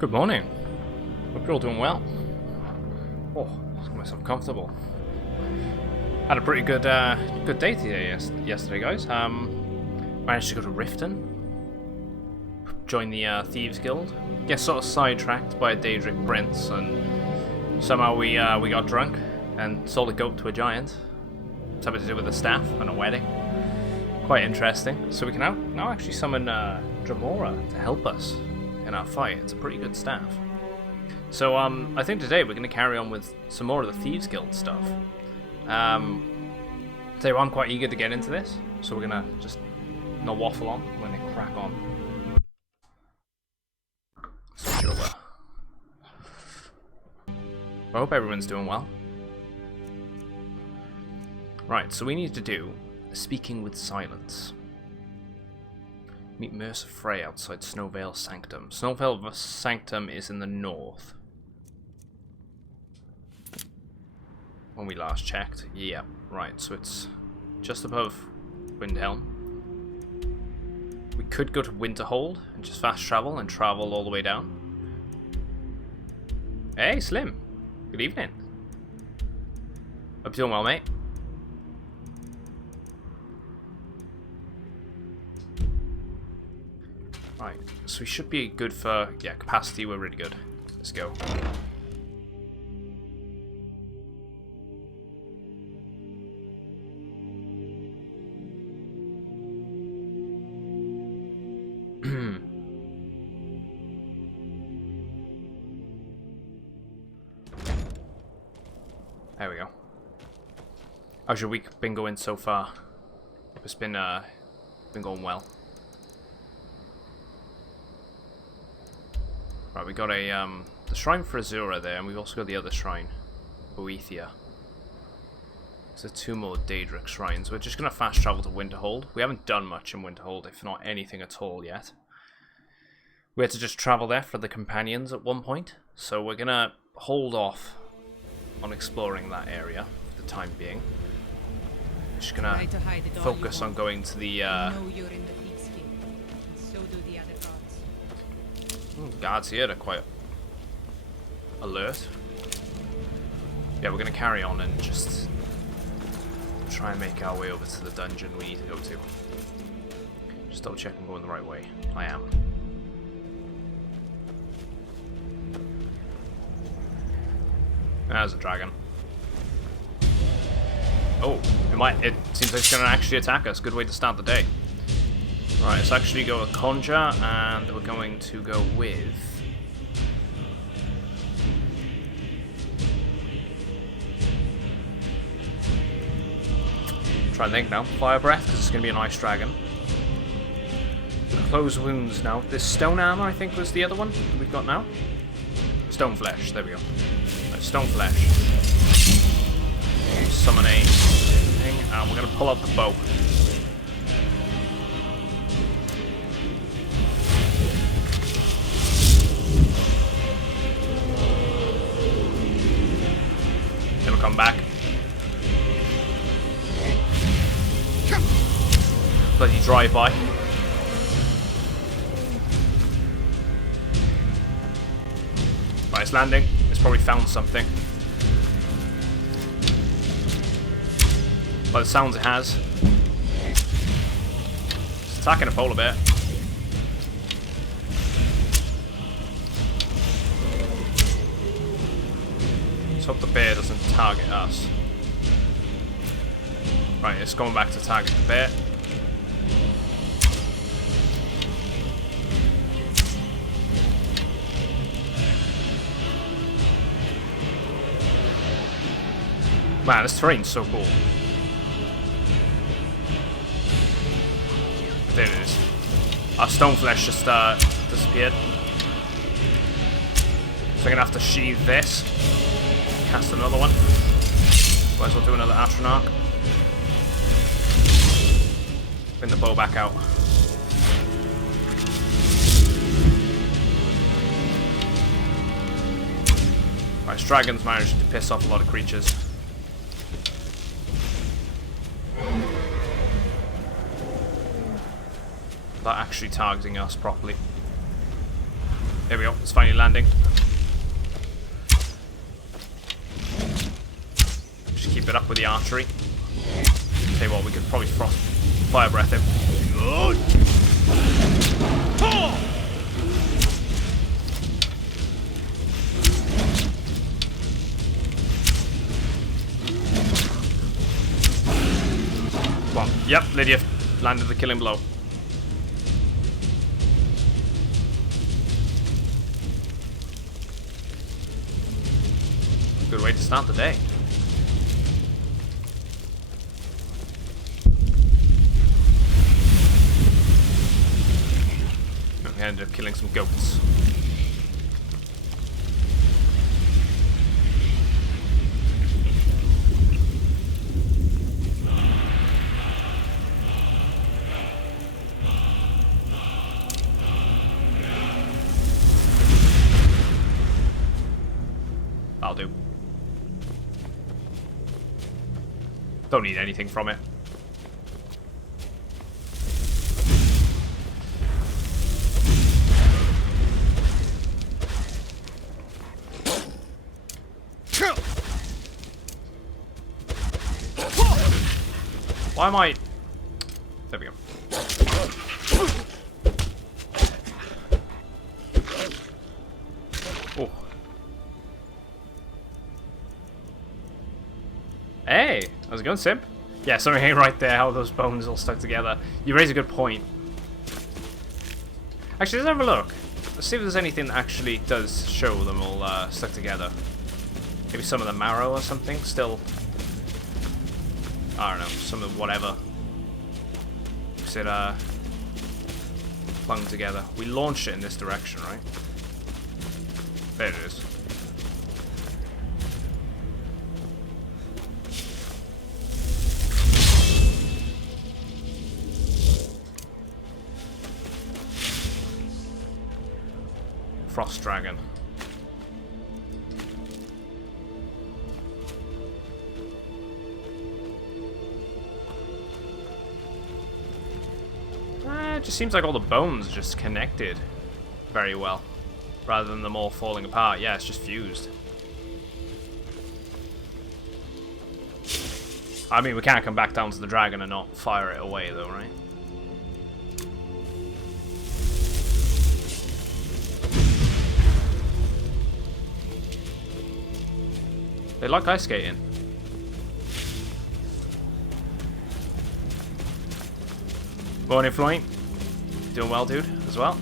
Good morning. Hope you're all doing well. Oh, let's get myself comfortable. Had a pretty good good day today, yesterday, guys. Managed to go to Riften, join the Thieves Guild, get sort of sidetracked by a Daedric prince, and somehow we got drunk and sold a goat to a giant. Something to do with a staff and a wedding. Quite interesting. So we can now actually summon Dramora to help us in our fight. It's a pretty good staff. So I think today we're going to carry on with some more of the Thieves Guild stuff. So I'm quite eager to get into this, so we're going to just not waffle on. We're going to crack on. Switch over. I hope everyone's doing well. Right, so we need to do Speaking with Silence. Meet Mercer Frey outside Snowvale Sanctum. Snowvale Sanctum is in the north. When we last checked. Yeah, right, so it's just above Windhelm. We could go to Winterhold and just fast travel and travel all the way down. Hey, Slim. Good evening. Hope you're doing well, mate. Right, so we should be good for, yeah, capacity, we're really good. Let's go. There we go. How's your week been going so far? It's been going well. Right, we got the shrine for Azura there, and we've also got the other shrine, Boethia. So two more Daedric shrines. We're just gonna fast travel to Winterhold. We haven't done much in Winterhold, if not anything at all yet. We had to just travel there for the companions at one point, so we're gonna hold off on exploring that area for the time being. We're just gonna focus on going to the guards here. They're quite alert. Yeah, we're gonna carry on and just try and make our way over to the dungeon we need to go to. Just double check I'm going the right way. I am. There's a dragon. Oh, it seems like it's gonna actually attack us. Good way to start the day. Right, let's actually go with Conjure, and we're going to go with... Try and think now. Fire Breath, because it's going to be an Ice Dragon. Close Wounds now. This Stone Armor, I think, was the other one that we've got now. Stone Flesh, there we go. Right, Stone Flesh. Summon a thing, and we're going to pull out the bow. Come back. Bloody drive-by. Right, it's landing. It's probably found something. By the sounds it has. It's attacking a polar bear. Let's hope the bear doesn't target us. Right, it's going back to target the bear. Man, this terrain's so cool. There it is. Our Stoneflesh just disappeared. So I'm gonna have to sheathe this. Cast another one. Might as well do another Atronach. Bring the bow back out. Right, this dragon's managed to piss off a lot of creatures. Without actually targeting us properly. There we go. It's finally landing. Just keep it up with the archery. Tell you what, we could probably fire breath him. Come on. Yep, Lydia landed the killing blow. Good way to start the day. I ended up killing some goats. That'll do. Don't need anything from it. Why am I... There we go. Oh. Hey! How's it going, Simp? Yeah, something ain't right there, how those bones all stuck together. You raise a good point. Actually, let's have a look. Let's see if there's anything that actually does show them all stuck together. Maybe some of the marrow or something still... I don't know, some of whatever. Is it clung together? We launched it in this direction, right? There it is. Frost dragon. It just seems like all the bones are just connected very well, rather than them all falling apart. Yeah, it's just fused. I mean, we can't come back down to the dragon and not fire it away, though, right? They like ice skating. Morning, Floyd. Doing well, dude, as well.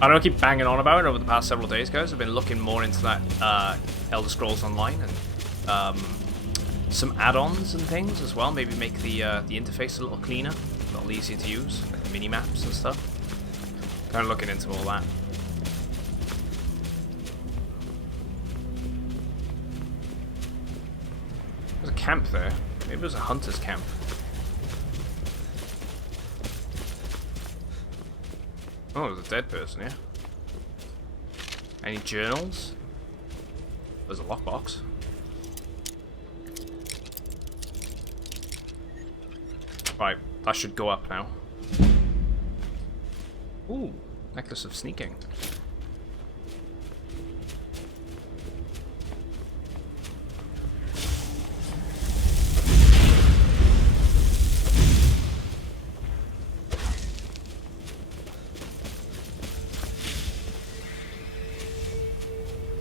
I don't keep banging on about it over the past several days, guys. I've been looking more into that Elder Scrolls Online and some add-ons and things as well. Maybe make the interface a little cleaner, a little easier to use, like the mini-maps and stuff. Kind of looking into all that. There's a camp there. Maybe it was a hunter's camp. Oh, there's a dead person here. Any journals? There's a lockbox. Right, that should go up now. Ooh, necklace of sneaking.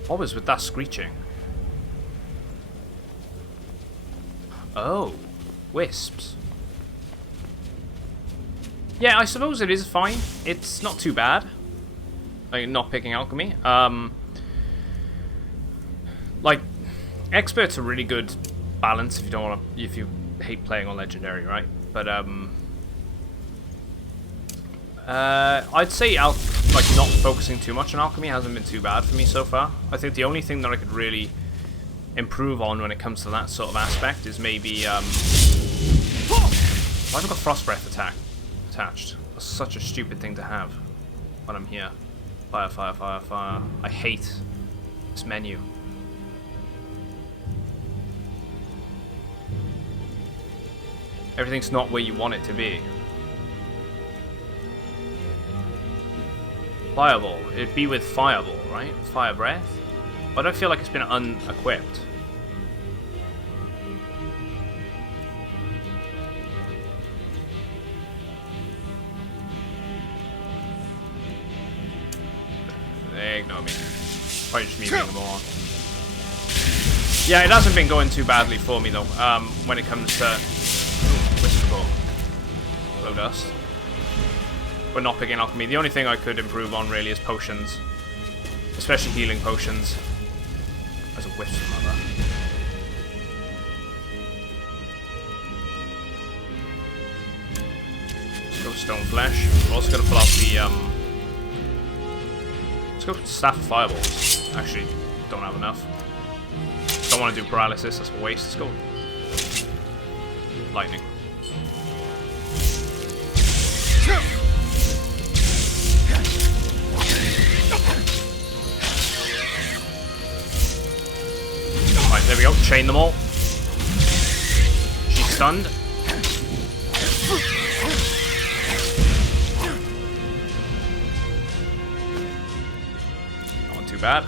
What was with that screeching? Oh, wisps. Yeah, I suppose it is fine. It's not too bad. Like, not picking alchemy. Like, expert's a really good balance if you don't want to, if you hate playing on legendary, right? But I'd say like not focusing too much on alchemy hasn't been too bad for me so far. I think the only thing that I could really improve on when it comes to that sort of aspect is maybe why have I got frost breath attached? That's such a stupid thing to have when I'm here. Fire, fire, fire, fire. I hate this menu. Everything's not where you want it to be. Fireball. It'd be with Fireball, right? Fire Breath? Why do I feel like it's been unequipped? They ignore me. Probably just me being a moron. Yeah, it hasn't been going too badly for me though, when it comes to Whisperball. Low dust. We're not picking alchemy. The only thing I could improve on really is potions. Especially healing potions. As a wisp mother. Let's go Stone Flesh. We're also gonna pull out the let's go Staff of Fireballs. Actually, don't have enough. Don't want to do paralysis, that's a waste. Let's go lightning. Right, there we go. Chain them all. She's stunned. Not too bad.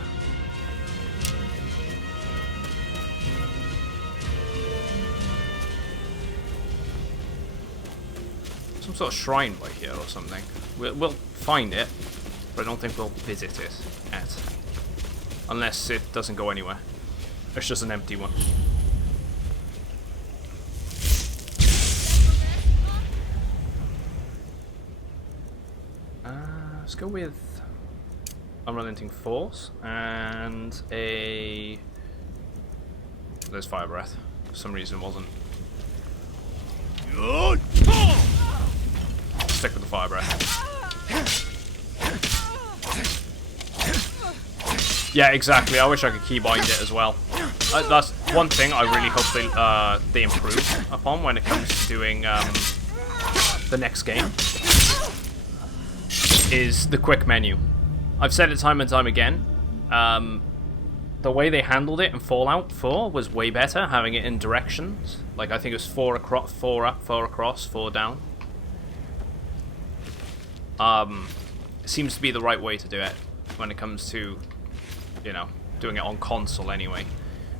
Some sort of shrine by here or something. We'll find it, but I don't think we'll visit it yet. Unless it doesn't go anywhere. It's just an empty one. Let's go with Unrelenting Force and a... There's Fire Breath. For some reason it wasn't. Stick with the Fire Breath. Yeah, exactly. I wish I could keybind it as well. That's one thing I really hope they improve upon when it comes to doing the next game. Is the quick menu. I've said it time and time again. The way they handled it in Fallout 4 was way better, having it in directions. Like, I think it was 4 across, 4 up, 4 across, 4 down. It seems to be the right way to do it when it comes to, you know, doing it on console anyway.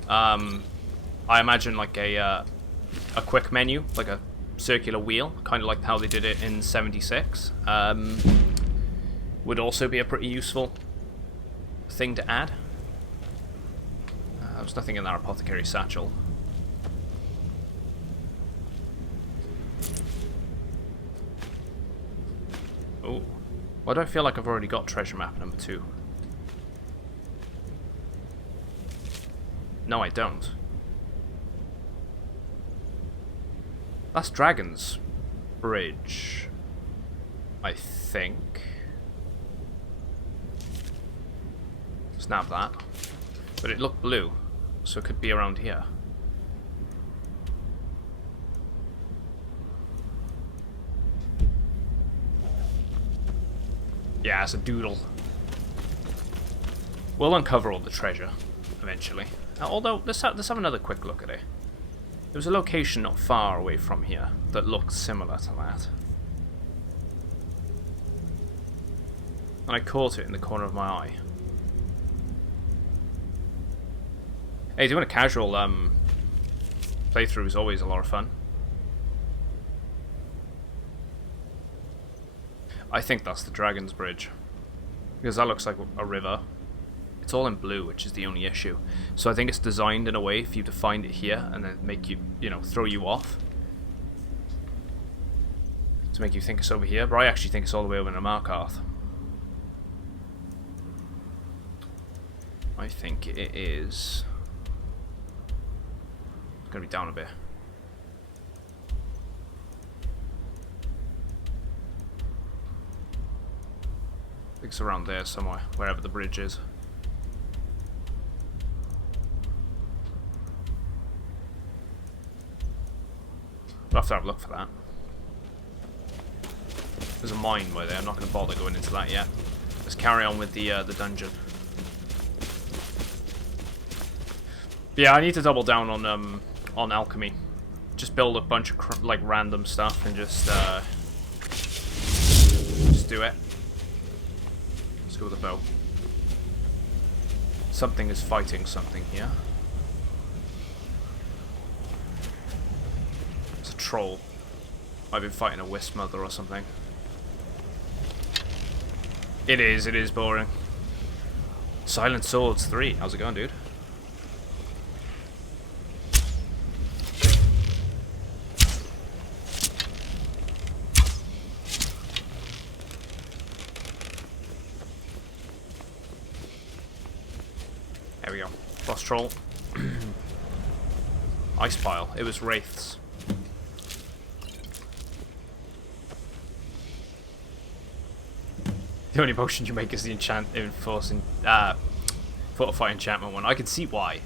I imagine like a quick menu, like a circular wheel, kind of like how they did it in 76, would also be a pretty useful thing to add. There's nothing in that apothecary satchel. Oh, why do I feel like I've already got treasure map number 2? No, I don't. That's Dragon's Bridge, I think. Snap that. But it looked blue, so it could be around here. Yeah, it's a doodle. We'll uncover all the treasure eventually. Although, let's have another quick look at it. There was a location not far away from here that looked similar to that. And I caught it in the corner of my eye. Hey, doing a casual playthrough is always a lot of fun. I think that's the Dragon's Bridge. Because that looks like a river. It's all in blue, which is the only issue. So I think it's designed in a way for you to find it here and then make you, you know, throw you off. To make you think it's over here, but I actually think it's all the way over in Amarkarth. I think it is... It's gonna be down a bit. I think it's around there somewhere, wherever the bridge is. We'll have to have a look for that. There's a mine by there, I'm not going to bother going into that yet. Let's carry on with the dungeon. Yeah, I need to double down on alchemy. just build a bunch of like random stuff and just do it. Let's go with the bow. Something is fighting something here. It's a troll. I've been fighting a wisp mother or something. It is boring. Silent Swords 3. How's it going, dude? There we go. Boss troll. Ice pile. It was wraiths. The only potion you make is the fortify enchantment one. I can see why.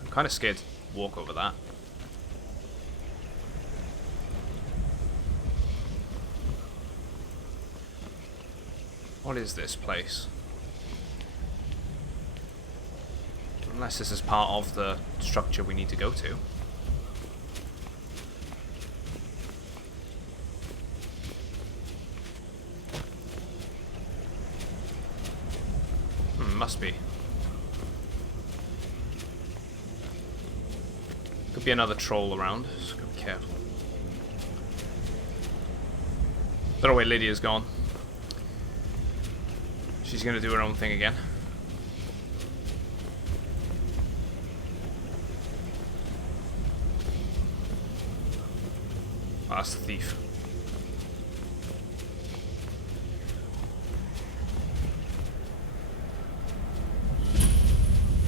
I'm kind of scared to walk over that. What is this place? Unless this is part of the structure we need to go to. Must be. Could be another troll around. Just gotta be careful. Don't know where Lydia's gone. She's gonna do her own thing again. Oh, that's the thief.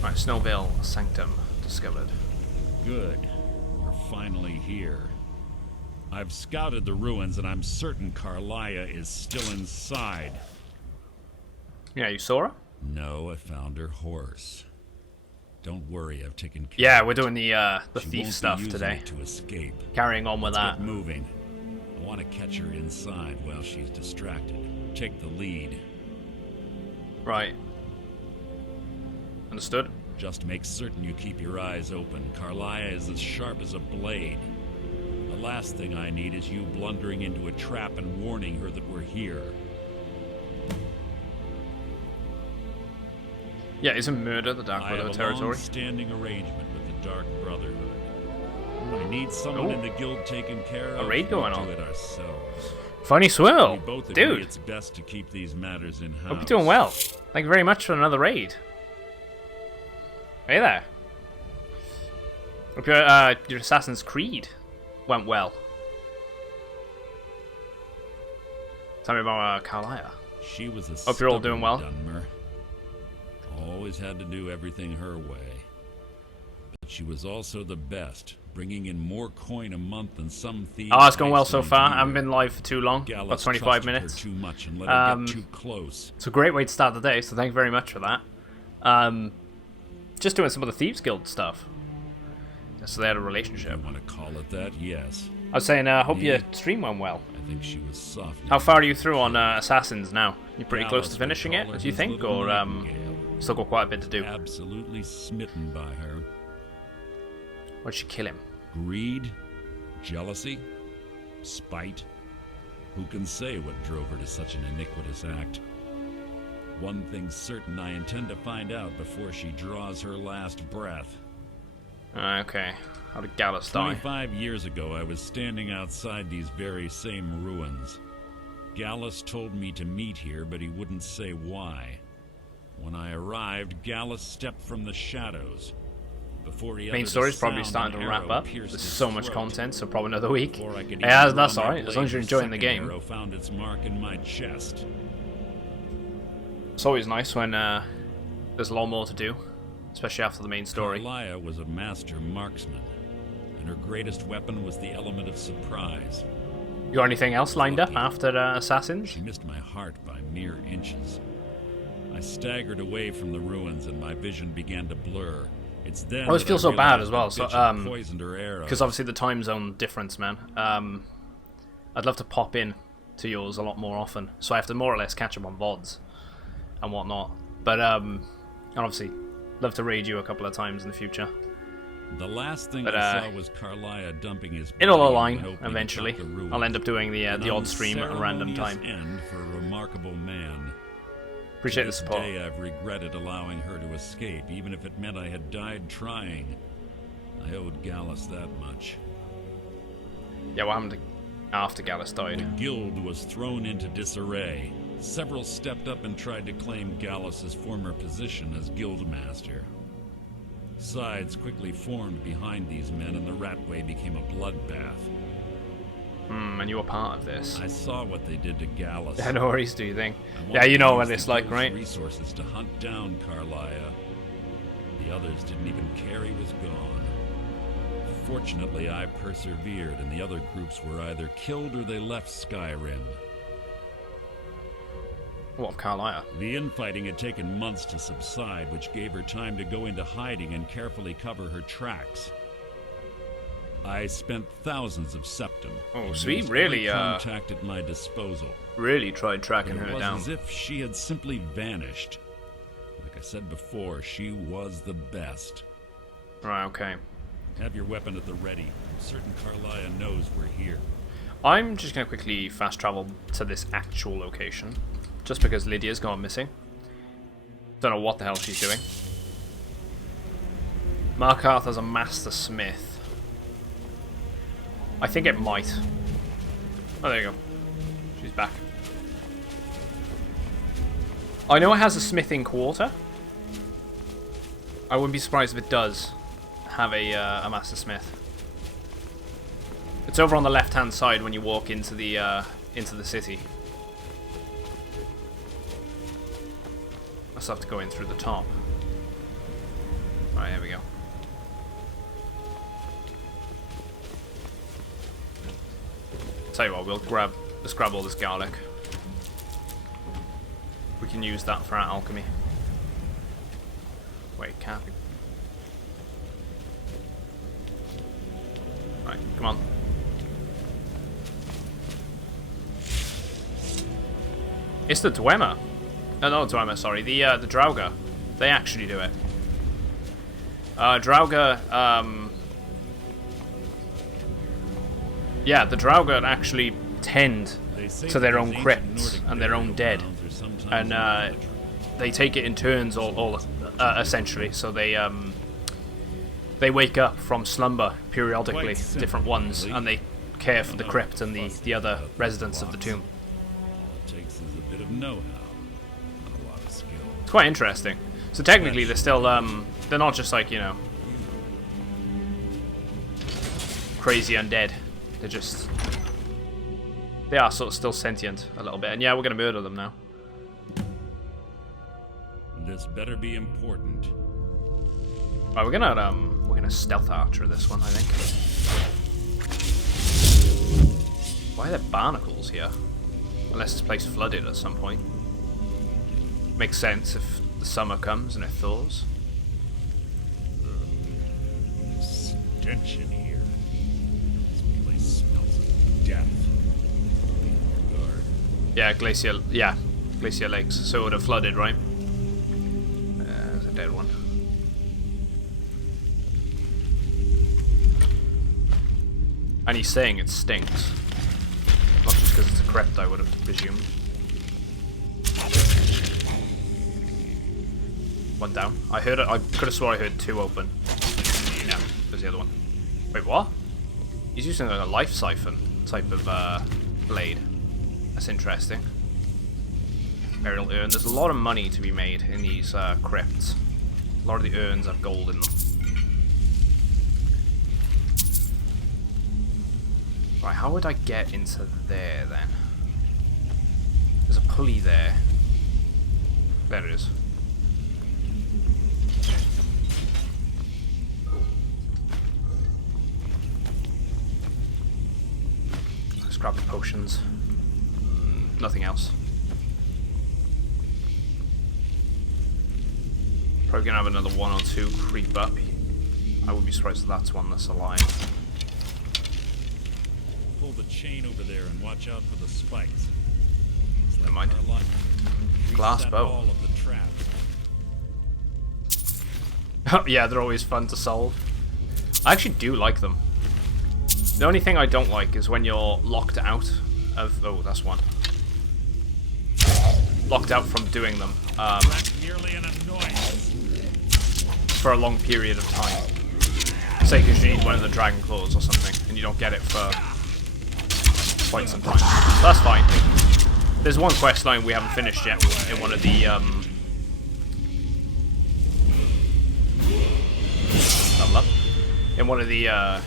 Right, Snowvale Sanctum discovered. Good. We're finally here. I've scouted the ruins and I'm certain Carlia is still inside. Yeah, you saw her? No, I found her horse. Don't worry, I've taken care Yeah, of we're it. doing the She thief won't stuff be using today. it to escape. Carrying on with Let's that. get moving. I want to catch her inside while she's distracted. Take the lead. Right. Understood. Just make certain you keep your eyes open. Carlia is as sharp as a blade. The last thing I need is you blundering into a trap and warning her that we're here. Yeah, isn't murder the Dark I Brotherhood have a territory? long-standing arrangement with the Dark Brotherhood. I need someone in the guild taken care of. raid going on. We'll do it ourselves. Funny swirl. We both agree Dude, it's best to keep these matters in-house. hope you're doing well. Thank you very much for another raid. Hey there. Hope your Assassin's Creed went well. Tell me about Carlia. She was a Hope you're all doing well. Dunmer. Always had to do everything her way. But she was also the best, bringing in more coin a month than some thieves. Oh, it's going well so in a far. I year. haven't been live for too long. Gallus About 25 trusted minutes. her too much and let her get too close. It's a great way to start the day, so thank you very much for that. Just doing some of the Thieves Guild stuff. So they had a relationship. You want to call it that? Yes. I was saying, hope Me? your stream went well. I think she was soft. How far are you through on Assassins now? You pretty close to Gallus finishing would it, call her do you his think? little Or nightingale. still got quite a bit to do? Absolutely smitten by her. Why'd she kill him? Greed? Jealousy? Spite? Who can say what drove her to such an iniquitous act? One thing's certain, I intend to find out before she draws her last breath. Okay. How did Gallus die? 25 years ago, I was standing outside these very same ruins. Gallus told me to meet here, but he wouldn't say why. When I arrived, Gallus stepped from the shadows. Before he Main uttered a story's probably sound, starting an to wrap arrow up. pierced There's his so much throat. content, so probably another week. Before I could Yeah, even that's draw my alright, as long as you're blade, enjoying the second game. arrow found its mark in my chest. It's always nice when there's a lot more to do, especially after the main story. Carlia was a master marksman, and her greatest weapon was the element of surprise. You got anything else lined up after Assassins? She missed my heart by mere inches. I staggered away from the ruins, and my vision began to blur. It's then I always that feel so bad realized as well, the so, bitch had poisoned her arrow. Because obviously the time zone difference, man. I'd love to pop in to yours a lot more often, so I have to more or less catch up on VODs and whatnot. But and obviously, love to raid you a couple of times in the future. The last thing But, I saw was Carlia dumping his it'll body align when opening eventually. up the ruins. I'll end up doing the An odd stream at a random time. unceremonious end for a remarkable man. Appreciate To the this support. day, I've regretted allowing her to escape, even if it meant I had died trying. I owed Gallus that much. Yeah, what happened after Gallus The died? guild was thrown into disarray. Several stepped up and tried to claim Gallus's former position as guildmaster. Sides quickly formed behind these men, and the Ratway became a bloodbath. And you were part of this. I saw what they did to Gallus. Yeah, no worries, do you think? I wanted Yeah, you to know use what the it's like, guild's right? resources to hunt down Carlia. The others didn't even care he was gone. Fortunately, I persevered, and the other groups were either killed or they left Skyrim. What of Carlia? The infighting had taken months to subside, which gave her time to go into hiding and carefully cover her tracks. I spent thousands of septum. Oh, and sweet, used really, every contact at my disposal. Really tried tracking But it her was down. as if she had simply vanished. Like I said before, she was the best. Right, okay. Have your weapon at the ready. I'm certain Carlia knows we're here. I'm just going to quickly fast travel to this actual location. Just because Lydia's gone missing. Don't know what the hell she's doing. Markarth as a master smith. I think it might. Oh, there you go. She's back. I know it has a smithing quarter. I wouldn't be surprised if it does have a master smith. It's over on the left-hand side when you walk into the city. I still have to go in through the top. Right, here we go. Tell you what, let's grab all this garlic. We can use that for our alchemy. Wait, can't be. Right, come on. It's the Dwemer. No, not Dwemer, sorry. The Draugr. They actually do it. Draugr, yeah, the Draugr actually tend to their own crypts and their own dead. And they take it in turns all essentially. So they wake up from slumber periodically, different ones, and they care for the crypt and the other residents of the tomb. All it takes is a bit of know-how and a lot of skill. It's quite interesting. So technically they're still, they're not just like, you know, crazy undead. They're just, they are sort of still sentient a little bit. And yeah, we're going to murder them now. This better be important. Right, we're gonna stealth archer this one, I think. Why are there barnacles here? Unless this place flooded at some point. Makes sense if the summer comes and it thaws. Stench in here. This place smells of death. Guard. Yeah, glacier lakes. So it would have flooded, right? There's a dead one. And he's saying it stinks. Not just because it's a crypt, I would have presumed. One down. I heard it. I could have swore I heard two open. Yeah, there's the other one. Wait, what? He's using like a life siphon type of blade. That's interesting. Burial urn. There's a lot of money to be made in these crypts. A lot of the urns have gold in them. Right, how would I get into there then? There's a pulley there. There it is. Let's grab the potions. Nothing else. Probably gonna have another one or two creep up. I wouldn't be surprised if that's one that's alive. Pull the chain over there and watch out for the spikes. Never mind. Glass bow. All of the trap. Yeah, they're always fun to solve. I actually do like them. The only thing I don't like is when you're locked out of... Oh, that's one. Locked out from doing them. Nearly an annoyance. For a long period of time. Say because you need one of the Dragon Claws or something, and you don't get it for quite some time. So that's fine. There's one quest line we haven't finished yet in one of the level up. In one of the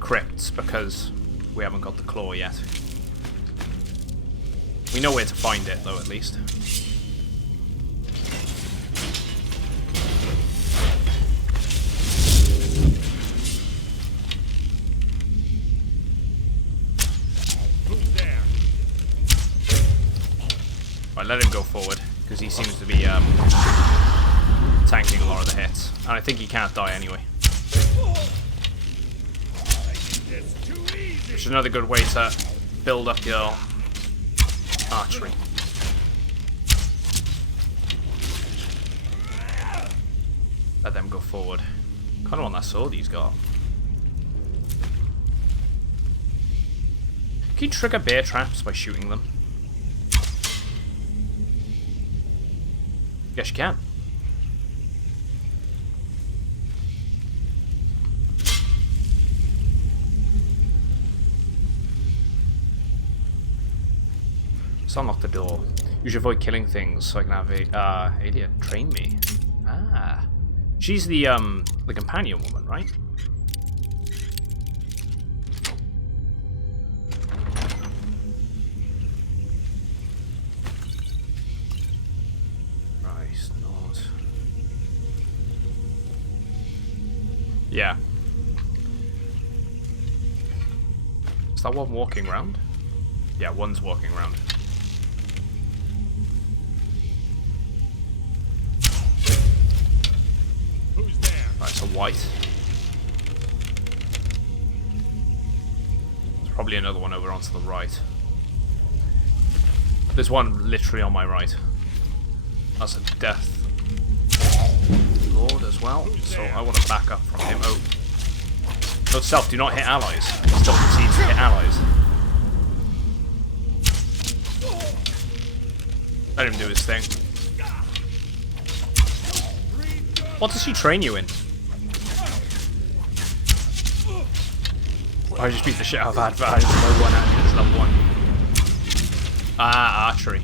crypts, because we haven't got the claw yet. We know where to find it though, at least. Right, let him go forward, because he seems to be tanking a lot of the hits. And I think he can't die anyway. Which is another good way to build up your archery. Let them go forward. Kind of want that sword he's got. Can you trigger bear traps by shooting them? Yes, you can. Let's unlock the door. You should avoid killing things so I can have Alia train me. Ah. She's the companion woman, right? Right, not. Yeah. Is that one walking around? Yeah, one's walking around. Right, so white. There's probably another one over onto the right. There's one literally on my right. That's a death lord as well, so I want to back up from him. Oh. Note self, do not hit allies. Still proceeds to hit allies. Let him do his thing. What does she train you in? I just beat the shit out of Advance by one hand. It's level 1. Ah, archery.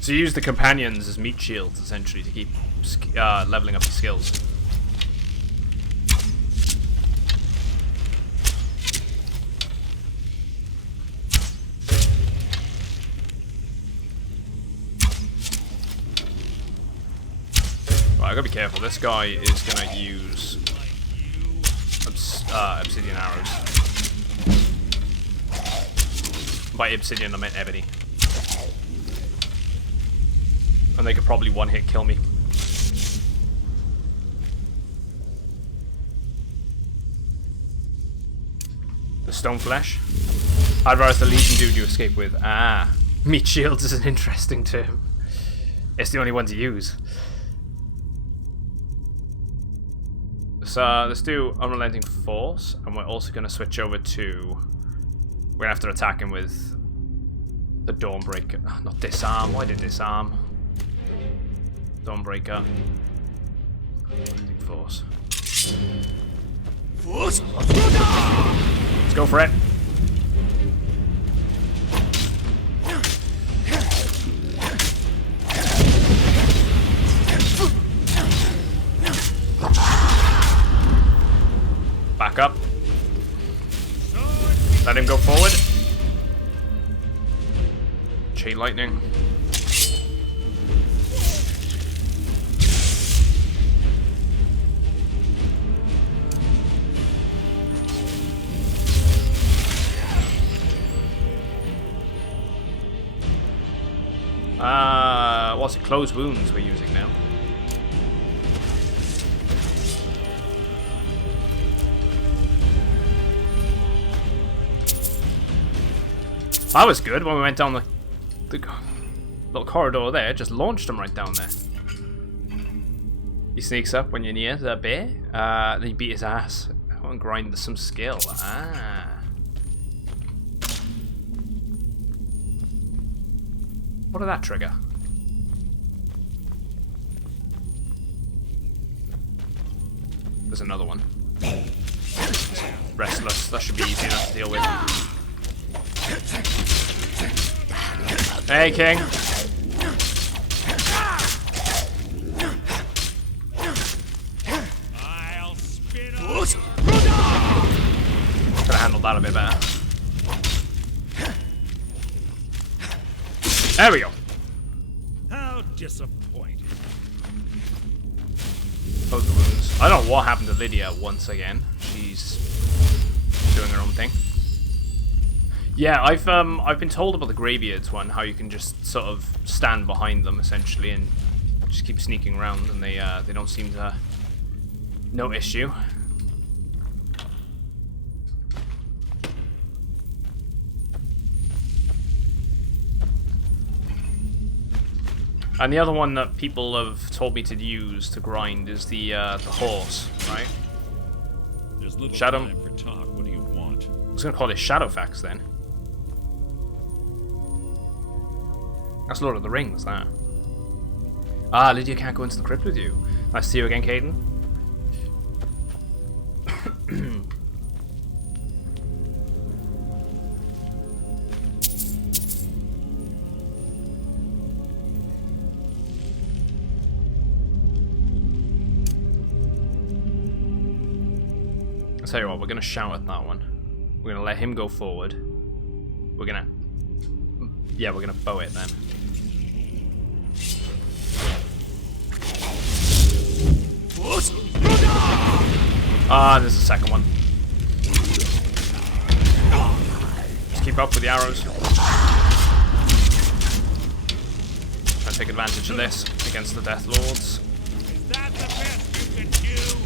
So you use the companions as meat shields, essentially, to keep leveling up the skills. Right, I gotta be careful. This guy is gonna use obsidian arrows. By obsidian, I meant ebony. And they could probably one-hit kill me. The stone flesh. I'd rather the legion dude you escape with. Ah, meat shields is an interesting term. It's the only one to use. So let's do Unrelenting Force, and we're also going to switch over to... We're going to have to attack him with the Dawnbreaker. Not Disarm. Why did Disarm? Dawnbreaker. Unrelenting Force. Let's go for it. Back up. Let him go forward. Chain lightning. What's it? Closed wounds we're using now. That was good when we went down the little corridor there. Just launched him right down there. He sneaks up when you're near the bear. Then you beat his ass. I want to grind some skill. Ah. What did that trigger? There's another one. Restless. That should be easy enough to deal with. Hey, King. I'll spin Could have handled that a bit better. There we go. How disappointing. Close the wounds. I don't know what happened to Lydia once again. She's doing her own thing. Yeah, I've been told about the Greybeards one, how you can just sort of stand behind them essentially and just keep sneaking around, and they don't seem to notice you. And the other one that people have told me to use to grind is the horse, right? There's little Shadow. time for talk. What do you want? I was gonna call it Shadowfax then. That's Lord of the Rings, that. Ah, Lydia can't go into the crypt with you. Nice to see you again, Caden. I'll tell you what, we're gonna shout at that one. We're gonna let him go forward. We're gonna bow it then. Ah, there's a second one. Just keep up with the arrows. Try to take advantage of this against the Death Lords. Is that the best you can do?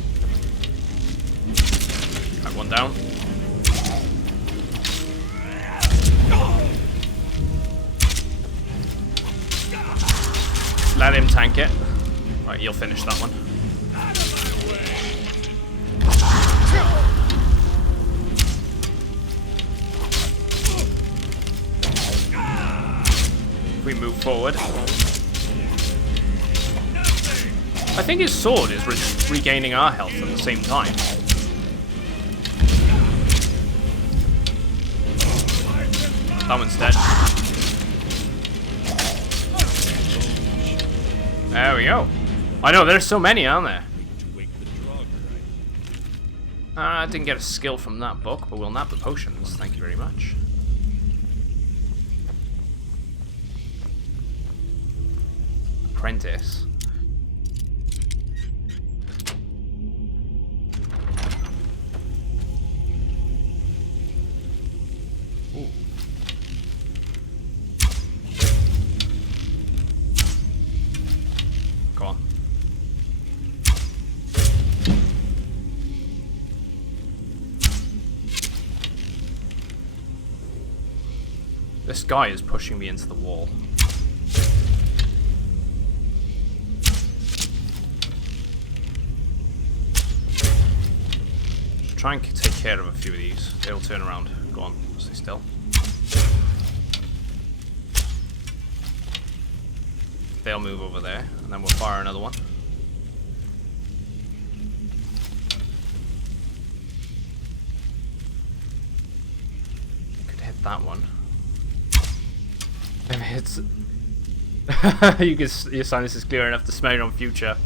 Right, one down. Let him tank it. Right, you'll finish that one. If we move forward. I think his sword is regaining our health at the same time. That one's dead. There we go. I know, there's so many, aren't there? I didn't get a skill from that book, but we'll nab the potions. Thank you very much. Apprentice. Ooh. Go on. This guy is pushing me into the wall. Just try and take care of a few of these. They'll turn around. Go on, stay still. They'll move over there, and then we'll fire another one. Could hit that one. It's your sinus is clear enough to smell it on future.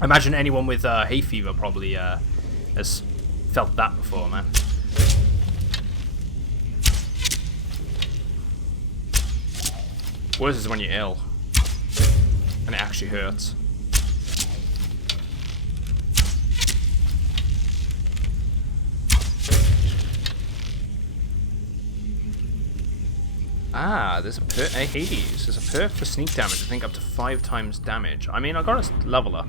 I imagine anyone with hay fever probably has felt that before, man. Worse is when you're ill and it actually hurts. Ah, there's a perk. Hades. There's a perk for sneak damage. I think up to 5 times damage. I mean, I got to level up.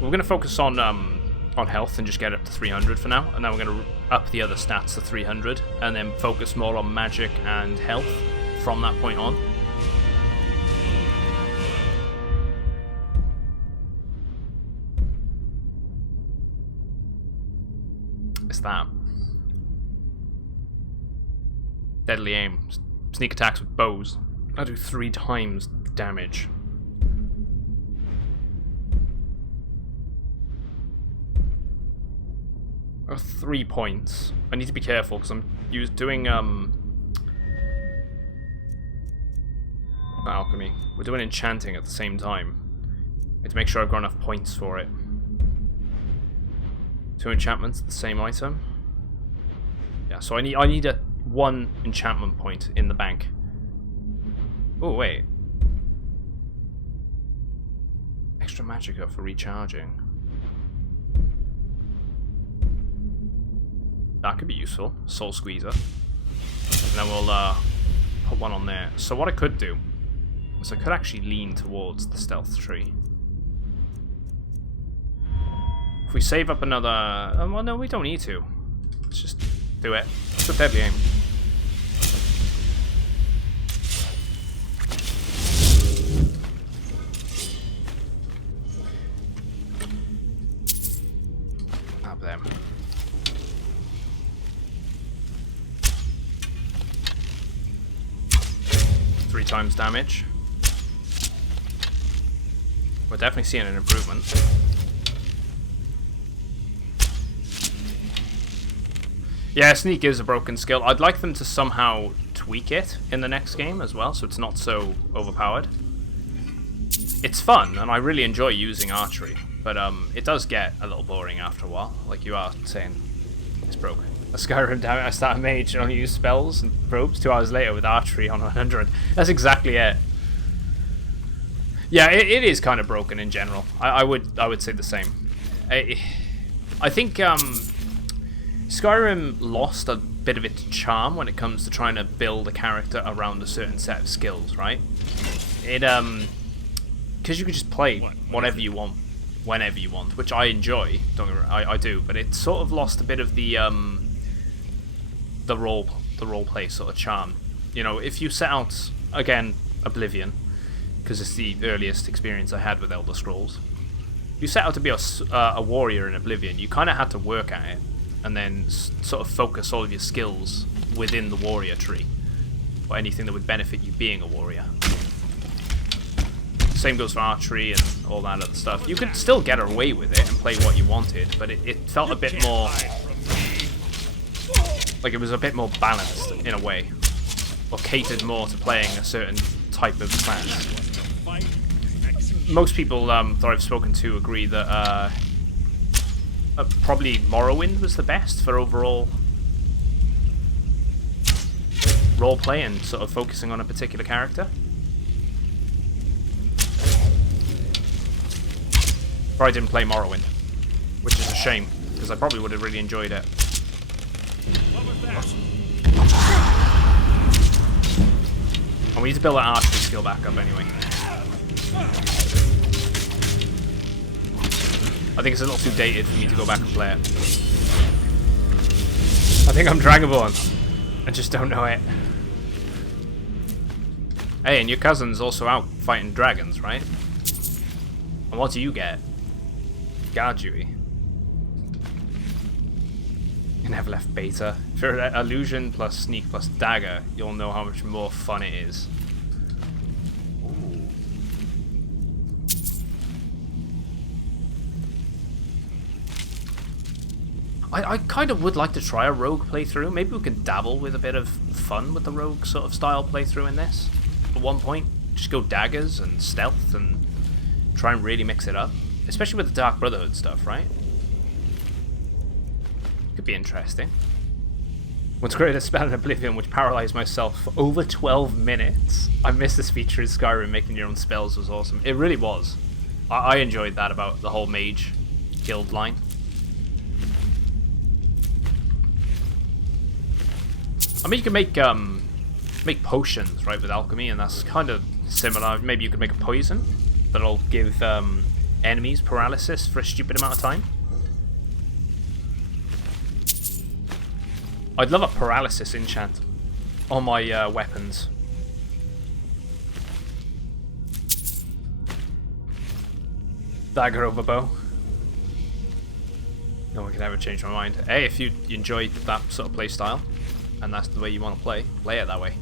We're gonna focus on health and just get up to 300 for now, and then we're gonna up the other stats to 300, and then focus more on magic and health from that point on. What's that? Deadly aim. Sneak attacks with bows. I do 3 times damage. Oh, 3 points. I need to be careful because I'm doing alchemy. We're doing enchanting at the same time. I have to make sure I've got enough points for it. 2 enchantments, the same item. Yeah, so I need 1 enchantment point in the bank. Oh wait. Extra magicka for recharging. That could be useful. Soul squeezer. And then we'll put 1 on there. So what I could do is I could actually lean towards the stealth tree. If we save up another... well, no, we don't need to. Let's just do it. It's a deadly aim. Up there. Three times damage. We're definitely seeing an improvement. Yeah, sneak is a broken skill. I'd like them to somehow tweak it in the next game as well, so it's not so overpowered. It's fun, and I really enjoy using archery, but it does get a little boring after a while, like you are saying. It's broke. A Skyrim, damn it, I start a mage and only use spells and probes 2 hours later with archery on 100. That's exactly it. Yeah, it is kind of broken in general. I would say the same. I think Skyrim lost a bit of its charm when it comes to trying to build a character around a certain set of skills, right? It because you could just play whatever you want, whenever you want, which I enjoy. Don't get me wrong, I do, but it sort of lost a bit of the role play sort of charm. You know, if you set out again, Oblivion, because it's the earliest experience I had with Elder Scrolls. If you set out to be a warrior in Oblivion, you kind of had to work at it, and then sort of focus all of your skills within the warrior tree, or anything that would benefit you being a warrior. Same goes for archery and all that other stuff. You could still get away with it and play what you wanted, but it felt a bit more like it was a bit more balanced in a way, or catered more to playing a certain type of class. Most people that I've spoken to agree that probably Morrowind was the best for overall roleplay and sort of focusing on a particular character. I didn't play Morrowind, which is a shame, because I probably would have really enjoyed it. And we need to build that archery skill back up anyway. I think it's a little too dated for me to go back and play it. I think I'm Dragonborn. I just don't know it. Hey, and your cousin's also out fighting dragons, right? And what do you get? Gardewy. You never left beta. If you're at illusion plus sneak plus dagger, you'll know how much more fun it is. Ooh. I kind of would like to try a rogue playthrough. Maybe we can dabble with a bit of fun with the rogue sort of style playthrough in this. At one point, just go daggers and stealth and try and really mix it up. Especially with the Dark Brotherhood stuff, right? Could be interesting. Once created a spell in Oblivion which paralyzed myself for over 12 minutes. I missed this feature in Skyrim. Making your own spells was awesome. It really was. I enjoyed that about the whole mage guild line. I mean, you can make potions, right, with alchemy, and that's kind of similar. Maybe you could make a poison that'll give enemies paralysis for a stupid amount of time. I'd love a paralysis enchant on my weapons. Dagger over bow. No one can ever change my mind. Hey, if you enjoy that sort of play style, and that's the way you want to play it that way.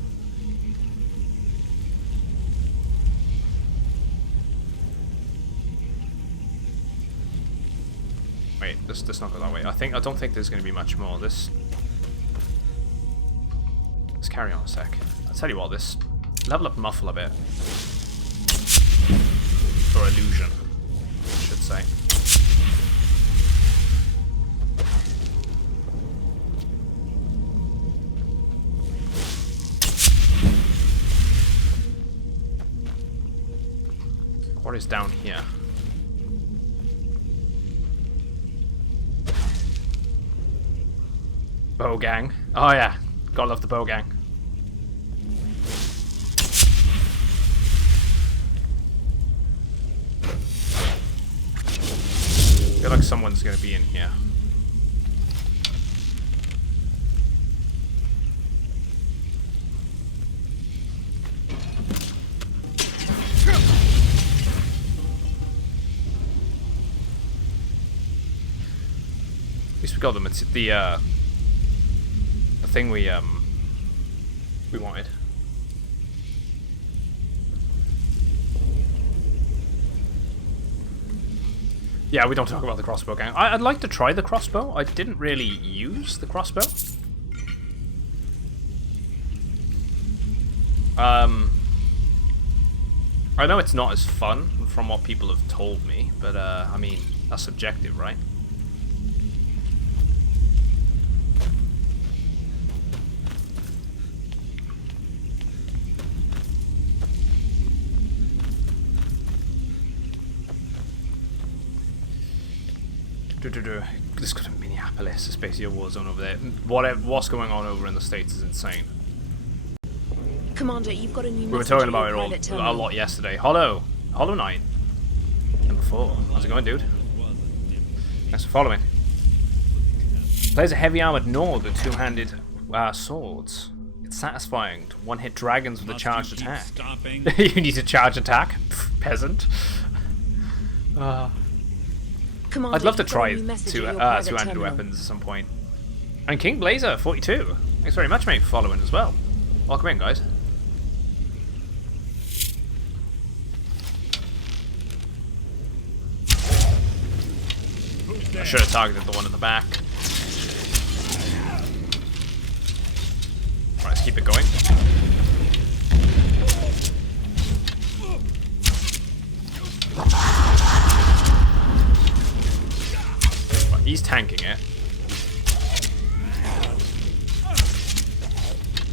Wait, let's not go that way. I don't think there's going to be much more. Let's carry on a sec. I'll tell you what, this level up muffle a bit. Or illusion, I should say. What is down here? Bow gang. Oh yeah, gotta love the bow gang. I feel like someone's gonna be in here. At least we got them. It's the thing we wanted. Yeah, we don't talk about the crossbow gang. I'd like to try the crossbow. I didn't really use the crossbow. I know it's not as fun from what people have told me, but I mean, that's subjective, right? Let's go to Minneapolis. It's basically a war zone over there. What's going on over in the States is insane. Commander, you've got a new We were message talking in your about private it a terminal. lot yesterday. Hollow Knight. Number 4. How's it going, dude? Thanks for following. Plays a heavy armored Nord with two-handed swords. It's satisfying to one-hit dragons with a charged attack. You need to charge attack? Pff, peasant. Commander, I'd love to you've got a try new message in your private two-handed terminal. weapons at some point. And King Blazer, 42. Thanks very much, mate, for following as well. Welcome in, guys. I should have targeted the one in the back. Right, let's keep it going. Right, he's tanking it.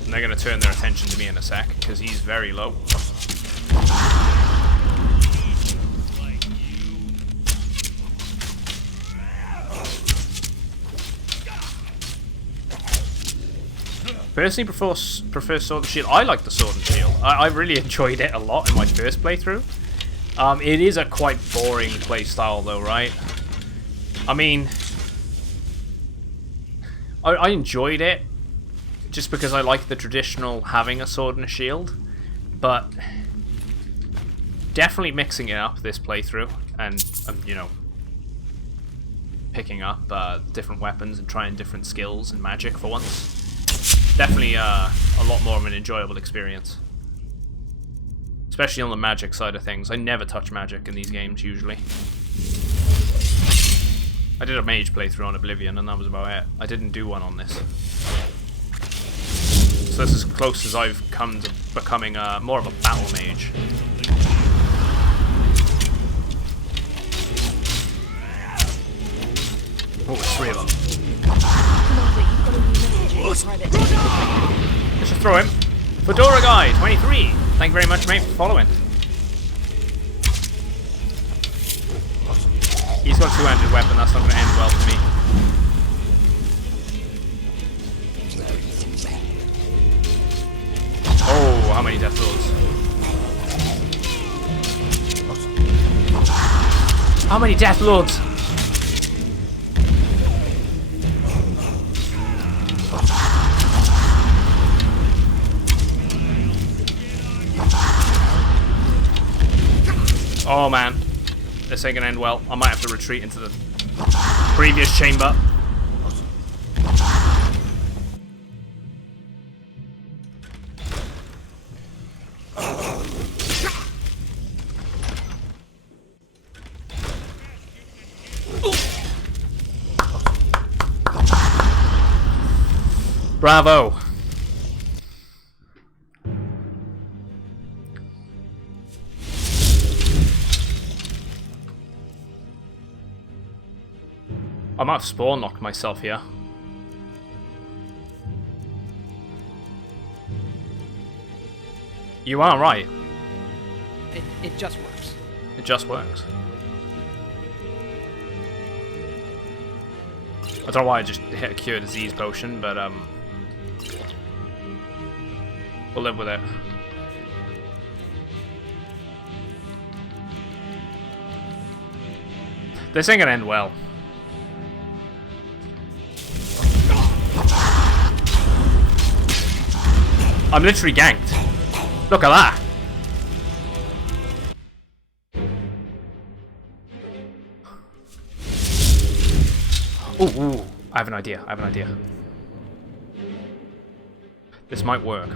And they're going to turn their attention to me in a sec, because he's very low. Personally, prefer Sword and Shield. I like the Sword and Shield. I really enjoyed it a lot in my first playthrough. It is a quite boring playstyle, though, right? I mean, I enjoyed it just because I like the traditional having a sword and a shield, but definitely mixing it up this playthrough and you know, picking up different weapons and trying different skills and magic for once. Definitely a lot more of an enjoyable experience. Especially on the magic side of things. I never touch magic in these games, usually. I did a mage playthrough on Oblivion, and that was about it. I didn't do one on this. So this is as close as I've come to becoming more of a battle mage. Oh, there's 3 of them. Commander, you've got a new message in your private terminal. Let's just throw him. Fedora Guy, 23. Thank you very much, mate, for following. He's got a two-handed weapon. That's not going to end well for me. Oh, how many death lords? How many death lords? Oh man, this ain't gonna end well. I might have to retreat into the Previous chamber. Bravo. I might have spawn knocked myself here. You are right. It just works. It just works. I don't know why I just hit a cure disease potion, but we'll live with it. This ain't gonna end well. I'm literally ganked. Look at that. Ooh, I have an idea. This might work.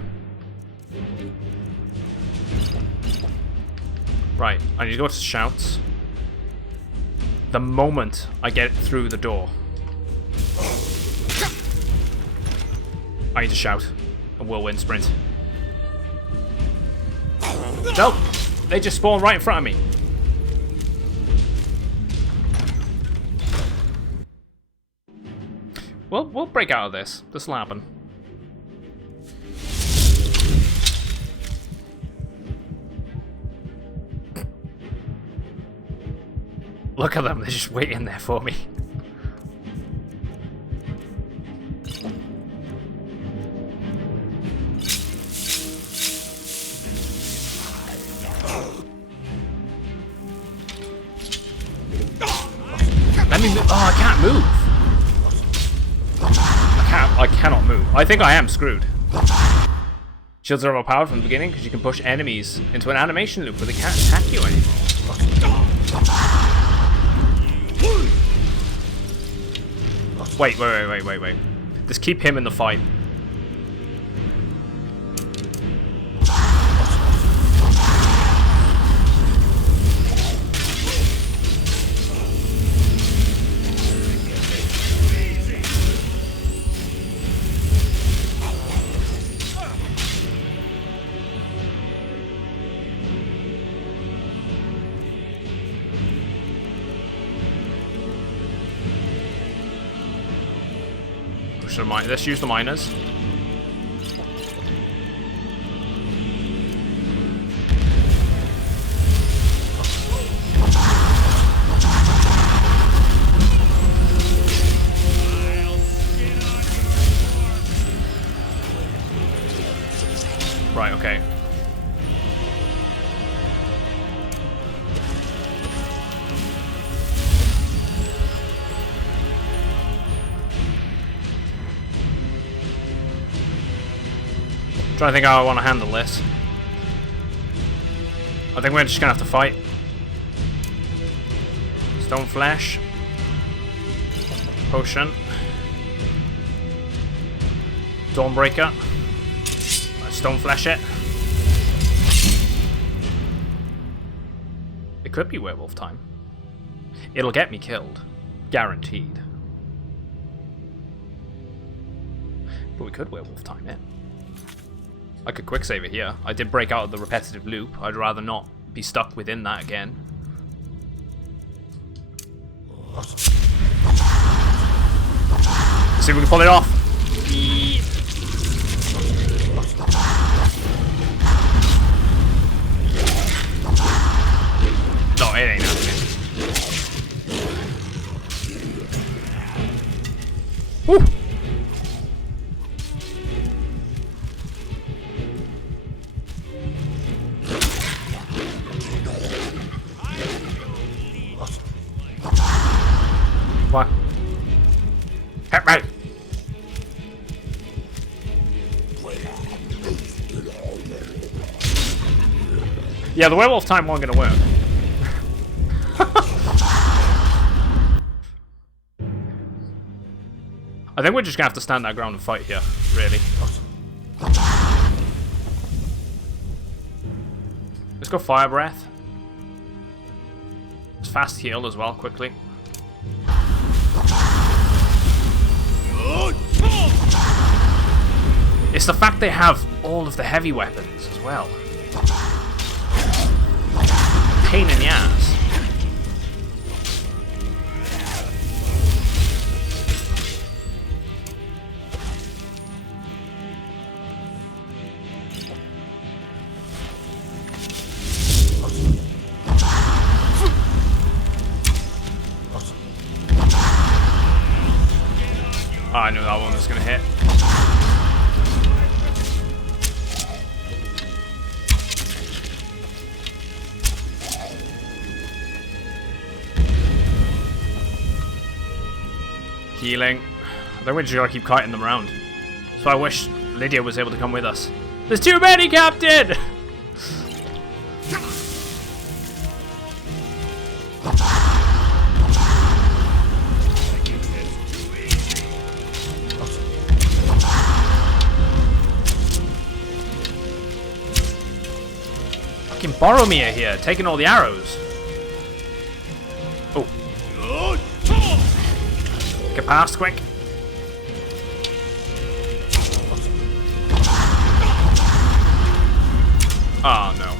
Right, I need to go to shouts. The moment I get through the door, I need to shout. A whirlwind sprint. Nope! They just spawned right in front of me. Well, we'll break out of this. This will happen. Look at them, they're just waiting there for me. Let me move. Oh, I can't move. I cannot move. I think I am screwed. Shields are overpowered from the beginning because you can push enemies into an animation loop where they can't attack you anymore. Wait. Just keep him in the fight. Let's use the miners. Right, okay. Trying to think how I want to handle this. I think we're just gonna have to fight. Stone flesh. Potion. Dawnbreaker. Stone flesh it. It could be werewolf time. It'll get me killed. Guaranteed. But we could werewolf time it. I could quick save it here. I did break out of the repetitive loop. I'd rather not be stuck within that again. Let's see if we can pull it off. No, it ain't happening. Woo! What? Hit me! Yeah, the werewolf time wasn't gonna work. I think we're just gonna have to stand our ground and fight here, really. Let's go Fire Breath. Let's fast heal as well, quickly. It's the fact they have all of the heavy weapons as well. Pain in the ass. Oh, I knew that one was gonna hit. Healing. I think we just gotta keep kiting them around. So I wish Lydia was able to come with us. There's too many, Captain! Fucking Boromir here, taking all the arrows. Oh. Get past quick. Oh no.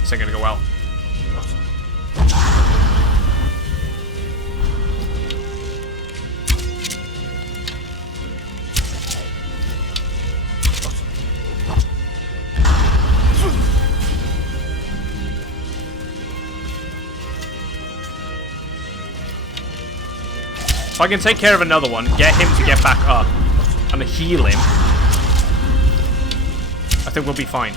This ain't gonna go well. If I can take care of another one, get him to get back up, and heal him, I think we'll be fine.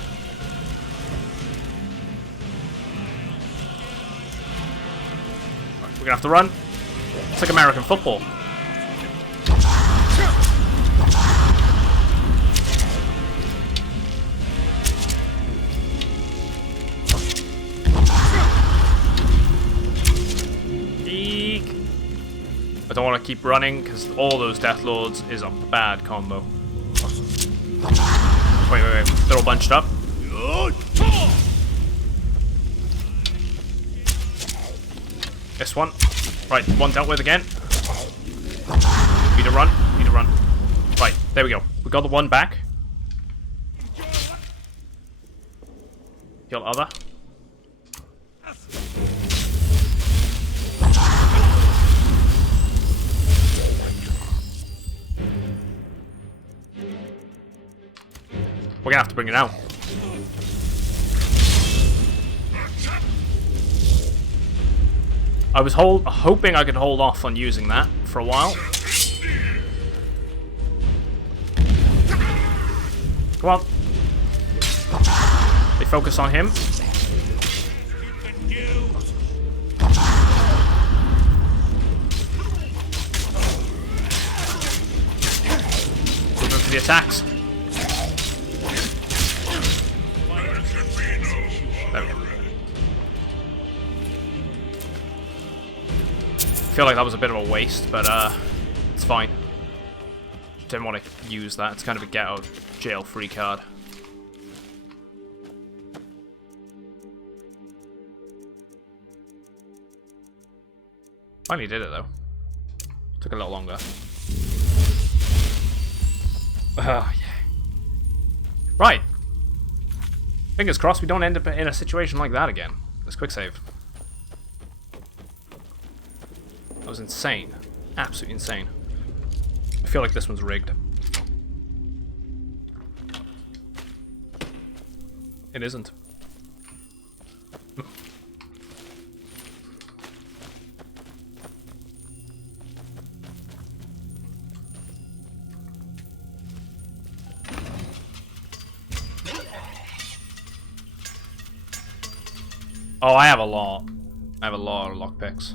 We're gonna have to run. It's like American football. I don't want to keep running because all those Death Lords is a bad combo. Wait, they're all bunched up. This one. Right, one dealt with again. Need to run, need to run. Right, there we go. We got the one back. Kill other. We're gonna have to bring it out. I was hoping I could hold off on using that for a while. Come on. They focus on him. Looking for the attacks. There we go. I feel like that was a bit of a waste, but it's fine. Didn't want to use that. It's kind of a get out of jail free card. Finally did it though. Took a little longer. Oh yeah. Right. Fingers crossed we don't end up in a situation like that again. Let's quick save. That was insane. Absolutely insane. I feel like this one's rigged. It isn't. Oh, I have a lot. I have a lot of lockpicks.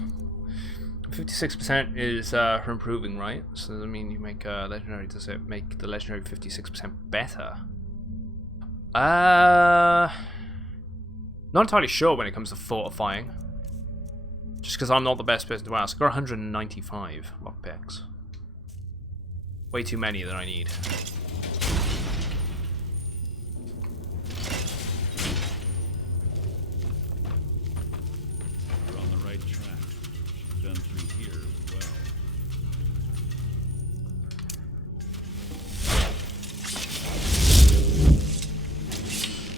56% is for improving, right? So does that mean you make legendary? Does it make the legendary 56% better? Not entirely sure when it comes to fortifying. Just because I'm not the best person to ask. I've got 195 lockpicks. Way too many than I need. You're on the right track. Done through here as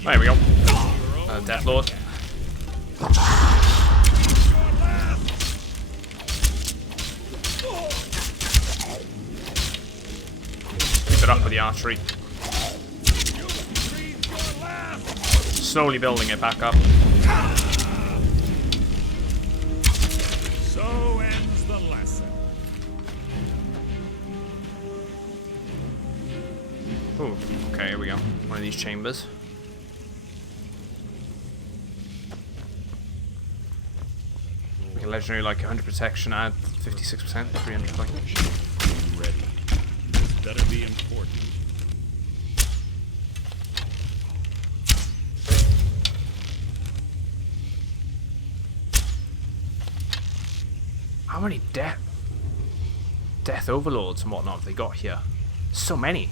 well. There we go. Death Lord. Keep it up with the archery. Slowly building it back up. So ends the lesson. Ooh, okay, here we go. One of these chambers. Legendary, like 100 protection, add 56%, 300 fighting. Ready. This better be important. How many death overlords and whatnot have they got here? So many.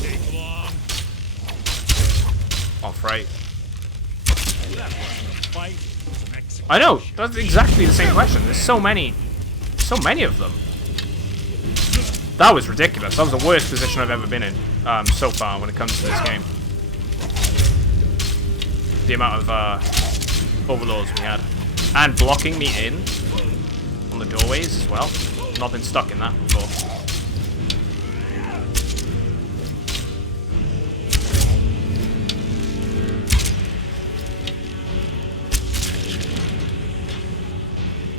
Take long. Off right. That wasn't a fight. It was an execution. I know, that's exactly the same question. There's so many of them. That was ridiculous. That was the worst position I've ever been in so far when it comes to this game. The amount of overlords we had. And blocking me in on the doorways as well. Not been stuck in that before.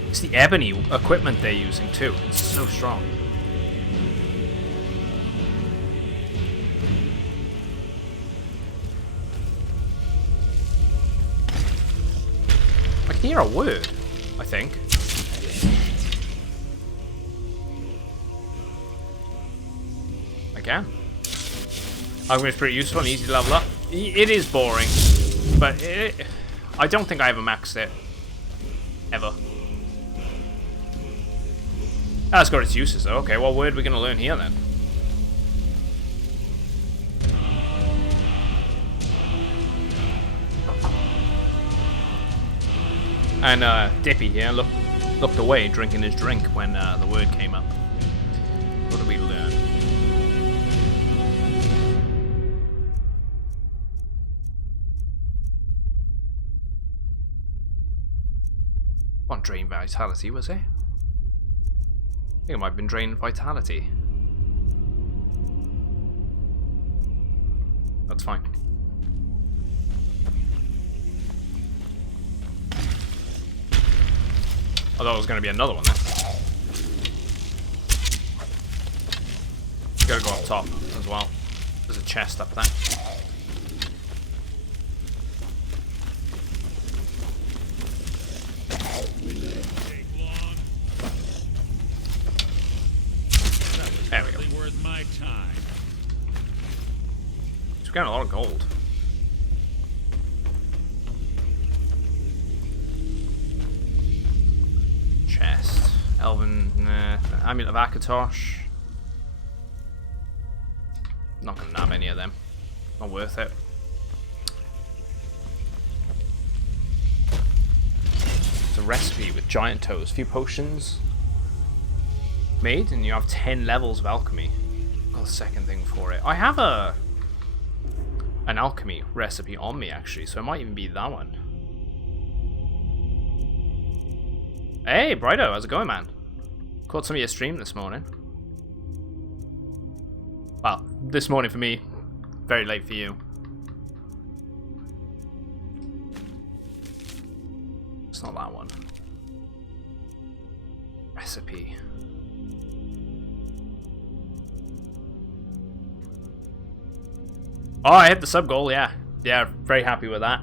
It's the ebony equipment they're using too. It's so strong. I can hear a word, I think. I can. Alchemy is pretty useful and easy to level up. It is boring, but I don't think I ever maxed it. Ever. That's got its uses though. Okay, what word are we going to learn here then? And Dippy here looked away drinking his drink when the word came up. What did we learn? One drain vitality, was it? I think it might have been drain vitality. That's fine. I thought it was going to be another one then. Gotta go up top as well. There's a chest up there. There we go. Worth my time. So we're getting a lot of gold. Chest. Elven, Amulet of Akatosh. Not gonna nab any of them. Not worth it. It's a recipe with giant toes. A few potions made, and you have 10 levels of alchemy. Got a second thing for it. I have an alchemy recipe on me actually, so it might even be that one. Hey, Brighto, how's it going, man? Caught some of your stream this morning. Well, this morning for me, very late for you. It's not that one. Recipe. Oh, I hit the sub goal, yeah. Yeah, very happy with that.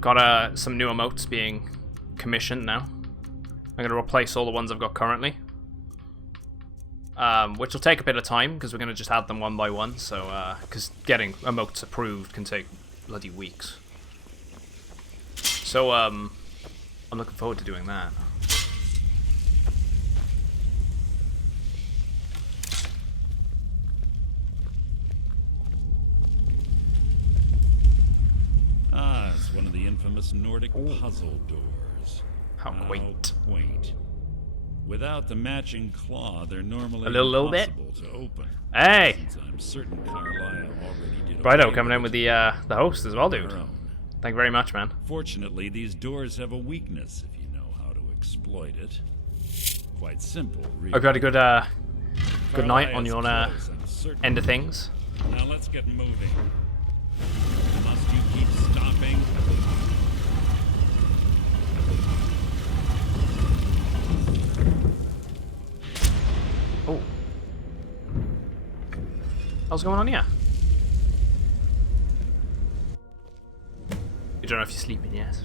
Got some new emotes being commissioned now. I'm going to replace all the ones I've got currently. Which will take a bit of time, because we're going to just add them one by one. So, because getting emotes approved can take bloody weeks. So, I'm looking forward to doing that. Ah, it's one of the infamous Nordic puzzle doors. How quaint. Quaint. Without the matching claw, they're normally A little bit. impossible to open. Hey! Since I'm certain Carlisle already did Brighto away coming in with the host as well, on dude. her own. Thank you very much, man. Fortunately, these doors have a weakness if you know how to exploit it. Quite simple, really. Hope you had a good night on your Carlisle's close, I'm certain. end of things. Now let's get moving. Must you keep stopping? Oh. What's going on here? You don't know if you're sleeping yet.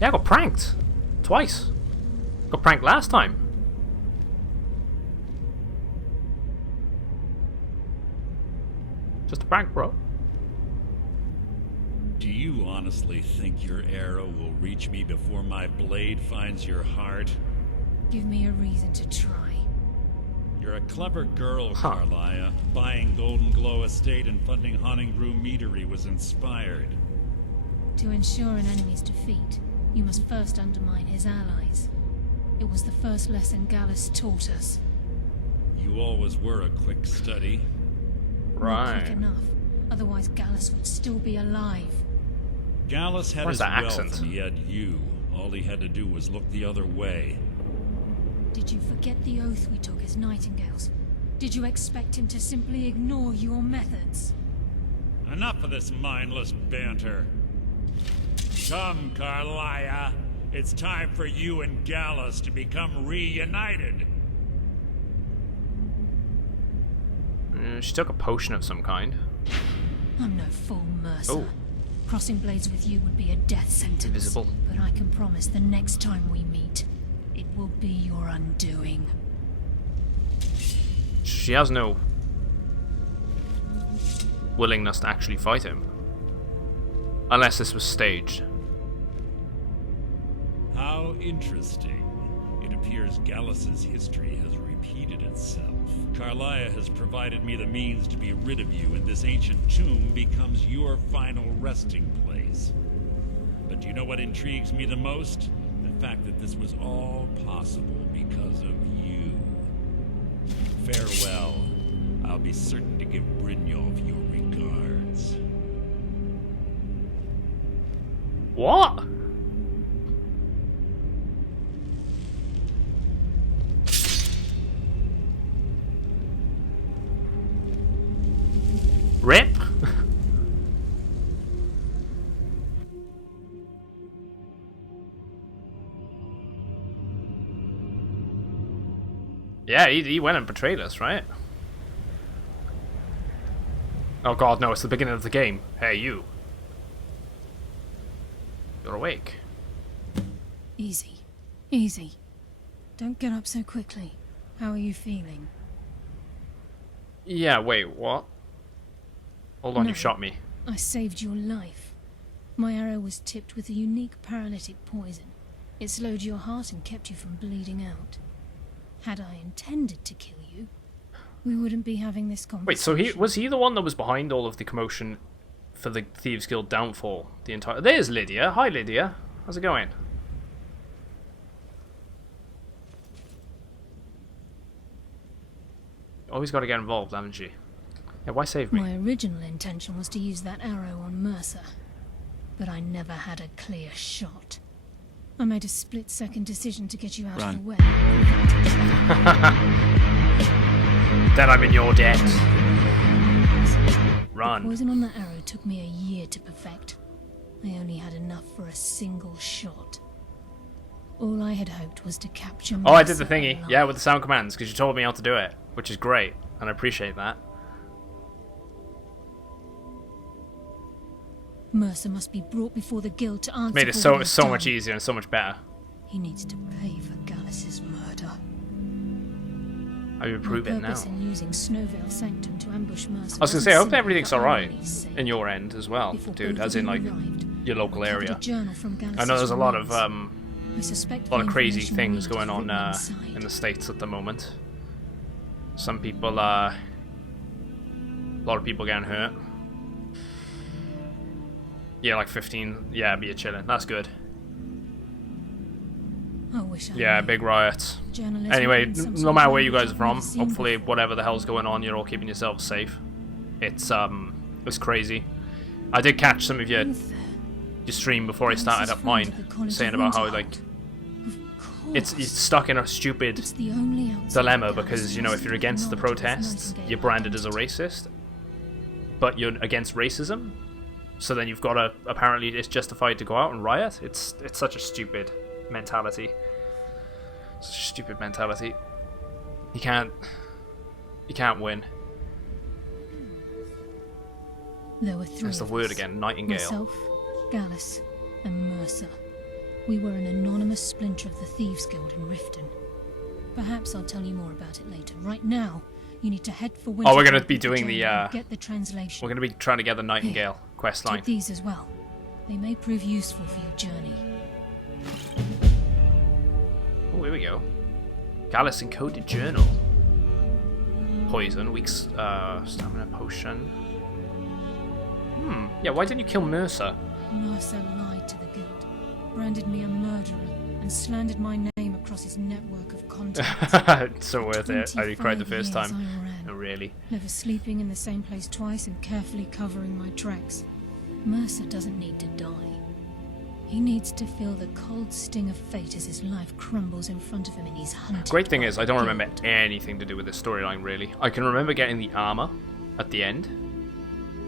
Yeah, I got pranked. Twice. Got pranked last time. Just a prank, bro. Do you honestly think your arrow will reach me before my blade finds your heart? Give me a reason to try. You're a clever girl, Huh. Carlisle. Buying Golden Glow Estate and funding Honningbrew Meadery was inspired. To ensure an enemy's defeat, you must first undermine his allies. It was the first lesson Gallus taught us. You always were a quick study. Not quick Right. enough, otherwise Gallus would still be alive. Gallus had What his is that wealth accent? and he had you. All he had to do was look the other way. Did you forget the oath we took as Nightingales? Did you expect him to simply ignore your methods? Enough of this mindless banter. Come, Carlisle. It's time for you and Gallus to become reunited. She took a potion of some kind. I'm no fool, Mercer. Oh. Crossing blades with you would be a death sentence. Invisible. But I can promise the next time we meet, it will be your undoing. She has no willingness to actually fight him. Unless this was staged. How interesting. It appears Gallus's history has repeated itself. Carlisle has provided me the means to be rid of you, and this ancient tomb becomes your final resting place. But do you know what intrigues me the most? The fact that this was all possible because of you. Farewell. I'll be certain to give Brynjolf your regards. What? Rip? Yeah, he went and betrayed us, right? Oh god, no, it's the beginning of the game. Hey, you. You're awake. Easy. Easy. Don't get up so quickly. How are you feeling? Yeah, wait, what? Hold on, No. you shot me. I saved your life. My arrow was tipped with a unique paralytic poison. It slowed your heart and kept you from bleeding out. Had I intended to kill you, we wouldn't be having this conversation. Wait, so he the one that was behind all of the commotion for the Thieves Guild downfall? The entire. There's Lydia. Hi, Lydia. How's it going? Always got to get involved, haven't you? Yeah, why save me? My original intention was to use that arrow on Mercer, but I never had a clear shot. I made a split-second decision to get you out of the way. Then I'm in your debt. The Run. poison on that arrow took me a year to perfect. I only had enough for a single shot. All I had hoped was to capture Oh, I did the Mercer thingy. alive. Yeah, with the sound commands, because you told me how to do it, which is great, and I appreciate that. Mercer must be brought before the guild to answer Made it for so what he's so done. much easier and so much better. He needs to pay for Gallus's murder. How you improve it now? purpose in using Snowvale Sanctum to ambush Mercer I was gonna say, I hope everything's alright in in your end as well, Before dude, both as of in you like arrived, your local area. a journal from I know Gallus' there's a lot of remains. I suspect a lot the of crazy information things we need going is on written inside. in the States at the moment. Some people, a lot of people getting hurt. Yeah, like 15. Yeah, be a chilling. That's good. I wish I Yeah, knew. big riots. Journalism Anyway, in some no sort matter of where you guys are language from, I've never seen hopefully before. whatever the hell's going on, you're all keeping yourselves safe. It's crazy. I did catch some of your Luther, stream before I Gallus' started up friend mine, at the College saying of about how Winterhold. like Of it's course. stuck in a stupid It's the only outside dilemma Gallus because, you know, if you're with against the knowledge of his protests, Nightingale you're branded as a identity. racist, but you're against racism, so then you've got to, apparently it's justified to go out and riot. It's such a stupid mentality. Such a stupid mentality. You can't win. There were three There's the of word us. again, Nightingale. Myself, Gallus, and Mercer. We were an anonymous splinter of the Thieves Guild in Riften. Perhaps I'll tell you more about it later. Right now, you need to head for Winterhold. Oh, we're gonna be with the doing the, journal and get the We're translation. going to be trying to get the Nightingale quest line. Take these as well. They may prove useful for your journey. Oh, here we go. Gallus encoded journal. Poison, weak stamina potion. Yeah, why didn't you kill Mercer? Mercer lied to the guild, branded me a murderer, and slandered my name across his network of contacts. It's so worth it. I cried the 25 first years time. I ran, No, really. never sleeping in the same place twice and carefully covering my tracks. Mercer doesn't need to die. He needs to feel the cold sting of fate as his life crumbles in front of him and he's hunted. Great thing by is, I the don't remember guild. anything to do with this storyline, really. I can remember getting the armor at the end.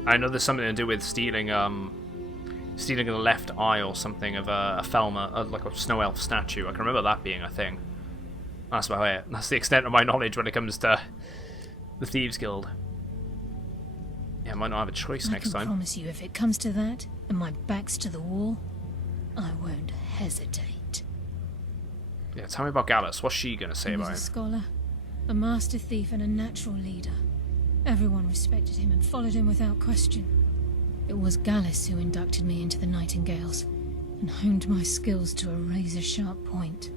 I know there's something to do with stealing the left eye or something of a Felma, like a snow elf statue. I can remember that being a thing. That's about it. That's the extent of my knowledge when it comes to the Thieves Guild. Yeah, I might not have a choice I next can time. promise you, if it comes to that, and my back's to the wall, I won't hesitate. Yeah, tell me about Gallus. What's she gonna say He about was a him? scholar, a master thief, and a natural leader. Everyone respected him and followed him without question. It was Gallus who inducted me into the Nightingales and honed my skills to a razor-sharp point.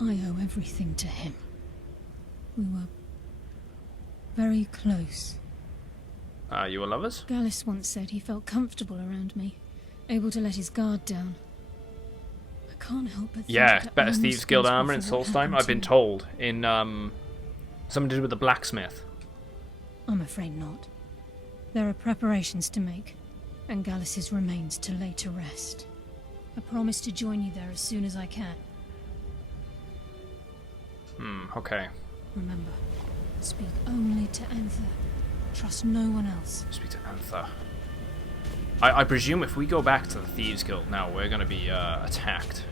I owe everything to him. We were very close. You were lovers? Gallus once said he felt comfortable around me, able to let his guard down. I can't help but think Yeah, that better I'm Thieves Guild responsible armor in for what Soulstime. happened I've to been me. told in something to do with the blacksmith. I'm afraid not. There are preparations to make, and Gallus's remains to lay to rest. I promise to join you there as soon as I can. Okay. Remember, speak only to Anther. Trust no one else. Speak to Anther. I presume if we go back to the Thieves Guild now, we're gonna be attacked.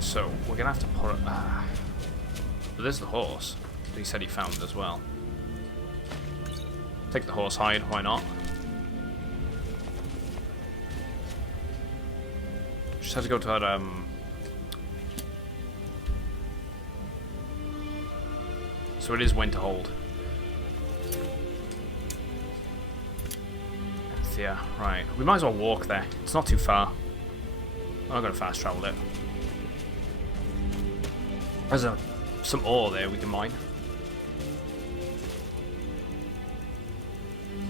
So we're gonna have to put. But there's the horse that he said he found as well. Take the horse hide. Why not? Just have to go to that So it is Winterhold. Yeah, right. We might as well walk there. It's not too far. I'm not going to fast travel it. There's some ore there we can mine.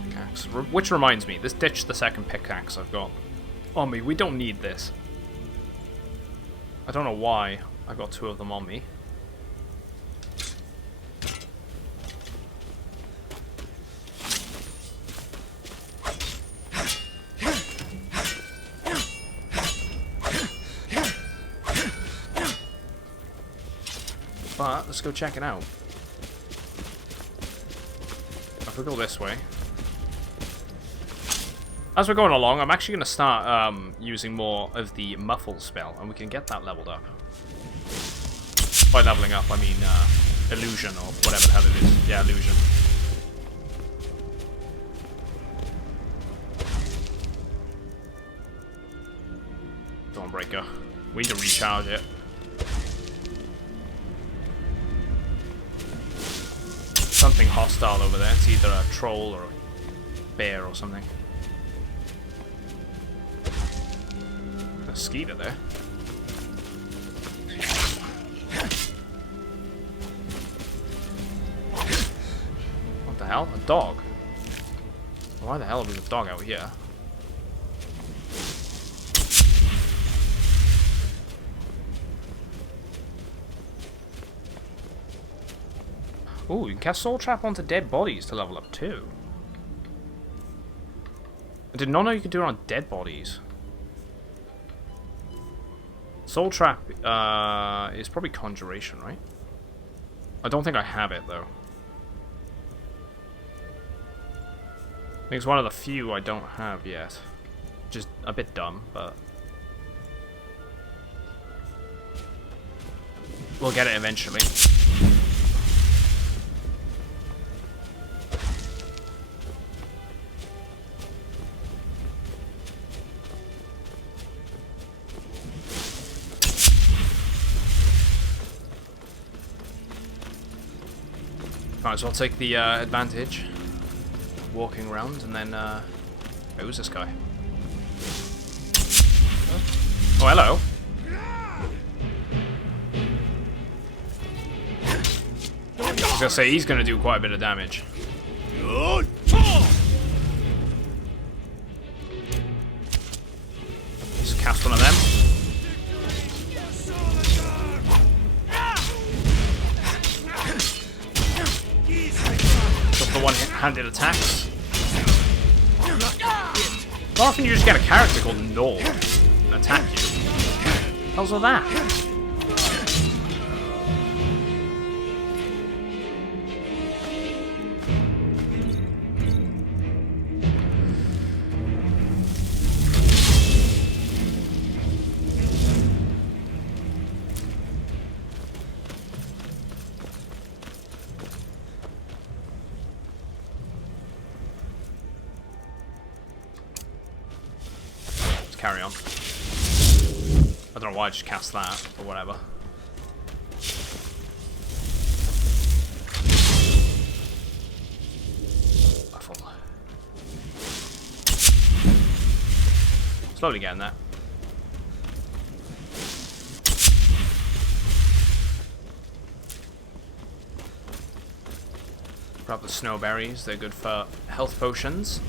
Pickaxe. Which reminds me, let's ditch the second pickaxe I've got on me. We don't need this. I don't know why I got two of them on me. But let's go check it out. If we go this way. As we're going along, I'm actually going to start using more of the muffle spell, and we can get that leveled up. By leveling up, I mean illusion, or whatever the hell it is. Yeah, illusion. Dawnbreaker. We need to recharge it. something hostile over there. It's either a troll or a bear or something. A skeeter there. What the hell? A dog? Why the hell is a dog out here? Ooh, you can cast Soul Trap onto dead bodies to level up too. I did not know you could do it on dead bodies. Soul Trap is probably Conjuration, right? I don't think I have it though. I think it's one of the few I don't have yet. Which is a bit dumb, but we'll get it eventually. Might as well take the advantage. Walking around and then, who's this guy? Oh, hello. I was gonna say, he's gonna do quite a bit of damage. Just cast one of them. Just the one-handed attacks. How often you just get a character called Nord and attack you? How's all that? Carry on. I don't know why I just cast that, or whatever. Buffle. Slowly getting that. Grab the snowberries, they're good for health potions.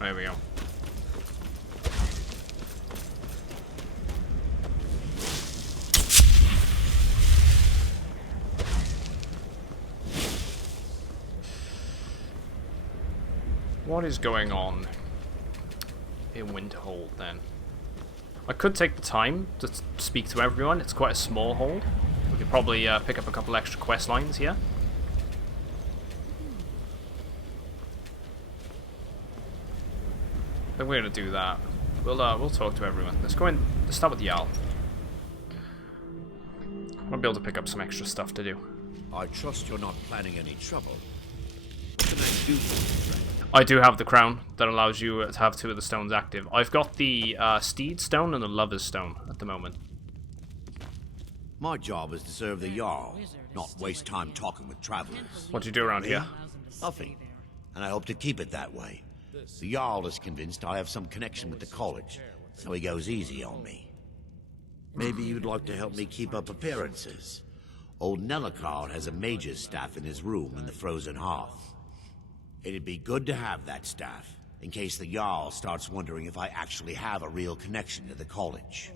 There we go. What is going on in Winterhold then? I could take the time to speak to everyone. It's quite a small hold. We could probably pick up a couple extra quest lines here. I think we're gonna do that. We'll talk to everyone. Let's go in. Let's start with the Jarl. I'll be able to pick up some extra stuff to do. I trust you're not planning any trouble. What can I do for you, friend? I do have the crown that allows you to have two of the stones active. I've got the Steed Stone and the Lover's Stone at the moment. My job is to serve the Jarl, not waste time talking with travelers. What do you do around here? Nothing. And I hope to keep it that way. The Jarl is convinced I have some connection with the college, so he goes easy on me. Maybe you'd like to help me keep up appearances. Old Nellicard has a mage's staff in his room in the frozen hearth. It'd be good to have that staff, in case the Jarl starts wondering if I actually have a real connection to the college.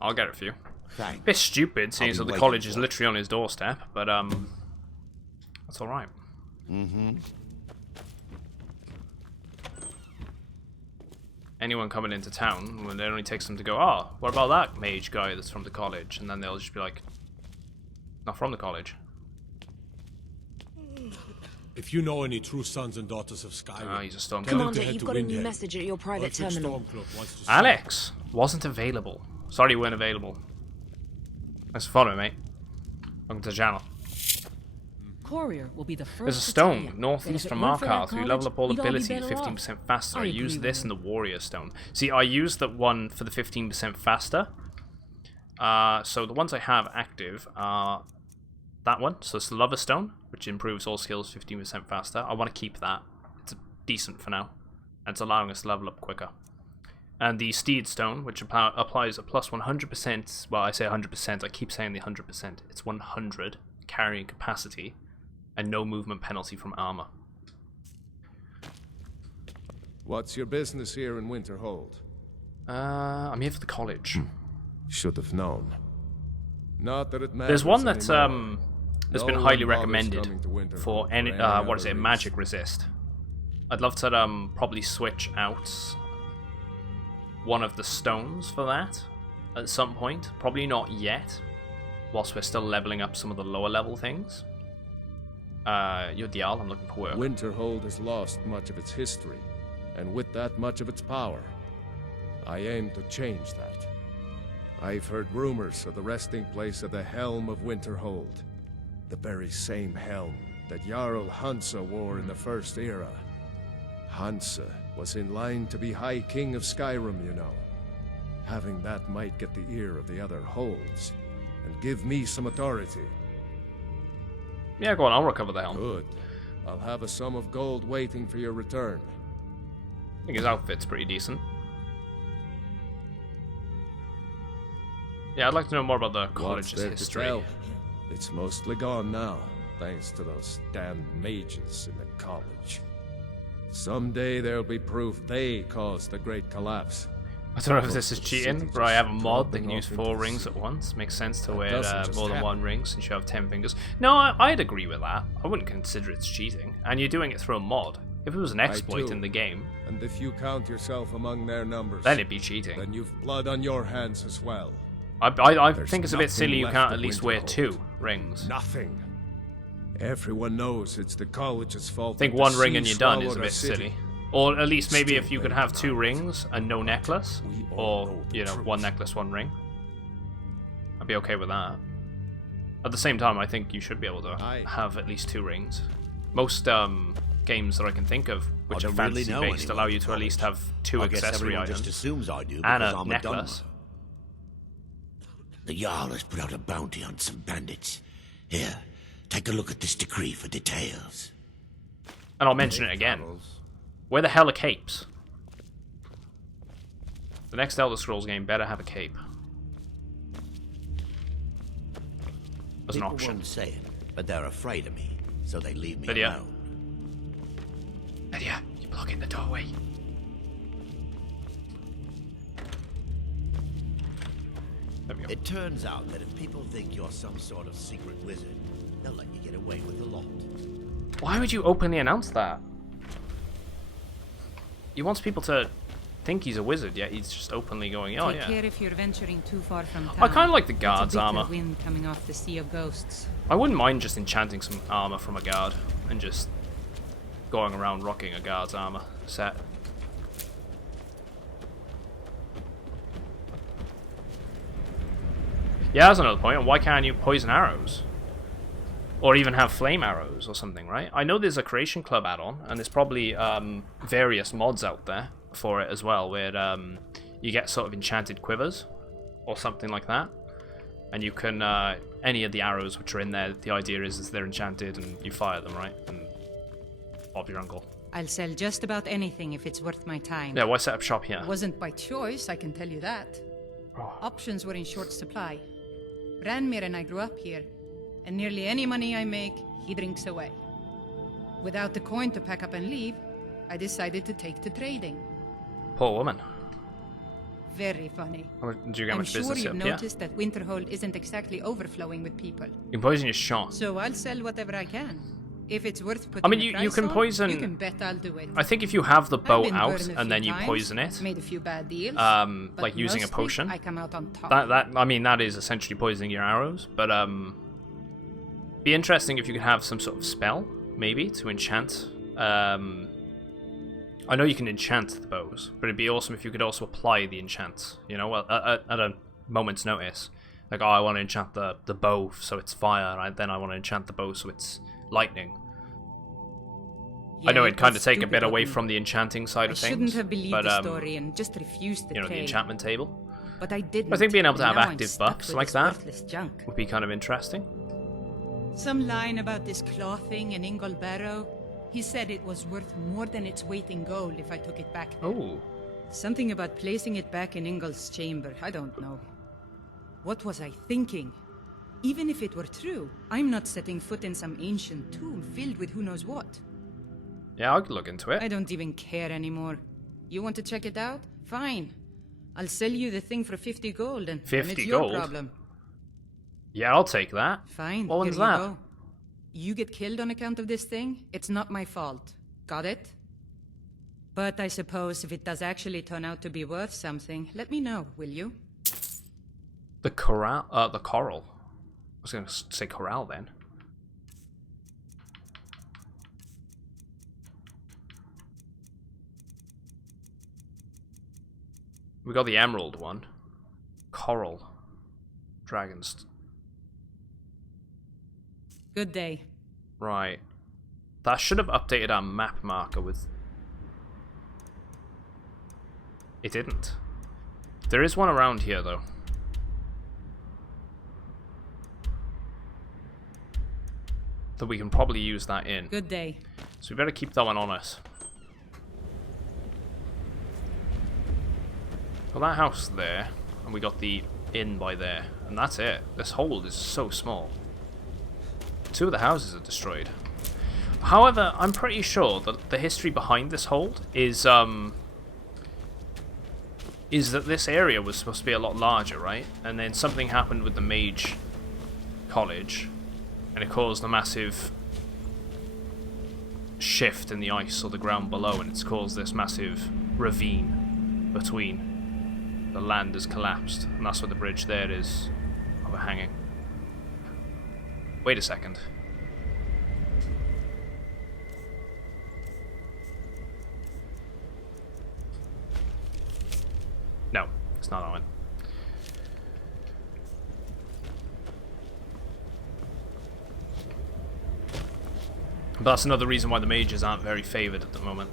I'll get it for you. Thanks. Bit stupid, seeing as the college is literally on his doorstep, but that's alright. Mm-hmm. Anyone coming into town, when it only takes them to go, oh, what about that mage guy that's from the college? And then they'll just be like, not from the college. If you know any true sons and daughters of Skyrim, Ah, he's a Stormcloak. Commander, you've got a new message at your private terminal. Alex wasn't available. Sorry you weren't available. Thanks for following, mate. Welcome to the channel. Courier will be the first. There's a stone northeast from Markarth. You level up all ability 15% faster. I use this and the Warrior Stone. See, I use the one for the 15% faster. So the ones I have active are that one. So it's the Lover Stone, which improves all skills 15% faster. I want to keep that. It's decent for now. And it's allowing us to level up quicker. And the Steed Stone, which applies a plus 100%, well, I say 100%, I keep saying the 100%. It's 100 carrying capacity and no movement penalty from armor. What's your business here in Winterhold? I'm here for the college. Should have known. Not that it matters. There's one that's anymore. has been No highly one bothers recommended coming to Winterhold for for any any what is other it, reason. magic resist. I'd love to probably switch out one of the stones for that at some point. Probably not yet, whilst we're still leveling up some of the lower level things. You're the Jarl, I'm looking for work. Winterhold has lost much of its history, and with that much of its power. I aim to change that. I've heard rumors of the resting place of the Helm of Winterhold. The very same helm that Jarl Hansa wore in the First Era. Hansa was in line to be High King of Skyrim, you know. Having that might get the ear of the other holds, and give me some authority. Yeah, go on, I'll recover the helm. Good. I'll have a sum of gold waiting for your return. I think his outfit's pretty decent. Yeah, I'd like to know more about the What's college's there to history. tell? It's mostly gone now, thanks to those damn mages in the college. Someday there'll be proof they caused the Great Collapse. I don't know if this is Most of the city cheating, but I have a just mod that dropping can use off into 4 the rings sea. at once. Makes sense to That wear doesn't just more than happen. 1 ring since you have 10 fingers. No, I'd agree with that. I wouldn't consider it's cheating. And you're doing it through a mod. If it was an exploit do. in the game, And if you count yourself among their numbers, then it'd be cheating. then you've blood on your hands as well. I There's think it's a bit nothing silly you left can't of at least wear Winterhold. 2 rings. Nothing. Everyone knows it's the college's fault. I think that the 1 ring sea and you're done is swallowed a our bit city. silly. Or at least maybe Still if you could very have 2 proud. rings and no necklace. We all Or, know the you know, truth. 1 necklace, 1 ring. I'd be okay with that. At the same time, I think you should be able to Aye. have at least 2 rings. Most games that I can think of, which I are don't really fantasy know based, anyone allow at you to at least college. have 2 I guess accessory everyone items just assumes I do and because a I'm a necklace. dumb. The Jarl has put out a bounty on some bandits. Here, take a look at this decree for details. And I'll mention it again. Where the hell are capes? The next Elder Scrolls game better have a cape. As an People option. won't say it, but they're afraid of me, so they leave me Lydia. alone. Lydia, you're blocking the doorway. There we go. It turns out that if people think you're some sort of secret wizard, they'll let you get away with a lot. Why would you openly announce that? He wants people to think he's a wizard, yet he's just openly going, oh Take yeah. care if you're venturing too far from town. I kind of like the It's a guard's bitter armor. wind coming off the Sea of Ghosts. I wouldn't mind just enchanting some armor from a guard and just going around rocking a guard's armor set. Yeah, that's another point. And why can't you poison arrows? Or even have flame arrows or something, right? I know there's a Creation Club add-on, and there's probably various mods out there for it as well, where you get sort of enchanted quivers or something like that. And you can, any of the arrows which are in there, the idea is they're enchanted and you fire them, right? And Bob your uncle. I'll sell just about anything if it's worth my time. Yeah, why set up shop here? It wasn't by choice, I can tell you that. Oh. Options were in short supply. Branmir and I grew up here, and nearly any money I make, he drinks away. Without the coin to pack up and leave, I decided to take to trading. Poor woman. Very funny. How much, do you get I'm much sure business you've up? Yeah. noticed that Winterhold isn't exactly overflowing with people. You can poison your shot. So I'll sell whatever I can. If it's worth putting I mean, a you price can on, poison- You can bet I'll do it. I think if you have the I've bow been out burned a and then few you times, poison it, made a few bad deals, like but using a mostly potion, I come out on top. that I mean that is essentially poisoning your arrows. But be interesting if you could have some sort of spell maybe to enchant. I know you can enchant the bows, but it'd be awesome if you could also apply the enchants. You know, at a moment's notice. Like, oh, I want to enchant the bow so it's fire, and then I want to enchant the bow so it's lightning. I know Yeah, it'd kind of that's take a stupid bit of away me. from the enchanting side I of things. shouldn't have believed but, the story and just refused the you know, the trade. enchantment table. but I didn't. I think being able to and have now I'm active stuck buffs with like this that worthless junk. would be kind of interesting. Some line about this clothing in Ingol Barrow. He said it was worth more than its weight in gold if I took it back there. Oh. Something about placing it back in Ingol's chamber. I don't know. What was I thinking? Even if it were true, I'm not setting foot in some ancient tomb filled with who knows what. Yeah, I could look into it. I don't even care anymore. You want to check it out? Fine. I'll sell you the thing for 50 gold and 50 it's gold? your problem. Yeah, I'll take that. Fine. What one's here you that? go. You get killed on account of this thing? It's not my fault. Got it? But I suppose if it does actually turn out to be worth something, let me know, will you? The coral. I was going to say corral then. We got the emerald one. Coral. Dragons. Good day. Right. That should have updated our map marker with... It didn't. There is one around here though. That we can probably use that in. Good day. So we better keep that one on us. Got that house there, and we got the inn by there, and that's it. This hold is so small. 2 of the houses are destroyed. However, I'm pretty sure that the history behind this hold is that this area was supposed to be a lot larger, right? And then something happened with the mage college, and it caused a massive shift in the ice or the ground below, and it's caused this massive ravine between. The land has collapsed, and that's where the bridge there is overhanging. Wait a second. No, it's not on. But that's another reason why the mages aren't very favoured at the moment,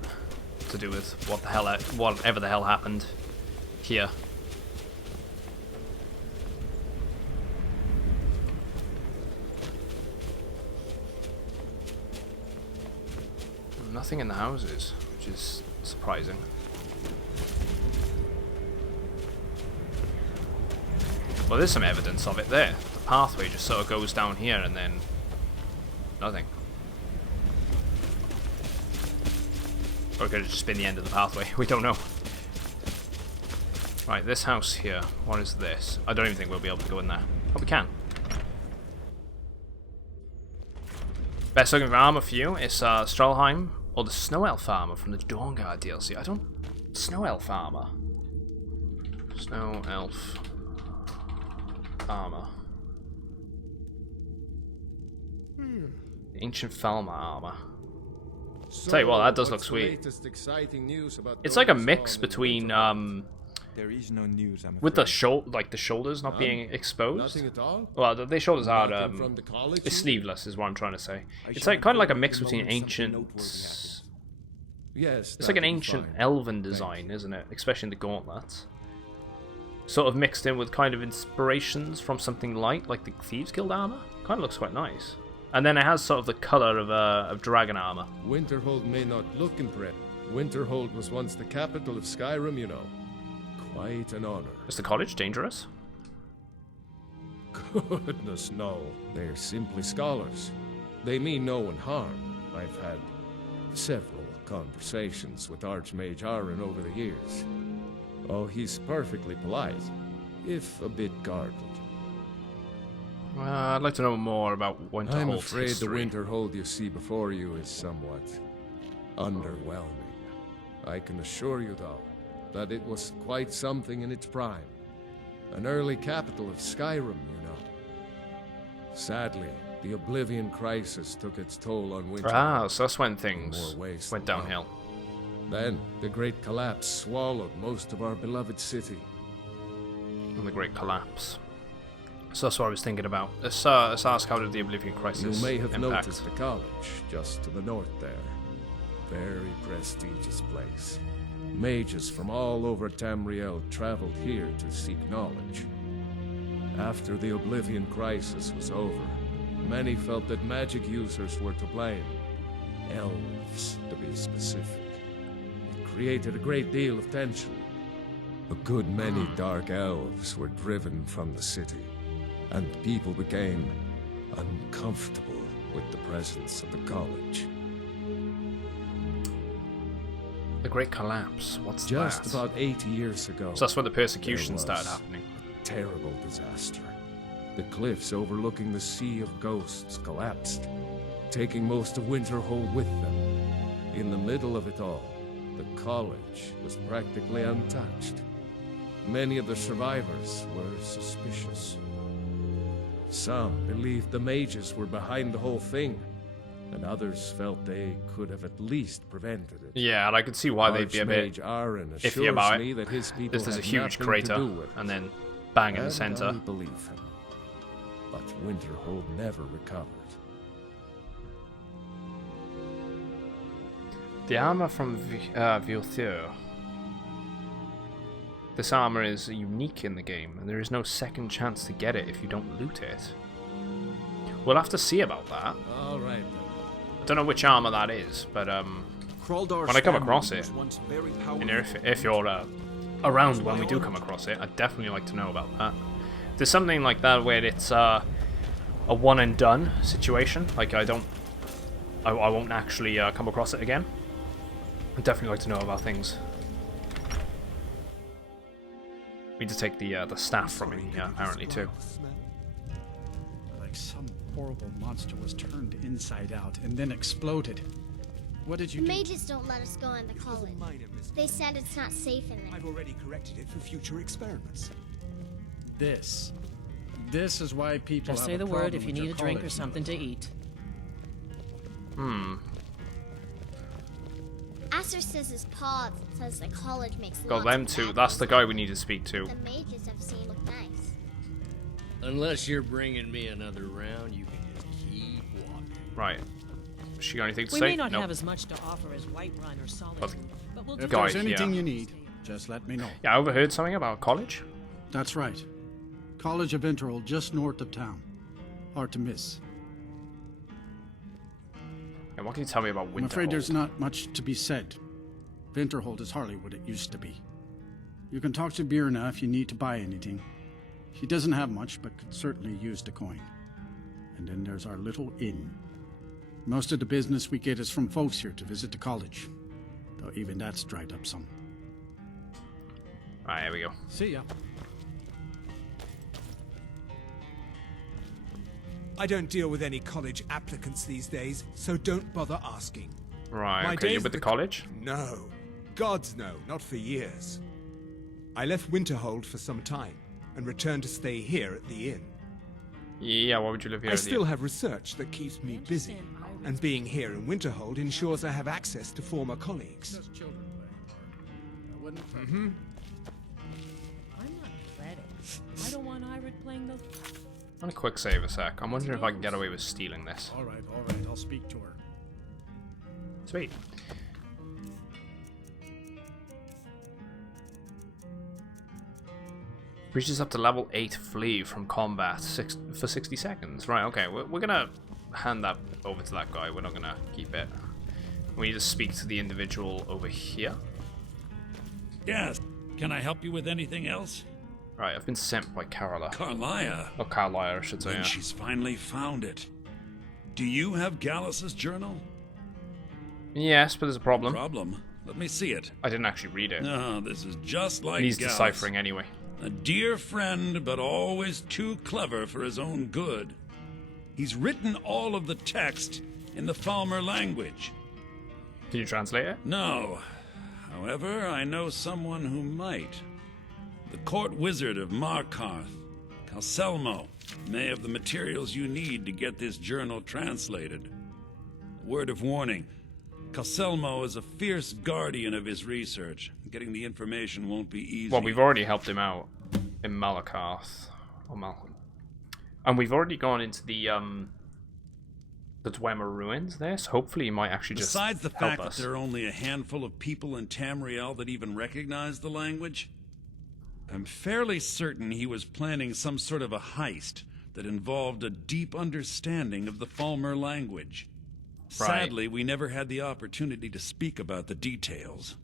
to do with whatever the hell happened here. Nothing in the houses, which is surprising. Well, there's some evidence of it there. The pathway just sort of goes down here and then nothing. Or it could have just been the end of the pathway. We don't know. Right, this house here. What is this? I don't even think we'll be able to go in there. Oh, we can. Best looking for armor for you is Strollheim or the Snow Elf armor from the Dawnguard DLC. I don't... Snow Elf armor. Snow Elf armor. Ancient Falmer armor. So, Tell you what, that does look what's the sweet. latest exciting news about It's like a Doran's mix farm in between There is no news, I'm with the afraid. like the shoulders not being exposed. Nothing at all? Well, the shoulders are Nothing from the college, it's you? sleeveless, is what I'm trying to say. It's shall like kind of like a report mix the between moment something ancient. noteworthy happens. Yes. It's like an that'll be ancient fine. elven design, isn't it? Especially in the gauntlets. Sort of mixed in with kind of inspirations from something light, like the Thieves Guild armor. Kind of looks quite nice. And then it has sort of the color of dragon armor. Winterhold may not look impressive. Winterhold was once the capital of Skyrim, you know. Quite an honor. Is the college dangerous? Goodness, no. They're simply scholars. They mean no one harm. I've had several conversations with Archmage Aaron over the years. Oh, he's perfectly polite, if a bit guarded. I'd like to know more about Winterhold's I'm afraid history. the Winterhold you see before you is somewhat underwhelming. I can assure you, though, that it was quite something in its prime. An early capital of Skyrim, you know. Sadly, the Oblivion Crisis took its toll on Winterhold. Ah, so that's when in things more ways went than one. downhill. Then, the Great Collapse swallowed most of our beloved city. And the Great Collapse. So that's what I was thinking about. Let's ask how did the Oblivion Crisis You may have impact? noticed the college, just to the north there. Very prestigious place. Mages from all over Tamriel traveled here to seek knowledge. After the Oblivion Crisis was over, many felt that magic users were to blame. Elves, to be specific. It created a great deal of tension. A good many dark elves were driven from the city, and people became uncomfortable with the presence of the college. The Great Collapse. What's Just that? about 80 years ago. So that's when the persecution started happening. A terrible disaster. The cliffs overlooking the Sea of Ghosts collapsed, taking most of Winterhold with them. In the middle of it all, the college was practically untouched. Many of the survivors were suspicious. Some believed the mages were behind the whole thing, and others felt they could have at least prevented it. Yeah, and I could see why they'd be a bit Auralinus iffy about me it. that his people This is a had huge nothing crater, to do with it. and then bang in the And center. I believe him. But Winterhold never recovered. The armor from Vilthur. This armor is unique in the game, and there is no second chance to get it if you don't loot it. We'll have to see about that. All right. I don't know which armor that is, but when I come across it, and if you're around when we do come across it, I'd definitely like to know about that. If there's something like that where it's a one and done situation, like I won't actually come across it again. I'd definitely like to know about things. We need to take the staff from him, apparently too. Like some horrible monster was turned inside out and then exploded. What did you do? The mages don't let us go in the college. They said it's not safe in there. I've already corrected it for future experiments. This is why people Just have say the word if you with need your a drink or college something to eat. Aster says his paw says the college makes Got lots them of two. bad That's the things. guy we need to speak to. The mages I've seen look nice. Unless you're bringing me another round, you can just keep walking. Right. Has she got anything to We say? may not Nope. have as much to offer as Whiterun or Solid, But but we'll If do there's Guy, anything yeah. you need, just let me know. Yeah, I overheard something about college. That's right. College of Winterhold, just north of town. Hard to miss. And what can you tell me about Winterhold? I'm afraid there's not much to be said. Winterhold is hardly what it used to be. You can talk to Birna if you need to buy anything. She doesn't have much, but could certainly use the coin. And then there's our little inn. Most of the business we get is from folks here to visit the college. Though even that's dried up some. Alright, here we go. See ya. I don't deal with any college applicants these days, so don't bother asking. Right, My okay, you're days with the at college? No. Gods no, not for years. I left Winterhold for some time, and returned to stay here at the inn. Yeah, why would you live here? I at the still inn? have research that keeps me busy, and being here in Winterhold ensures I have access to former colleagues. Just children playing hard. Mm-hmm. I'm not pathetic. I don't want Irid playing those. I'm gonna quick save a sec. I'm wondering if I can get away with stealing this. All right, I'll speak to her. Sweet. Reaches up to level 8 flee from combat for 60 seconds. Right, okay, we're gonna hand that over to that guy. We're not gonna keep it. We need to speak to the individual over here. Yes. Can I help you with anything else? Right, I've been sent by Carola. Carlia. Or Carlisle, I should say. Then Yeah. she's finally found it. Do you have Gallus's journal? Yes, but there's a problem. Problem? Let me see it. I didn't actually read it. No, this is just like And he's Gallus. deciphering anyway. A dear friend, but always too clever for his own good. He's written all of the text in the Falmer language. Can you translate it? No. However, I know someone who might. The court wizard of Markarth, Calselmo, may have the materials you need to get this journal translated. A word of warning. Calselmo is a fierce guardian of his research. Getting the information won't be easy. Well, we've already helped him out in Malakarth. And we've already gone into the the Dwemer ruins there, so hopefully he might actually just Besides the help fact us. that there are only a handful of people in Tamriel that even recognize the language, I'm fairly certain he was planning some sort of a heist that involved a deep understanding of the Falmer language. Right. Sadly, we never had the opportunity to speak about the details.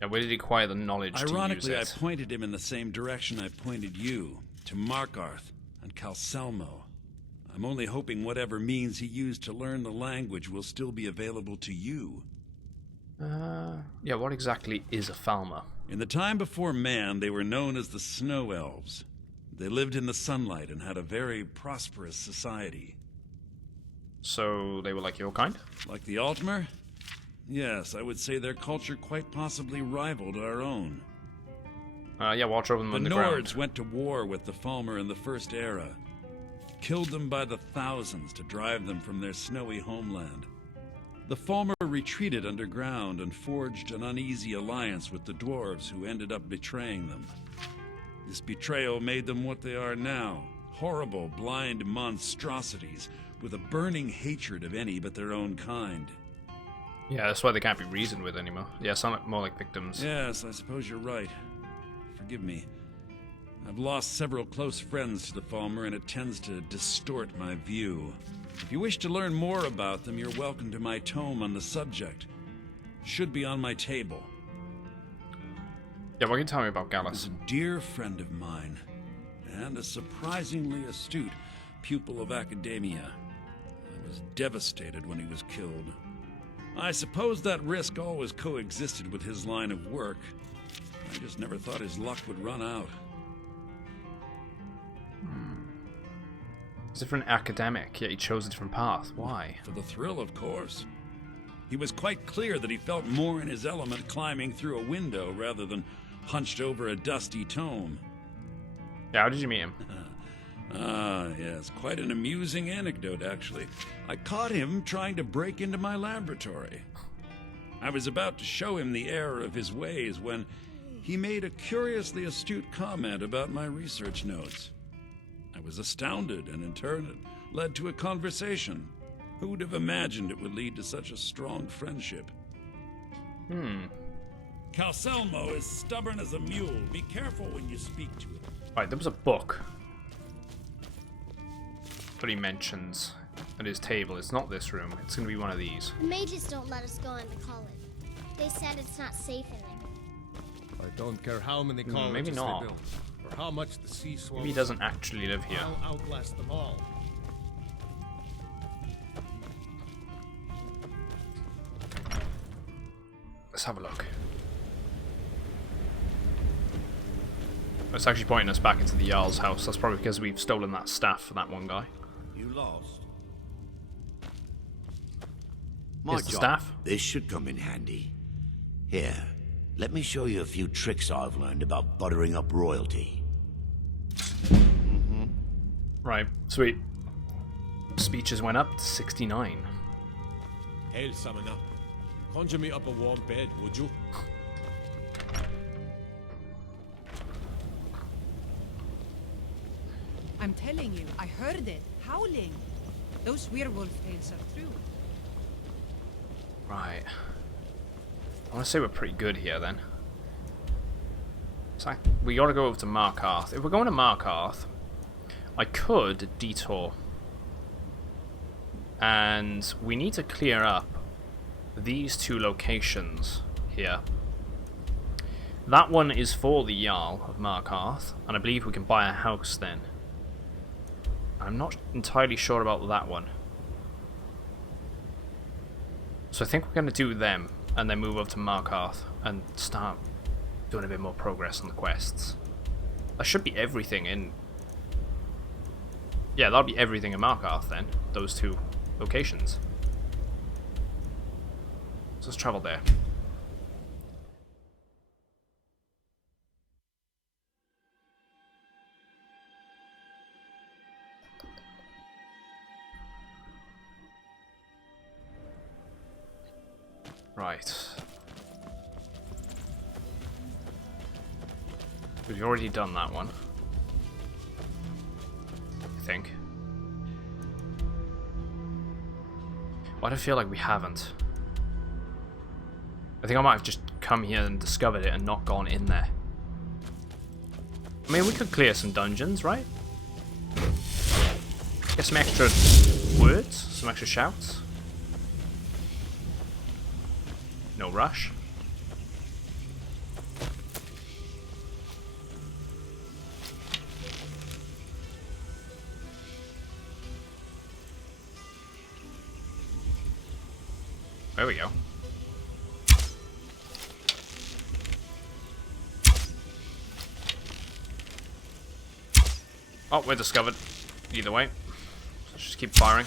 Yeah, where did he acquire the knowledge Ironically, to I use it? pointed him in the same direction I pointed you, to Markarth and Calcelmo. I'm only hoping whatever means he used to learn the language will still be available to you. Yeah, what exactly is a Falmer? In the time before man, they were known as the Snow Elves. They lived in the sunlight and had a very prosperous society. So they were like your kind? Like the Altmer? Yes, I would say their culture quite possibly rivaled our own. Yeah, watch over them The on the Nords ground. went to war with the Falmer in the First Era. Killed them by the thousands to drive them from their snowy homeland. The Falmer retreated underground and forged an uneasy alliance with the dwarves who ended up betraying them. This betrayal made them what they are now, horrible, blind monstrosities with a burning hatred of any but their own kind. Yeah, that's why they can't be reasoned with anymore. Yeah, sound more like victims. Yes, I suppose you're right. Forgive me. I've lost several close friends to the Falmer, and it tends to distort my view. If you wish to learn more about them, you're welcome to my tome on the subject. Should be on my table. Yeah, what can you tell me about Gallus? He's a dear friend of mine, and a surprisingly astute pupil of academia. I was devastated when he was killed. I suppose that risk always coexisted with his line of work. I just never thought his luck would run out. He's a different academic, yet he chose a different path. Why? For the thrill, of course. He was quite clear that he felt more in his element climbing through a window rather than hunched over a dusty tome. Yeah, how did you meet him? Yes, quite an amusing anecdote, actually. I caught him trying to break into my laboratory. I was about to show him the error of his ways when he made a curiously astute comment about my research notes. I was astounded, and in turn it led to a conversation. Who would have imagined it would lead to such a strong friendship? Calcelmo is stubborn as a mule. Be careful when you speak to him. Right, there was a book that he mentions at his table. It's not this room. It's going to be one of these. The mages don't let us go into college. They said it's not safe in there. I don't care how many colleges maybe not. they build, or how much the sea swallows. Maybe he doesn't actually live here. I'll outlast them all. Let's have a look. It's actually pointing us back into the Jarl's house. That's probably because we've stolen that staff for that one guy. You lost. Here's the staff. This should come in handy. Here, let me show you a few tricks I've learned about buttering up royalty. Right, sweet. Speeches went up to 69. Hail, Summoner. Conjure me up a warm bed, would you? I'm telling you, I heard it, howling. Those werewolf tales are true. Right. I want to say we're pretty good here then. So we got to go over to Markarth. If we're going to Markarth, I could detour. And we need to clear up these two locations here. That one is for the Jarl of Markarth, and I believe we can buy a house then. I'm not entirely sure about that one. So I think we're going to do them, and then move over to Markarth, and start doing a bit more progress on the quests. That should be everything in... Yeah, that'll be everything in Markarth then, those two locations. So let's travel there. Right. We've already done that one. I think. Why do I feel like we haven't? I think I might have just come here and discovered it and not gone in there. I mean, we could clear some dungeons, right? Get some extra words, some extra shouts. No rush. There we go. Oh, we're discovered. Either way. Let's just keep firing.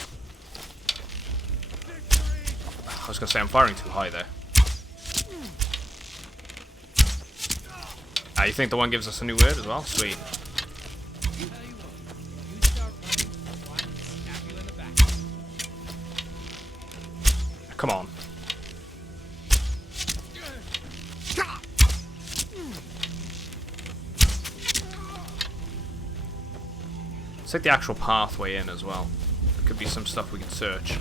I was gonna say I'm firing too high there. Ah, you think the one gives us a new word as well? Sweet. Come on. Let's take the actual pathway in as well. There could be some stuff we could search.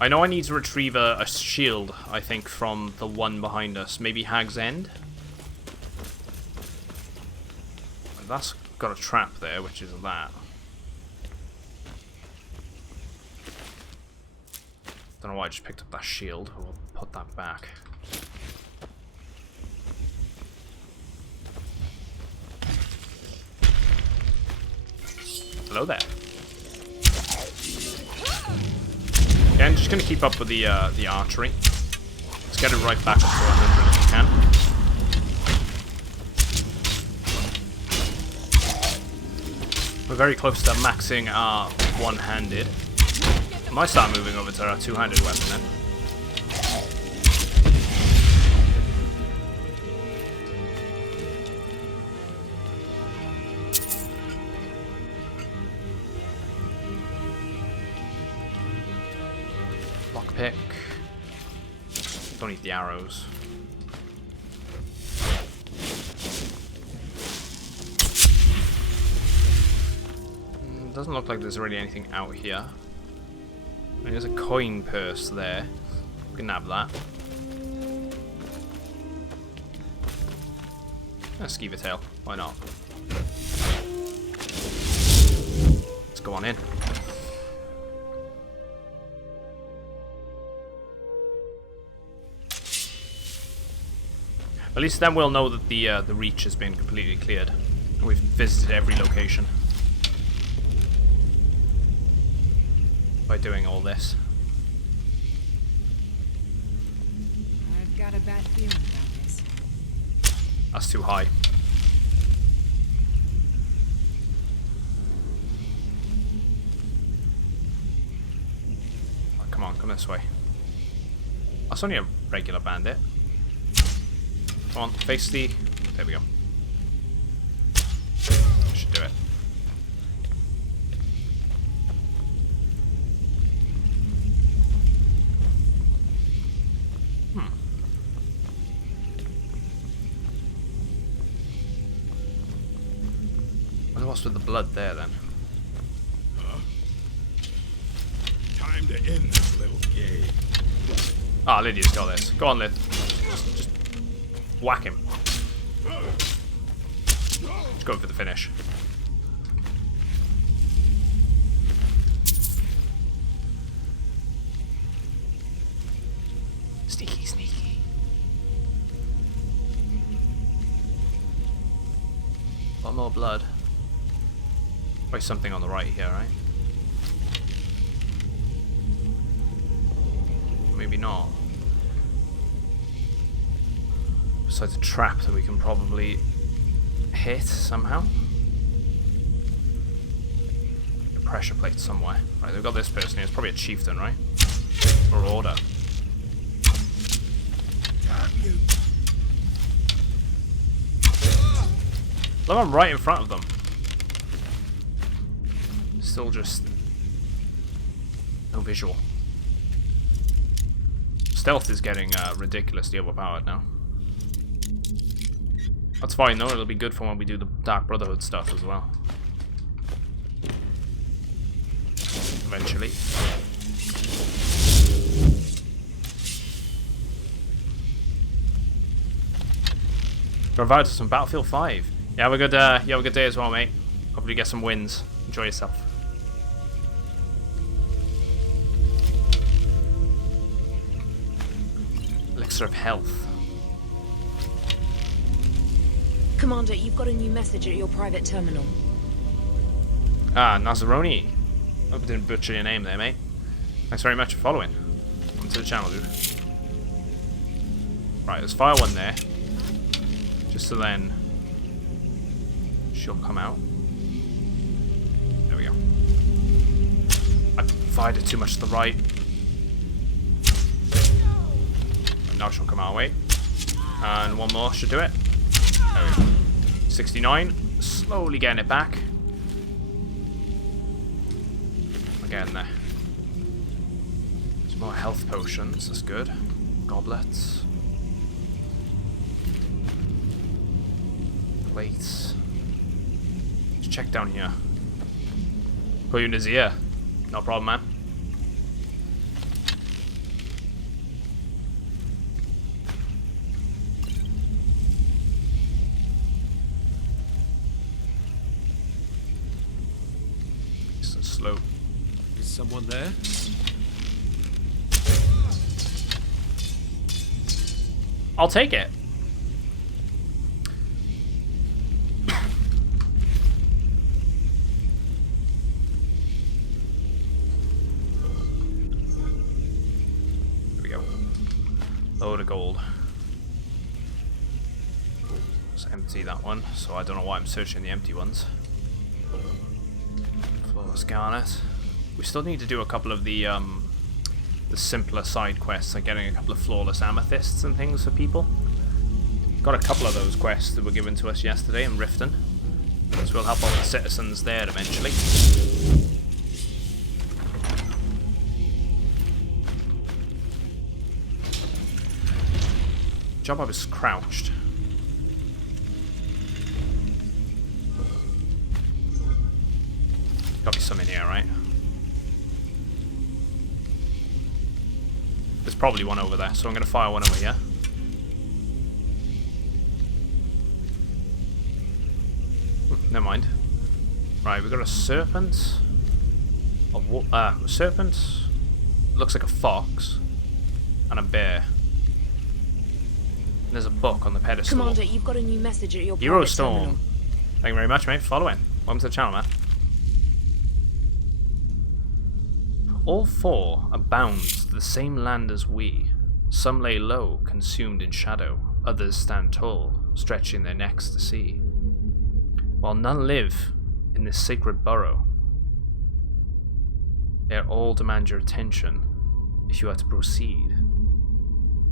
I know I need to retrieve a shield, I think, from the one behind us. Maybe Hag's End? That's got a trap there, which is that. Don't know why I just picked up that shield. We'll put that back. Hello there. Yeah, I'm just gonna keep up with the archery. Let's get it right back up to 100 if we can. We're very close to maxing our one-handed. I might start moving over to our two-handed weapon then. Lockpick. Don't need the arrows. Doesn't look like there's really anything out here. There's a coin purse there. We can nab that. A skeever tail. Why not? Let's go on in. At least then we'll know that the reach has been completely cleared. We've visited every location by doing all this. I've got a bad feeling about this. That's too high. Oh, come on, come this way. That's only a regular bandit. Come on, face the... There we go. Should do it. What's with the blood there then? Time to end this little game. Ah, Lydia's got this. Go on, Lyd. Just whack him. Just go for the finish. Sneaky, sneaky. One more blood. Probably something on the right here, right? Maybe not. Besides a trap that we can probably hit somehow. A pressure plate somewhere. Right, they've got this person here. It's probably a chieftain, right? Or order. Look, I'm right in front of them. Still just no visual. Stealth is getting ridiculously overpowered now. That's fine though, it'll be good for when we do the Dark Brotherhood stuff as well. eventually. You're invited to some Battlefield 5. You have a good day as well, mate. Hopefully you get some wins. Enjoy yourself. Elixir of health. Commander, you've got a new message at your private terminal. Ah, Nazaroni. Hope I didn't butcher your name there, mate. Thanks very much for following. Welcome to the channel, dude. Right, let's fire one there. Just so then she'll come out. There we go. I fired it too much to the right. Now she'll come our way. And one more should do it. There we go. 69. Slowly getting it back. We're getting there. Some more health potions. That's good. Goblets. Plates. Just check down here. Put you in his ear. No problem, man. Slow. Is someone there? I'll take it. There we go. Load of gold. Let's empty that one, so I don't know why I'm searching the empty ones. Garnet. We still need to do a couple of the simpler side quests, like getting a couple of flawless amethysts and things for people. Got a couple of those quests that were given to us yesterday in Riften, so we'll help all the citizens there eventually. Job I was crouched. Gotta be some in here, right? There's probably one over there, so I'm gonna fire one over here. Never mind. Right, we've got a serpent. A serpent. Looks like a fox. And a bear. And there's a book on the pedestal. Commander, you've got a new message at your Hero private Storm. terminal. Thank you very much, mate, for following. Welcome to the channel, man. All four are bound to the same land as we. Some lay low, consumed in shadow. Others stand tall, stretching their necks to see. While none live in this sacred burrow, they all demand your attention if you are to proceed.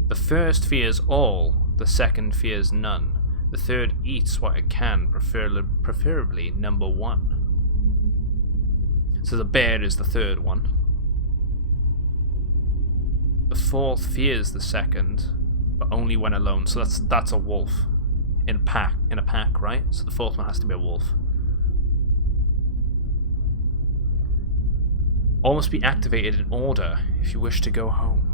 The first fears all, the second fears none. The third eats what it can, preferably number one. So the bear is the third one. The fourth fears the second, but only when alone. So that's a wolf in a pack, right? So the fourth one has to be a wolf. All must be activated in order if you wish to go home.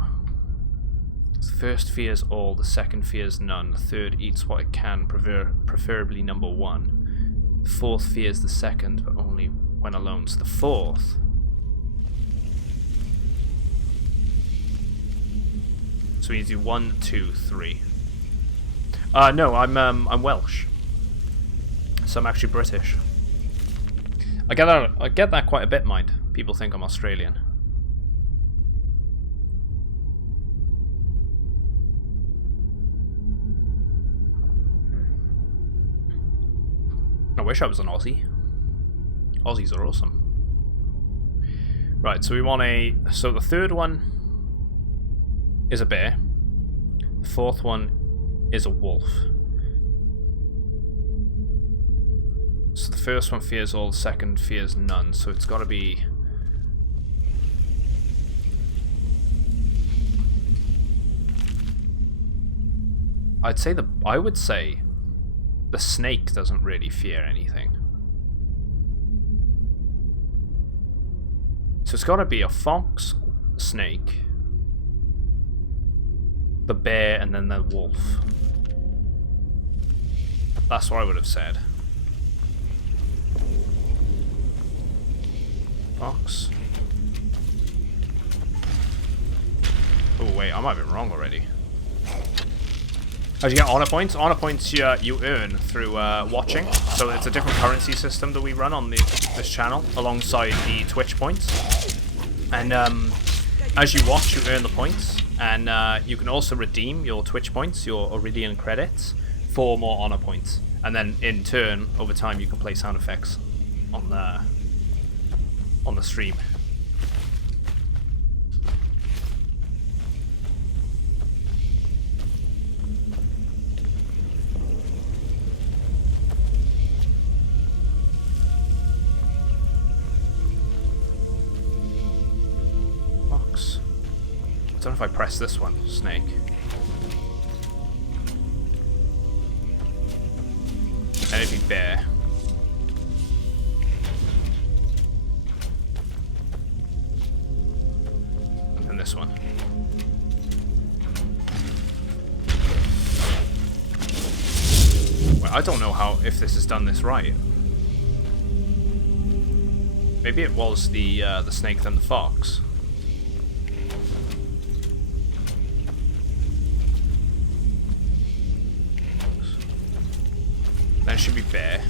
The first fears all, the second fears none. The third eats what it can, preferably number one. The fourth fears the second, but only when alone. So the fourth. So we need to do 1, 2, 3. No, I'm Welsh. So I'm actually British. I get that quite a bit, mind. People think I'm Australian. I wish I was an Aussie. Aussies are awesome. Right, so we want so the third one is a bear. The fourth one is a wolf. So the first one fears all, the second fears none. So it's got to be... I would say the snake doesn't really fear anything. So it's got to be a fox, snake, the bear, and then the wolf. That's what I would have said. Fox. Oh wait, I might have been wrong already. As you get honor points. Honor points you earn through watching. So it's a different currency system that we run on this channel alongside the Twitch points. And as you watch, you earn the points, and you can also redeem your Twitch points, your Auralinus credits, for more honor points. And then in turn, over time, you can play sound effects on the stream. I don't know if I press this one, snake. And it'd be bear. And then this one. Well, I don't know if this has done this right. Maybe it was the snake then the fox. That should be bear.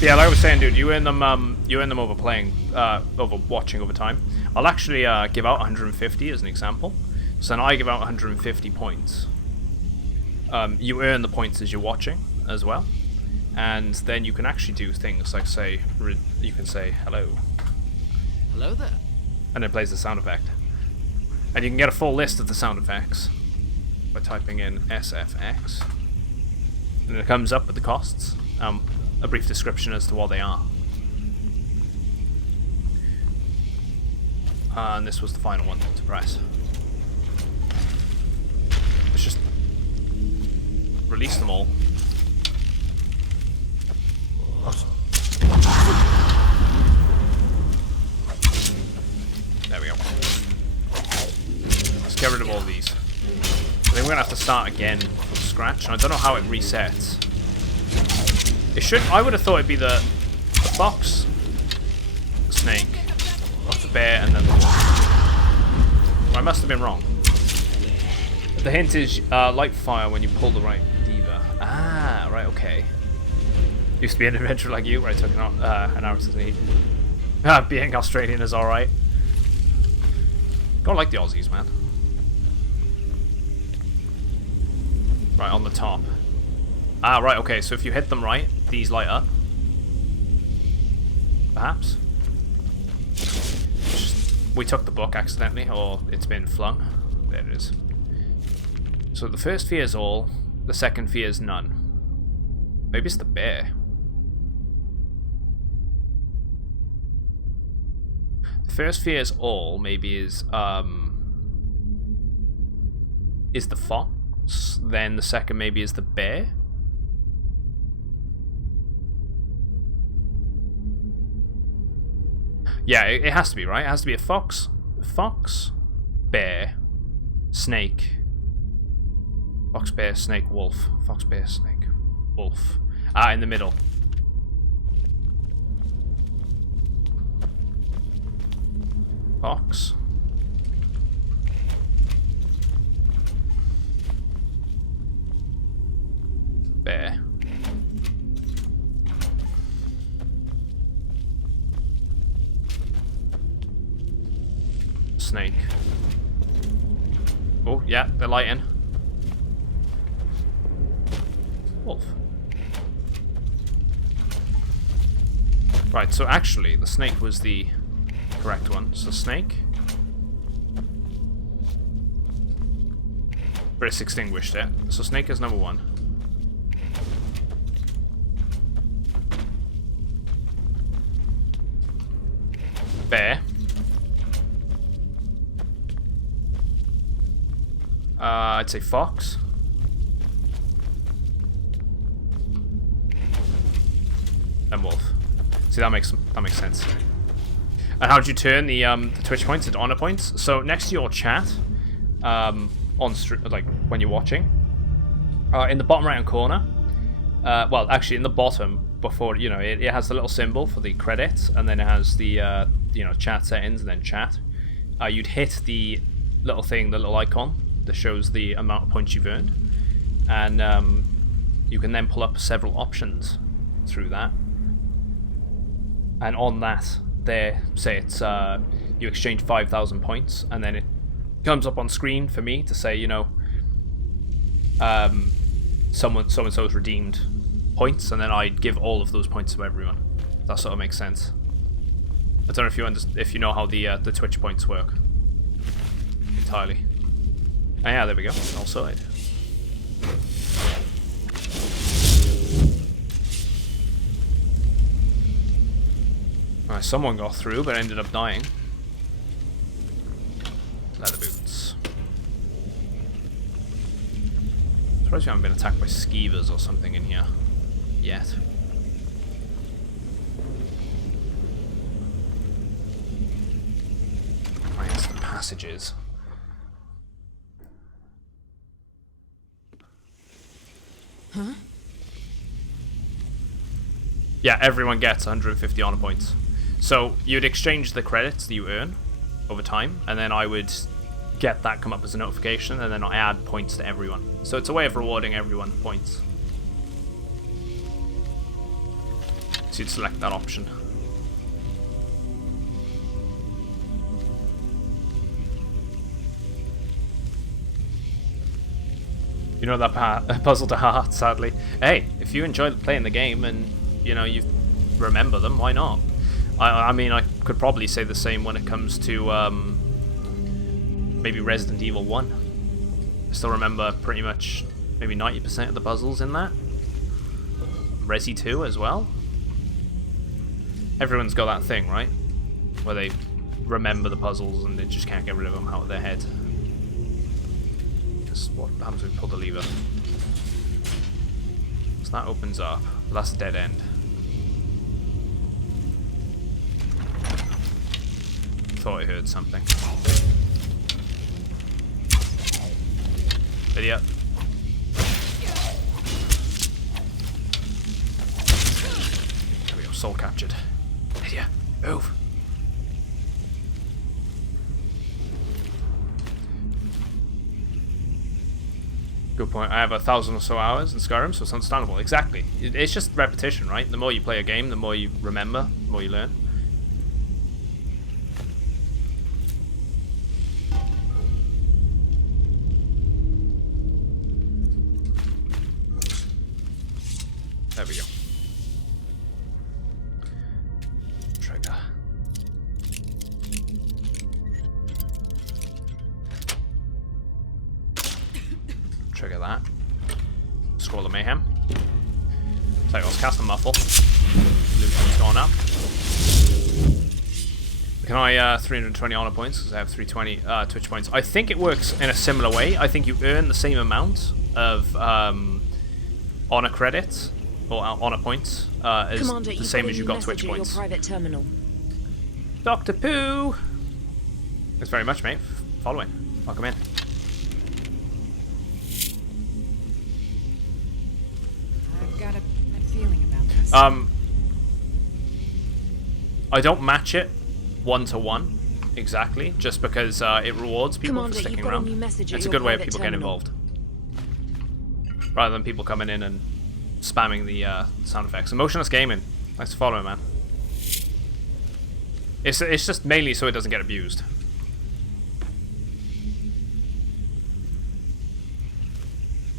Yeah, like I was saying, dude, you earn them over playing, over watching over time. I'll actually give out 150 as an example. So then I give out 150 points. You earn the points as you're watching as well, and then you can actually do things like say, you can say hello. Hello there. And it plays the sound effect. And you can get a full list of the sound effects by typing in SFX. And it comes up with the costs, a brief description as to what they are. And this was the final one to press. Let's just release them all. There we go. Let's get rid of all these. I think we're gonna have to start again from scratch, and I don't know how it resets. It should. I would have thought it'd be the fox, the snake, the bear, and then the wolf. I must have been wrong. The hint is light fire when you pull the right lever. Ah, right, okay. Used to be an adventurer like you, where I took an hour to need. Being Australian is alright. Don't like the Aussies, man. Right, on the top. Ah, right, okay, so if you hit them right, these light up. Perhaps. We took the book accidentally, or it's been flung. There it is. So the first fear is all, the second fear is none. Maybe it's the bear. The first fear is all, maybe is the fox. Then the second maybe is the bear. Yeah, it has to be, right? It has to be a fox, bear, snake. Fox, bear, snake, wolf. Fox, bear, snake, wolf. Ah, in the middle. Fox. Bear. Snake. Oh, yeah, they're lighting. Wolf. Right, so actually, the snake was the correct one. So snake. But it's extinguished it. So snake is number one. Bear. I'd say fox. and wolf. See, that makes sense. And how do you turn the Twitch points into honor points? So next to your chat, like when you're watching, in the bottom right hand corner, well, actually in the bottom before, you know, it has the little symbol for the credits, and then it has the you know, chat settings and then chat. You'd hit the little thing, the little icon that shows the amount of points you've earned, and you can then pull up several options through that. And on that, there, say it's you exchange 5,000 points, and then it comes up on screen for me to say, you know, so and so's redeemed points, and then I'd give all of those points to everyone. That sort of makes sense. I don't know if you know how the Twitch points work entirely. Oh yeah, there we go. All sorted. Alright, someone got through, but ended up dying. Leather boots. Surprised we haven't been attacked by skeevers or something in here yet. Right, it's the passages. Huh? Yeah, everyone gets 150 honor points. So you'd exchange the credits that you earn over time, and then I would get that come up as a notification, and then I add points to everyone. So it's a way of rewarding everyone points. So you'd select that option. You know that puzzle to heart, sadly. Hey, if you enjoy playing the game and, you know, you remember them, why not? I mean, I could probably say the same when it comes to maybe Resident Evil 1. I still remember pretty much maybe 90% of the puzzles in that. Resi 2 as well. Everyone's got that thing, right? Where they remember the puzzles and they just can't get rid of them out of their head. Just what happens when we pull the lever? So that opens up. But that's a dead end. Thought I heard something. Idiot. There we go, soul captured. Idiot, move. Good point. I have 1,000 or so hours in Skyrim, so it's understandable. Exactly. It's just repetition, right? The more you play a game, the more you remember, the more you learn. There we go. Trigger. Trigger that. Scroll of Mayhem. So let's cast a muffle. Lucian's gone up. Can I 320 honor points because I have 320 Twitch points. I think it works in a similar way. I think you earn the same amount of honor credits or honor points as Commander, the same as you've got Twitch your points. private terminal. Dr. Pooh! Thanks very much, mate. Following. Welcome in. I've got a feeling about this. I don't match it 1-to-1 exactly, just because it rewards people Commander, for sticking you've got around. a new message at It's a your good way of private people getting terminal. involved. Rather than people coming in and spamming the sound effects. Emotionless gaming. Nice to follow, man. It's just mainly so it doesn't get abused.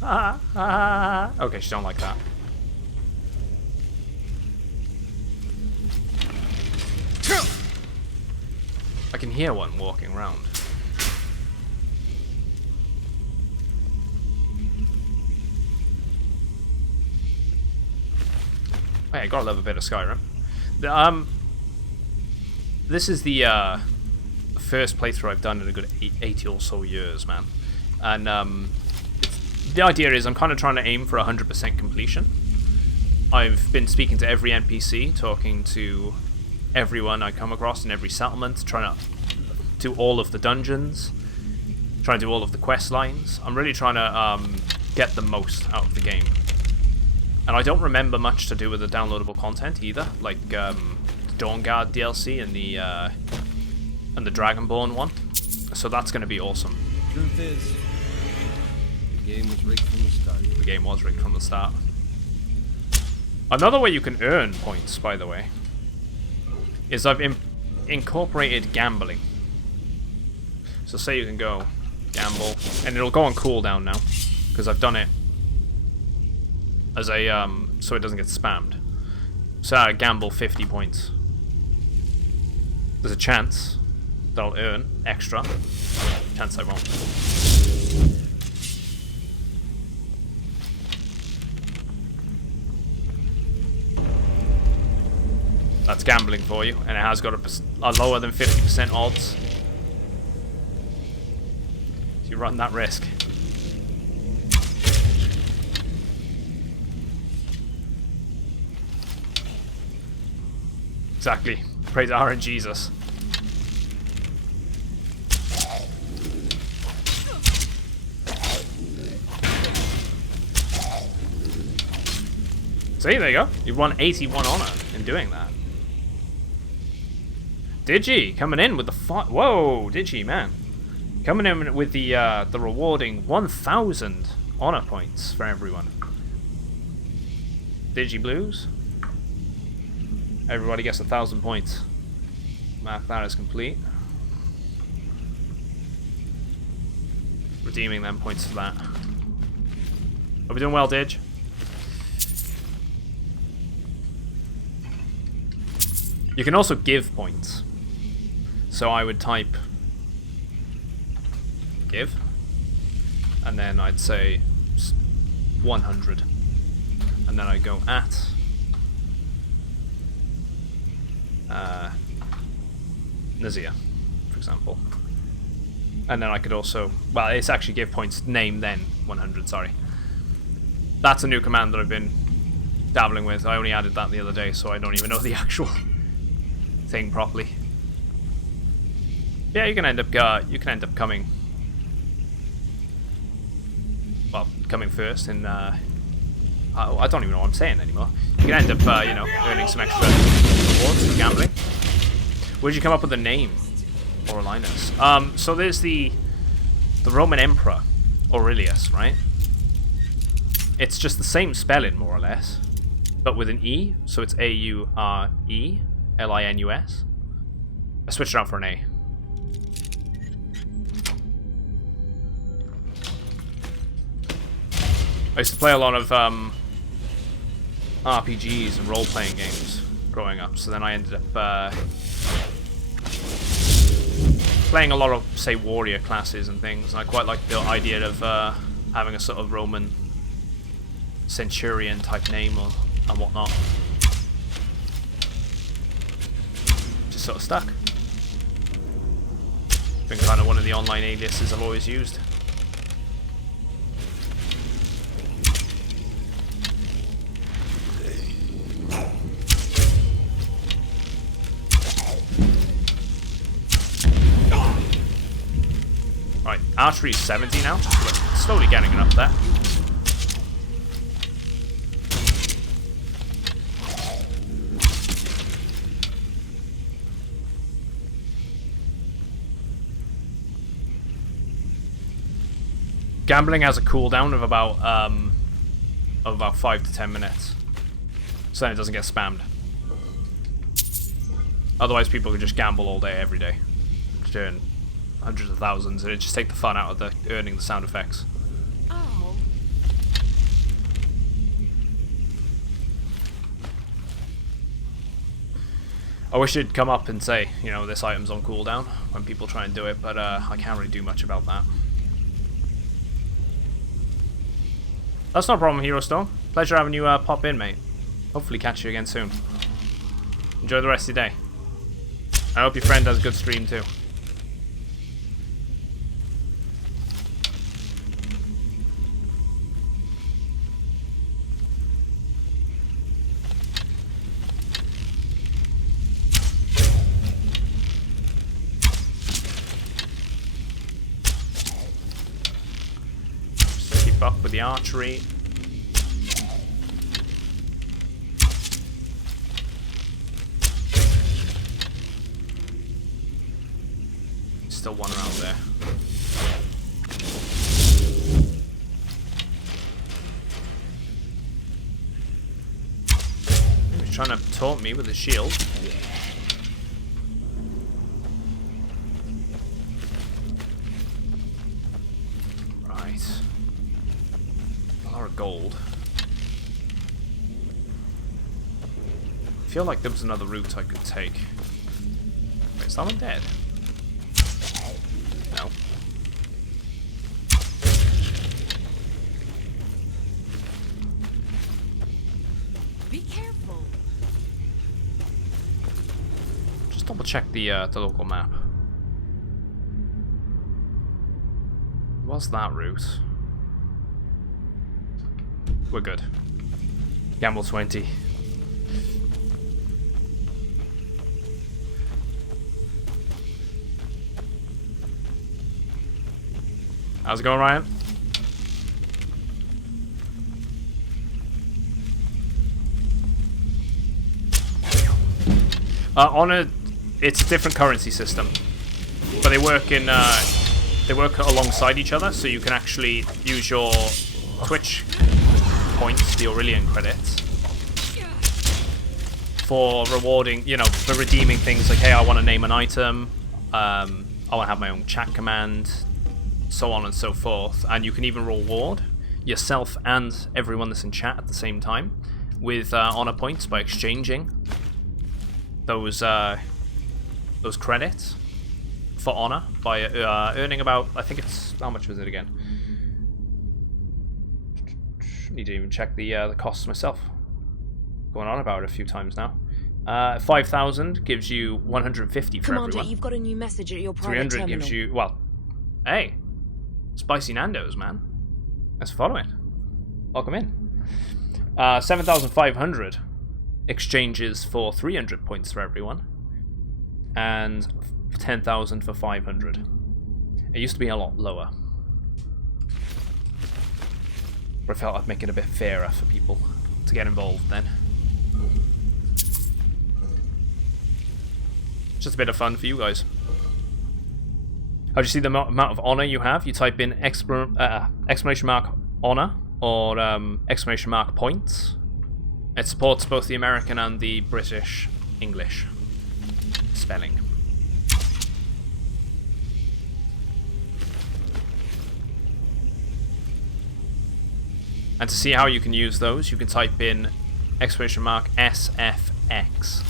Okay, she don't like that. I can hear one walking around. Hey, I gotta love a bit of Skyrim. This is the first playthrough I've done in a good 80 or so years, man. And the idea is I'm kind of trying to aim for 100% completion. I've been speaking to every NPC, talking to everyone I come across in every settlement, trying to do all of the dungeons, trying to do all of the quest lines. I'm really trying to get the most out of the game. And I don't remember much to do with the downloadable content either, like the Dawnguard DLC and the Dragonborn one. So that's going to be awesome. Truth is, the game was rigged from the start. The game was rigged from the start. Another way you can earn points, by the way, is I've incorporated gambling. So say you can go gamble, and it'll go on cooldown now, because I've done it as a so it doesn't get spammed. So I gamble 50 points. There's a chance that I'll earn extra. Chance I won't. That's gambling for you, and it has got a lower than 50% odds. So you run that risk. Exactly. Praise RNG Jesus. See, there you go. You've won 81 honor in doing that. Digi coming in with the whoa, Digi man, coming in with the rewarding 1,000 honor points for everyone. Digi Blues. Everybody gets 1,000 points. Mark that as complete. Redeeming them points for that. Are we doing well, Dig? You can also give points. So I would type give, and then I'd say 100, and then I'd go at Nazir, for example. And then I could also, well, it's actually give points name then 100, sorry. That's a new command that I've been dabbling with. I only added that the other day, so I don't even know the actual thing properly. Yeah, you can end up coming, well, coming first in I don't even know what I'm saying anymore. You can end up you know, earning some extra rewards for gambling. Where did you come up with the name Auralinus? So there's the Roman Emperor Aurelius, right? It's just the same spelling more or less, but with an E, so it's Aurelinus. I switched it out for an A. I used to play a lot of RPGs and role-playing games growing up, so then I ended up playing a lot of, say, warrior classes and things, and I quite like the idea of having a sort of Roman centurion type name and whatnot. Just sort of stuck. Been kind of one of the online aliases I've always used. Right, archery is 70 now. We're slowly getting it up there. Gambling has a cooldown of about 5 to 10 minutes, so then it doesn't get spammed. Otherwise, people could just gamble all day, every day, to earn hundreds of thousands, and it just take the fun out of the earning the sound effects. Oh. I wish it'd come up and say, you know, this item's on cooldown when people try and do it, but I can't really do much about that. That's no problem, Hero Storm. Pleasure having you pop in, mate. Hopefully catch you again soon. Enjoy the rest of your day. I hope your friend has a good stream too. luck with the archery. Still one around there. He's trying to taunt me with his shield. Right. A lot of gold. I feel like there was another route I could take. Wait, is that one dead? No. Be careful. Just double check the local map. What's that route? We're good. Gamble 20. How's it going, Ryan? It's a different currency system, but they work alongside each other, so you can actually use your Twitch points, the Aurelian credits, for rewarding, for redeeming things like, hey, I want to name an item, I want to have my own chat command, so on and so forth. And you can even reward yourself and everyone that's in chat at the same time with honor points by exchanging those credits for honor by earning about, I think it's, how much was it again? Need to even check the costs myself. Going on about it a few times now. 5,000 gives you 150 for Commander, everyone. you've got a new message at your private 300 terminal. gives you, well, hey, spicy Nando's, man. Let's follow it. Welcome in. 7,500 exchanges for 300 points for everyone, and 10,000 for 500. It used to be a lot lower, but I felt I'd make it a bit fairer for people to get involved then. Just a bit of fun for you guys. How do you see the amount of honor you have? You type in exclamation mark honor or exclamation mark points. It supports both the American and the British English spelling. And to see how you can use those, you can type in exclamation mark SFX.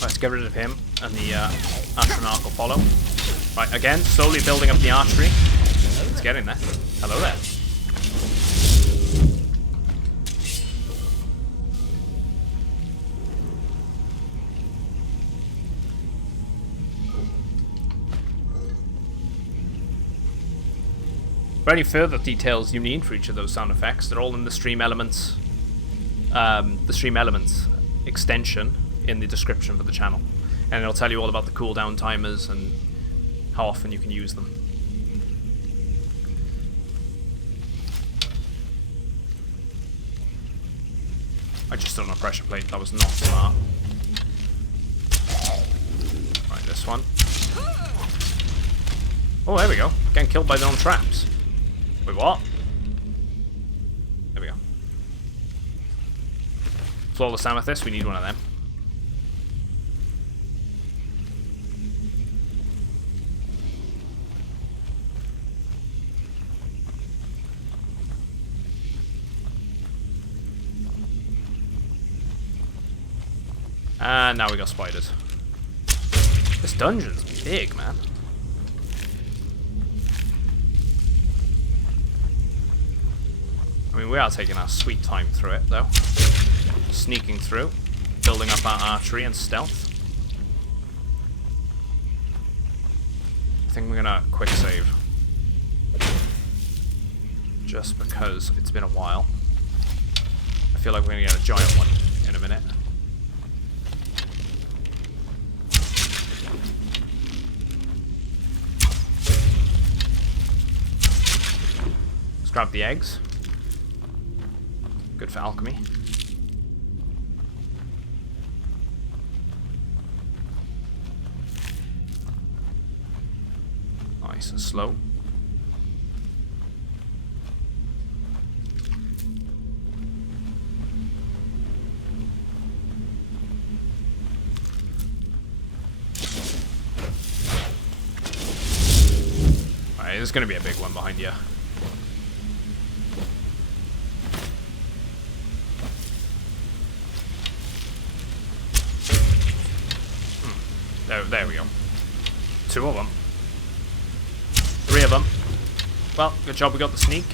Let's get rid of him, and the Astronarch will follow. Right, again, slowly building up the archery. It's getting there. Hello there. For any further details you need for each of those sound effects, they're all in the Stream Elements, extension in the description for the channel, and it'll tell you all about the cooldown timers and how often you can use them. I just stood on a pressure plate. That was not smart. Right, this one. Oh, there we go. Getting killed by their own traps. Wait, what? There we go. Flawless Amethyst, we need one of them. And now we got spiders. This dungeon's big, man. I mean, we are taking our sweet time through it, though. Sneaking through, building up our archery and stealth. I think we're gonna quick save. Just because it's been a while. I feel like we're gonna get a giant one in a minute. Let's grab the eggs. Good for alchemy. Nice and slow. Alright, there's gonna be a big one behind you. There we go. 2 of them. 3 of them. Well, good job we got the sneak.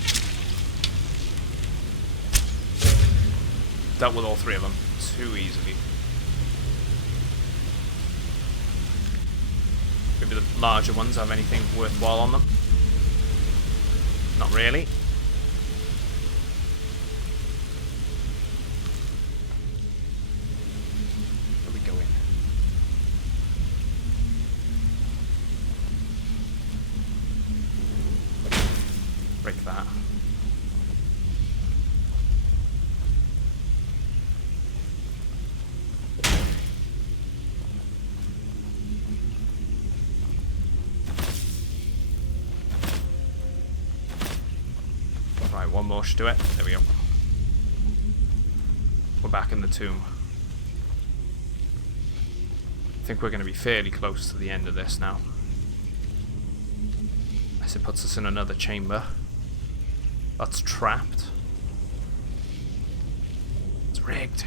Dealt with all 3 of them too easily. Maybe the larger ones have anything worthwhile on them. Not really. Where are we going? Break that. Right, one more should do it. There we go. We're back in the tomb. I think we're going to be fairly close to the end of this now. As it puts us in another chamber. That's trapped. It's rigged.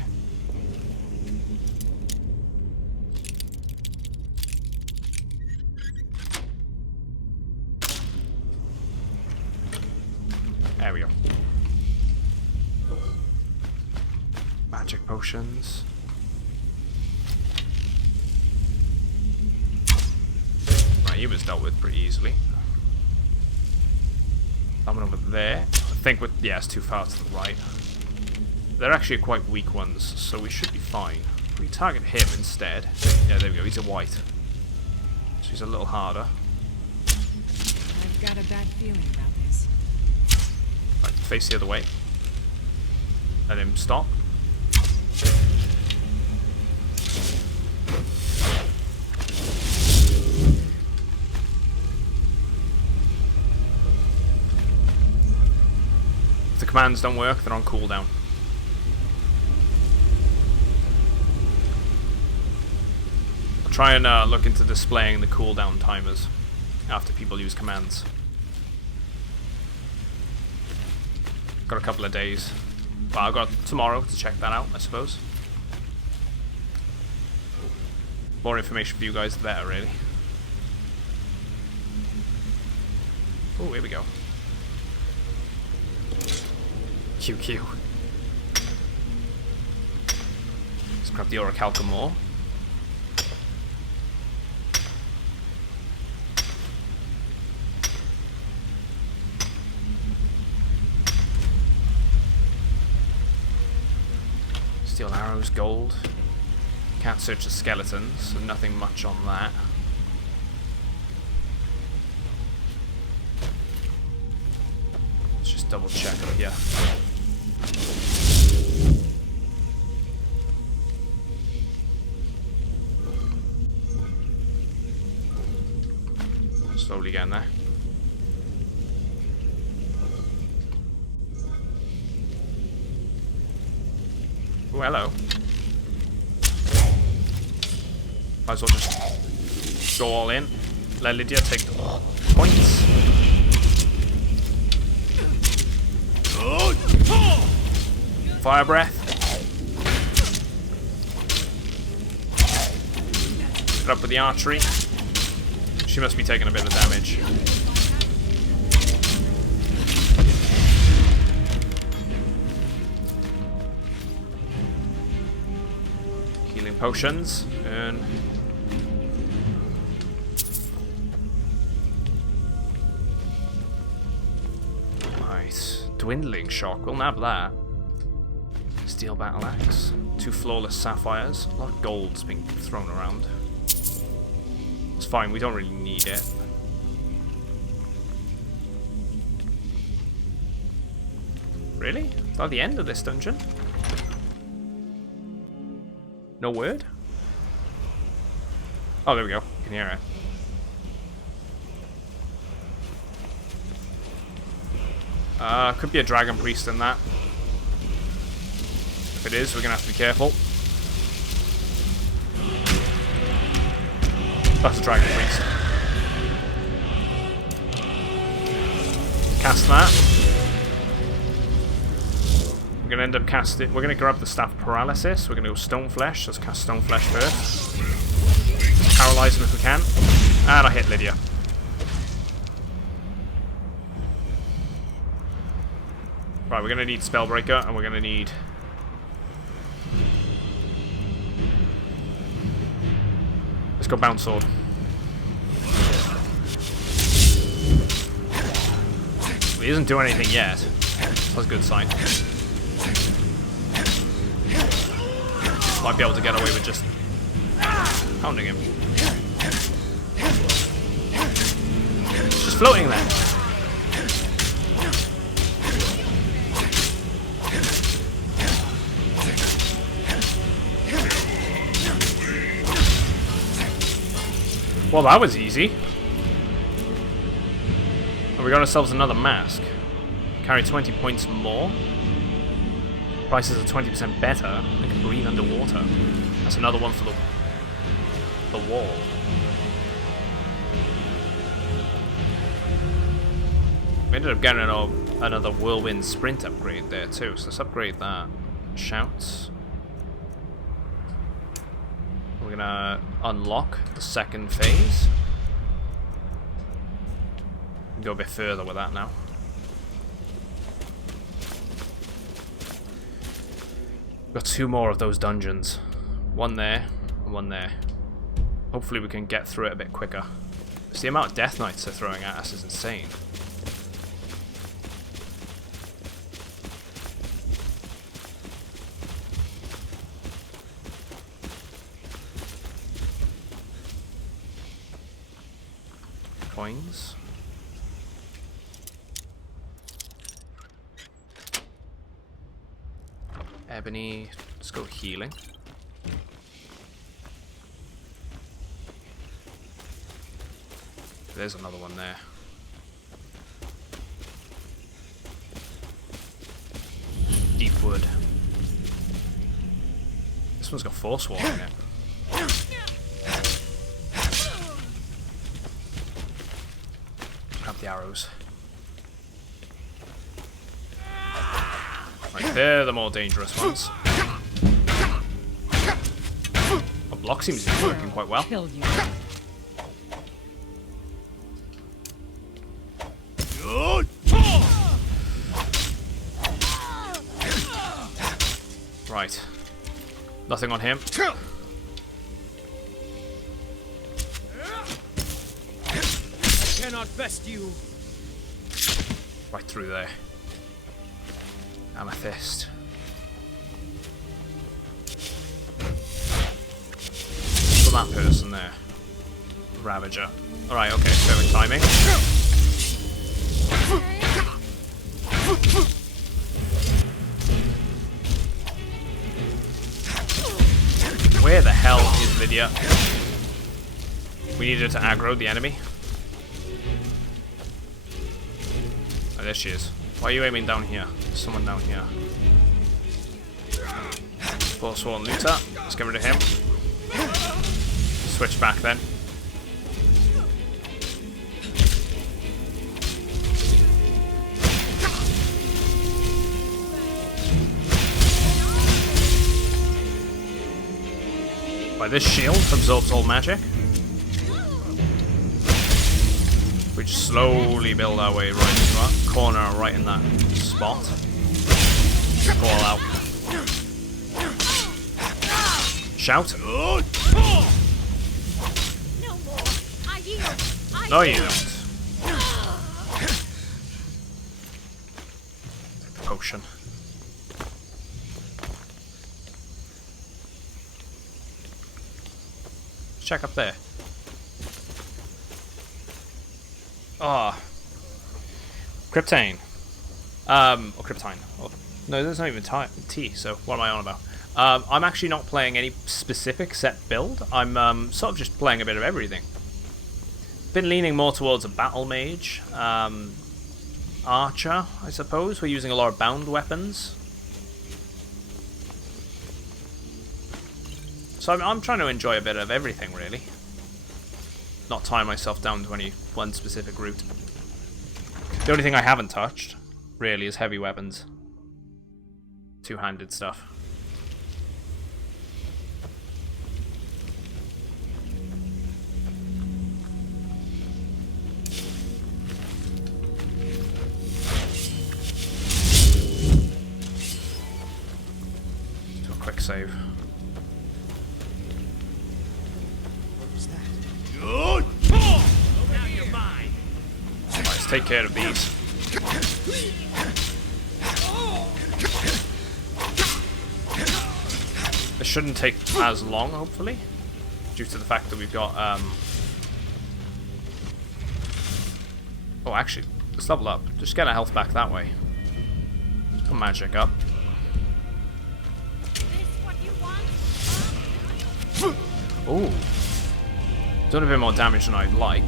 There we go. Magic potions. Right, he was dealt with pretty easily. That one over there. I think with, yeah, it's too far to the right. They're actually quite weak ones, so we should be fine. We target him instead. Yeah, there we go. He's a white. So he's a little harder. I've got a bad feeling about this. Right, face the other way. Let him stop. If the commands don't work, they're on cooldown. I'll try and look into displaying the cooldown timers after people use commands. Got a couple of days. Well, I've got tomorrow to check that out, I suppose. More information for you guys, the better, really. Oh, here we go. QQ. Let's grab the orichalcum more. Steel arrows, gold. Can't search the skeletons, so nothing much on that. Let's just double check up here. Slowly getting there. Oh, hello. Might as well just go all in. Let Lydia take the points. Fire breath. Get up with the archery. She must be taking a bit of damage. Healing potions and Dwindling shock. We'll nab that. Steel battle axe. 2 flawless sapphires. A lot of gold's being thrown around. It's fine. We don't really need it. Really? Is that the end of this dungeon? No word? Oh, there we go. You can hear it. Could be a dragon priest in that. If it is, we're gonna have to be careful. That's a dragon priest. Cast that. We're gonna end up casting. We're gonna grab the staff of paralysis. We're gonna go stone flesh. Let's cast stone flesh first. Let's paralyze him if we can. And I hit Lydia. Right, we're gonna need Spellbreaker, and we're gonna need. Let's go Bounce Sword. He isn't doing anything yet. That's a good sign. Might be able to get away with just pounding him. It's just floating there. Well, that was easy. And we got ourselves another mask. Carry 20 points more. Prices are 20% better. I can breathe underwater. That's another one for the wall. We ended up getting another whirlwind sprint upgrade there too. So let's upgrade that. Shouts. We're gonna unlock the second phase. Go a bit further with that now. Got 2 more of those dungeons. One there and one there. Hopefully we can get through it a bit quicker. Because the amount of Death Knights they're throwing at us is insane. Coins. Ebony. Let's go healing. There's another one there. Deep wood. This one's got Force Wall in it. Grab the arrows. Right, they're the more dangerous ones. Our block seems to be working quite well. Right. Nothing on him. I cannot best you. Right through there. Amethyst. For that person there. Ravager. Alright, okay, perfect timing. Where the hell is Lydia? We needed to aggro the enemy. Oh, there she is. Why are you aiming down here? There's someone down here. Forsworn Looter. Let's get rid of him. Switch back then. Right, this shield absorbs all magic. We just slowly build our way right into that corner, right in that spot. Go all out. Shout. No, you don't. redemption. Check up there. Ah, Cryptane. Or Cryptine. Oh, no, there's not even T, so what am I on about? I'm actually not playing any specific set build. I'm sort of just playing a bit of everything. Been leaning more towards a battle mage. Archer, I suppose. We're using a lot of bound weapons. So I'm trying to enjoy a bit of everything, really. Not tie myself down to any one specific route. The only thing I haven't touched, really, is heavy weapons. Two-handed stuff. Do a quick save. Let's take care of these. This shouldn't take as long, hopefully, due to the fact that we've got oh, actually, let's level up. Just get our health back that way. Some magic up. Ooh. Done a bit more damage than I'd like.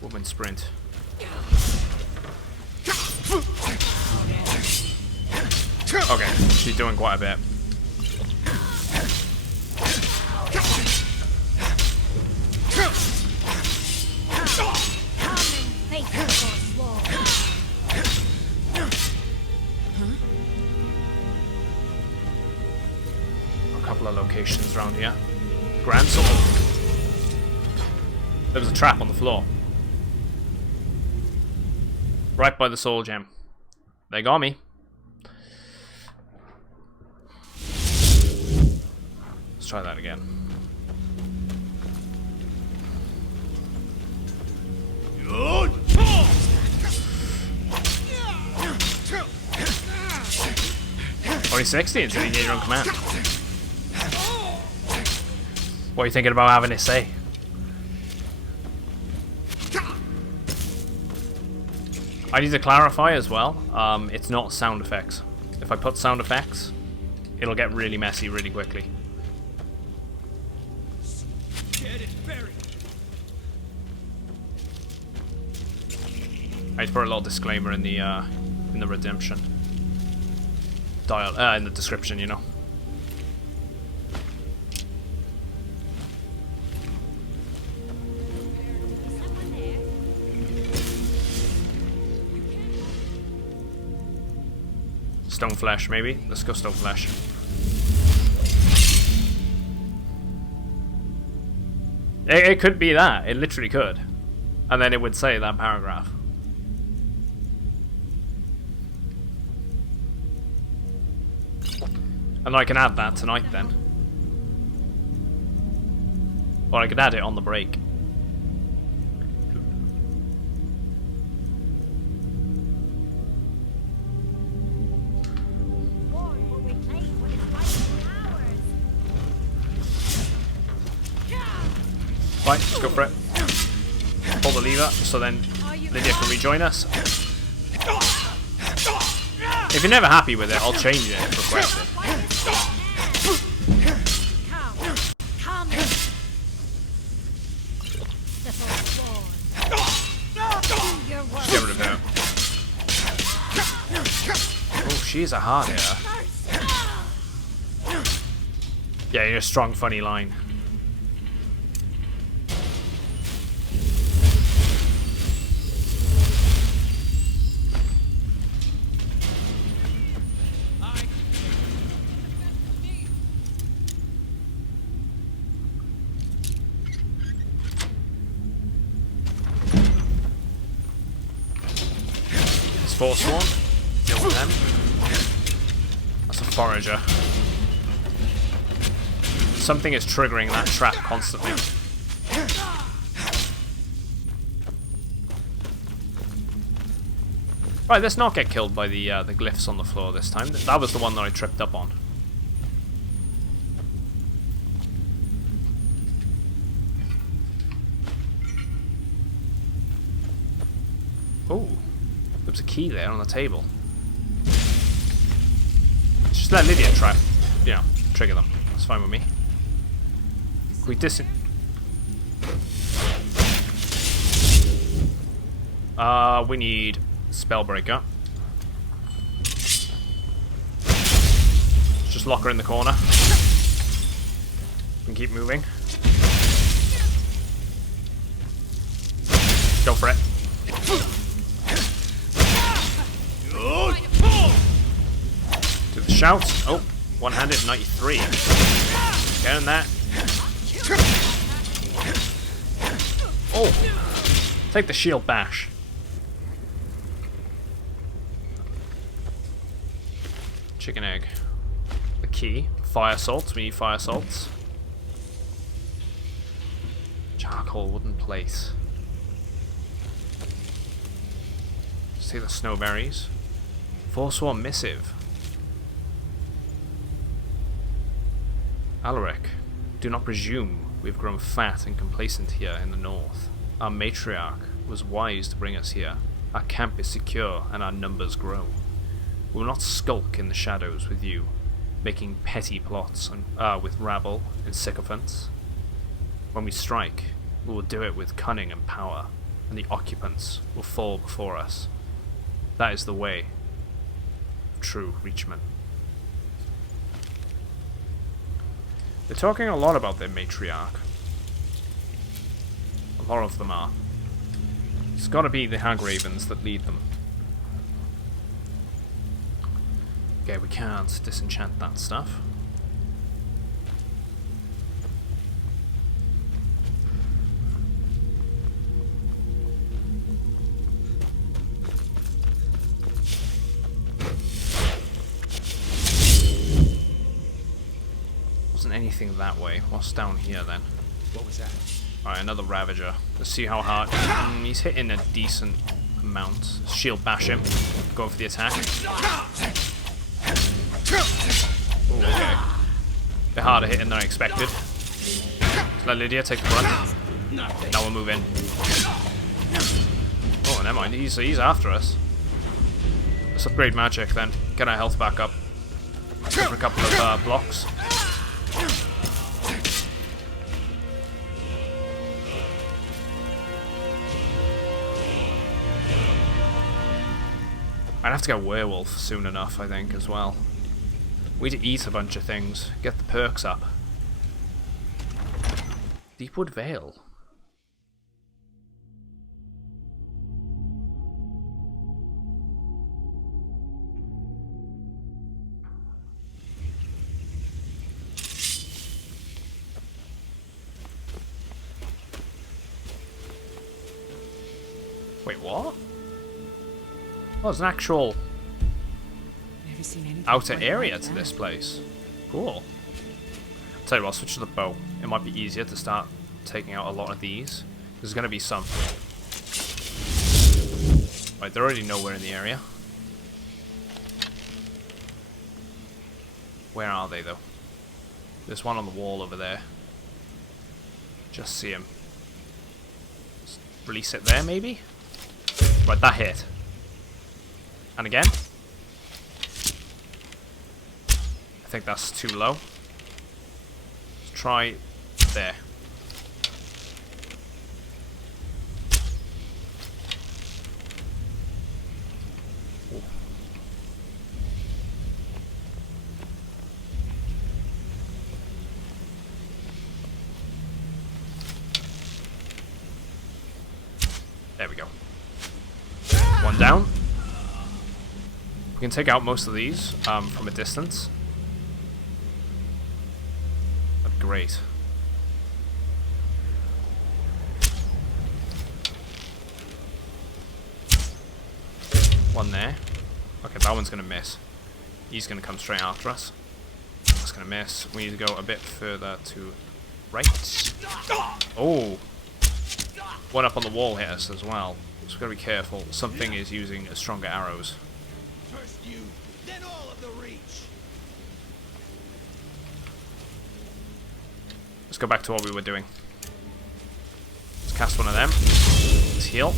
Woman sprint. Okay, she's doing quite a bit. A couple of locations around here. Grand Soul. There was a trap on the floor. Right by the soul gem. They got me. Let's try that again. Only 60 until you get your own command. What are you thinking about having it say? I need to clarify as well, it's not sound effects. If I put sound effects, it'll get really messy really quickly. I just put a little disclaimer in the redemption dial, in the description, you know. Stone flesh, maybe. Let's go stone flesh. It could be that. It literally could. And then it would say that paragraph. And I can add that tonight then. Or I could add it on the break. Right, let's go for it. Pull the lever so then Lydia can rejoin us. If you're never happy with it, I'll change it if requested. Get rid of her. Oh, she's a hard hitter. Yeah, you're a strong, funny line. Force one. Deal with them. That's a forager. Something is triggering that trap constantly. Right, let's not get killed by the glyphs on the floor this time. That was the one that I tripped up on. Oh, there was a key there on the table. Just let Lydia try, trigger them. That's fine with me. We we need Spellbreaker. Just lock her in the corner. And keep moving. Go for it. Do the shout. Oh, one-handed 93. Get in that. Oh, take the shield bash. Chicken egg. The key. Fire salts. We need fire salts. Charcoal wooden plate. See the snowberries. Forsworn missive. Alaric, do not presume we've grown fat and complacent here in the north. Our matriarch was wise to bring us here. Our camp is secure and our numbers grow. We will not skulk in the shadows with you, making petty plots with rabble and sycophants. When we strike, we will do it with cunning and power, and the occupants will fall before us. That is the way of true reachmen. They're talking a lot about their matriarch. A lot of them are. It's got to be the Hagravens that lead them. Okay, we can't disenchant that stuff. Wasn't anything that way. What's down here then? What was that? Alright, another Ravager. Let's see how hard. He's hitting a decent amount. Shield bash him. Going for the attack. Ooh, okay. A bit harder hitting than I expected. Let's let Lydia take the brunt. Now we'll move in. Oh, never mind. He's after us. Let's upgrade magic then. Get our health back up. Go for a couple of blocks. I'd have to get werewolf soon enough, I think, as well. We need to eat a bunch of things, get the perks up. Deepwood Vale. Wait, what? Oh, there's an actual outer area to this place. Cool. I'll tell you what, I'll switch to the bow. It might be easier to start taking out a lot of these. There's going to be some. Right, they're already nowhere in the area. Where are they, though? There's one on the wall over there. Just see him. Just release it there, maybe? Right, that hit. And again. I think that's too low. Let's try there. Ooh. There we go. One down. We can take out most of these from a distance. That'd be great. One there. Okay, that one's going to miss. He's going to come straight after us. That's going to miss. We need to go a bit further to right. Oh! One up on the wall hit us as well. So we've got to be careful. Something is using stronger arrows. First you, then all of the reach. Let's go back to what we were doing. Let's cast one of them. Let's heal.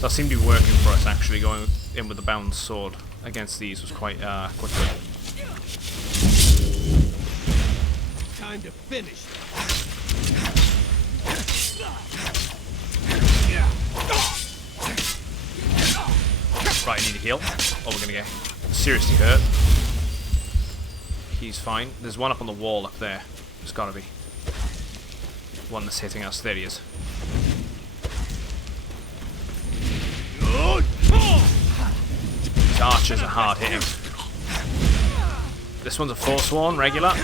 Does seem to be working for us, actually. Going in with the bound sword against these was quite good. Time to finish. Right, I need to heal. Oh, we're gonna get seriously hurt. He's fine. There's one up on the wall up there. There's gotta be. One that's hitting us. There he is. These archers are hard hitting. This one's a Forsworn, regular.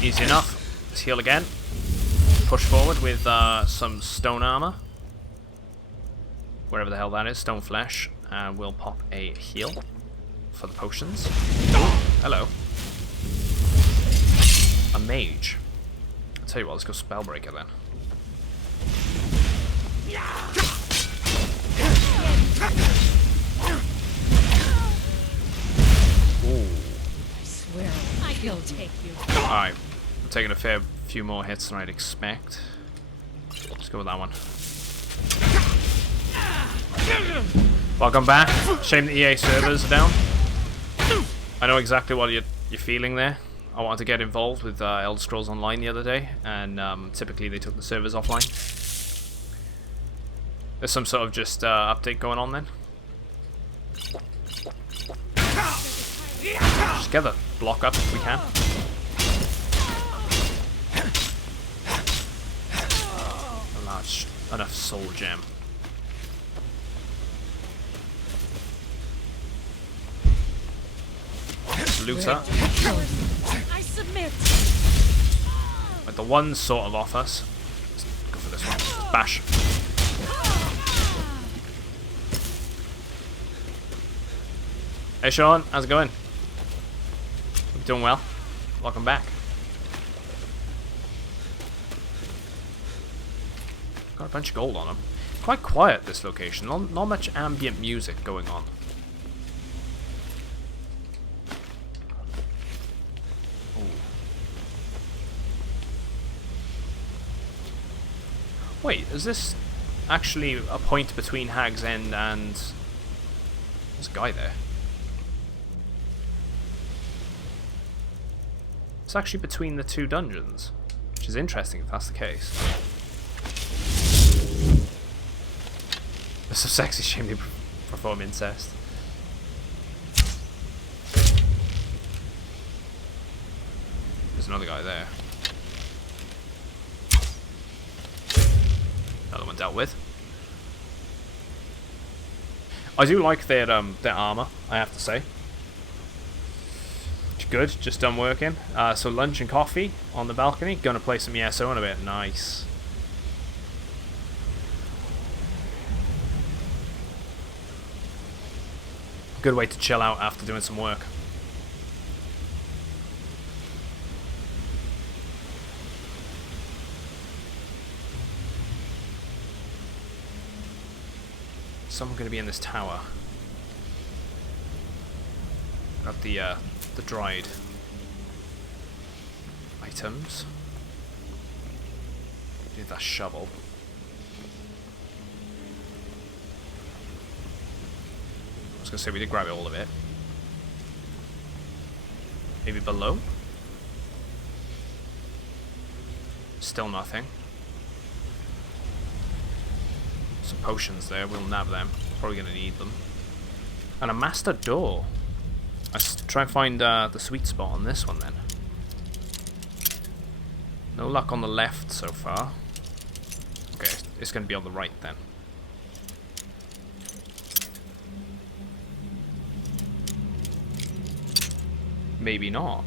Easy enough. Let's heal again. Push forward with some stone armor. Wherever the hell that is. Stone flesh. And we'll pop a heal for the potions. Hello. A mage. I'll tell you what, let's go Spellbreaker then. Ooh. I swear, I'll take you. Alright. I'm taking a fair few more hits than I'd expect. Let's go with that one. Welcome back. Shame the EA servers are down. I know exactly what you're feeling there. I wanted to get involved with Elder Scrolls Online the other day, and typically they took the servers offline. There's some sort of just update going on then. Just get the block up if we can. A large enough soul gem. Looter. I submit. With the one sort of off us. Let's go for this one. Bash. Hey Sean, how's it going? Hope you're doing well. Welcome back. Got a bunch of gold on him. Quite quiet this location. Not much ambient music going on. Wait, is this actually a point between Hag's End and... There's a guy there. It's actually between the two dungeons, which is interesting if that's the case. It's a sexy shame they perform incest. There's another guy there. Another one dealt with. I do like their armor, I have to say. It's good, just done working. So lunch and coffee on the balcony. Gonna play some ESO in a bit. Nice. Good way to chill out after doing some work. Someone going to be in this tower. Got the dried items. Need that shovel. I was going to say we did grab all of it. Maybe below? Still nothing. Some potions there, we'll nab them. Probably going to need them. And a master door. Let's try and find the sweet spot on this one then. No luck on the left so far. Okay, it's going to be on the right then. Maybe not.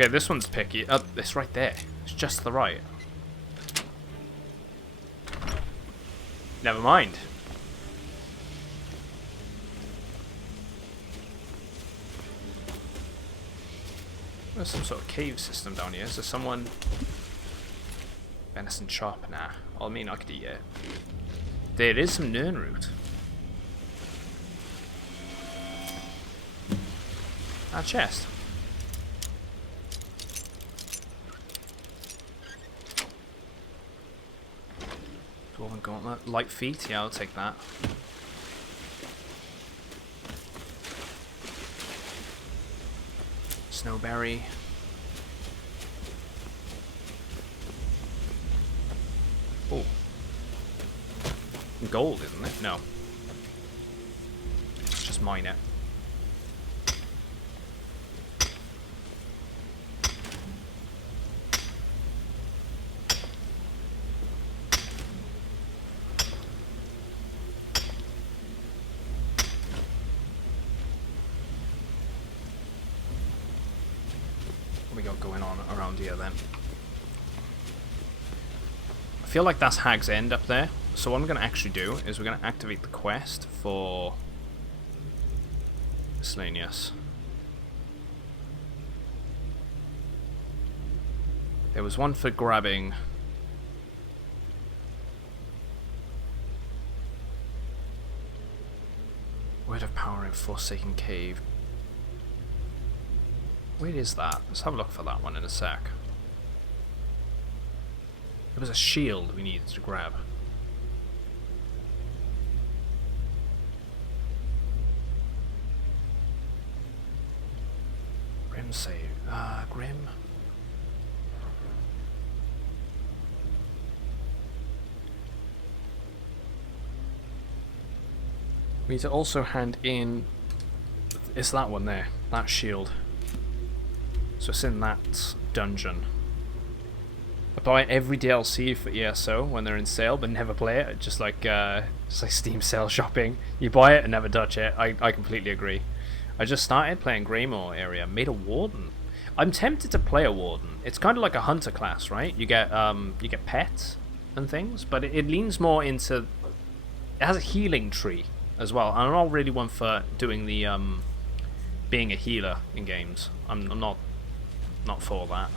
Okay, this one's picky. It's right there. It's just to the right. Never mind. There's some sort of cave system down here. Is there someone... Venison chop? Nah. I mean, I could eat it. There is some Nern root. A chest. Dwarven gauntlet. Light feet? Yeah, I'll take that. Snowberry. Oh. Gold, isn't it? No. Just mine it. What we got going on around here then? I feel like that's Hag's End up there. So what I'm going to actually do is we're going to activate the quest for Slanius. There was one for grabbing Word of Power in Forsaken Cave. Where is that? Let's have a look for that one in a sec. There was a shield we needed to grab. Grim save. Grim. We need to also hand in... It's that one there. That shield. So it's in that dungeon. I buy every DLC for ESO when they're in sale, but never play it. Just like Steam sale shopping. You buy it and never touch it. I completely agree. I just started playing Greymore area. Made a warden. I'm tempted to play a warden. It's kind of like a hunter class, right? You get pets and things, but it leans more into. It has a healing tree as well. I'm not really one for doing the being a healer in games. I'm not for that.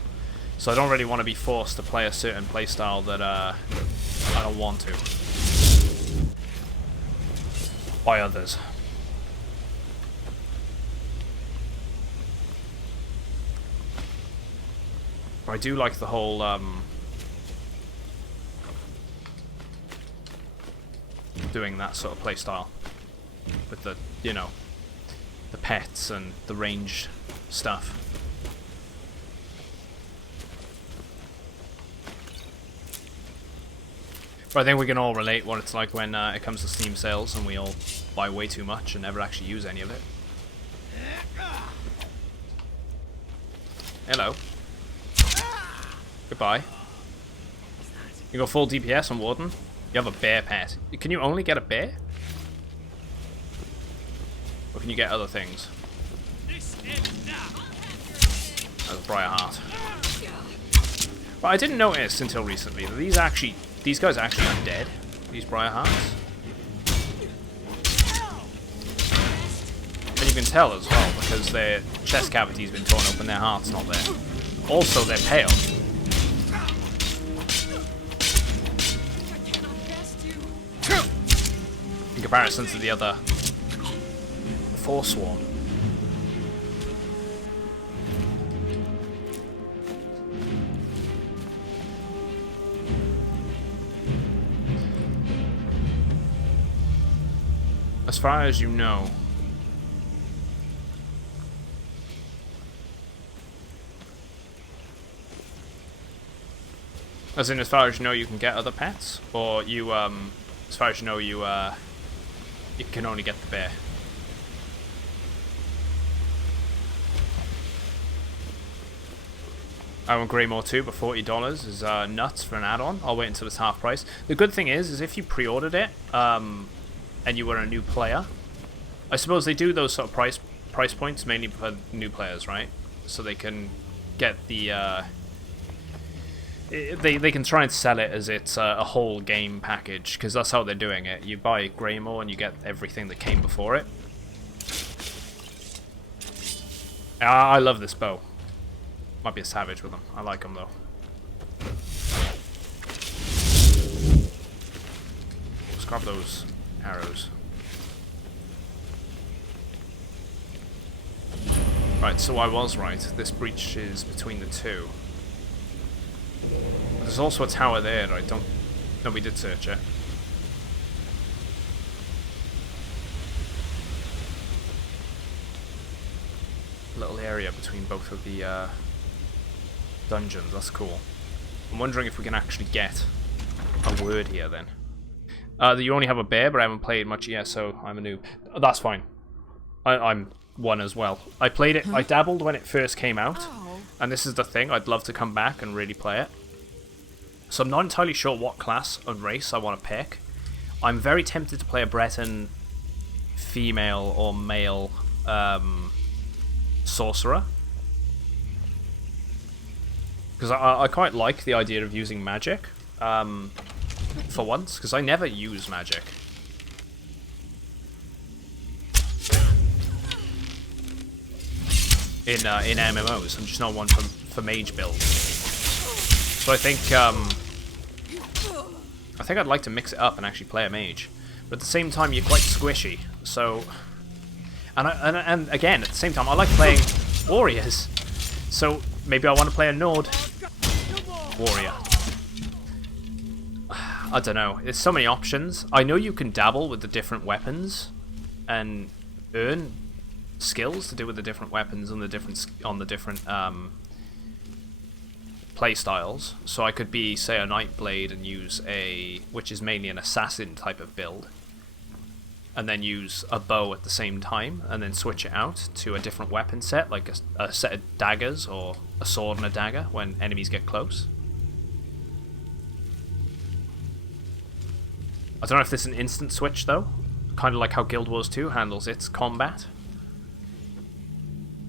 So I don't really want to be forced to play a certain playstyle that I don't want to by others. But I do like the whole doing that sort of playstyle with the, you know, the pets and the ranged stuff. But I think we can all relate what it's like when it comes to Steam sales and we all buy way too much and never actually use any of it. Hello. Goodbye. You go full DPS on Warden? You have a bear pet. Can you only get a bear? Or can you get other things? That's a Briarheart. But I didn't notice until recently that these guys are actually undead. These Briarhearts. And you can tell as well because their chest cavity's been torn open, their heart's not there. Also, they're pale. In comparison to the other Forsworn. As far as you know, as far as you know, you can get other pets, or you, as far as you know, you can only get the bear. I want Greymore 2, but $40 is nuts for an add-on. I'll wait until it's half price. The good thing is if you pre-ordered it, and you were a new player, I suppose they do those sort of price points mainly for new players, right? So they can get the they can try and sell it as it's a whole game package, because that's how they're doing it. You buy Greymore and you get everything that came before it. I love this bow. Might be a savage with them. I like them though. Let's grab those arrows. Right, so I was right. This breach is between the two. There's also a tower there that I don't... No, we did search it. Little area between both of the dungeons. That's cool. I'm wondering if we can actually get a word here then. You only have a bear, but I haven't played much yet, so I'm a noob. That's fine. I'm one as well. I played it, I dabbled when it first came out, and this is the thing, I'd love to come back and really play it. So I'm not entirely sure what class and race I want to pick. I'm very tempted to play a Breton female or male sorcerer. Because I quite like the idea of using magic, for once, because I never use magic. In MMOs, I'm just not one for mage builds. So I think I'd like to mix it up and actually play a mage, but at the same time you're quite squishy. So, and again at the same time I like playing warriors. So maybe I want to play a Nord warrior. I don't know. There's so many options. I know you can dabble with the different weapons and earn skills to do with the different weapons and the different play styles. So I could be, say, a Nightblade and use which is mainly an assassin type of build, and then use a bow at the same time, and then switch it out to a different weapon set, like a set of daggers or a sword and a dagger when enemies get close. I don't know if this is an instant switch though, kind of like how Guild Wars 2 handles its combat,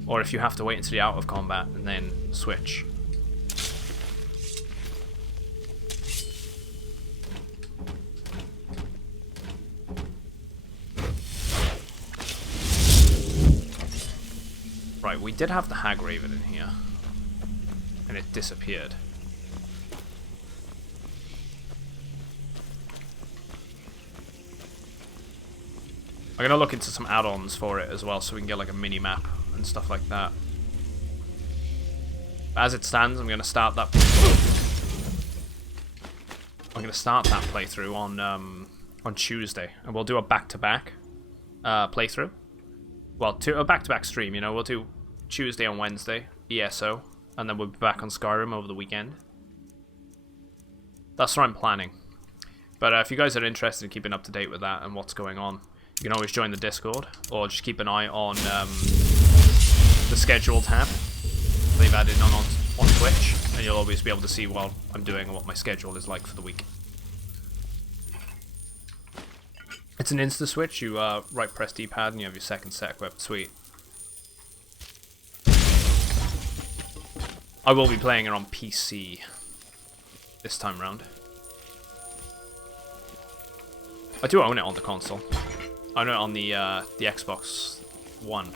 or if you have to wait until you're out of combat and then switch. Right, we did have the Hag Raven in here, and it disappeared. I'm gonna look into some add-ons for it as well, so we can get like a mini-map and stuff like that. As it stands, I'm gonna start that playthrough on Tuesday, and we'll do a back-to-back playthrough. Well, a back-to-back stream, you know, we'll do Tuesday and Wednesday, ESO, and then we'll be back on Skyrim over the weekend. That's what I'm planning. But if you guys are interested in keeping up to date with that and what's going on, you can always join the Discord, or just keep an eye on the schedule tab they've added on Twitch, and you'll always be able to see what I'm doing and what my schedule is like for the week. It's an insta switch. You right press D-pad and you have your second set equipped. Sweet. I will be playing it on PC this time round. I do own it on the console. I own it on the Xbox One.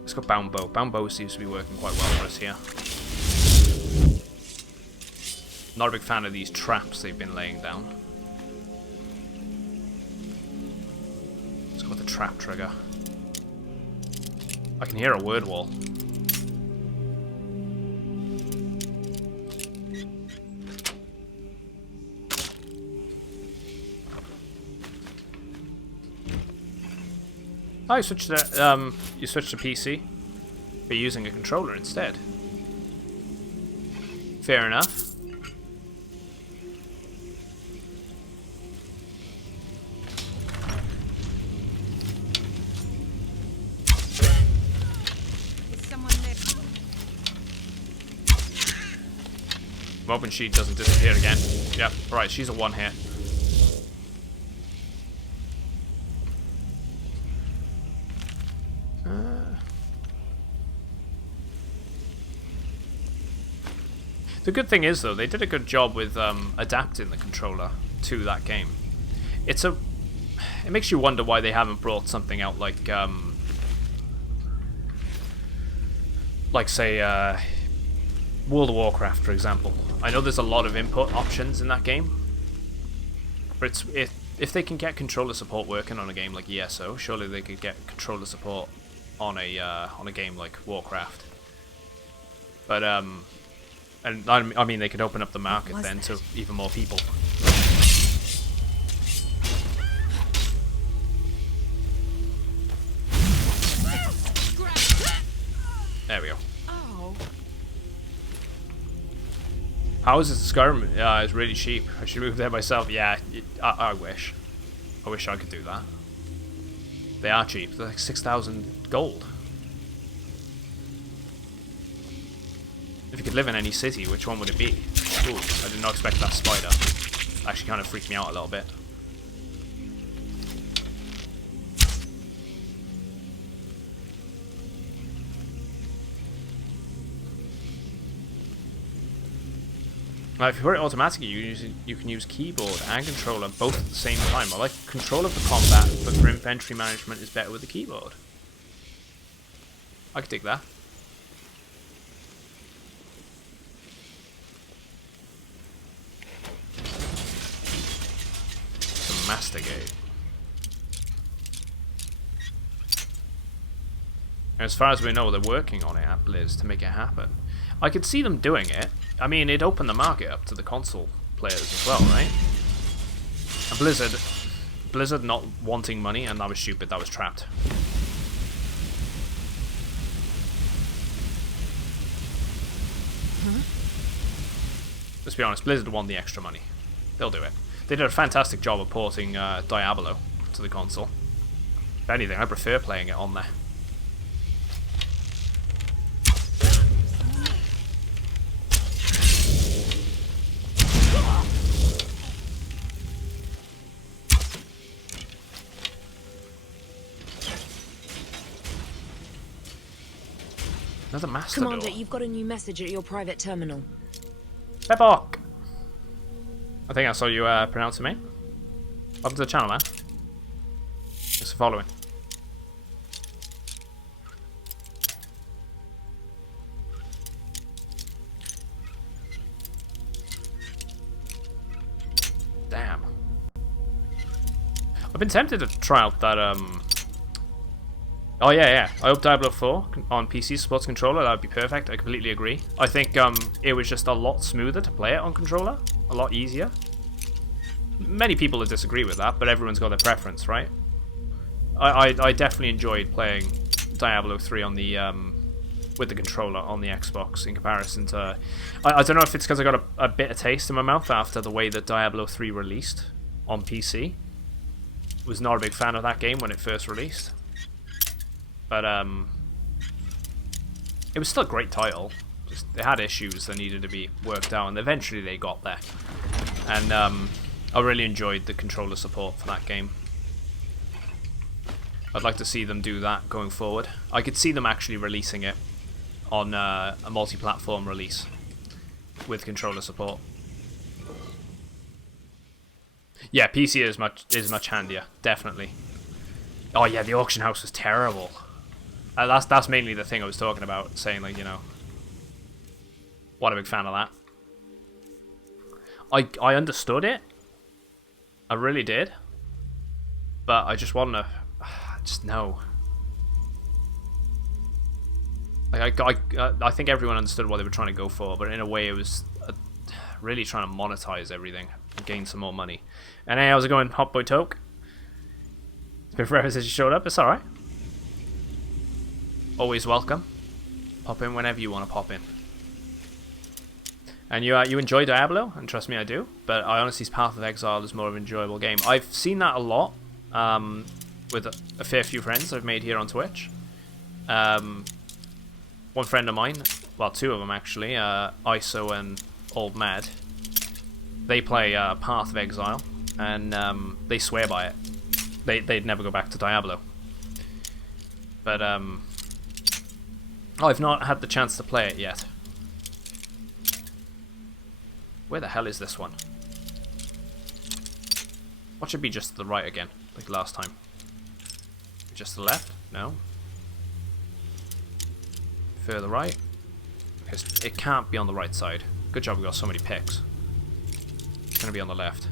Let's go Bound Bow. Bound Bow seems to be working quite well for us here. Not a big fan of these traps they've been laying down. Let's go with the trap trigger. I can hear a word wall. Oh, you switched to PC, but you're using a controller instead. Fair enough. I'm hoping she doesn't disappear again. Yep, right, she's a one hit. The good thing is, though, they did a good job with adapting the controller to that game. It makes you wonder why they haven't brought something out like say, World of Warcraft, for example. I know there's a lot of input options in that game, but if they can get controller support working on a game like ESO, surely they could get controller support on a game like Warcraft. But and I mean, they could open up the market then to even more people. There we go. Oh. How is this Skyrim? It's really cheap. I should move there myself. Yeah, I wish. I wish I could do that. They are cheap. They're like 6,000 gold. If you could live in any city, which one would it be? Ooh, I did not expect that spider. Actually kind of freaked me out a little bit. Now, if you put it automatically, you can use keyboard and controller both at the same time. I like control of the combat, but for inventory management is better with the keyboard. I could dig that. Mastigate. As far as we know, they're working on it at Blizz to make it happen. I could see them doing it. I mean, it opened the market up to the console players as well, right? And Blizzard not wanting money, and that was stupid. That was trapped. Huh? Let's be honest, Blizzard won the extra money. They'll do it. They did a fantastic job of porting Diablo to the console. If anything, I prefer playing it on there. Another master Commander, door. you've got a new message at your private terminal. Bebok! I think I saw you pronouncing me. Welcome to the channel, man. Thanks for following. Damn. I've been tempted to try out that oh yeah. I hope Diablo 4 on PC supports controller. That would be perfect. I completely agree. I think it was just a lot smoother to play it on controller. A lot easier. Many people would disagree with that, but everyone's got their preference, right? I definitely enjoyed playing Diablo 3 on the with the controller on the Xbox in comparison to... I don't know if it's because I got a bitter taste in my mouth after the way that Diablo 3 released on PC. Was not a big fan of that game when it first released. But it was still a great title. Just they had issues that needed to be worked out, and eventually they got there. And I really enjoyed the controller support for that game. I'd like to see them do that going forward. I could see them actually releasing it on a multi-platform release with controller support. Yeah, PC is much handier, definitely. Oh yeah, the auction house was terrible. That's mainly the thing I was talking about, saying, like, you know, what a big fan of that. I understood it. I really did. But I just want to... just no. Like, I think everyone understood what they were trying to go for, but in a way it was really trying to monetize everything and gain some more money. And hey, how's it going, Hot Boy Toke? It's been forever since you showed up. It's alright. Always welcome. Pop in whenever you want to pop in. And you enjoy Diablo, and trust me, I do. But I honestly see Path of Exile is more of an enjoyable game. I've seen that a lot with a fair few friends I've made here on Twitch. One friend of mine, well, two of them actually, ISO and Old Mad, they play Path of Exile, and they swear by it. They'd never go back to Diablo. But I've not had the chance to play it yet. Where the hell is this one? What should be just to the right again, like last time? Just to the left? No. Further right? Because it can't be on the right side. Good job we got so many picks. It's gonna be on the left.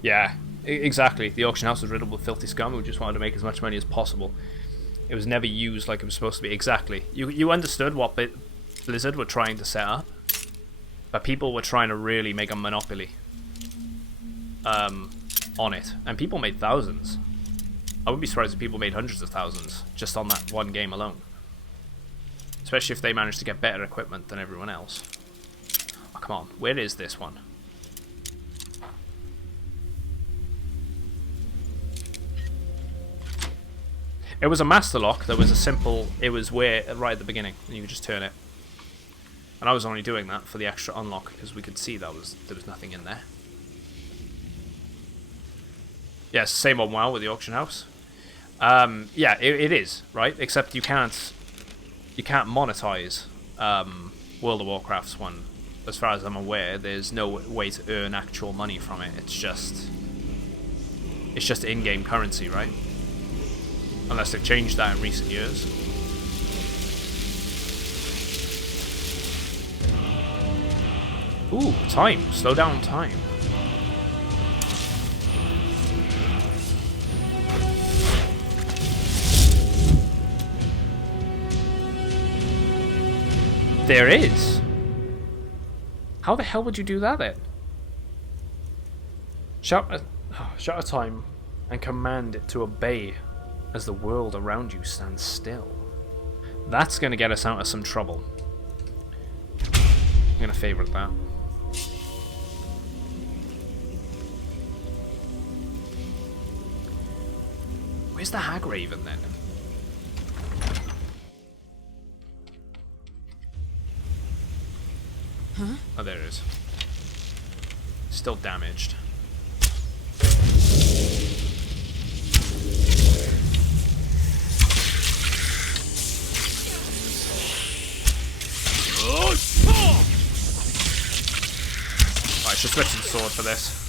Yeah, exactly. The auction house was riddled with filthy scum who just wanted to make as much money as possible. It was never used like it was supposed to be. Exactly. You understood what Blizzard were trying to set up, but people were trying to really make a monopoly on it, and people made thousands. I wouldn't be surprised if people made hundreds of thousands just on that one game alone, especially if they managed to get better equipment than everyone else. Oh, come on, where is this one? It was a master lock. There was a simple. It was where right at the beginning, and you could just turn it. And I was only doing that for the extra unlock because we could see there was nothing in there. Yes, same on WoW with the auction house. Yeah, it is right. Except you can't monetize World of Warcraft's one. As far as I'm aware, there's no way to earn actual money from it. It's just in-game currency, right? Unless they've changed that in recent years. Ooh, time. Slow down time. There is. How the hell would you do that then? Shout a time and command it to obey as the world around you stands still. That's going to get us out of some trouble. I'm going to favorite that. Where's the Hag Raven then? Huh? Oh, there it is. Still damaged. I should switch to the sword for this.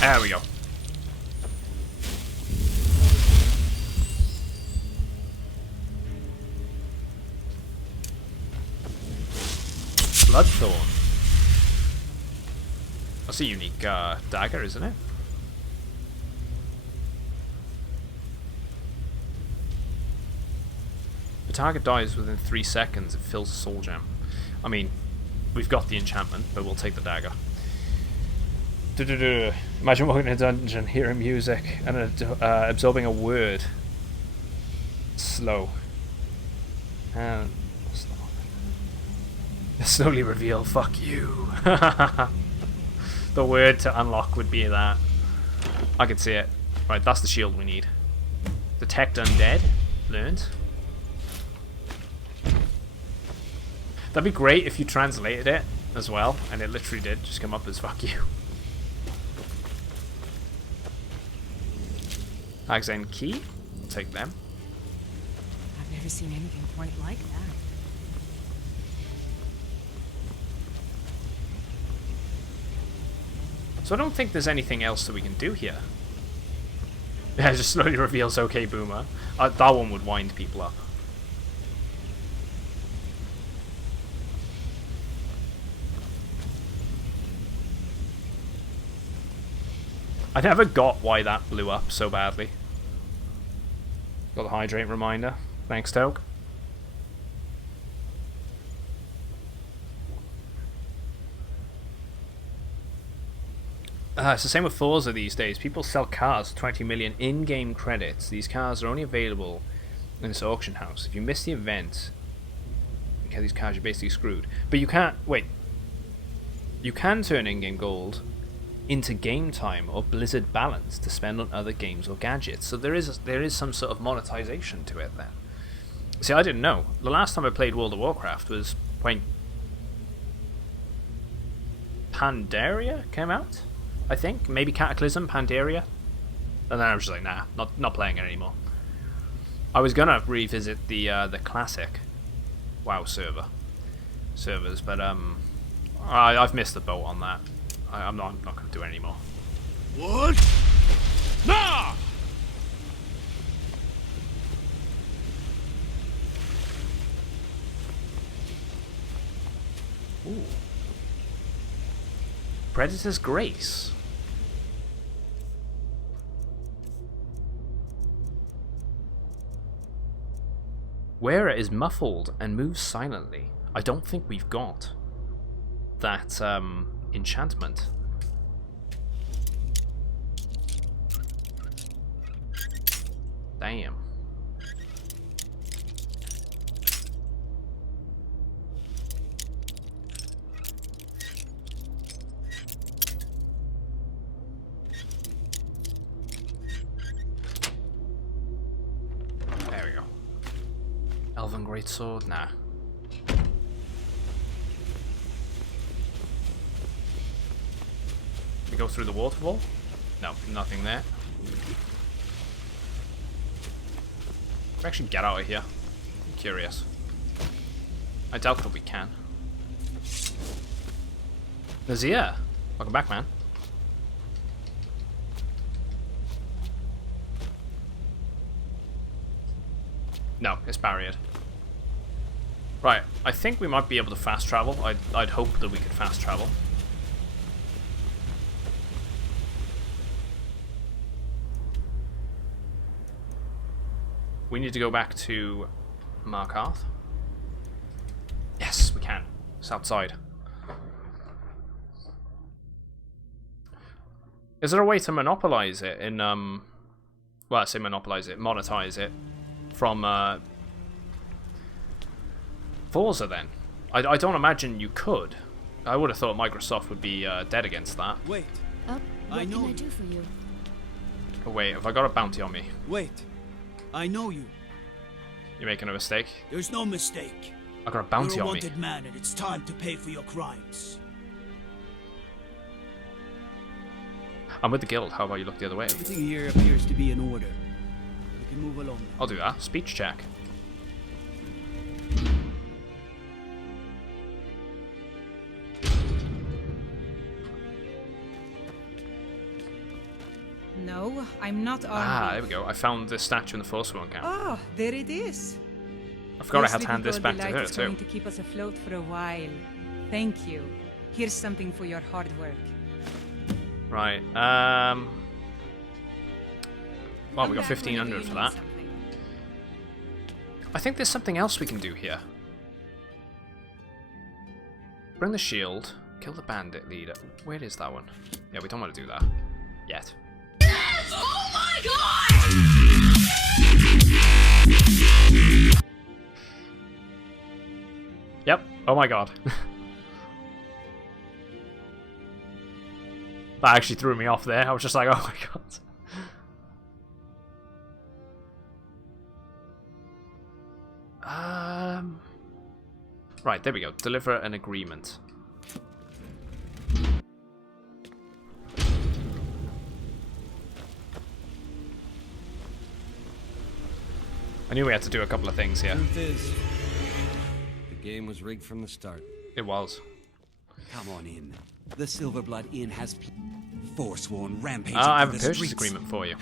There we go. Bloodthorn. That's a unique dagger, isn't it? The target dies within 3 seconds. It fills a soul gem. I mean, we've got the enchantment, but we'll take the dagger. Imagine walking in a dungeon, hearing music, and absorbing a word. Slow. And slowly reveal, fuck you. The word to unlock would be that. I can see it. Right, that's the shield we need. Detect undead. Learned. That'd be great if you translated it as well, and it literally did just come up as fuck you. Hag's End key. We'll take them. I've never seen anything quite like that. So I don't think there's anything else that we can do here. Yeah, it just slowly reveals OK Boomer. That one would wind people up. I never got why that blew up so badly. Got the hydrate reminder. Thanks, Toke. It's the same with Forza these days. People sell cars for 20 million in-game credits. These cars are only available in this auction house. If you miss the event, you get these cars, you're basically screwed. But you can't... Wait. You can turn in-game gold into game time or Blizzard balance to spend on other games or gadgets. So there is some sort of monetization to it then. See, I didn't know. The last time I played World of Warcraft was when Pandaria came out, I think. Maybe Cataclysm, Pandaria. And then I was just like, nah, not playing it anymore. I was gonna revisit the classic WoW servers, but I've missed the boat on that. I'm not gonna do it anymore. What? Nah! Ooh. Predator's Grace. Wearer is muffled and moves silently. I don't think we've got that enchantment. Damn. There we go. Elven Greatsword? Nah. We go through the waterfall? No, nothing there. Can we actually get out of here? I'm curious. I doubt that we can. Nazir! Welcome back, man. No, it's barriered. Right, I think we might be able to fast travel. I'd hope that we could fast travel. We need to go back to Markarth. Yes, we can. It's outside. Is there a way to monopolize it in, well, I say monopolize it, monetize it from, Forza then? I don't imagine you could. I would have thought Microsoft would be dead against that. Wait. What can I do for you? Oh wait, have I got a bounty on me? Wait. I know you. You're making a mistake? There's no mistake. I got a bounty You're a on me. wanted man, and it's time to pay for your crimes. I'm with the guild. How about you look the other way? Everything here appears to be in order. We can move along now. I'll do that. Speech check. No, I'm not armed. Ah, there we go. I found the statue in the Forsworn camp. Oh, there it is. I forgot I This had to hand little this back to golden her light is too. going to keep us afloat for a while. Thank you. Here's something for your hard work. Right. Well, we got 1,500 for that. I think there's something else we can do here. Bring the shield. Kill the bandit leader. Where is that one? Yeah, we don't want to do that yet. Oh my god! Yep. Oh my god. That actually threw me off there. I was just like, oh my god. Right, there we go. Deliver an agreement. I knew we had to do a couple of things here. Truth is, the game was rigged from the start. It was. Come on in. The Silverblood Inn has forsworn rampage. I have a the purchase streets. agreement for you.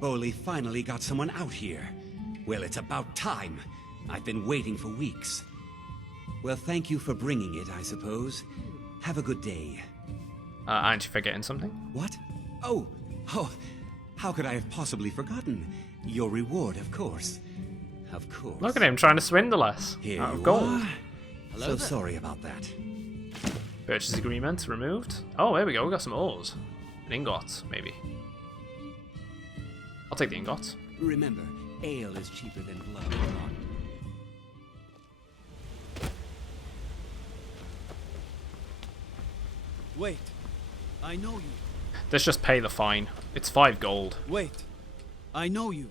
Boley finally got someone out here. Well, it's about time. I've been waiting for weeks. Well, thank you for bringing it, I suppose. Have a good day. Aren't you forgetting something? What? Oh, how could I have possibly forgotten? Your reward, of course. Of course. Look at him trying to swindle us. Here Out of you gold. are. Hello So there. sorry about that. Purchase agreement removed. Oh, there we go. We got some ores. An ingot, maybe. I'll take the ingots. Remember, ale is cheaper than blood. Come on. Wait. I know you. Let's just pay the fine. It's 5 gold. Wait. I know you.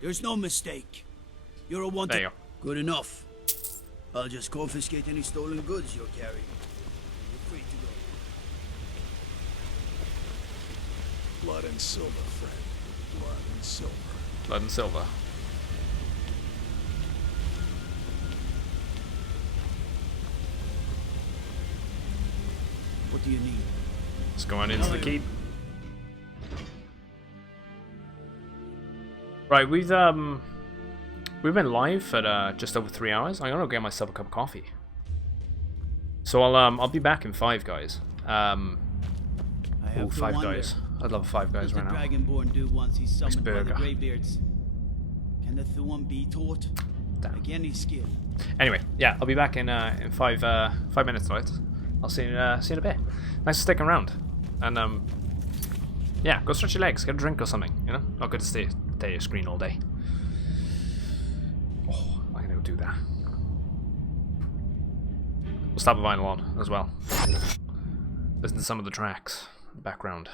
There's no mistake. You're a wanted... There you go. Good enough. I'll just confiscate any stolen goods you're carrying. You're free to go. Blood and silver, friend. Blood and silver. Blood and silver. What do you need? Let's go on into the keep. Right, we've been live for just over 3 hours. I'm gonna get myself a cup of coffee. So I'll be back in 5 guys. Ooh, 5 guys. I'd love 5 guys right now. What does the Dragonborn do once he's summoned by the burger. Greybeards? Can the Thuan be taught? Like any skill. Anyway, yeah, I'll be back in 5 minutes, right? I'll see you in a bit. Thanks for sticking around, and yeah, go stretch your legs, get a drink or something. You know, not good to stay at your screen all day. Oh, I'm gonna go do that. We'll stop a vinyl on as well. Listen to some of the tracks in the background.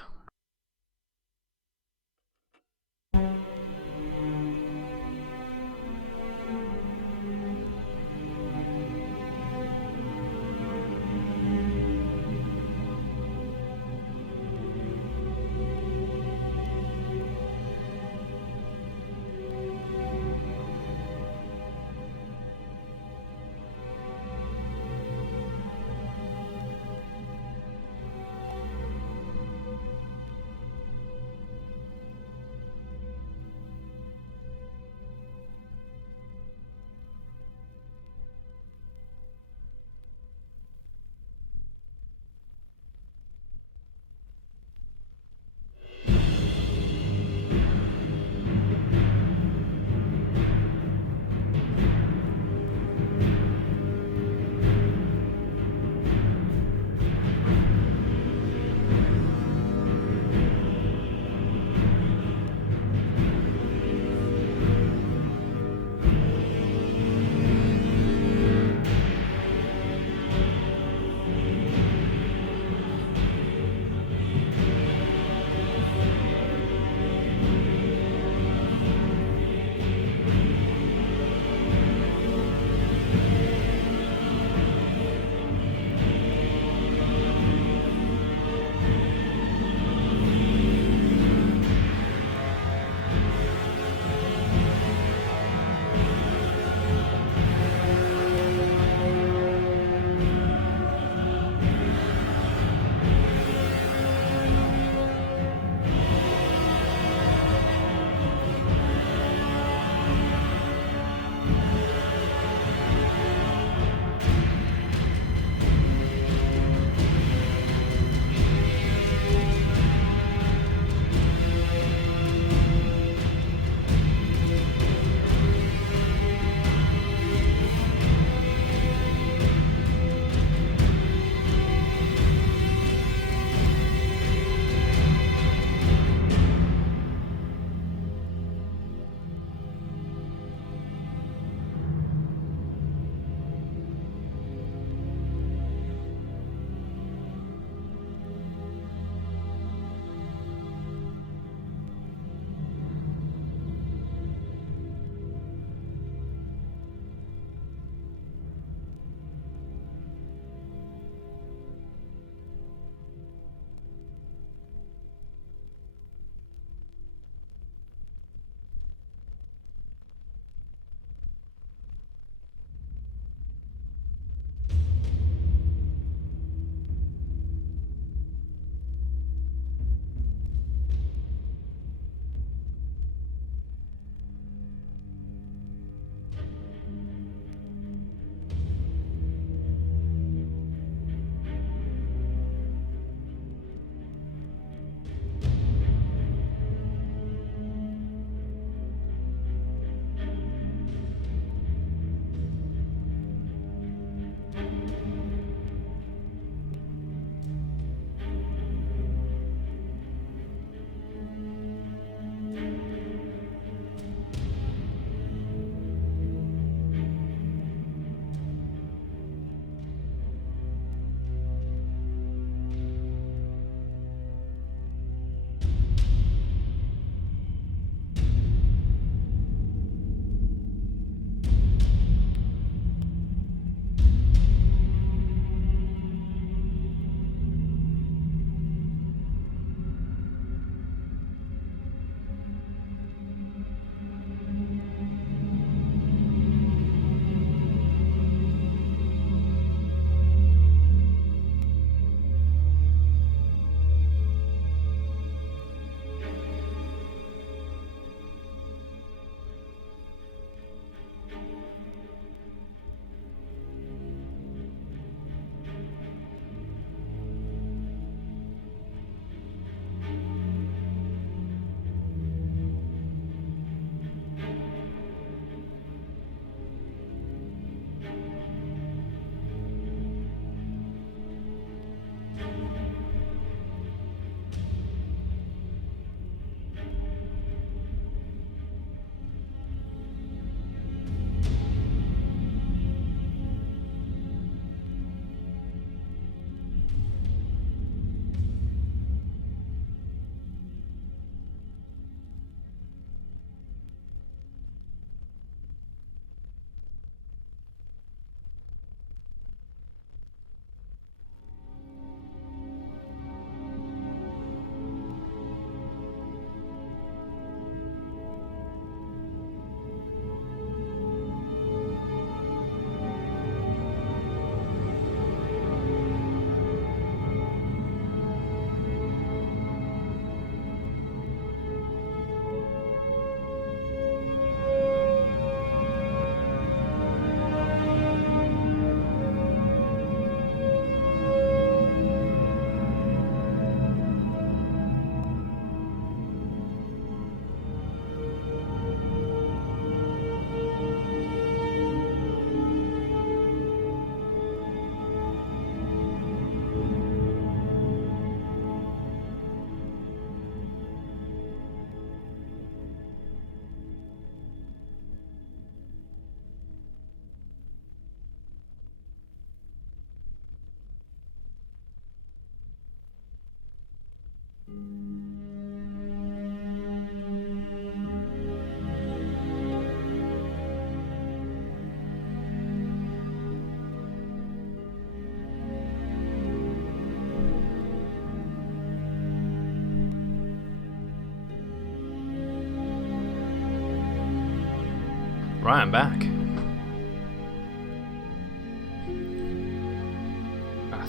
Right, I'm back.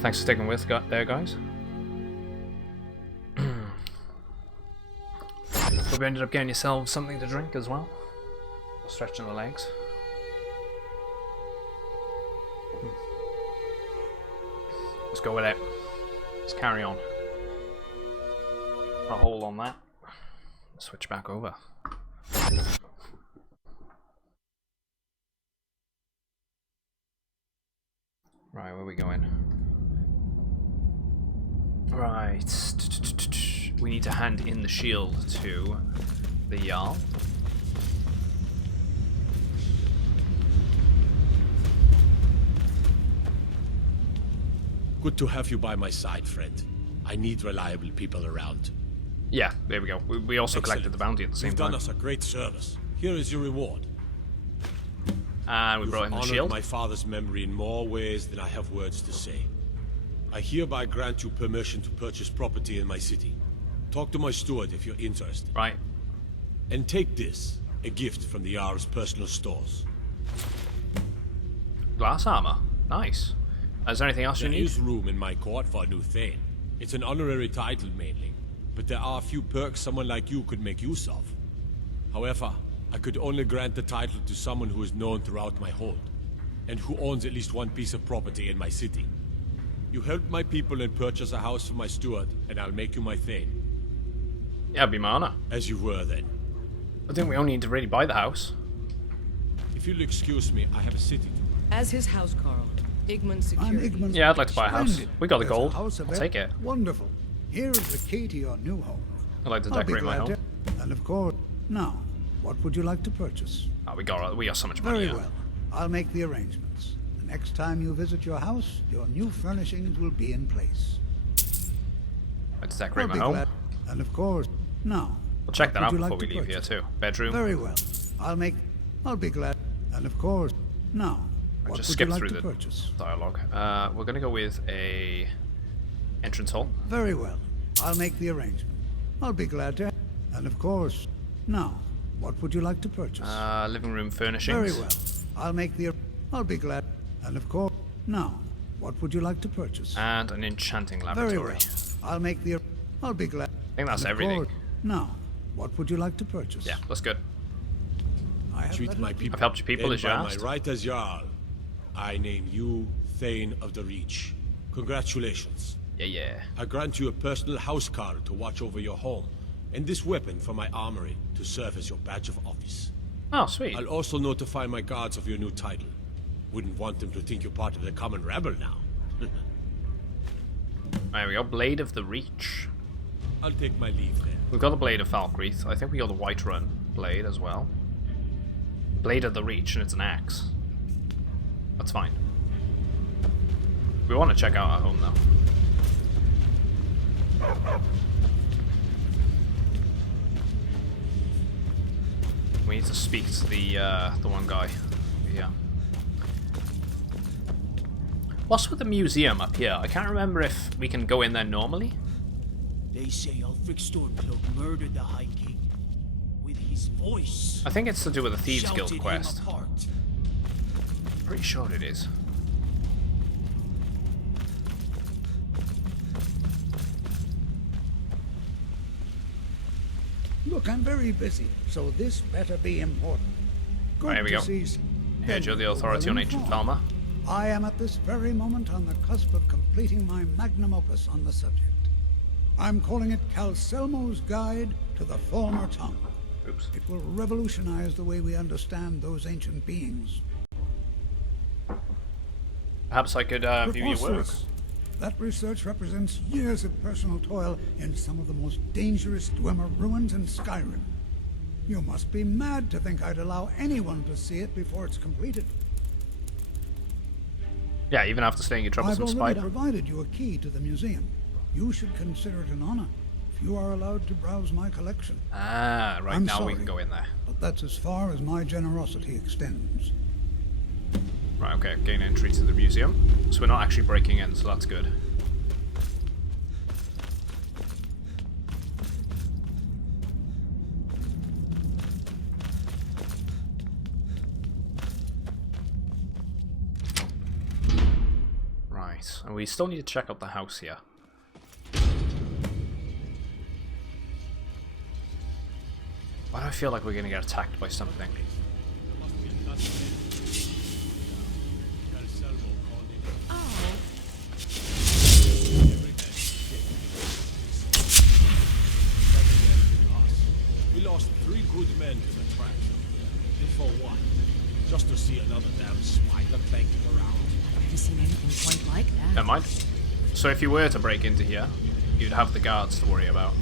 Thanks for sticking with there, guys. Hope you ended up getting yourselves something to drink as well. Stretching the legs. Let's go with it. Let's carry on. A hole on that. Switch back over. Right, where are we going? Right. We need to hand in the shield to the Jarl. Good to have you by my side, friend. I need reliable people around. Yeah, there we go. We also Excellent. Collected the bounty at the same You've time. done us a great service. Here is your reward. And we brought in the shield. My father's memory in more ways than I have words to say. I hereby grant you permission to purchase property in my city. Talk to my steward if you're interested. Right. And take this, a gift from the Jarl's personal stores. Glass armor. Nice. Is there anything else you need? There is room in my court for a new Thane. It's an honorary title mainly, but there are a few perks someone like you could make use of. However, I could only grant the title to someone who is known throughout my hold, and who owns at least one piece of property in my city. You help my people and purchase a house for my steward, and I'll make you my Thane. Yeah, it'd be my honor. As you were then. I think we only need to really buy the house. If you'll excuse me, I have a city to... As his housecarl, Igman Security. Yeah, I'd like to buy a house. Splendid. We got the There's a gold. house I'll of take it. Wonderful. Here is the key to your new home. I'd like to I'll be decorate my glad home. to- And of course, now, what would you like to purchase? Oh, we got so much money. Very Yeah. well. I'll make the arrangements. The next time you visit your house, your new furnishings will be in place. Let's decorate I'll my be home. glad- And of course, now. We'll check that what out would you before like we to leave here purchase? too. Bedroom. Very well. I'll be glad. And of course, now. I What just would skip you like through to the purchase? dialogue. We're gonna go with a entrance hall. Very well. I'll make the arrangement. I'll be glad to. And of course, now, what would you like to purchase? Living room furnishings. Very well. I'll be glad. And of course, now, what would you like to purchase? And an enchanting laboratory. Very well. I'll be glad. I think that's And of everything. course, now, what would you like to purchase? Yeah, that's good. Treat my people. I've helped your people Then as you by asked. my right as Jarl, I name you Thane of the Reach. Congratulations. Yeah. I grant you a personal housecarl to watch over your home, and this weapon from my armory to serve as your badge of office. Oh, sweet. I'll also notify my guards of your new title. Wouldn't want them to think you're part of the common rabble now. There we go. Blade of the Reach. I'll take my leave then. We've got the Blade of Falkreath. I think we got the Whiterun blade as well. Blade of the Reach, and it's an axe. That's fine. We want to check out our home, though. We need to speak to the one guy. Yeah. What's with the museum up here? I can't remember if we can go in there normally. They say Ulfric Stormcloak murdered the High King with his voice. I think it's to do with the Thieves Shouted Guild him quest. apart. Pretty sure it is. Look, I'm very busy, so this better be important. Good Right, here we to go. see Heard you're the authority on ancient Falmer. I am at this very moment on the cusp of completing my magnum opus on the subject. I'm calling it Calselmo's Guide to the Falmer Tongue. Oops. It will revolutionize the way we understand those ancient beings. Perhaps I could view your work. Preposterous. That research represents years of personal toil in some of the most dangerous Dwemer ruins in Skyrim. You must be mad to think I'd allow anyone to see it before it's completed. Yeah, even after staying your troublesome I've already spider. provided you a key to the museum. You should consider it an honor if you are allowed to browse my collection. Ah, right, I'm now we sorry, can go in there. But that's as far as my generosity extends. Right, okay, gain entry to the museum. So we're not actually breaking in, so that's good. And we still need to check out the house here. Why do I feel like we're gonna get attacked by something? We lost 3 good men to the trash. And for what? Just to see another damn swiner clanking around. I've never seen anything quite like that. Never mind. So if you were to break into here, you'd have the guards to worry about.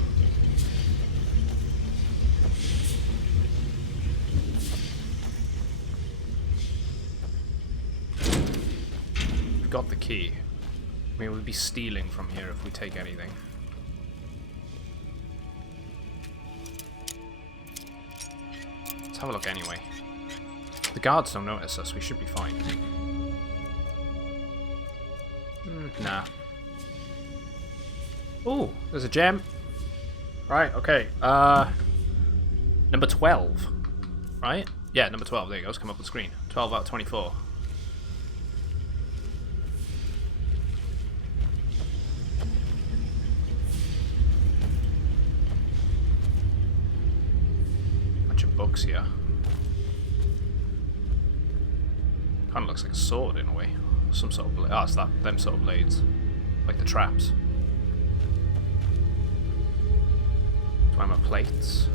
We've got the key. I mean, we'd be stealing from here if we take anything. Let's have a look anyway. The guards don't notice us, we should be fine. Nah. Ooh, there's a gem. Right, okay. Number 12. Right? Yeah, number 12. There you go. It's come up on the screen. 12 out of 24. Bunch of books here. Kind of looks like a sword in a way. Some sort of blade. Oh, it's them sort of blades. Like the traps. Armor plates.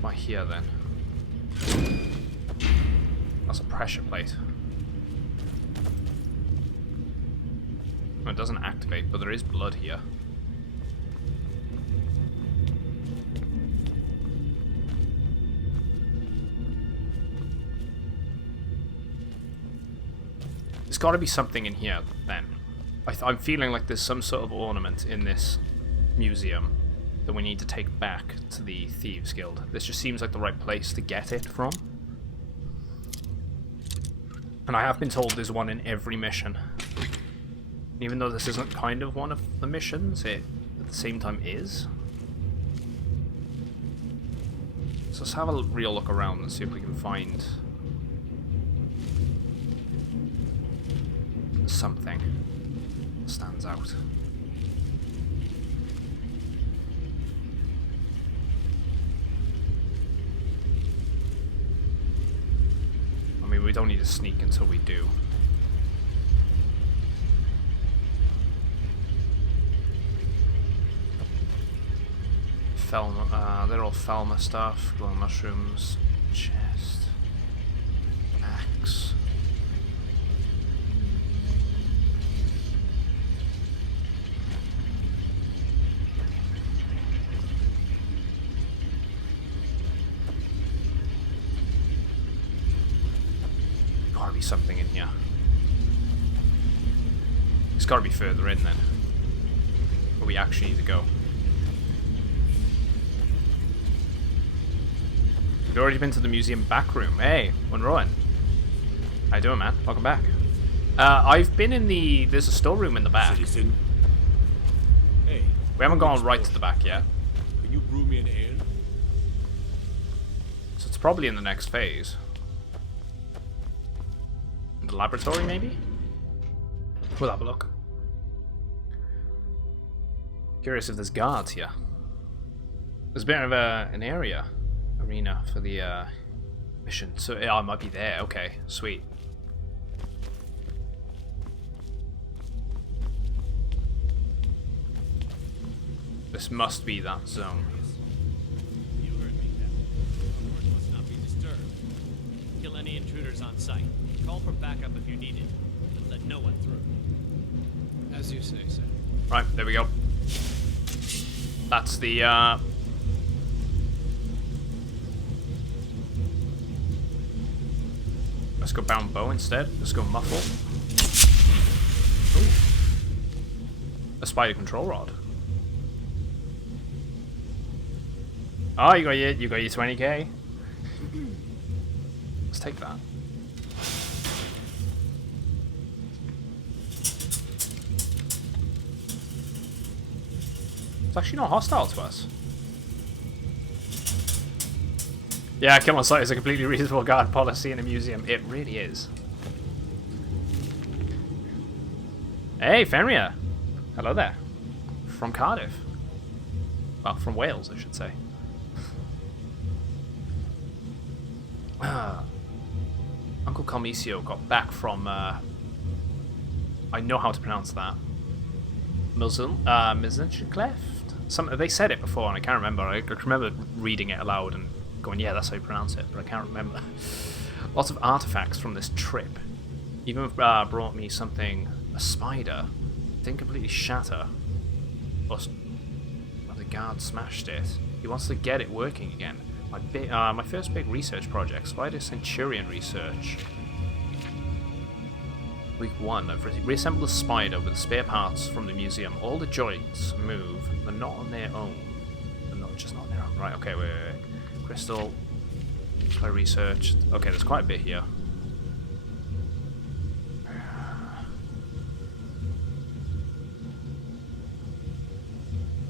Why here then? That's a pressure plate. Well, it doesn't activate, but there is blood here. There's got to be something in here then. I'm feeling like there's some sort of ornament in this museum that we need to take back to the Thieves Guild. This just seems like the right place to get it from. And I have been told there's one in every mission. Even though this isn't kind of one of the missions, it at the same time is. So let's have a real look around and see if we can find something that stands out. I mean, we don't need to sneak until we do. Felma, they're all Felma stuff. Glowing mushrooms, chest, axe. Gotta be something in here. It's gotta be further in then. Where we actually need to go. We've already been to the museum back room. Hey, Monroe. How you doing, man? Welcome back. I've been in the... There's a storeroom in the back. Citizen. Hey. We haven't gone right to the back yet. Can you brew me an ale? So it's probably in the next phase. In the laboratory, maybe? We'll have a look. Curious if there's guards here. There's a bit of an area. Arena for the mission. So yeah, I might be there. Okay, sweet. This must be that zone. You heard me, Captain. Our work must not be disturbed. Kill any intruders on site. Call for backup if you need it, but let no one through. As you say, sir. Right, there we go. That's the let's go bound bow instead. Let's go muffle. Ooh. A spider control rod. Oh, you got your 20k. Let's take that. It's actually not hostile to us. Yeah, kill on sight is a completely reasonable guard policy in a museum. It really is. Hey, Fenrir. Hello there. From Cardiff. Well, from Wales, I should say. Uncle Calmisio got back from, I know how to pronounce that. Mizenchcleft? They said it before and I can't remember. I remember reading it aloud and going, yeah, that's how you pronounce it, but I can't remember. Lots of artifacts from this trip. Even brought me something, a spider. Didn't completely shatter. Or the guard smashed it. He wants to get it working again. My first big research project, Spider Centurion research. Week 1, I've reassembled the spider with the spare parts from the museum. All the joints move, but not on their own. They're not just not on their own. Right, okay, wait. Crystal. I researched. Okay, there's quite a bit here.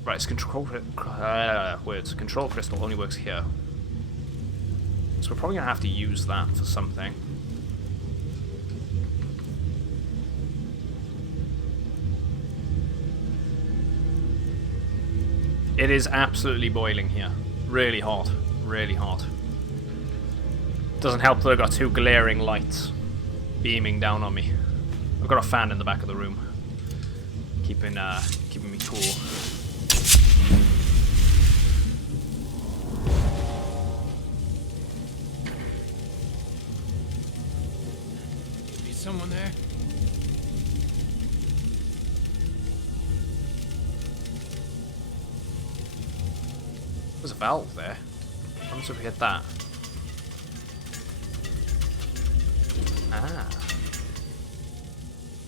Right, it's control crystal only works here. So we're probably gonna have to use that for something. It is absolutely boiling here. Really hot. Really hot. Doesn't help that I've got 2 glaring lights beaming down on me. I've got a fan in the back of the room. Keeping me cool. Is someone there? There's a valve there. I'm supposed to hit that. Ah.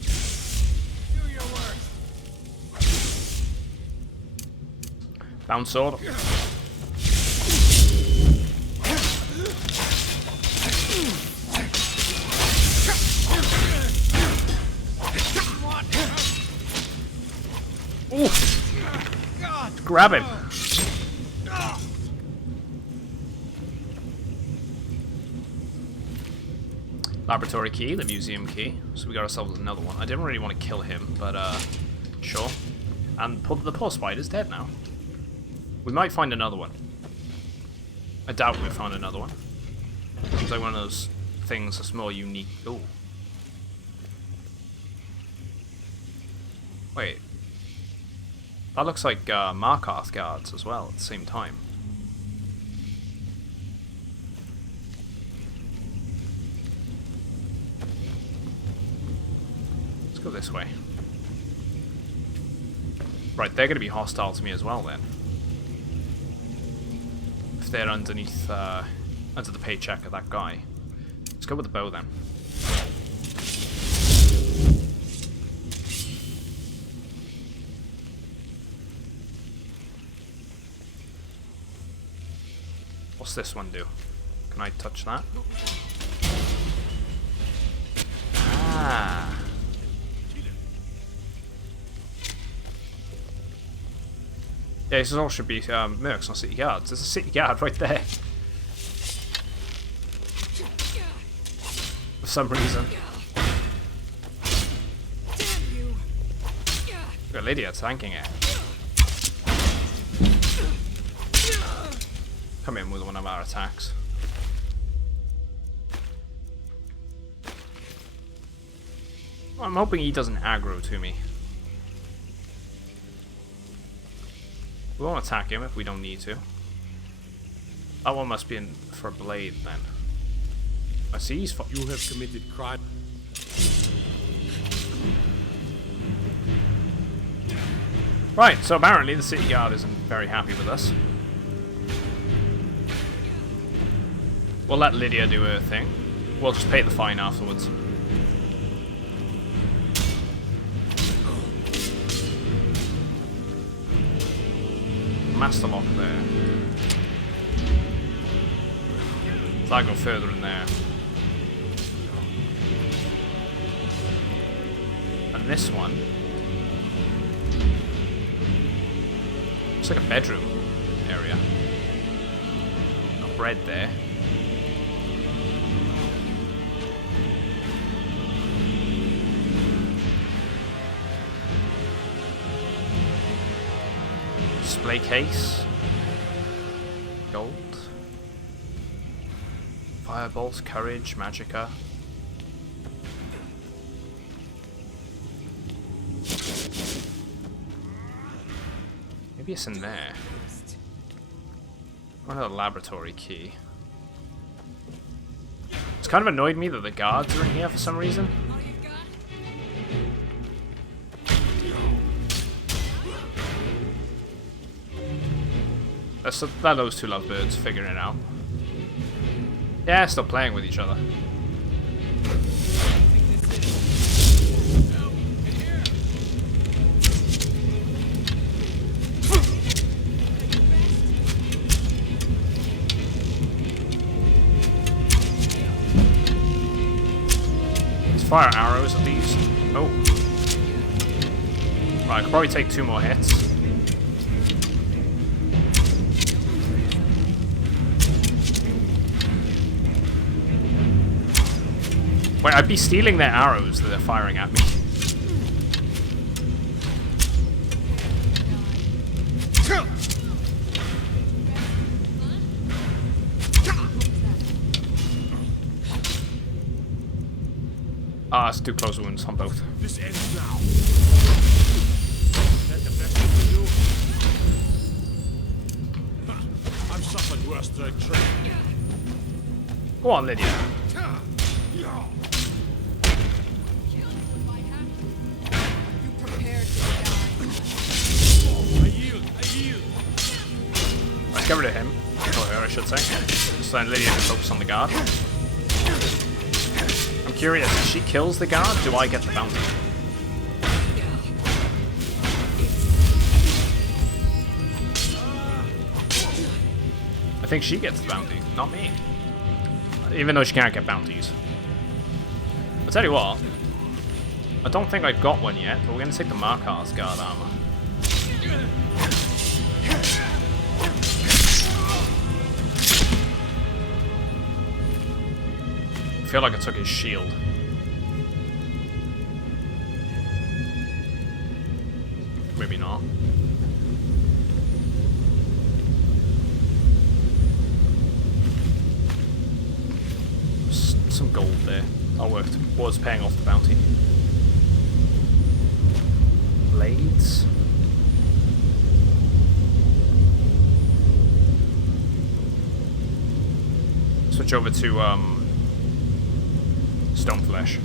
Do your work. Bound sword. Ooh. Grab him. Laboratory key, the museum key. So we got ourselves another one. I didn't really want to kill him, but sure. And the poor spider's dead now. We might find another one. I doubt we'll find another one. Seems like one of those things that's more unique. Ooh. Wait. That looks like Markarth guards as well at the same time. Let's go this way. Right, they're going to be hostile to me as well then. If they're underneath, under the paycheck of that guy. Let's go with the bow then. What's this one do? Can I touch that? Ah. Yeah, this all should be mercs, not city guards. There's a city guard right there. For some reason. Got Lydia tanking it. Come in with one of our attacks. I'm hoping he doesn't aggro to me. We won't attack him if we don't need to. That one must be in for a blade then. I see he's You have committed crime. Right, so apparently the city guard isn't very happy with us. We'll let Lydia do her thing. We'll just pay the fine afterwards. Master lock there. So I go further in there. And this one. It's like a bedroom area. Got bread there. Display case. Gold. Firebolts, courage, magicka. Maybe it's in there. Another laboratory key. It's kind of annoyed me that the guards are in here for some reason. That those two lovebirds figuring it out. Yeah, still playing with each other. Let's fire arrows at these. Oh. Right, I could probably take 2 more hits. Wait, I'd be stealing their arrows that they're firing at me. Ah, it's 2 close wounds on both. This ends now. Is that the best you can do? I've suffered worse than a trade. Go on, Lydia. Let's get rid of him. Or her, I should say. Just letting Lydia can focus on the guard. I'm curious, if she kills the guard, do I get the bounty? I think she gets the bounty, not me. Even though she can't get bounties. I'll tell you what. I don't think I've got one yet, but we're going to take the Markar's guard armor. I feel like I took his shield. Maybe not. Some gold there. I'll work towards paying off the bounty. Blades. Switch over to stone flesh.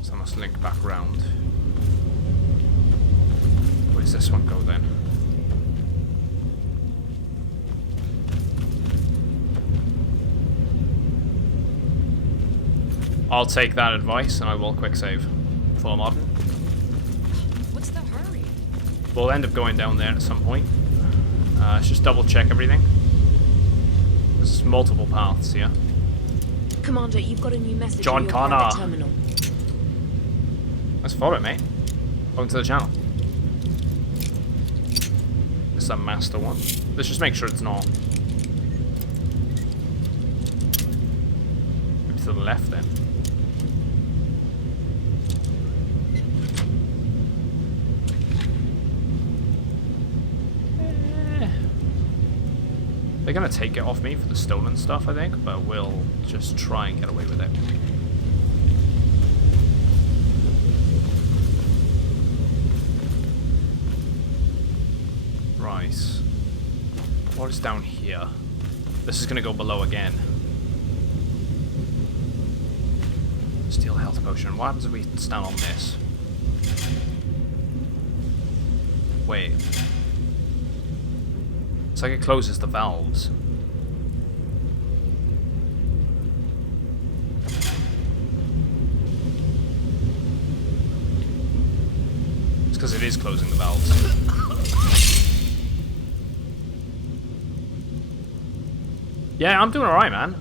So I must link back round. Where does this one go then? I'll take that advice and I will quick save. Full modern. What's the hurry? We'll end up going down there at some point. Let's just double check everything. There's multiple paths here. Commander, you've got a new message John in your Connor. private terminal. Let's follow it, mate. Welcome to the channel. This is a master one. Let's just make sure it's not. Maybe to the left then. They're gonna take it off me for the stolen stuff, I think, but we'll just try and get away with it. Right. What is down here? This is gonna go below again. Steal a health potion. What happens if we stand on this? Wait. It's like it closes the valves. It's because it is closing the valves. Yeah, I'm doing alright, man.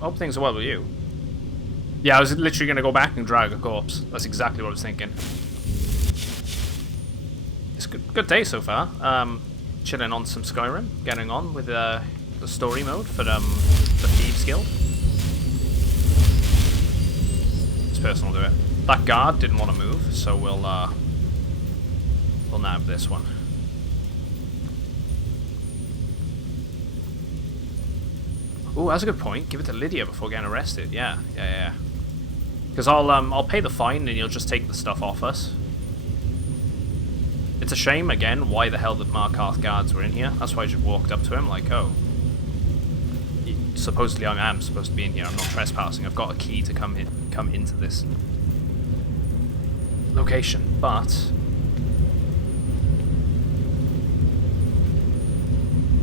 Hope things are well with you. Yeah, I was literally going to go back and drag a corpse. That's exactly what I was thinking. It's a good day so far. Chilling on some Skyrim, getting on with the story mode for the Thieves Guild. This person will do it. That guard didn't want to move. so we'll nab this one. Ooh, that's a good point. Give it to Lydia before getting arrested. Yeah. Because I'll pay the fine and you'll just take the stuff off us. It's a shame, again, why the hell the Markarth guards were in here. That's why I just walked up to him like, oh. Supposedly I am supposed to be in here. I'm not trespassing. I've got a key to come into this location, but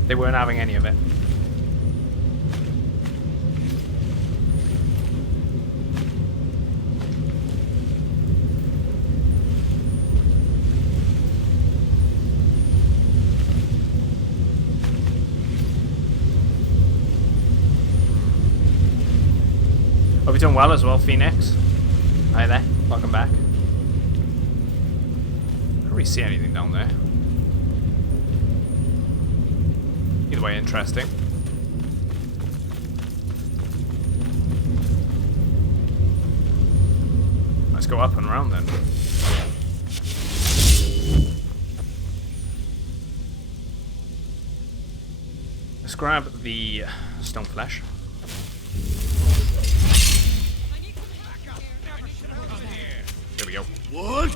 they weren't having any of it. Hope you're doing well as well, Phoenix. Hi there, welcome back. I don't really see anything down there. Either way, interesting. Let's go up and around then. Let's grab the stone flesh. Here we go. What?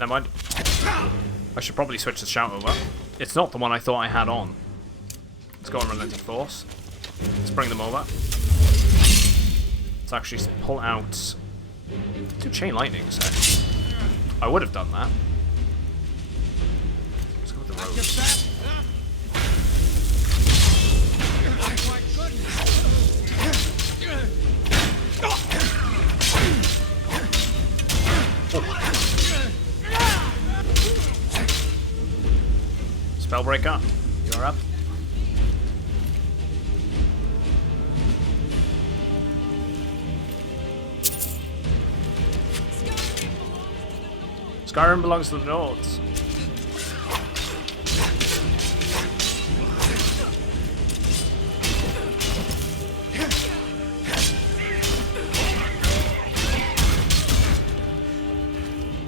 Never mind. I should probably switch the shout over. It's not the one I thought I had on. Let's go on Relenting Force. Let's bring them over. Let's actually pull out... do Chain Lightning, so... I would have done that. Let's go with the Rose. Spellbreaker, you're up. Skyrim belongs to the Nords.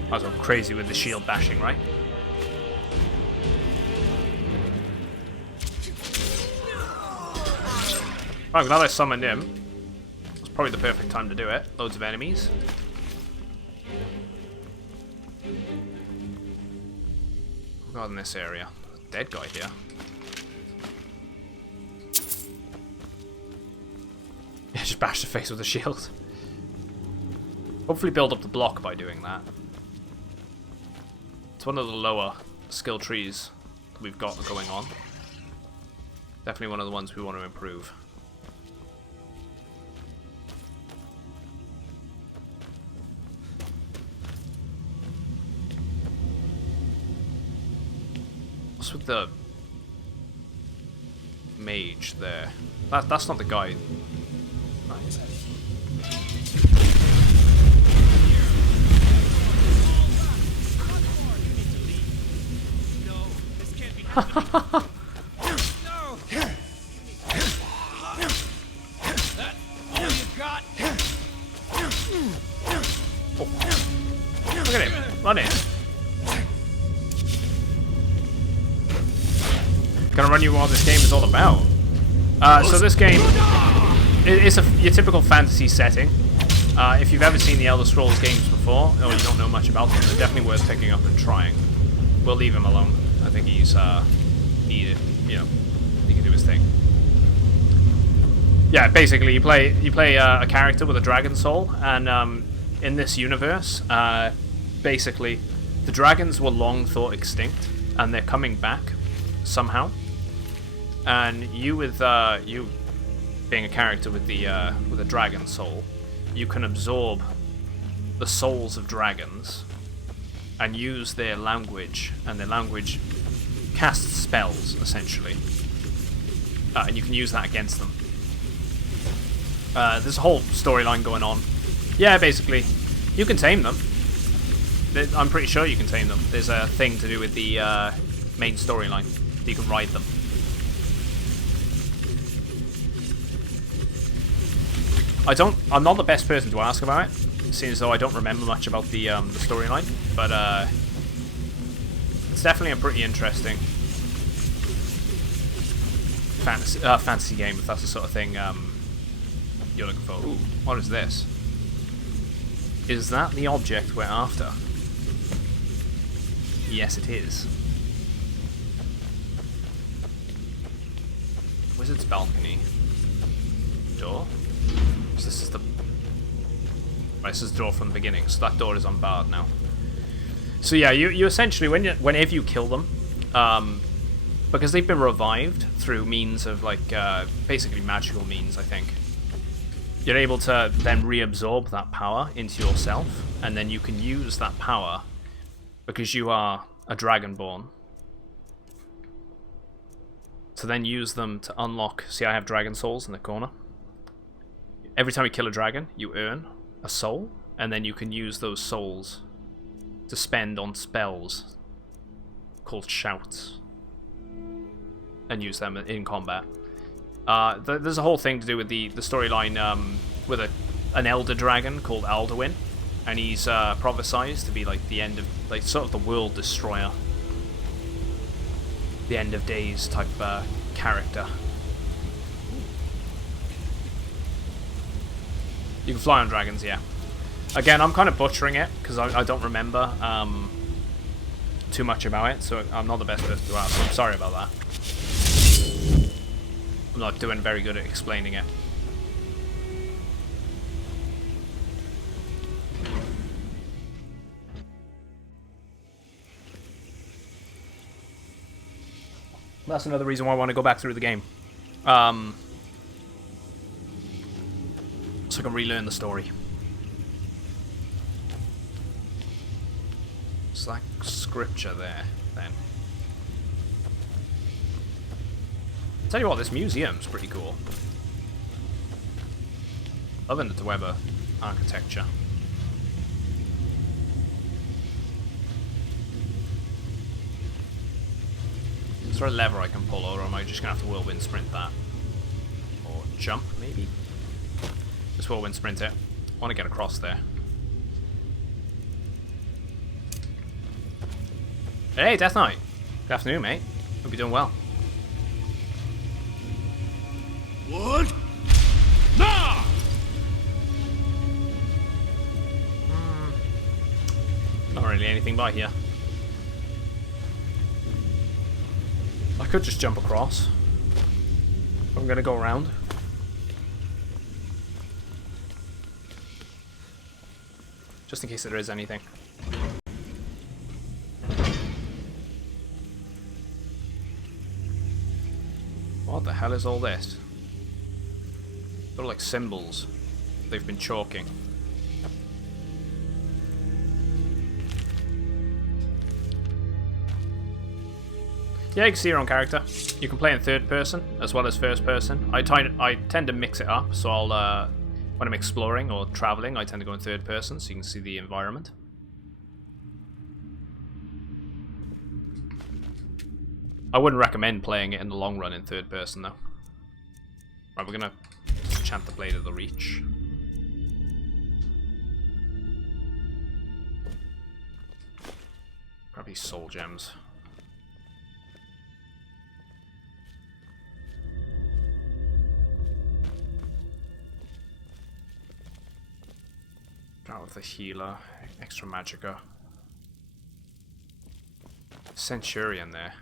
I was all crazy with the shield bashing, right? I'm glad I summoned him. It's probably the perfect time to do it. Loads of enemies. Oh god, in this area. Dead guy here. Yeah, just bash the face with a shield. Hopefully build up the block by doing that. It's one of the lower skill trees we've got going on. Definitely one of the ones we want to improve. What's with the mage there? That's not the guy. Right. Look at him, run in. Gonna run you what this game is all about. So this game is your typical fantasy setting. If you've ever seen the Elder Scrolls games before, or you don't know much about them, they're definitely worth picking up and trying. We'll leave him alone. I think he's needed. You know, he can do his thing. Yeah, basically you play a character with a dragon soul, and in this universe, basically the dragons were long thought extinct, and they're coming back somehow. And you, with you being a character with a dragon soul, you can absorb the souls of dragons and use their language, and their language casts spells essentially, and you can use that against them. There's a whole storyline going on. Yeah, basically, you can tame them. I'm pretty sure you can tame them. There's a thing to do with the main storyline. You can ride them. I'm not the best person to ask about it, seeing as though I don't remember much about the storyline, but it's definitely a pretty interesting fantasy game, if that's the sort of thing you're looking for. Ooh, what is this? Is that the object we're after? Yes, it is. Wizard's balcony. Door? So this is the... Right, this is the door from the beginning, so that door is unbarred now. So yeah, you essentially, whenever you kill them, because they've been revived through means of, like, basically magical means, I think, you're able to then reabsorb that power into yourself, and then you can use that power, because you are a Dragonborn, to then use them to unlock... See, I have dragon souls in the corner. Every time you kill a dragon, you earn a soul, and then you can use those souls to spend on spells called shouts, and use them in combat. There's a whole thing to do with the storyline with an elder dragon called Alduin, and he's prophesized to be like the end of, like, sort of the world destroyer, the end of days type character. You can fly on dragons, yeah. Again, I'm kind of butchering it because I don't remember too much about it, so I'm not the best person to ask. I'm sorry about that. I'm not doing very good at explaining it. That's another reason why I want to go back through the game. So I can relearn the story. It's like scripture there, then. Tell you what, this museum's pretty cool. Loving the Dwemer architecture. Is there a lever I can pull, or am I just gonna have to whirlwind sprint that? Or jump, maybe? Just whirlwind sprint it. I want to get across there. Hey, Death Knight! Good afternoon, mate. Hope you're doing well. What? Nah! Not really anything by here. I could just jump across. I'm gonna go around. Just in case there is anything. What the hell is all this? They're like symbols they've been chalking. Yeah, you can see your own character. You can play in third person as well as first person. I tend to mix it up, so I'll when I'm exploring or traveling, I tend to go in third person so you can see the environment. I wouldn't recommend playing it in the long run in third person though. Right, we're gonna chant the Blade of the Reach. Grab these soul gems. Out with the healer, extra magicka. Centurion there.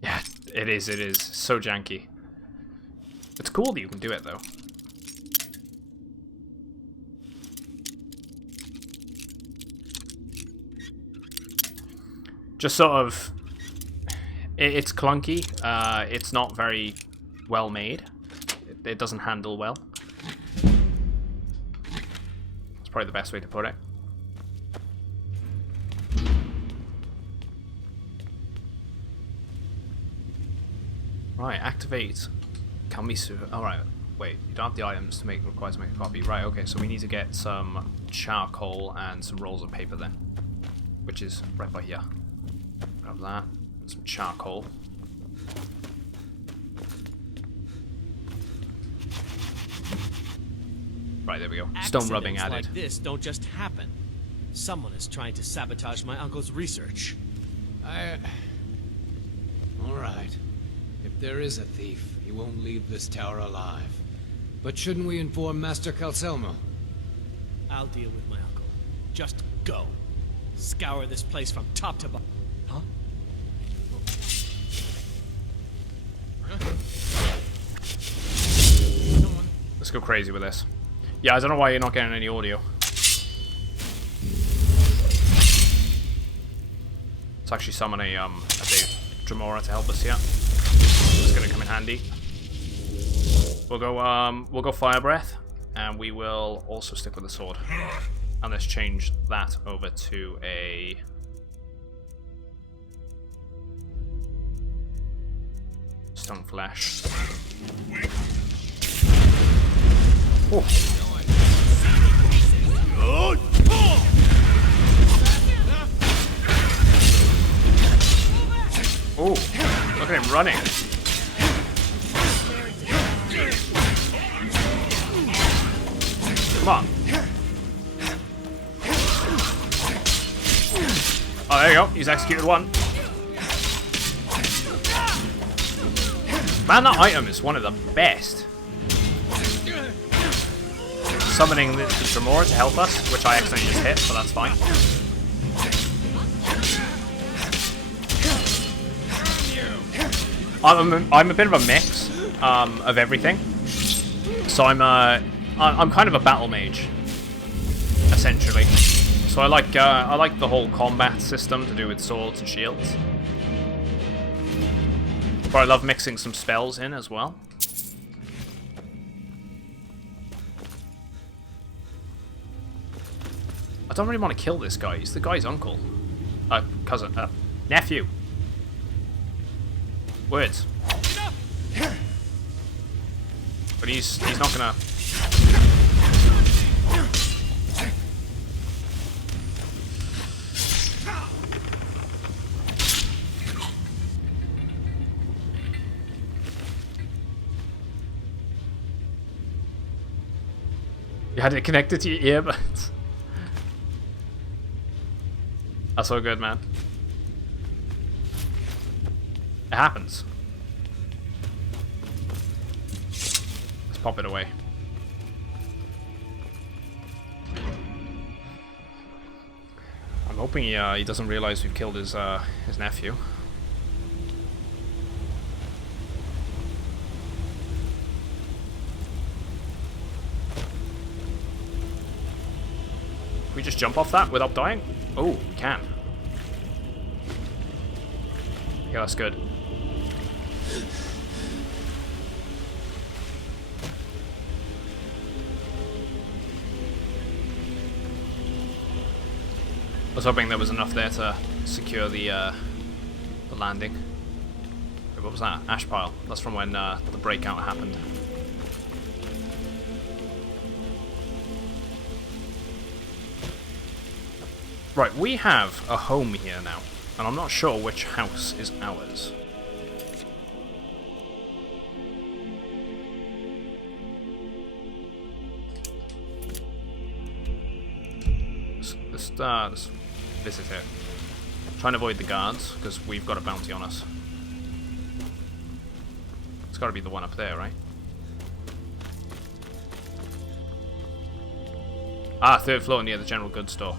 Yeah, it is so janky. It's cool that you can do it though. Just sort of, it's clunky. It's not very well made. It doesn't handle well. It's probably the best way to put it. Right, activate. Can we alright, wait, you don't have the items to make required to make a copy. Right, okay, so we need to get some charcoal and some rolls of paper then. Which is right by here. Grab that. Some charcoal. Right, there we go. Stone rubbing added. Accidents like this don't just happen. Someone is trying to sabotage my uncle's research. All right. If there is a thief, he won't leave this tower alive. But shouldn't we inform Master Calcelmo? I'll deal with my uncle. Just go. Scour this place from top to bottom. Huh? Let's go crazy with this. Yeah, I don't know why you're not getting any audio. Let's actually summon a big Dremora to help us here. It's gonna come in handy. We'll go Fire Breath, and we will also stick with the sword. And let's change that over to a Stone Flesh. Oh. Oh, look at him running. Come on. Oh, there you go. He's executed one. Man, that item is one of the best. Summoning the Dremora to help us, which I accidentally just hit, so that's fine. I'm a bit of a mix of everything. So I'm kind of a battle mage, essentially. So I like the whole combat system to do with swords and shields. But I love mixing some spells in as well. I don't really want to kill this guy. He's the guy's uncle. Cousin. Nephew. Words. But he's not gonna... You had it connected to your earbuds. That's so good, man. It happens. Let's pop it away. I'm hoping he doesn't realize we've killed his nephew. Can we just jump off that without dying? Oh, we can. Yeah, that's good. I was hoping there was enough there to secure the landing. Wait, what was that? Ash pile. That's from when the breakout happened. Right, we have a home here now, and I'm not sure which house is ours. Let's visit here. Try and avoid the guards, because we've got a bounty on us. It's got to be the one up there, right? Ah, third floor near the general goods store.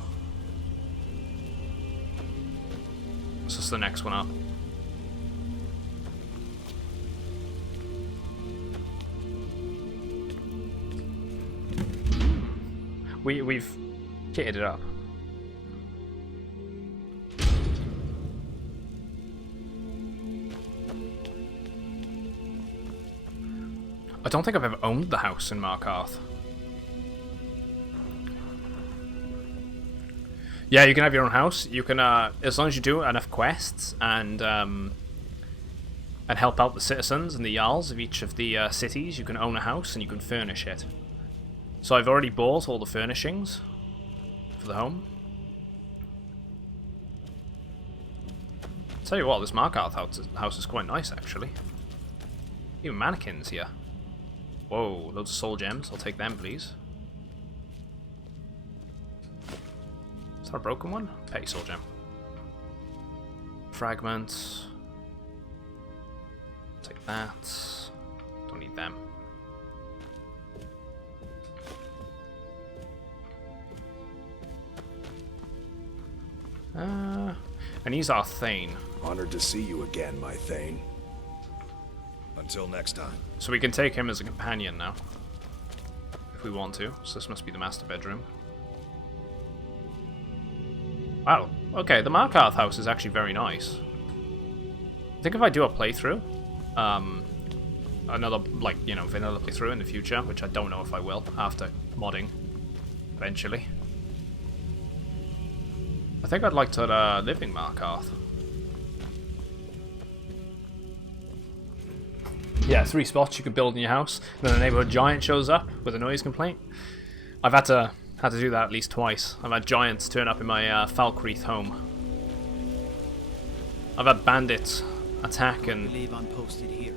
This is the next one up. We've kitted it up. I don't think I've ever owned the house in Markarth. Yeah, you can have your own house. You can, as long as you do enough quests and help out the citizens and the Jarls of each of the cities, you can own a house and you can furnish it. So I've already bought all the furnishings for the home. Let's Tell you what, this Markarth house is quite nice, actually. Even mannequins here. Whoa, loads of soul gems. I'll take them, please. Is that a broken one? Petty soul gem. Fragments. Take that. Don't need them. And he's our Thane. Honored to see you again, my Thane. Until next time. So we can take him as a companion now. If we want to. So this must be the master bedroom. Wow. Okay, the Markarth house is actually very nice. I think if I do a playthrough, another, like, you know, vanilla playthrough in the future, which I don't know if I will, after modding, eventually. I think I'd like to live in Markarth. Yeah, 3 spots you could build in your house. Then a neighborhood giant shows up with a noise complaint. I've had to do that at least twice. I've had giants turn up in my Falkreath home. I've had bandits attack and... I believe I'm posted here.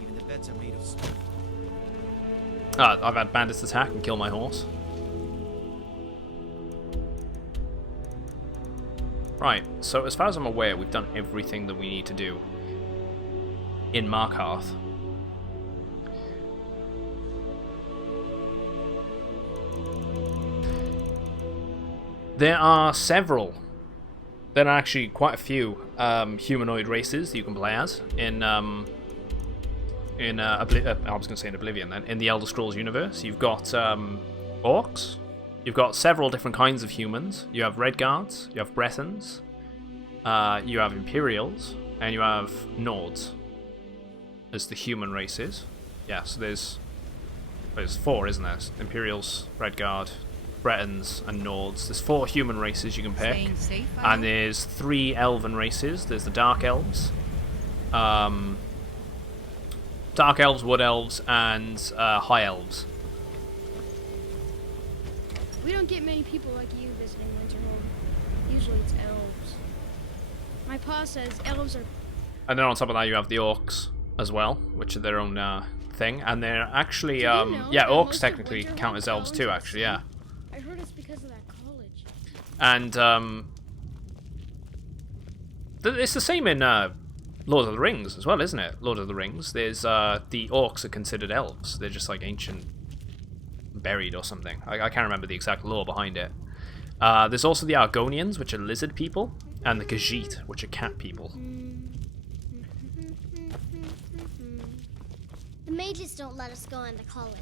Even the beds are made of stone. I've had bandits attack and kill my horse. Right, so as far as I'm aware, we've done everything that we need to do in Markarth. There are several. There are actually quite a few humanoid races that you can play as in I was going to say in Oblivion then. In the Elder Scrolls universe, you've got orcs. You've got several different kinds of humans. You have Redguards, you have Bretons, you have Imperials, and you have Nords as the human races. Yeah, so there's 4, isn't there? Imperials, Redguard, Bretons, and Nords. There's 4 human races you can pick. And there's 3 elven races. There's the Dark Elves, Wood Elves, and High Elves. We don't get many people like you visiting Winterhold. Usually it's elves. My pa says elves are... And then on top of that you have the orcs as well, which are their own thing. And they're actually, yeah, orcs technically count as elves too, actually, yeah. I heard it's because of that college. And, it's the same in Lord of the Rings as well, isn't it? Lord of the Rings. There's, the orcs are considered elves. They're just like ancient... buried or something. I can't remember the exact lore behind it. There's also the Argonians, which are lizard people, and the Khajiit, which are cat people. The mages don't let us go into college.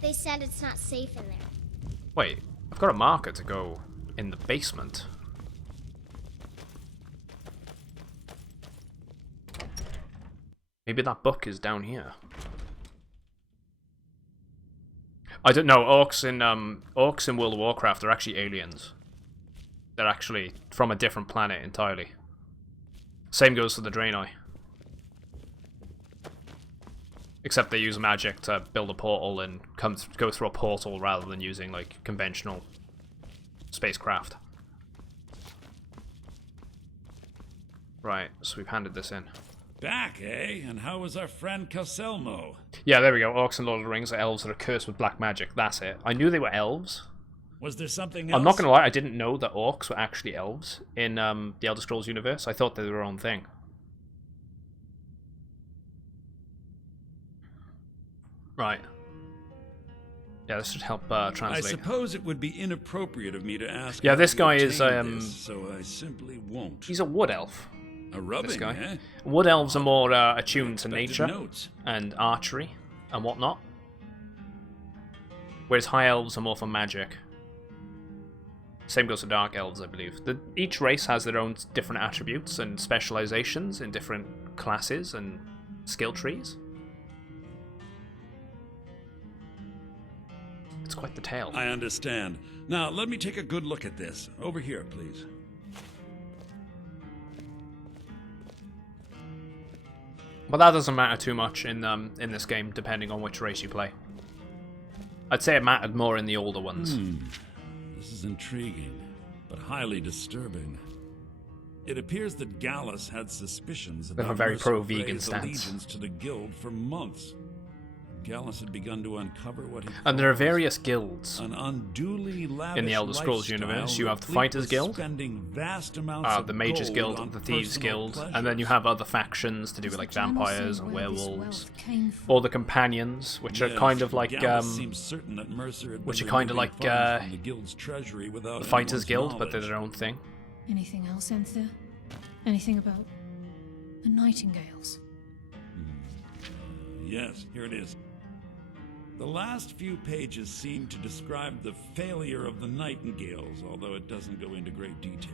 They said it's not safe in there. Wait, I've got a marker to go in the basement. Maybe that book is down here. I don't know. Orcs in World of Warcraft are actually aliens. They're actually from a different planet entirely. Same goes for the Draenei. Except they use magic to build a portal and go through a portal rather than using like conventional spacecraft. Right, so we've handed this in. Back, eh? And how was our friend Caselmo? Yeah, there we go. Orcs and Lord of the Rings are elves that are cursed with black magic. That's it. I knew they were elves. Was there something else? I'm not going to lie, I didn't know that orcs were actually elves in the Elder Scrolls universe. I thought they were their own thing. Right. Yeah, this should help translate. I suppose it would be inappropriate of me to ask. Yeah, this guy is this, so I simply won't. He's a wood elf. A rubbing, this guy. Eh? Wood elves are more attuned to nature and archery and whatnot, whereas high elves are more for magic. Same goes for dark elves, I believe. Each race has their own different attributes and specializations in different classes and skill trees. It's quite the tale. I understand. Now, let me take a good look at this. Over here, please. But that doesn't matter too much in this game, depending on which race you play. I'd say it mattered more in the older ones. This is intriguing, but highly disturbing. It appears that Gallus had suspicions They have a about very Mercer pro-vegan Frey's stance. allegiance to the guild for months. Gallus had begun to uncover what he And there are calls various guilds an unduly lavish in the Elder Scrolls lifestyle universe. You have the replete Fighters with Guild, spending vast amounts of the Mages gold Guild, on the Thieves personal Guild, pleasures. and then you have other factions to do with like vampires and where this werewolves, wealth came from. or the Companions, which are Yes, kind of like Gallus seems certain that Mercer had which been are kind of removing like funds from the guild's treasury without the Fighters anyone's Guild, but they're knowledge. their own thing. Anything else, Enther? Anything about the Nightingales? Yes, here it is. The last few pages seem to describe the failure of the Nightingales, although it doesn't go into great detail.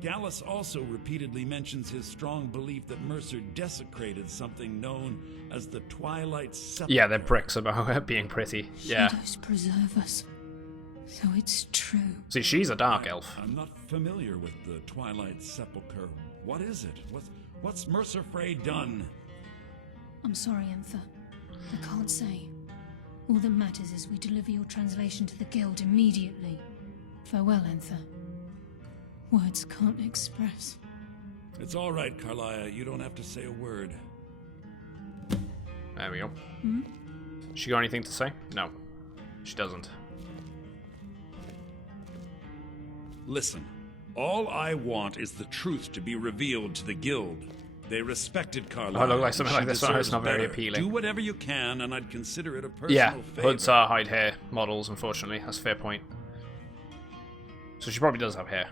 Gallus also repeatedly mentions his strong belief that Mercer desecrated something known as the Twilight Sepulchre. Yeah, they're bricks about being pretty. Yeah. Shadows preserve us. So it's true. See, she's a dark elf. I'm not familiar with the Twilight Sepulchre. What is it? What's Mercer Frey done? I'm sorry, Enther. I can't say. All that matters is we deliver your translation to the guild immediately. Farewell, Enther. Words can't express. It's all right, Carlia. You don't have to say a word. There we go. Hmm? She got anything to say? No, she doesn't. Listen, all I want is the truth to be revealed to the guild. They respected Carlisle. Oh, I look like something She like this one. It's deserves not very better. appealing. Do whatever you can, and I'd consider it a personal Yeah, favor. hoods are hide hair models, unfortunately. That's a fair point. So she probably does have hair.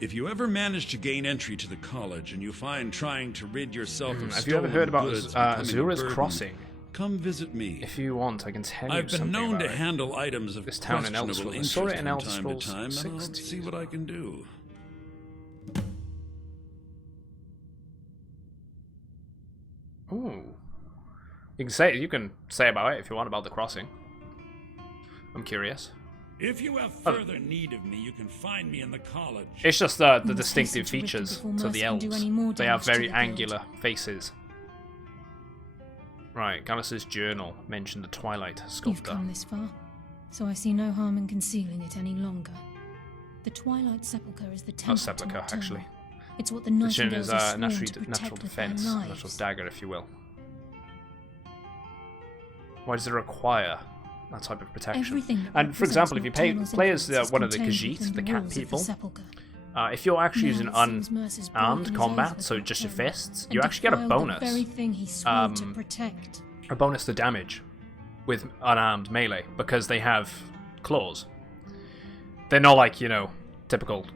If you ever manage to gain entry to the college and you find trying to rid yourself of Have you ever heard about goods becoming a Azura's burden, Crossing? come visit me. If you want, I can tell you I've been something known about to it. handle items of This town in Elder questionable Scrolls. I saw interest it in from Elder time Scrolls to time, and I'll 60. see what I can do. Ooh. You can say about it if you want about the crossing. I'm curious. If you have further need of me, you can find me in the college. It's just the We'll distinctive hasten to Richter features before to Mercer the can do elves. any more They have damage to very the guild. angular faces. Right, Gallus's journal mentioned the Twilight You've sculptor. come this far, so I see no harm in concealing it any longer. The Twilight Sepulchre is the temple Not sepulchre, to Nocturne. actually. It's what the The chin Nightingales is are sworn natural to protect with defense, their natural lives. dagger, if you will. Why does it require that type of protection? Everything that And for example, if you represents play as Nocturnal's one of the influence is Khajiit, contained the within cat walls of the people, sepulchre. if you're actually Now using it seems Mercer's broken unarmed his combat, oath so with just your Nocturne fists, and you actually get a defiled the bonus. very thing he swore to protect. A bonus to damage with unarmed melee because they have claws. They're not like, typical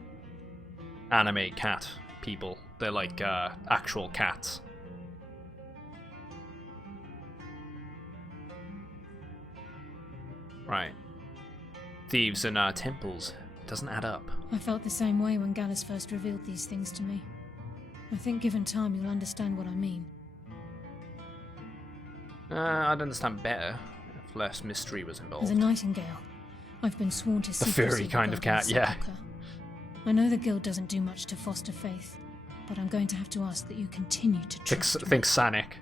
anime cat people. They're like actual cats. Right. Thieves and temples. Doesn't add up. I felt the same way when Gallus first revealed these things to me. I think given time you'll understand what I mean. I'd understand better if less mystery was As involved. a Nightingale, I've been sworn to The secrecy furry kind of regarding cat, yeah. Sepulchre. I know the guild doesn't do much to foster faith, but I'm going to have to ask that you continue to trust me. Think Sanic.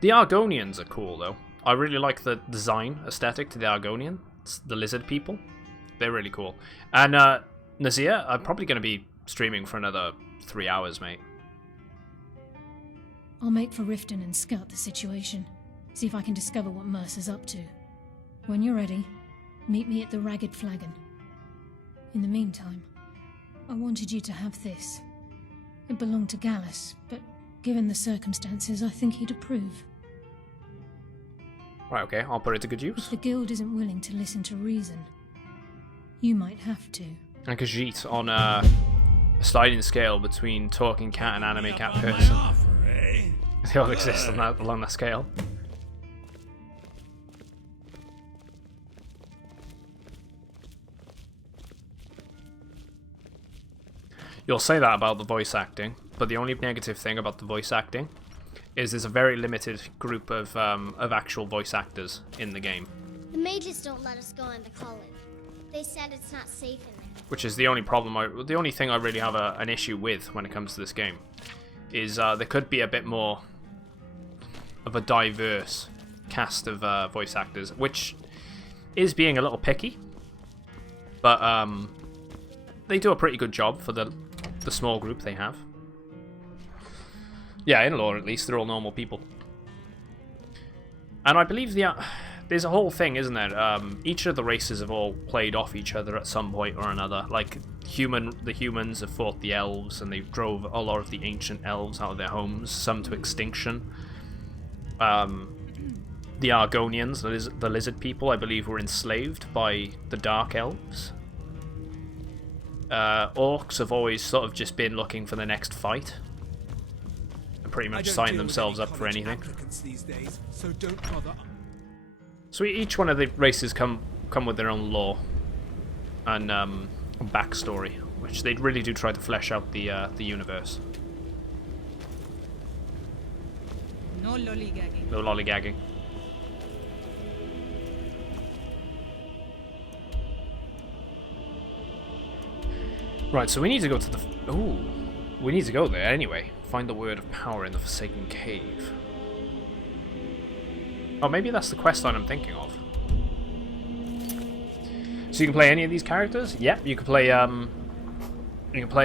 The Argonians are cool, though. I really like the design aesthetic to the Argonians, the lizard people. They're really cool. And Nazir, I'm probably going to be streaming for another 3 hours, mate. I'll make for Riften and scout the situation. See if I can discover what Mercer's up to. When you're ready, meet me at the Ragged Flagon. In the meantime, I wanted you to have this. It belonged to Gallus, but given the circumstances, I think he'd approve. Right, okay, I'll put it to good If use. the guild isn't willing to listen to reason, you might have to. And Khajiit on a sliding scale between talking cat and anime cat person. They all exist on that, along that scale. You'll say that about the voice acting, but the only negative thing about the voice acting is there's a very limited group of actual voice actors in the game, The mages don't let us go into college. They said it's not safe in there. which is the only problem. The only thing I really have an issue with when it comes to this game is there could be a bit more of a diverse cast of voice actors, which is being a little picky, but they do a pretty good job for the small group they have. Yeah, in lore at least, they're all normal people. And I believe there's a whole thing, isn't there? Each of the races have all played off each other at some point or another. Like, the humans have fought the elves, and they drove a lot of the ancient elves out of their homes, some to extinction. The Argonians, the lizard people, I believe, were enslaved by the dark elves. Orcs have always sort of just been looking for the next fight. Pretty much sign themselves up for anything. These days, so don't bother. So each one of the races come with their own lore and backstory, which they really do try to flesh out the universe. No lollygagging. No lollygagging. Right, so we need to go to the. Ooh, we need to go there anyway. Find the word of power in the Forsaken Cave. Oh, maybe that's the quest line I'm thinking of. So you can play any of these characters? Yep, you can play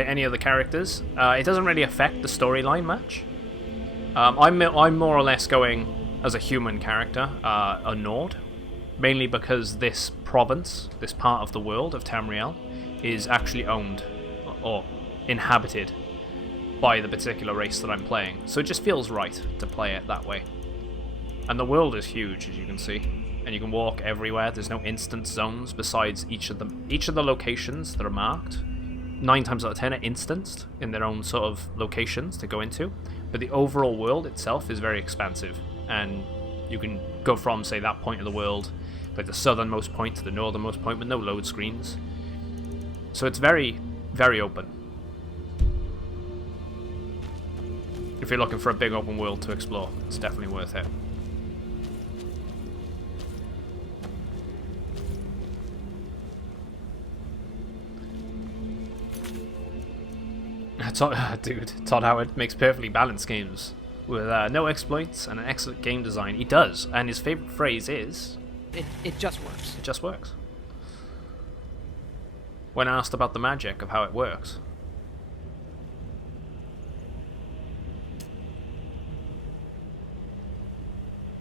any of the characters. It doesn't really affect the storyline much. I'm more or less going as a human character, a Nord, mainly because this province, this part of the world of Tamriel, is actually owned or inhabited by the particular race that I'm playing, so it just feels right to play it that way. And the world is huge, as you can see, and you can walk everywhere. There's no instance zones besides each of the locations that are marked. 9 times out of 10 are instanced in their own sort of locations to go into, but the overall world itself is very expansive, and you can go from, say, that point of the world, like the southernmost point to the northernmost point with no load screens. So it's very, very open. If you're looking for a big open world to explore, it's definitely worth it. Dude, Todd Howard makes perfectly balanced games with no exploits and an excellent game design. He does, and his favorite phrase is... It just works. It just works. When asked about the magic of how it works.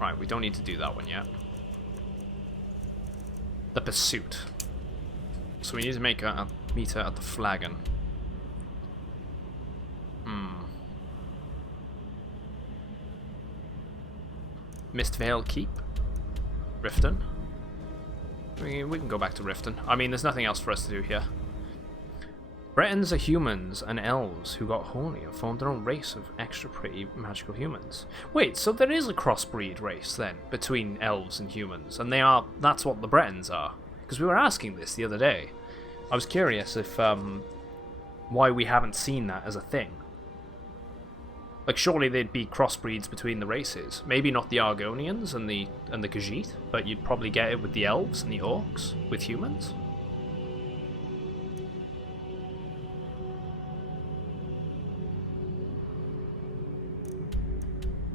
Right, we don't need to do that one yet. The pursuit. So we need to make a meter at the flagon. Mistvale Keep? Riften? We can go back to Riften. I mean, there's nothing else for us to do here. Bretons are humans and elves who got horny and formed their own race of extra pretty magical humans. Wait, so there is a crossbreed race then between elves and humans, and that's what the Bretons are? Because we were asking this the other day. I was curious if why we haven't seen that as a thing. Like, surely there'd be crossbreeds between the races. Maybe not the Argonians and the Khajiit, but you'd probably get it with the elves and the orcs with humans.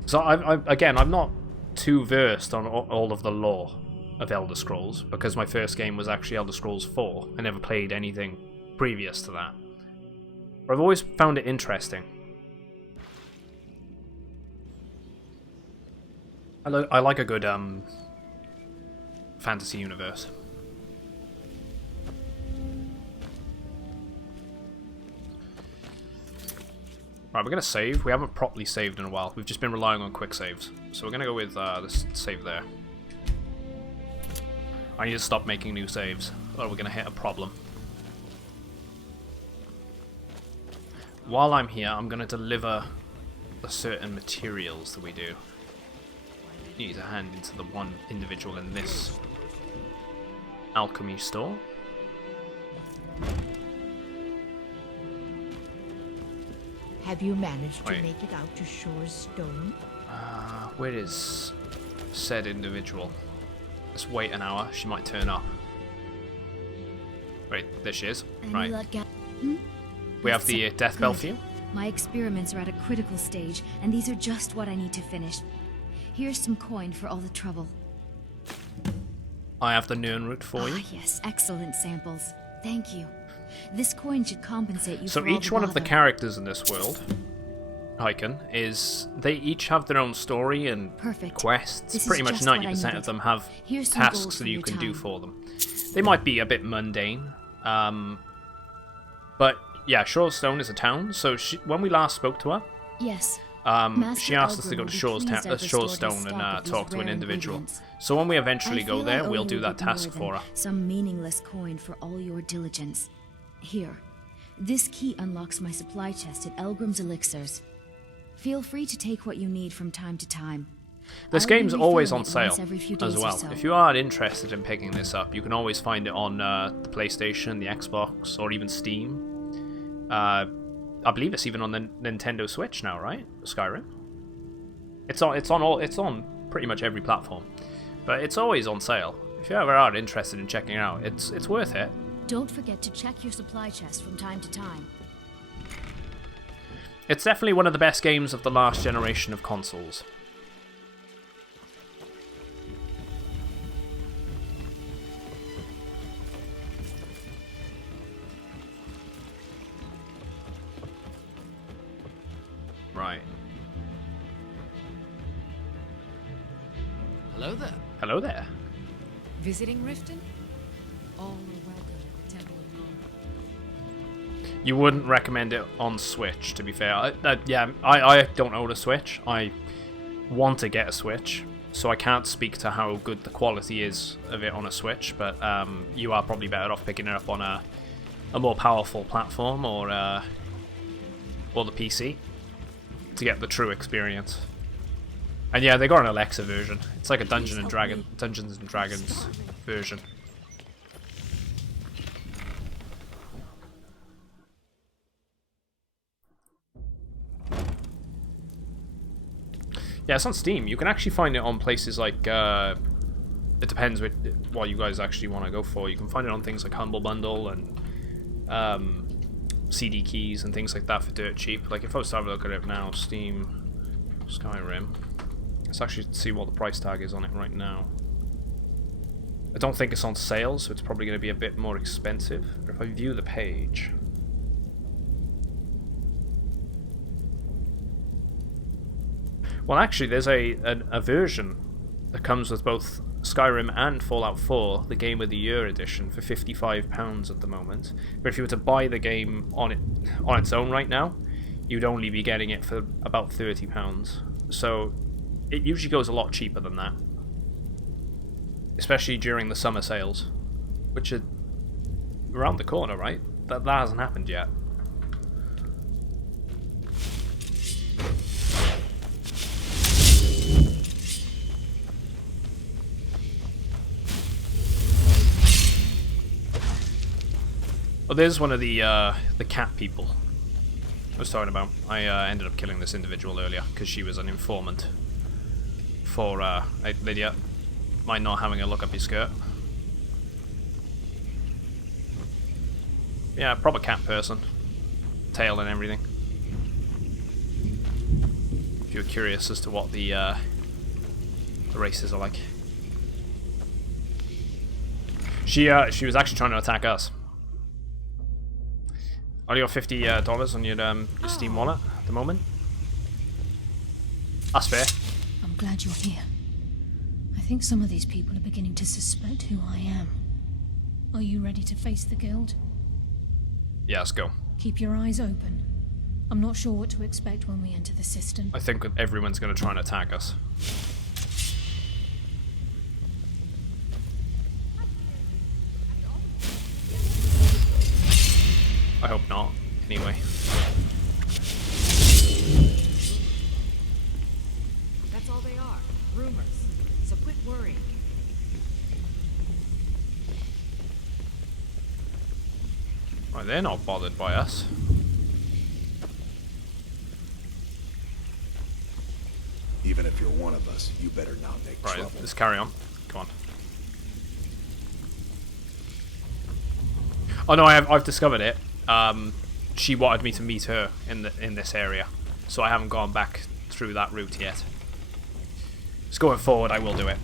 So I'm not too versed on all of the lore of Elder Scrolls, because my first game was actually Elder Scrolls 4. I never played anything previous to that. But I've always found it interesting. I like a good fantasy universe. Right, we're going to save. We haven't properly saved in a while. We've just been relying on quick saves. So we're going to go with this save there. I need to stop making new saves, or we're going to hit a problem. While I'm here, I'm going to deliver the certain materials that we do. Need to hand into the one individual in this alchemy store. Have you managed to make it out to Shore's stone? Where is said individual? Let's wait an hour. She might turn up. Wait, there she is. Right. We have the death bell for you. My experiments are at a critical stage, and these are just what I need to finish. Here's some coin for all the trouble. I have the Nirn root for you. Yes, excellent samples. Thank you. This coin should compensate you So for all each the one of the bother. characters in this world, Hyken, they each have their own story and Perfect. quests. This is Pretty much just what I 90% of needed. them have Here's some gold tasks for that you your can do time. for them. They might be a bit mundane, but yeah, Shorestone is a town. So when we last spoke to her, Yes. she asked us to go to Shorestone and talk to an individual. So when we eventually I go feel I there, owe we'll you do a that bit more task than for her. Some meaningless coin for all your diligence. Here. This key unlocks my supply chest at Elgrim's Elixirs. Feel free to take what you need from time to time. This I'll be game's always on refilling it sale once every few as days or well. so. If you are interested in picking this up, you can always find it on the PlayStation, the Xbox, or even Steam. I believe it's even on the Nintendo Switch now, right? Skyrim. It's on pretty much every platform, but it's always on sale. If you ever are interested in checking it out, it's worth it. Don't forget to check your supply chest from time to time. It's definitely one of the best games of the last generation of consoles. Right. Hello there. Hello there. Visiting Riften? All are welcome at the Temple of Honor. You wouldn't recommend it on Switch, to be fair. I don't own a Switch. I want to get a Switch, so I can't speak to how good the quality is of it on a Switch, but you are probably better off picking it up on a more powerful platform or the PC to get the true experience. And yeah, they got an Alexa version. It's like a Dungeons and Dragons version. Yeah, it's on Steam. You can actually find it on places like it depends what you guys actually want to go for. You can find it on things like Humble Bundle and CD keys and things like that for dirt cheap. Like if I was to have a look at it now, Steam, Skyrim. Let's actually see what the price tag is on it right now. I don't think it's on sale, so it's probably going to be a bit more expensive. But if I view the page... Well, actually, there's a version that comes with both Skyrim and Fallout 4, the Game of the Year edition, for £55 at the moment. But if you were to buy the game on its own right now, you'd only be getting it for about £30. So it usually goes a lot cheaper than that, especially during the summer sales, which are around the corner, right? That hasn't happened yet. Oh, there's one of the cat people I was talking about. I ended up killing this individual earlier because she was an informant for Lydia. Mind not having a look up your skirt. Yeah, proper cat person. Tail and everything. If you're curious as to what the races are like. She was actually trying to attack us. Only got $50 on your Steam wallet at the moment. That's fair. I'm glad you're here. I think some of these people are beginning to suspect who I am. Are you ready to face the guild? Yeah, let's go. Keep your eyes open. I'm not sure what to expect when we enter the system. I think everyone's going to try and attack us. I hope not, anyway. That's all they are. Rumors. So quit worrying. Right, they're not bothered by us. Even if you're one of us, you better not make trouble. Right, let's carry on. Come on. Oh no, I've discovered it. She wanted me to meet her in this area, so I haven't gone back through that route yet. Just going forward, I will do it.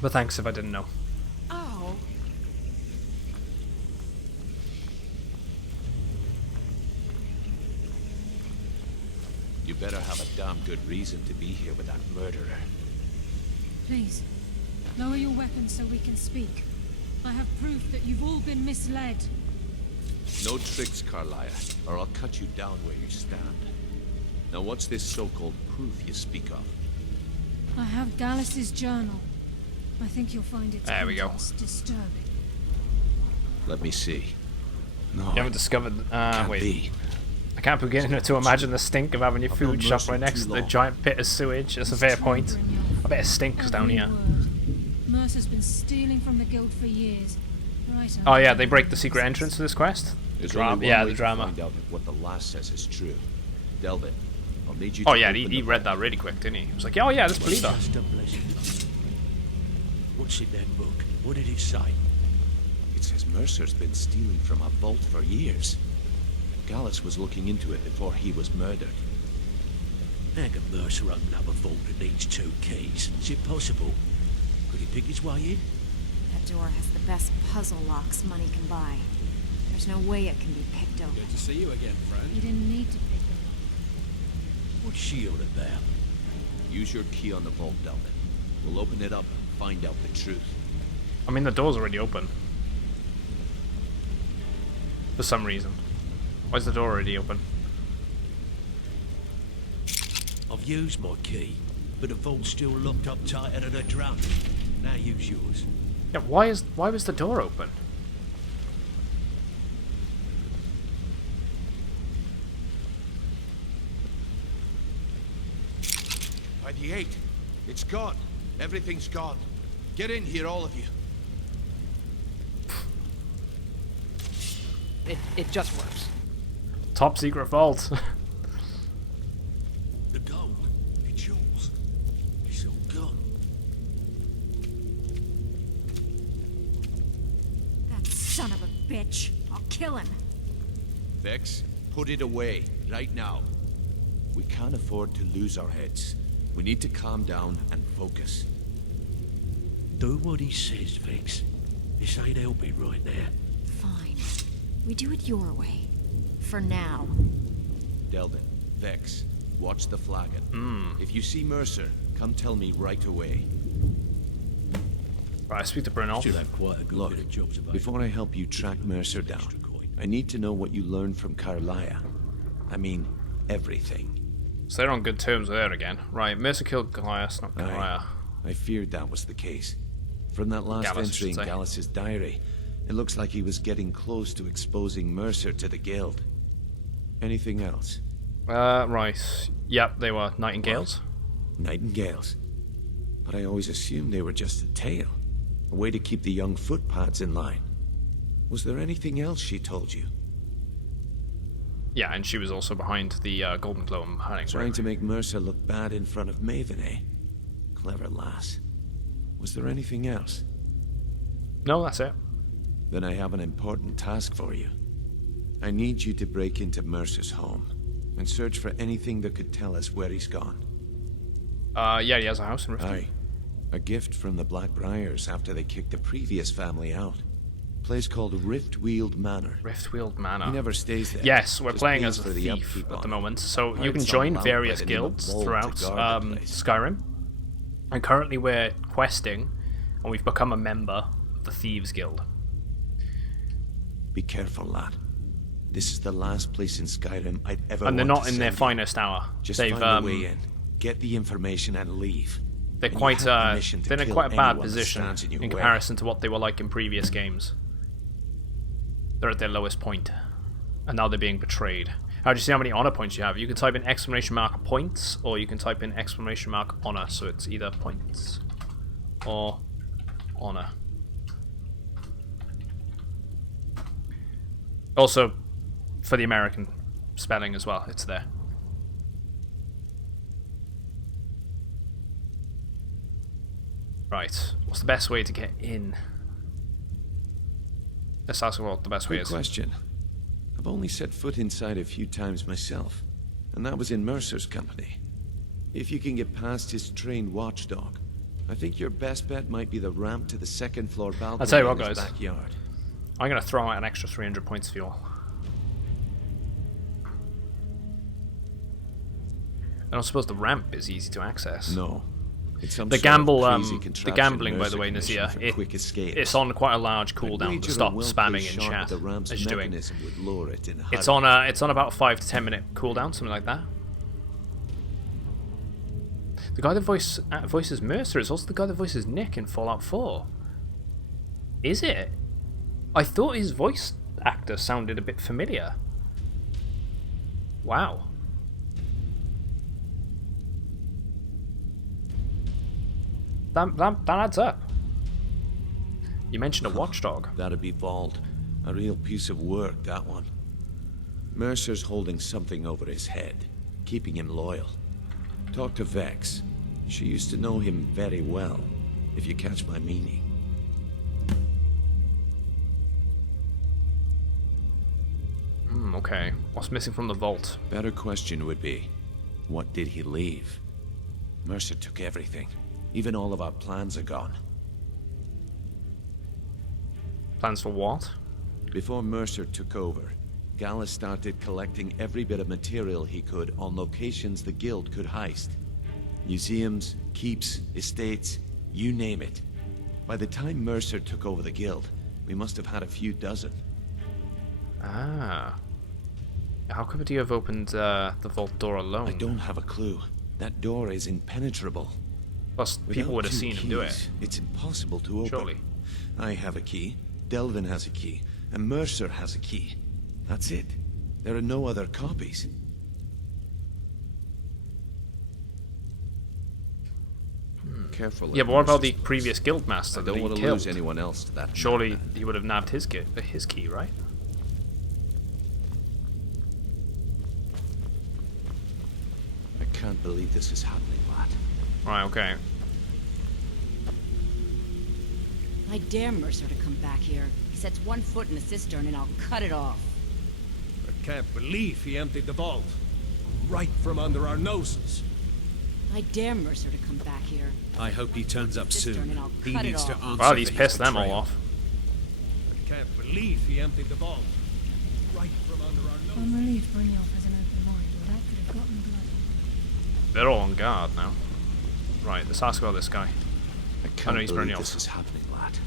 But thanks if I didn't know. Ah, You better have a damn good reason to be here with that murderer. Please, lower your weapons so we can speak. I have proof that you've all been misled. No tricks, Carlia, or I'll cut you down where you stand. Now what's this so-called proof you speak of? I have Gallus's journal. I think you'll find its There we go. contents disturbing. Let me see. No, You haven't discovered. can't Wait. be. I can't begin to imagine the stink of having your I've food known shoved Mercer right next too to the long. giant pit of sewage. That's a fair point. I bet it stinks down Every here. word. Mercer's been stealing from the guild for years. Right. Oh yeah, they break the secret entrance to this quest. There's Drama. only one Yeah, way the to drama. find out if what the lass says is true. Delve it. I'll need you Oh to yeah, open he the read that really quick, didn't he? He was like, oh yeah, let's believe her. Just a blessing. What's in that book? What did it say? It says Mercer's been stealing from a vault for years. Gallus was looking into it before he was murdered. How can Mercer open up a vault that needs 2 keys? Is it possible? Could he pick his way in? That door has the best puzzle locks money can buy. There's no way it can be picked open. Good to see you again, friend. You didn't need to pick them. What's she on about? Use your key on the vault, Delvin. We'll open it up and find out the truth. I mean, the door's already open. For some reason. Why is the door already open? I've used my key, but the vault's still locked up tighter than a drum. Now use yours. Yeah, why was the door open? By the 8. It's gone. Everything's gone. Get in here, all of you. It just works. Top secret vault. The gold, the jewels, it's all gone. That son of a bitch. I'll kill him. Vex, put it away, right now. We can't afford to lose our heads. We need to calm down and focus. Do what he says, Vex. This ain't helping right now. Fine. We do it your way. For now. Delvin, Vex, watch the flagon. If you see Mercer, come tell me right away. Right, speak to Bruno. Should have quite a good Look, bit of jobs available. before I help you track Mercer down, I need to know what you learned from Carlia. I mean, everything. So they're on good terms with her again. Right, Mercer killed Goliath, not Goliath. I feared that was the case. From that last Gallus, entry in should say. Gallus's diary, it looks like he was getting close to exposing Mercer to the guild. Anything else? Right. Yep, they were nightingales. Nightingales. But I always assumed they were just a tale. A way to keep the young footpads in line. Was there anything else she told you? Yeah, and she was also behind the golden glow I'm hiding. Trying to make Mercer look bad in front of Maven, eh? Clever lass. Was there anything else? No, that's it. Then I have an important task for you. I need you to break into Mercer's home and search for anything that could tell us where he's gone. Yeah, he has a house in Riften. Aye. A gift from the Blackbriars after they kicked the previous family out. Place called Riftweald Manor. Riftweald Manor. He never stays there. Yes, we're Just playing pays as a for the thief upkeep at on the it. moment, so Heard you can some join lout various by the name of guilds Bolt to throughout guard the place. Skyrim. And currently we're questing, and we've become a member of the Thieves Guild. Be careful, lad. This is the last place in Skyrim I'd ever And they're want not to in their send you. finest hour. Just They've, find a way in, get the information, and leave. They're And you quite have permission to they're in kill quite a bad anyone that position stands in your in way. comparison to what they were like in previous games. They're at their lowest point, and now they're being betrayed. How do you see how many honor points you have? You can type in exclamation mark points, or you can type in exclamation mark honor. So it's either points or honor. Also, for the American spelling as well, it's there. Right, what's the best way to get in? Let's ask what the best way Good is. question. I've only set foot inside a few times myself, and that was in Mercer's company. If you can get past his trained watchdog, I think your best bet might be the ramp to the second floor balcony I'll tell you what, in his guys. backyard. I'm going to throw out an extra 300 points for you all. I don't suppose the ramp is easy to access. No. It's some The sort of gambling, crazy the gambling, by the way, contraption Nazir, for quick escape. it's on quite a large cooldown wager to a stop well-placed spamming in shot chat at the ramp's as you're doing. mechanism would lure it in a It's hurry. on about 5 to 10 minute cooldown, something like that. The guy that voices Mercer is also the guy that voices Nick in Fallout 4. Is it? I thought his voice actor sounded a bit familiar. Wow. That adds up. You mentioned a watchdog. That'd be Vault. A real piece of work, that one. Mercer's holding something over his head, keeping him loyal. Talk to Vex. She used to know him very well, if you catch my meaning. Okay. What's missing from the vault? Better question would be, what did he leave? Mercer took everything. Even all of our plans are gone. Plans for what? Before Mercer took over, Gallus started collecting every bit of material he could on locations the Guild could heist. Museums, keeps, estates, you name it. By the time Mercer took over the Guild, we must have had a few dozen. Ah. How could he have opened the vault door alone? I don't have a clue. That door is impenetrable. Plus, people would have seen him do it. It's impossible to open. Surely. I have a key, Delvin has a key, and Mercer has a key. That's it. There are no other copies. Careful. Yeah, but what about the previous guildmaster I that don't he want to killed? lose anyone else to that. Surely he would have nabbed his key, right? I can't believe this is happening, lad. Right, okay. I dare Mercer to come back here. He sets one foot in the cistern and I'll cut it off. I can't believe he emptied the vault. Right from under our noses. I dare Mercer to come back here. I hope he turns up soon. He cut it needs to off. answer Well, he's for his pissed them all betrayal. off. I can't believe he emptied the vault. Right from under our noses. I'm relieved Brynjolf has an open mind, or that could have gotten bloody. They're all on guard now. Right, let's ask about this guy. I can't know he's believe Brynjolf. this is happening, lad.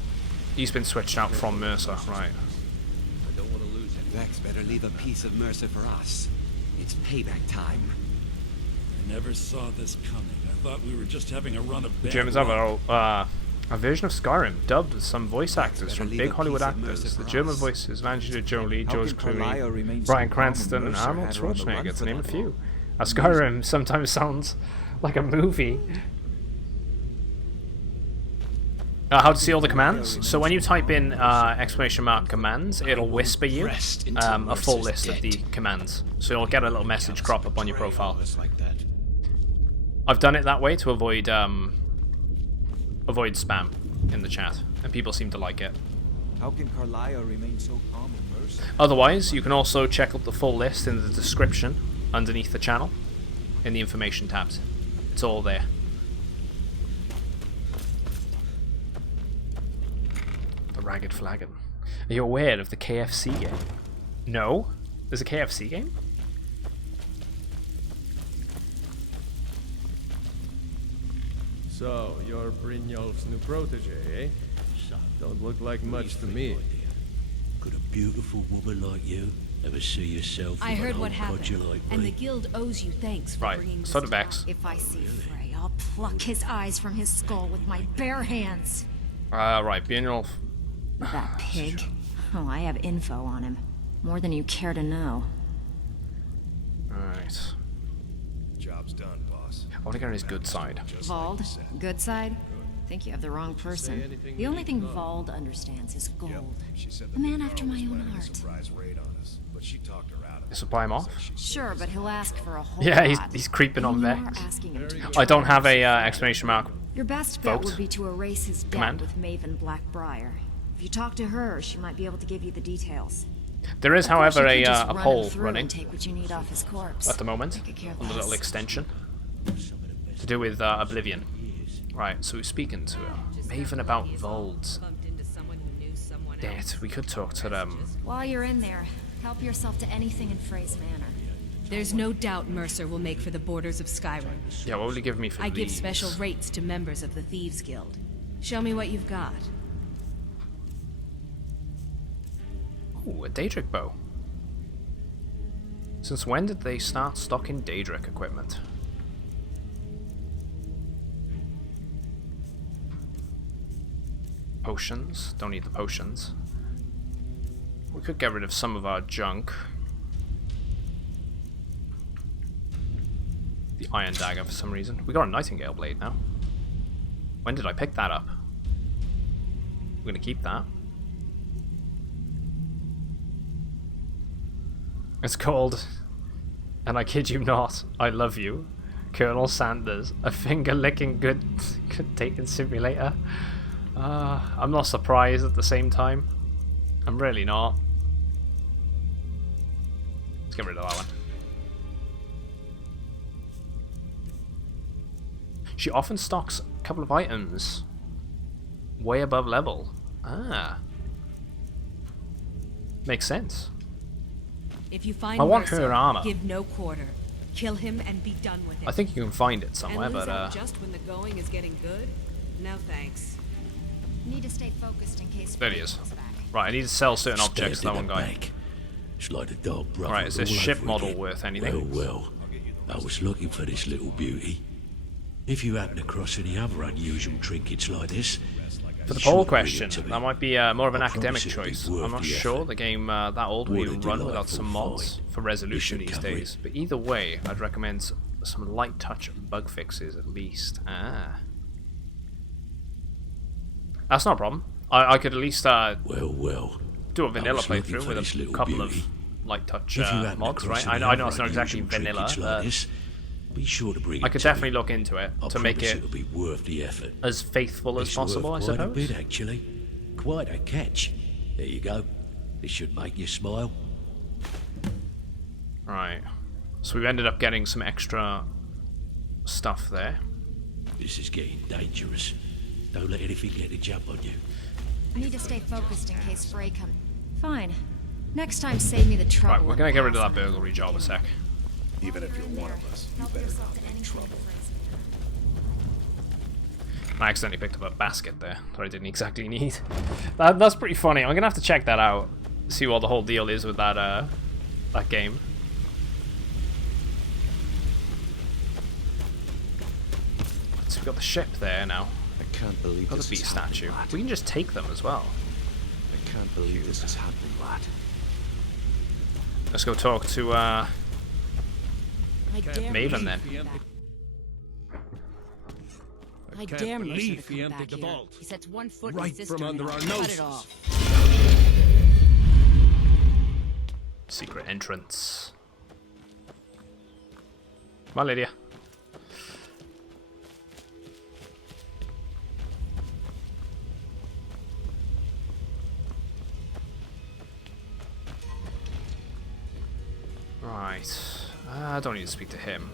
He's been switched out from Mercer, right. I don't want to lose it. Vex better leave a piece of Mercer for us. It's payback time. I never saw this coming. I thought we were just having a run of The bad Germans have luck. a version of Skyrim, dubbed with some voice actors from leave big a Hollywood piece of actors. Mercer The for German us. voices of Angelina Jolie, How George can Carlisle Clooney, remain Bryan so calm when Cranston, and Mercer Arnold had her on the run Schwarzenegger, for to name a that few. long? Skyrim sometimes sounds like a movie. How to see all the commands? So when you type in exclamation mark commands, it'll whisper you a full list of the commands. So you'll get a little message crop up on your profile. I've done it that way to avoid spam in the chat, and people seem to like it. How can Carlisle remain so calm when Mercer? Otherwise, you can also check out the full list in the description underneath the channel in the information tabs. It's all there. The Ragged Flagon. Are you aware of the KFC game? No? There's a KFC game? So, you're Brynjolf's new protege, eh? Don't look like much to me. Could a beautiful woman like you ever see yourself I with heard an what old happened, codger like and me? the guild owes you thanks for Right, bringing so this do Vex. about. If I see Frey, I'll pluck his eyes from his skull with my bare hands. Right, Brynjolf. That pig. Oh, I have info on him. More than you care to know. Alright. Job's done, boss. I want to get on his good side. Vald? Good side? Think you have the wrong person. The only thing Vald understands is gold. A man after my own heart. Surprise raid on us, but she talked her out of it. Supply him off? Sure, but he'll ask for a whole Yeah, lot. he's creeping on And you Vex. are asking him to I don't betray have a himself. exclamation mark. Your best bet vote. would be to erase his debt Command. with Maven Blackbriar. If you talk to her, she might be able to give you the details. There is, Of course, however, you could just a run him poll through running and take what you need off his corpse. at the moment I could care on the little less. extension to do with Oblivion. Right, so we're speaking to Maven about Vold's debt. We could talk to them. While you're in there, help yourself to anything in Frey's manor. There's no doubt Mercer will make for the borders of Skyrim. Yeah, what will he give me for I these? give special rates to members of the Thieves Guild. Show me what you've got. Ooh, a Daedric bow. Since when did they start stocking Daedric equipment? Potions. Don't need the potions. We could get rid of some of our junk. The iron dagger for some reason. We got a nightingale blade now. When did I pick that up? We're gonna keep that. It's called, and I kid you not, I love you, Colonel Sanders, a finger-licking good taking simulator. I'm not surprised at the same time. I'm really not. Let's get rid of that one. She often stocks a couple of items way above level. Ah. Makes sense. If you find I want Mercer, her armor. give no quarter. Kill him and be done with it. I think you can find it somewhere, and lose but out just when the going is getting good? No thanks. Need to stay focused in case. There he is. Right, I need to sell certain objects to that one guy. It's like the dark brother. Right, is this all ship over model again. worth anything? Well, I was looking for this little beauty. If you happen across any other unusual trinkets like this, For the be sure poll to bring it question, to me. that might be more of an I academic promise it'll be choice. worth I'm not the sure effort. the game that old will What a even run without delightful some mods find. for resolution Mission these coverage. days. But either way, I'd recommend some light touch bug fixes at least. Ah. That's not a problem. I could at least do a vanilla was looking playthrough for with this a little couple beauty. of light touch If you happen mods, across right? any I know other it's not exactly unusual vanilla, trinkets like but this, be sure to bring I it could to definitely me. look into it I to make promise it it'll be worth the effort. as faithful as It's possible, I worth quite a suppose. bit, actually. Quite a catch. There you go. This should make you smile. Right. So we've ended up getting some extra stuff there. This is getting dangerous. Don't let anything get a jump on you. Need to stay focused in case Frey comes. Fine. Next time, save me the trouble. Right, we're gonna get rid of that burglary job a sec. Even if you're one of us, you better not get in trouble. I accidentally picked up a basket there that I didn't exactly need. That's pretty funny. I'm gonna have to check that out. See what the whole deal is with that that game. So we've got the ship there now. I can't believe Got this the is beast happening, statue. lad. We can just take them as well. I can't believe this is happening, lad. Let's go talk to Maven then. I can't dare Mercer believe to he come emptied back the here. vault. He sets one foot Right in the cistern from under and our I'll cut noses. it off. Secret entrance. Come on, Lydia. Right. I don't need to speak to him.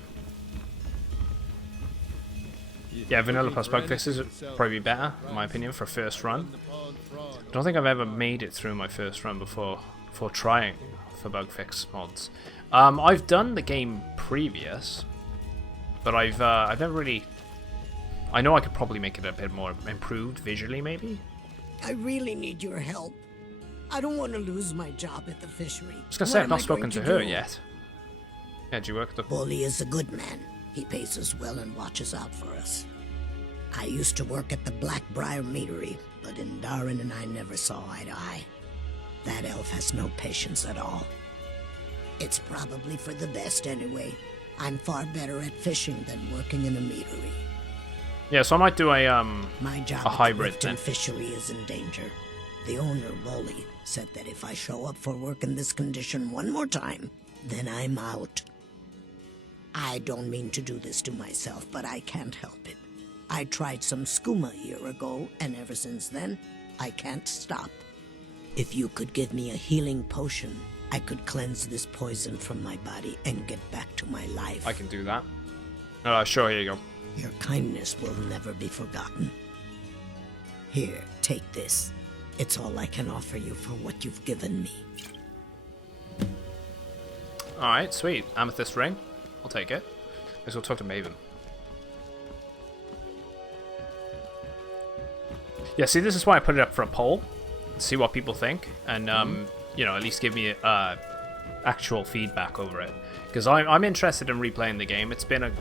Yeah, vanilla plus bug fixes would probably be better, in my opinion, for first run. I don't think I've ever made it through my first run before trying for bug fix mods. I've done the game previous, but I've never really. I know I could probably make it a bit more improved visually, maybe. I really need your help. I don't want to lose my job at the fishery. I was gonna say I've not spoken to her yet. Yeah, do you work at the... Bully is a good man. He pays us well and watches out for us. I used to work at the Blackbriar Meadery, but Darren and I never saw eye to eye. That elf has no patience at all. It's probably for the best anyway. I'm far better at fishing than working in a meadery. Yeah, so I might do a My job a at the hybrid Riften then. fishery is in danger. The owner, Bully, said that if I show up for work in this condition one more time, then I'm out. I don't mean to do this to myself, but I can't help it. I tried some skooma a year ago, and ever since then, I can't stop. If you could give me a healing potion, I could cleanse this poison from my body and get back to my life. I can do that. Sure, here you go. Your kindness will never be forgotten. Here, take this. It's all I can offer you for what you've given me. Alright, sweet. Amethyst ring. I'll take it. Let's go talk to Maven. Yeah, see, this is why I put it up for a poll. See what people think. And, you know, at least give me actual feedback over it. Because I'm interested in replaying the game. It's been a...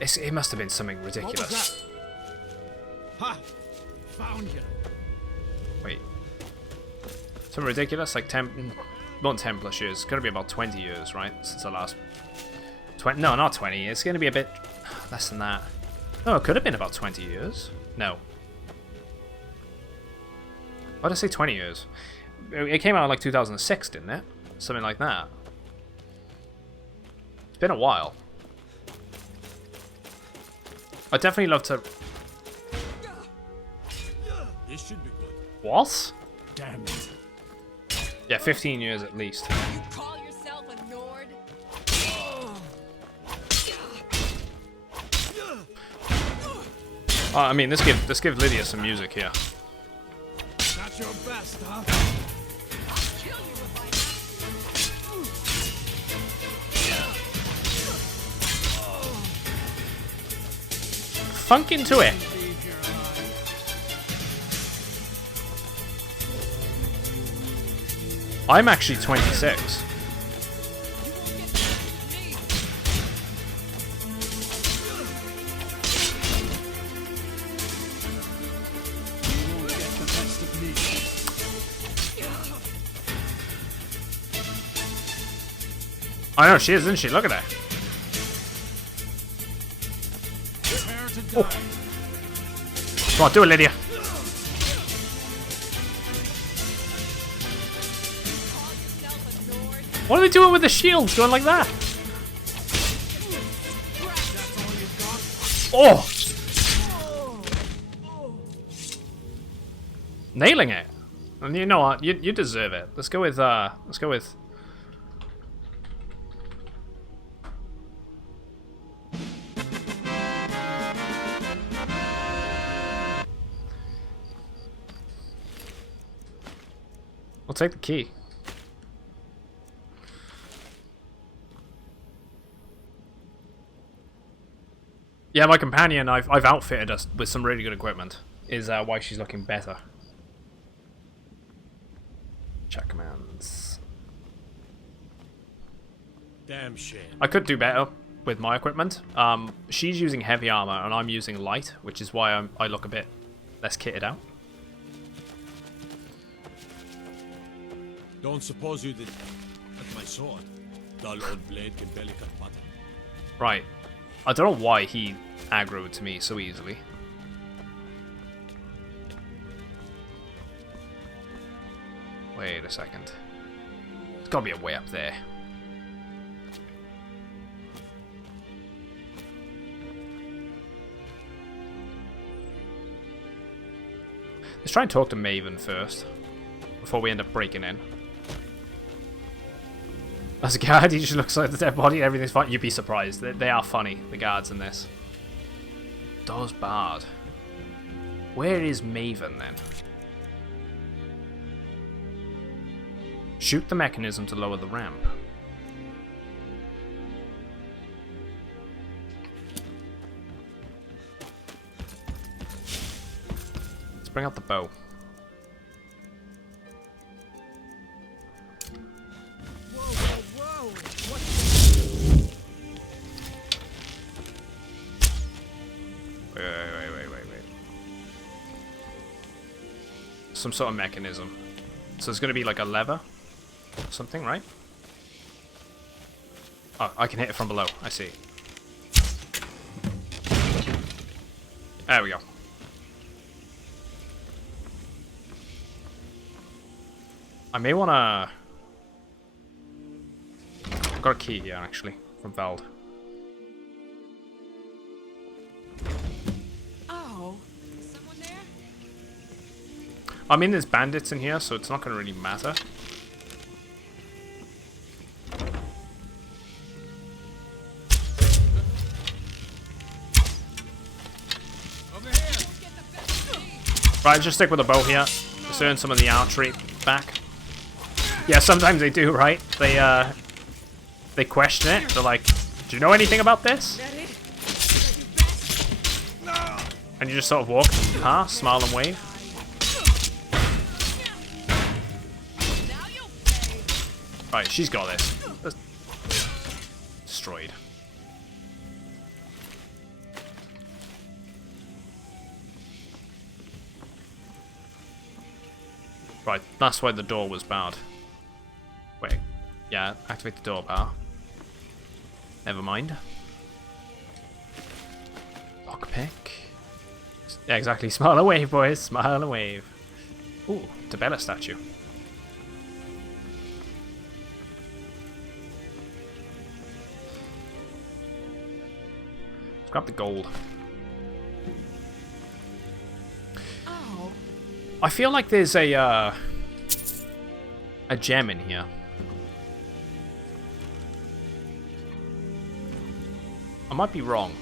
It must have been something ridiculous. What was that? Ha! Found you. Wait. Something ridiculous? Like 10... Not 10 plus years. It's going to be about 20 years, right? Since the last... 20... No, not 20. It's going to be a bit less than that. No, it could have been about 20 years. No. Why did I say 20 years? It came out in like 2006, didn't it? Something like that. It's been a while. I'd definitely love to... This should be good. What? Damn it. Yeah, 15 years at least. You call yourself a Nord? I mean, let's give Lydia some music here. Not your best, huh? Funk into it. I'm actually 26. I know she is, isn't she? Look at that. Oh. Come on, do it, Lydia. What are they doing with the shields going like that? Oh! Nailing it. And you know what? You deserve it. Let's go with I'll take the key. Yeah, my companion, I've outfitted us with some really good equipment. Is why she's looking better. Check commands. Damn shame. I could do better with my equipment. She's using heavy armor and I'm using light, which is why I look a bit less kitted out. Don't suppose you did. That's my sword. Dull old blade can barely cut butter. Right. I don't know why he aggroed to me so easily. Wait a second. There's gotta be a way up there. Let's try and talk to Maven first, before we end up breaking in. As a guard, he just looks like the dead body and everything's fine. You'd be surprised. They are funny, the guards in this. Does Bard. Where is Maven, then? Shoot the mechanism to lower the ramp. Let's bring out the bow. Wait. Some sort of mechanism. So it's going to be like a lever or something, right? Oh, I can hit it from below. I see. There we go. I may want to... I've got a key here, actually, from Veld. I mean, there's bandits in here, so it's not going to really matter. Right, just stick with the bow here. Just earn some of the archery back. Yeah, sometimes they do, right? They question it. They're like, "Do you know anything about this?" And you just sort of walk past, smile and wave. Right, she's got this. Destroyed. Right, that's why the door was barred. Wait, yeah, activate the door bar. Never mind. Lockpick. Yeah, exactly. Smile and wave, boys. Smile and wave. Ooh, Tabella statue. Let's grab the gold. Oh. I feel like there's a gem in here. I might be wrong.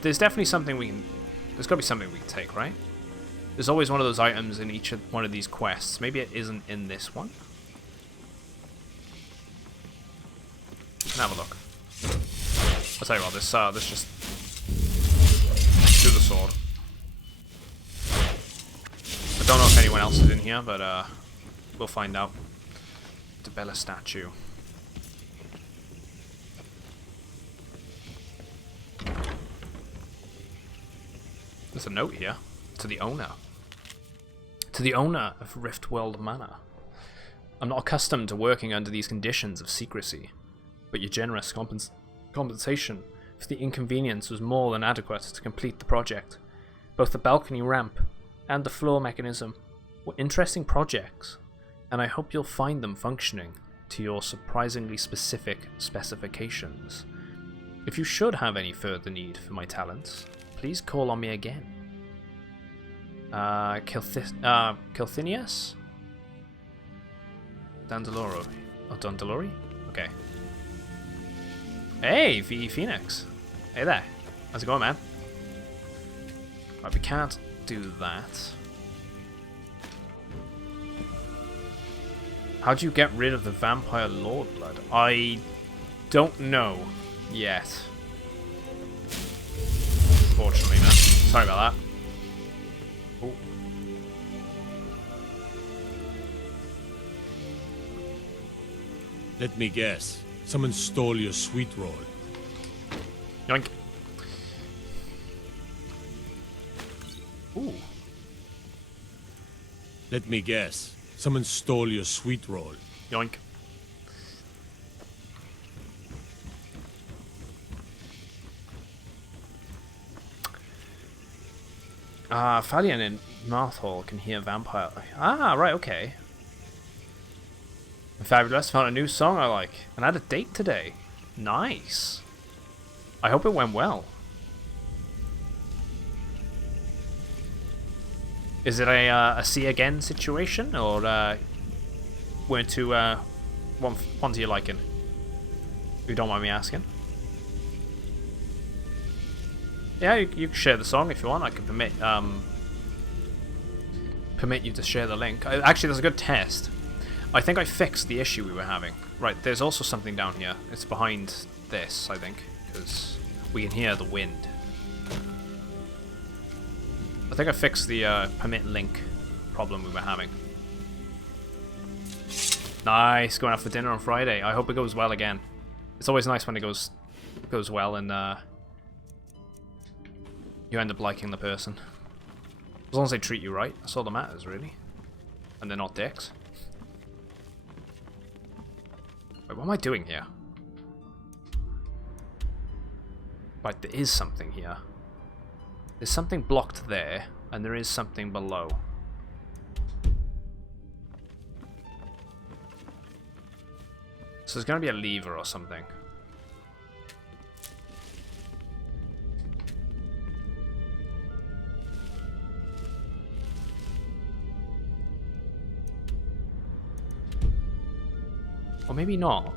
There's definitely something we can... There's got to be something we can take, right? There's always one of those items in each of one of these quests. Maybe it isn't in this one. Have a look. I'll tell you what, this just... Do the sword. I don't know if anyone else is in here, but we'll find out. Tabella statue. There's a note here. To the owner. To the owner of Riftworld Manor. I'm not accustomed to working under these conditions of secrecy, but your generous compensation for the inconvenience was more than adequate to complete the project. Both the balcony ramp and the floor mechanism were interesting projects, and I hope you'll find them functioning to your surprisingly specific specifications. If you should have any further need for my talents, please call on me again. Kilthinius? Dandaloro. Oh, Dandalori? Okay. Hey, VE Phoenix. Hey there. How's it going, man? Right, we can't do that. How do you get rid of the vampire lord blood? I don't know yet. Unfortunately, man. Sorry about that. Ooh. Let me guess. Someone stole your sweetroll. Yoink. Ooh. Let me guess. Someone stole your sweetroll. Yoink. Falion in Mouthhole can hear vampire. Ah, right, okay. Fabulous, found a new song I like, and had a date today. Nice. I hope it went well. Is it a see again situation, or weren't to one to your liking? If you don't mind me asking. Yeah, you can share the song if you want. I can permit you to share the link. Actually, there's a good test. I think I fixed the issue we were having. Right, there's also something down here. It's behind this, I think, because we can hear the wind. I think I fixed the permit link problem we were having. Nice, going out for dinner on Friday. I hope it goes well again. It's always nice when it goes well and you end up liking the person. As long as they treat you right, that's all that matters, really. And they're not dicks. Wait, what am I doing here? Right, there is something here. There's something blocked there, and there is something below. So there's gonna be a lever or something. Or maybe not.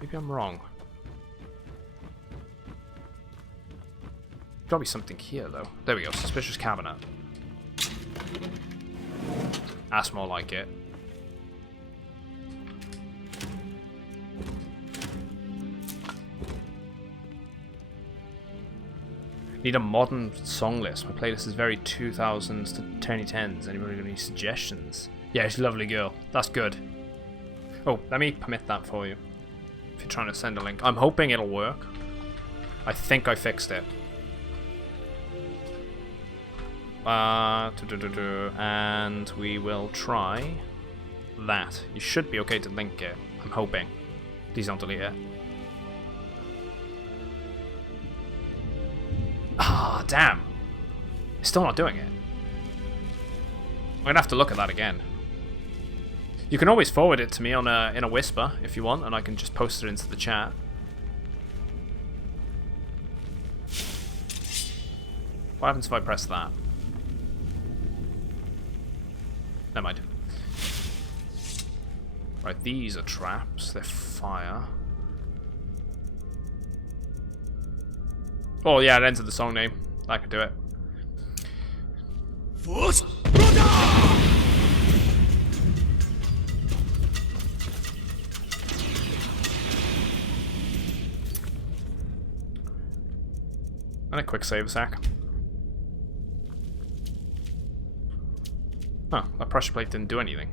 Maybe I'm wrong. Gotta be something here, though. There we go. Suspicious cabinet. That's more like it. Need a modern song list. My playlist is very 2000s to 2010s. Anybody got any suggestions? Yeah, she's a lovely girl. That's good. Oh, let me permit that for you. If you're trying to send a link. I'm hoping it'll work. I think I fixed it. And we will try that. You should be okay to link it. I'm hoping. Please don't delete it. Ah, damn. It's still not doing it. I'm gonna have to look at that again. You can always forward it to me on in a whisper if you want, and I can just post it into the chat. What happens if I press that? Never mind. Right, these are traps. They're fire. Oh yeah, it entered the song name. I can do it. Force. And a quick save sack. Huh, that pressure plate didn't do anything.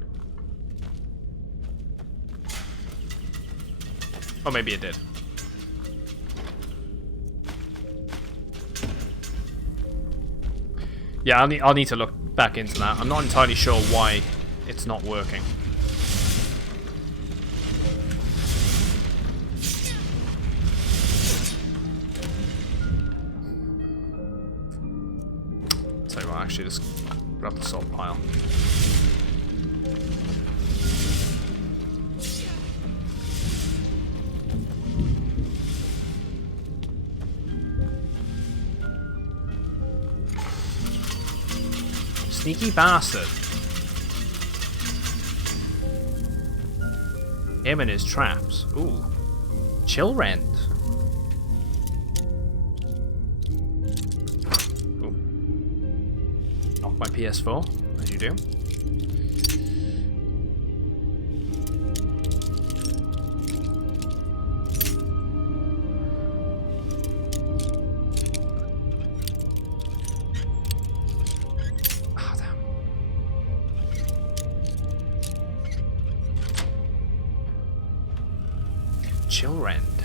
Oh, maybe it did. Yeah, I'll need to look back into that. I'm not entirely sure why it's not working. Tell you what, actually, just grab the salt pile. Sneaky bastard. Him and his traps. Ooh. Chill rend. Ooh. Knock my PS4, as you do. Chillrend.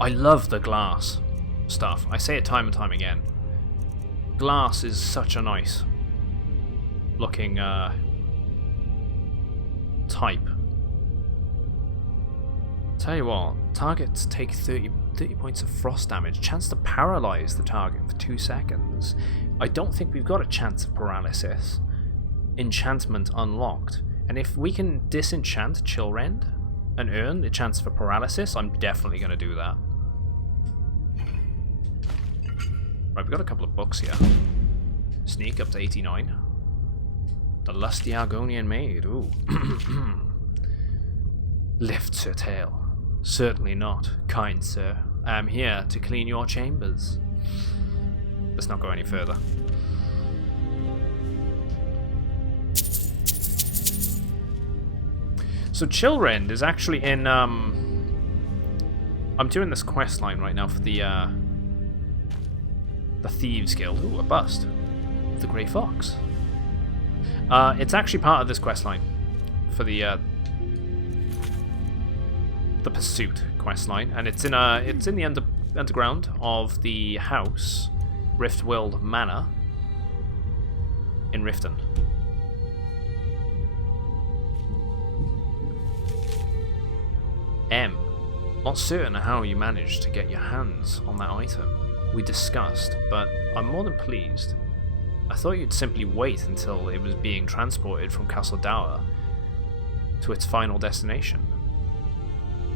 I love the glass stuff. I say it time and time again. Glass is such a nice looking type. Tell you what, targets take 30 points of frost damage. Chance to paralyze the target for 2 seconds. I don't think we've got a chance of paralysis. Enchantment unlocked. And if we can disenchant Chillrend and earn the chance for paralysis, I'm definitely going to do that. Right, we've got a couple of books here. Sneak up to 89. The Lusty Argonian Maid, ooh. Lifts her tail. Certainly not, kind sir. I am here to clean your chambers. Let's not go any further. So Chillrend is actually in, I'm doing this quest line right now for the Thieves Guild. Ooh, a bust. The Grey Fox. It's actually part of this quest line for the Pursuit quest line, and it's in the underground of the house, Riftwild Manor, in Riften. Not certain how you managed to get your hands on that item. We discussed, but I'm more than pleased. I thought you'd simply wait until it was being transported from Castle Dower to its final destination.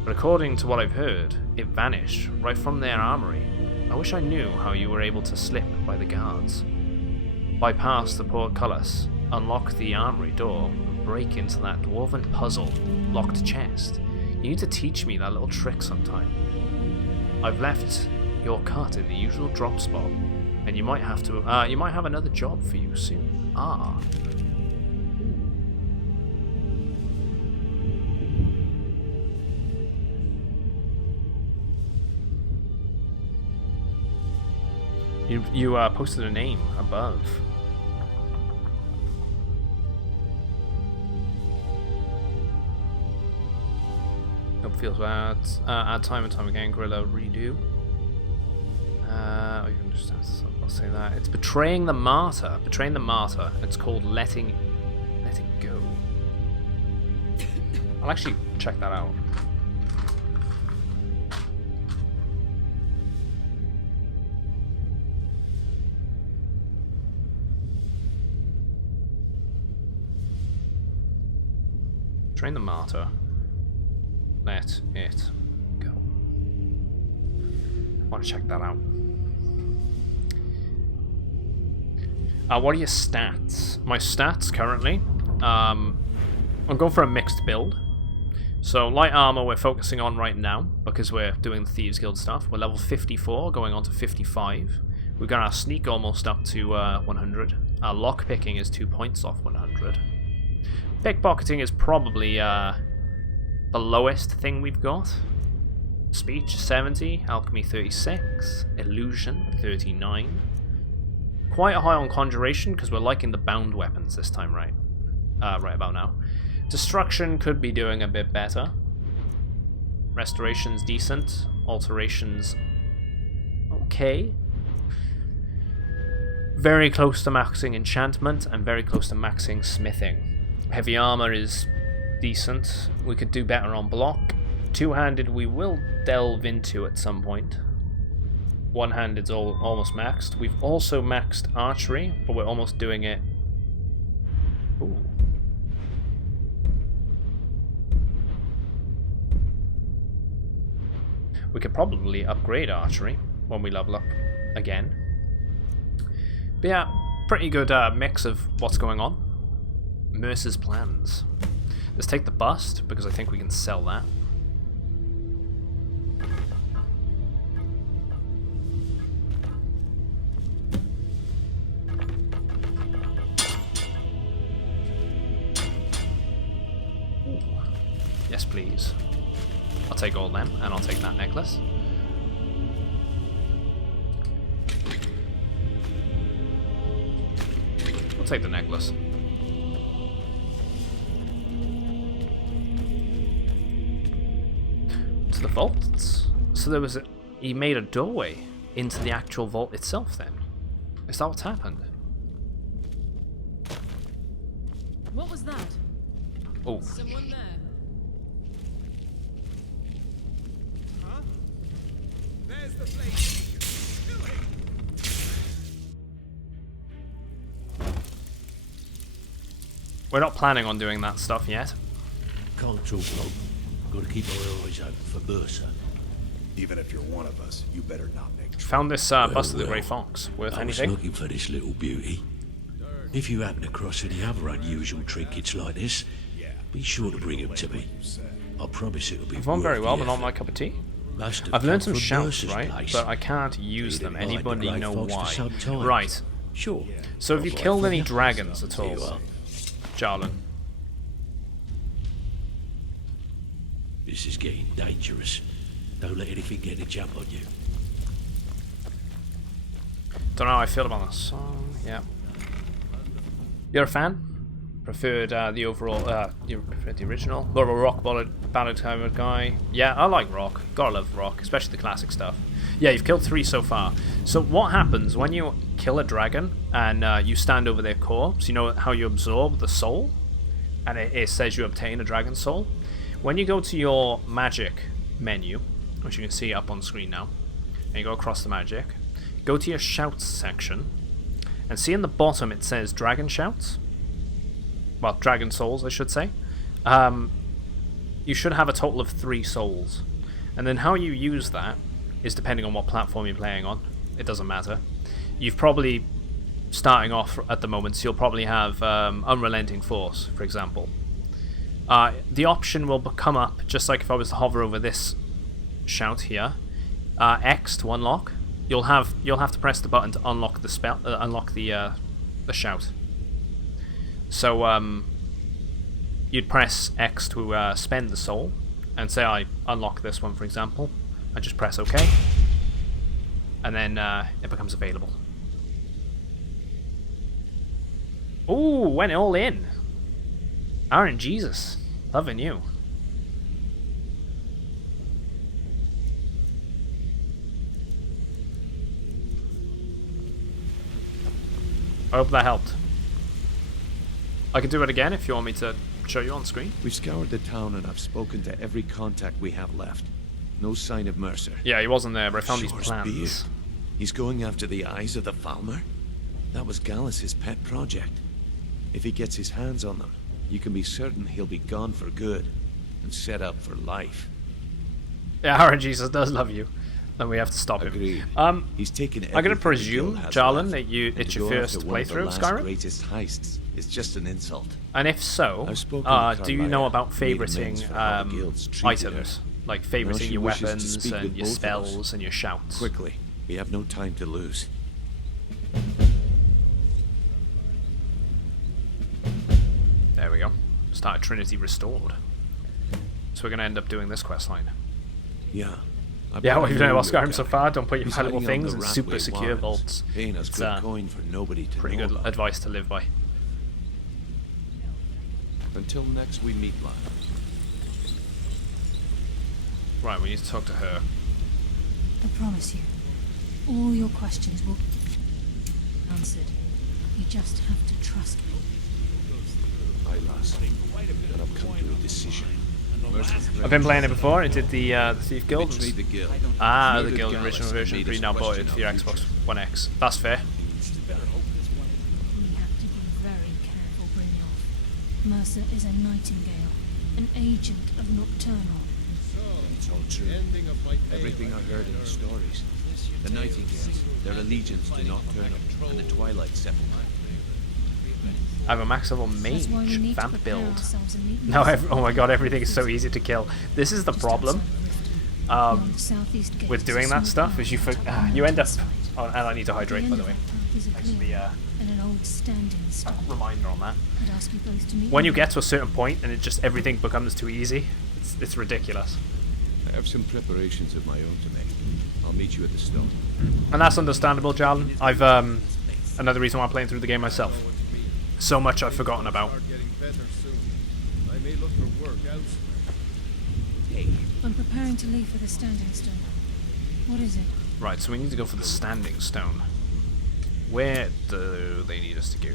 But according to what I've heard, it vanished right from their armory. I wish I knew how you were able to slip by the guards. Bypass the portcullis, unlock the armory door, and break into that dwarven puzzle locked chest. You need to teach me that little trick sometime. I've left your cart in the usual drop spot, and you might have another job for you soon. Ah. You posted a name above. Hope feels bad. Add time and time again. Gorilla redo. You can just I'll say that. It's betraying the martyr. Betraying the martyr. It's called letting it go. I'll actually check that out. Train the martyr. Let it go. I want to check that out. What are your stats? My stats currently, I'm going for a mixed build. So light armor we're focusing on right now because we're doing the Thieves Guild stuff. We're level 54, going on to 55. We've got our sneak almost up to 100. Our lock picking is 2 points off 100. Pickpocketing is probably the lowest thing we've got. Speech 70, alchemy 36, illusion 39. Quite high on conjuration because we're liking the bound weapons this time, right about now. Destruction could be doing a bit better. Restoration's decent. Alterations okay. Very close to maxing enchantment and very close to maxing smithing. Heavy armor is decent. We could do better on block. Two-handed we will delve into at some point. One-handed's almost maxed. We've also maxed archery, but we're almost doing it. Ooh. We could probably upgrade archery when we level up again. But yeah, pretty good mix of what's going on. Mercer's plans. Let's take the bust, because I think we can sell that. Ooh. Yes, please. I'll take all them, and I'll take that necklace. We'll take the necklace. To the vaults. So there was he made a doorway into the actual vault itself then. Is that what's happened? What was that? Oh. Someone there. Huh? There's the place. We're not planning on doing that stuff yet. Can't talk long. Gotta keep our eyes open for Mercer. Even if you're one of us, you better not make trouble. Found this bust of the Grey Fox. Worth anything? I was looking for this little beauty. If you happen across any other unusual trinkets like this, be sure to bring them to me. I promise it'll be I've gone very well, but not my cup of tea. I've learned some shouts, right? But I can't use them. Anybody know why? Right. Sure. So have you killed any dragons at all, Jarlan? This is getting dangerous. Don't let anything get a jump on you. Don't know how I feel about this song. Yeah. You're a fan? Preferred the overall, you preferred the original? More of a rock ballad kind of guy? Yeah, I like rock. Gotta love rock, especially the classic stuff. Yeah, you've killed 3 so far. So what happens when you kill a dragon and you stand over their corpse? You know how you absorb the soul? And it says you obtain a dragon soul? When you go to your magic menu, which you can see up on screen now, and you go across the magic, go to your shouts section, and see in the bottom it says dragon shouts. Well, dragon souls, I should say. You should have a total of 3 souls. And then how you use that is depending on what platform you're playing on. It doesn't matter. You've probably, starting off at the moment, so you'll probably have Unrelenting Force, for example. The option will come up, just like if I was to hover over this shout here. X to unlock. You'll have to press the button to unlock the spell, unlock the shout. So you'd press X to spend the soul, and say I unlock this one, for example. I just press OK, and then it becomes available. Ooh, went all in. Aaron, Jesus, loving you. I hope that helped. I can do it again if you want me to show you on screen. We've scoured the town and I've spoken to every contact we have left. No sign of Mercer. Yeah, he wasn't there, but I found these Shore's plans. beard. He's going after the eyes of the Falmer? That was Gallus's pet project. If he gets his hands on them, you can be certain he'll be gone for good and set up for life. Yeah, Aaron Jesus does love you, and we have to stop him. He's taken. I'm gonna presume, Jarlan, that it's your first playthrough of Skyrim. Greatest heists is just an insult. And if so, do you know about favoriting items, like favoriting your weapons and your spells and your shouts? Quickly, we have no time to lose. There we go. Start Trinity Restored. So we're going to end up doing this quest line. Yeah. Yeah, what you've done about Skyrim so far, don't put your valuable things in super secure vaults. It's good coin for nobody to pretty good advice to live by. Until next we meet, lad. Right, we need to talk to her. I promise you, all your questions will be answered. You just have to trust me. Aye, lass. Then I've come to a decision. I've been playing it before. I did the Thief Guild. The guild. Ah, the Guild original version. But you now bought it for your Xbox One X. That's fair. We have to be very careful, Brynjolf. Mercer is a nightingale, an agent of Nocturnal. It's all true. Everything I heard in the stories. The Nightingales, their allegiance to Nocturnal, and the Twilight Settlement. I have a max level mage to vamp build. ourselves and meet No, Mercer. oh my god, everything is so easy to kill. This is the problem with doing that stuff. Is you end up. Oh, and I need to hydrate, by the way. Thanks for the and an old standing stone. reminder on that. I'd ask you both to meet When me. you get to a certain point and it just everything becomes too easy, it's ridiculous. I have some preparations of my own to make. I'll meet you at the stone. And that's understandable, Jarlan. I've another reason why I'm playing through the game myself. So much I've forgotten about. I may look for work elsewhere. I'm preparing to leave for the standing stone. What is it? Right, so we need to go for the standing stone. Where do they need us to go?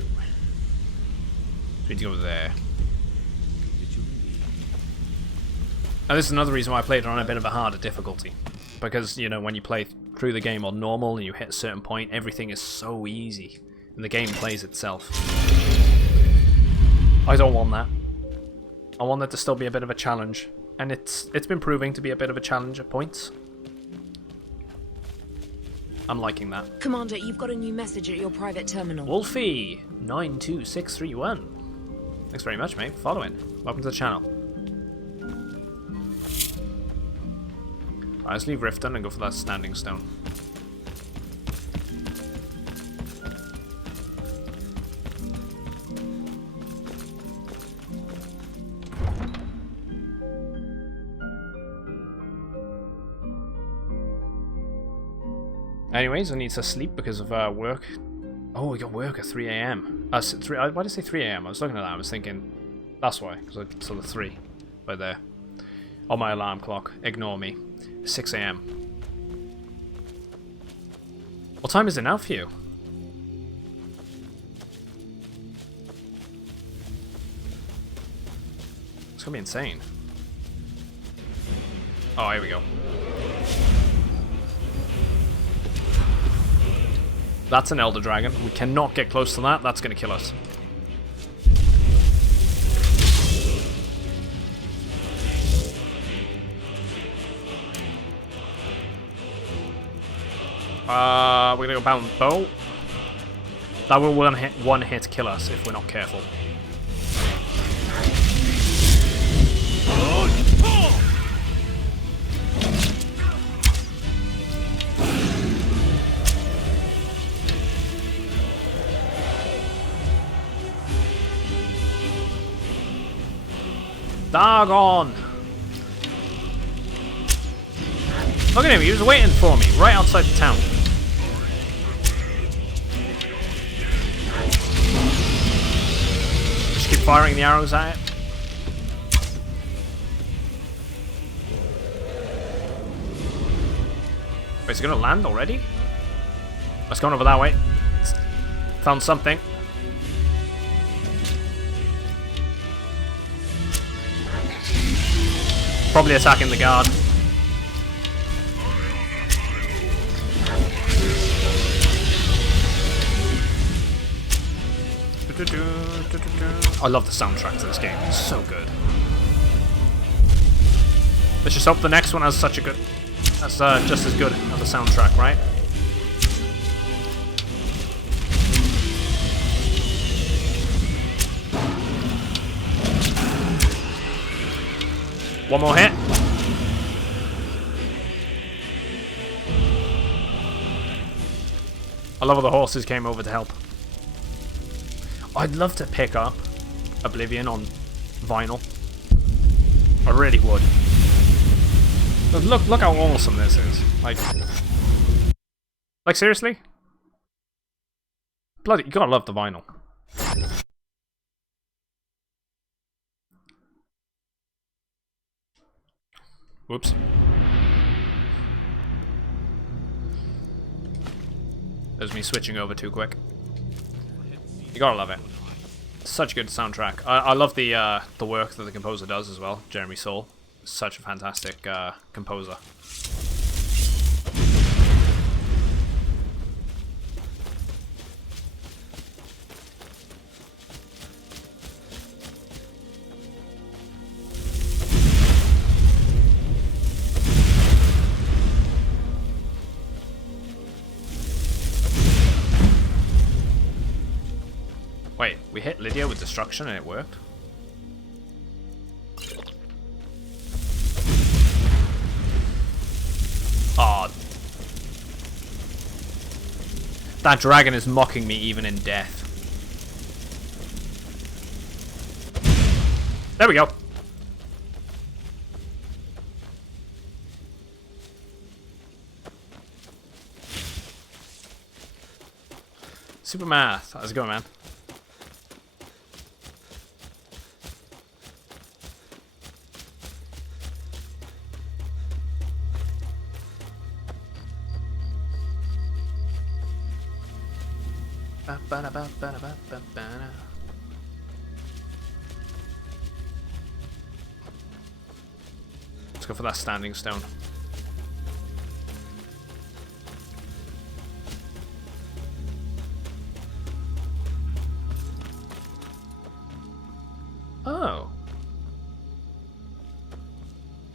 We need to go there. Now this is another reason why I played it on a bit of a harder difficulty. Because, you know, when you play through the game on normal and you hit a certain point, everything is so easy. And the game plays itself. I don't want that. I want that to still be a bit of a challenge. And it's been proving to be a bit of a challenge at points. I'm liking that. Commander, you've got a new message at your private terminal. Wolfie 92631. Thanks very much, mate, for following. Welcome to the channel. Alright, let's leave Riften and go for that standing stone. Anyways, I need to sleep because of work. Oh, we got work at 3 AM. Why did I say 3 AM? I was looking at that, I was thinking, that's why, because I saw the 3 right there. On my alarm clock. Ignore me. 6 AM. What time is it now for you? It's gonna be insane. Oh, here we go. That's an Elder Dragon. We cannot get close to that. That's going to kill us. We're going to go bound bow. That will one hit kill us if we're not careful. Doggone! Look at him, he was waiting for me, right outside the town. Just keep firing the arrows at it. Wait, is it gonna land already? Let's go over that way. Found something. Probably attacking the guard. I love the soundtrack to this game. It's so good. Let's just hope the next one has such a good... That's just as good as the soundtrack, right? One more hit. I love how the horses came over to help. I'd love to pick up Oblivion on vinyl. I really would. Look how awesome this is. Like seriously? Bloody, you gotta love the vinyl. Whoops. There's me switching over too quick. You gotta love it. Such a good soundtrack. I love the work that the composer does as well. Jeremy Soule. Such a fantastic composer. Wait, we hit Lydia with destruction and it worked? Aw. That dragon is mocking me even in death. There we go. Super math. How's it going, man? Let's go for that standing stone. Oh.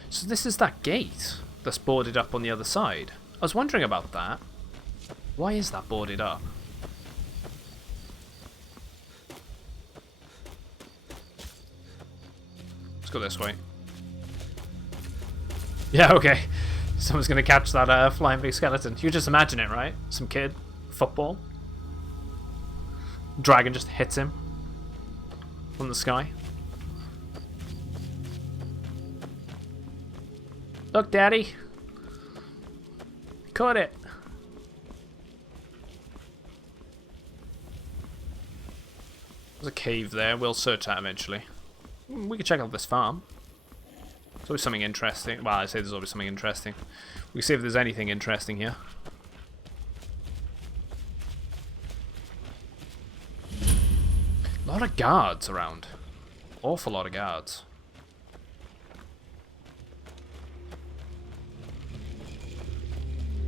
So this is that gate that's boarded up on the other side. I was wondering about that. Why is that boarded up? Go this way. Yeah, okay. Someone's gonna catch that flying big skeleton. You just imagine it, right? Some kid, football. Dragon just hits him from the sky. Look, Daddy. Caught it. There's a cave there. We'll search that eventually. We can check out this farm. There's always something interesting. Well, I say there's always something interesting. We can see if there's anything interesting here. A lot of guards around. Awful lot of guards.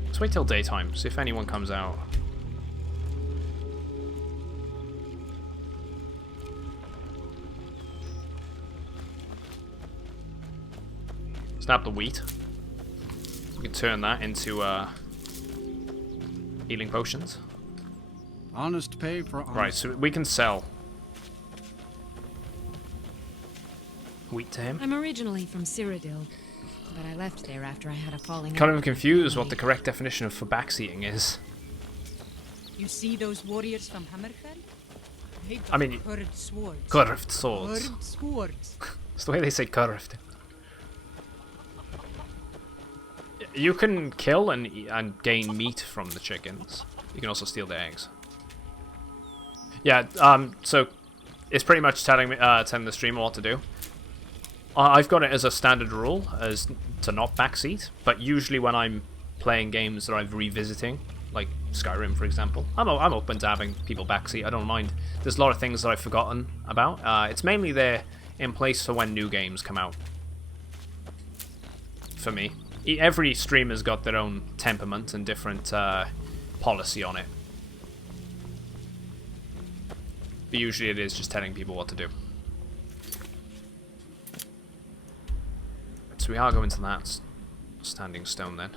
Let's wait till daytime, see if anyone comes out. Snap the wheat. We can turn that into healing potions. Honest pay for honest. Right, so we can sell wheat to him. I'm originally from Cyrodiil, but I left there after I had a falling out. Kind of confused what the correct definition of for backseating is. You see those warriors from Hammerfell? I mean, curved swords. Curved swords. Curved swords. It's the way they say curved. You can kill and gain meat from the chickens. You can also steal their eggs. Yeah, so it's pretty much telling the streamer what to do. I've got it as a standard rule as to not backseat, but usually when I'm playing games that I'm revisiting, like Skyrim for example, I'm open to having people backseat. I don't mind. There's a lot of things that I've forgotten about. It's mainly there in place for when new games come out. For me, every streamer's got their own temperament and different policy on it. But usually it is just telling people what to do. So we are going to that standing stone then.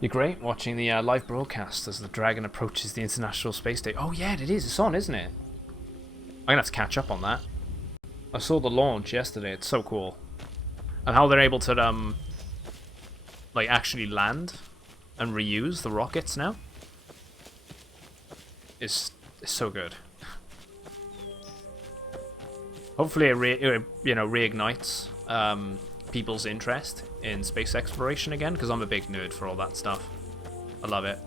You're great watching the live broadcast as the Dragon approaches the International Space Station. Oh yeah, it is. It's on, isn't it? I'm gonna have to catch up on that. I saw the launch yesterday. It's so cool, and how they're able to like actually land and reuse the rockets now is so good. Hopefully it reignites people's interest in space exploration again, because I'm a big nerd for all that stuff. I love it.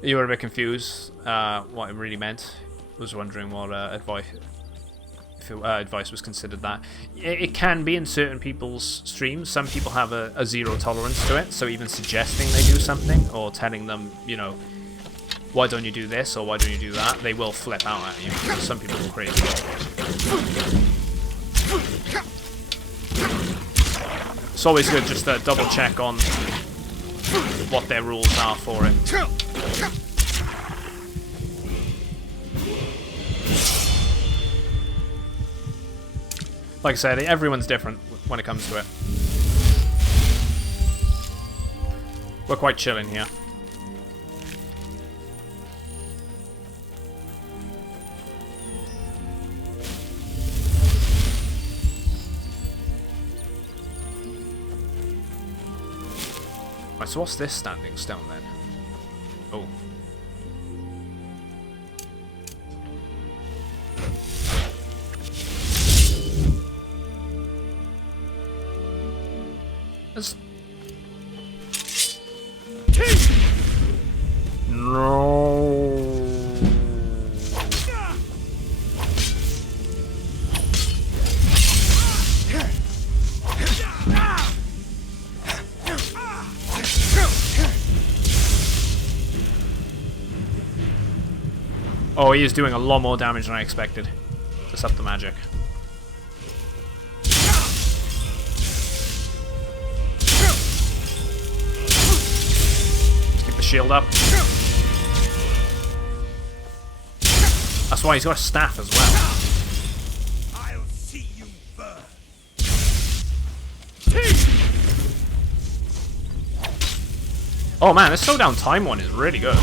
You were a bit confused what it really meant. Was wondering what advice was considered that. It can be in certain people's streams. Some people have a zero tolerance to it, so even suggesting they do something or telling them, you know, why don't you do this or why don't you do that, they will flip out at you. Some people are crazy. It's always good just to double check on what their rules are for it. Like I said, everyone's different when it comes to it. We're quite chilling here. Right, so what's this standing stone then? Oh. No. Oh, he is doing a lot more damage than I expected. Just up the magic. Shield up. That's why he's got a staff as well. I'll see you first. Oh man, this slowdown time one is really good.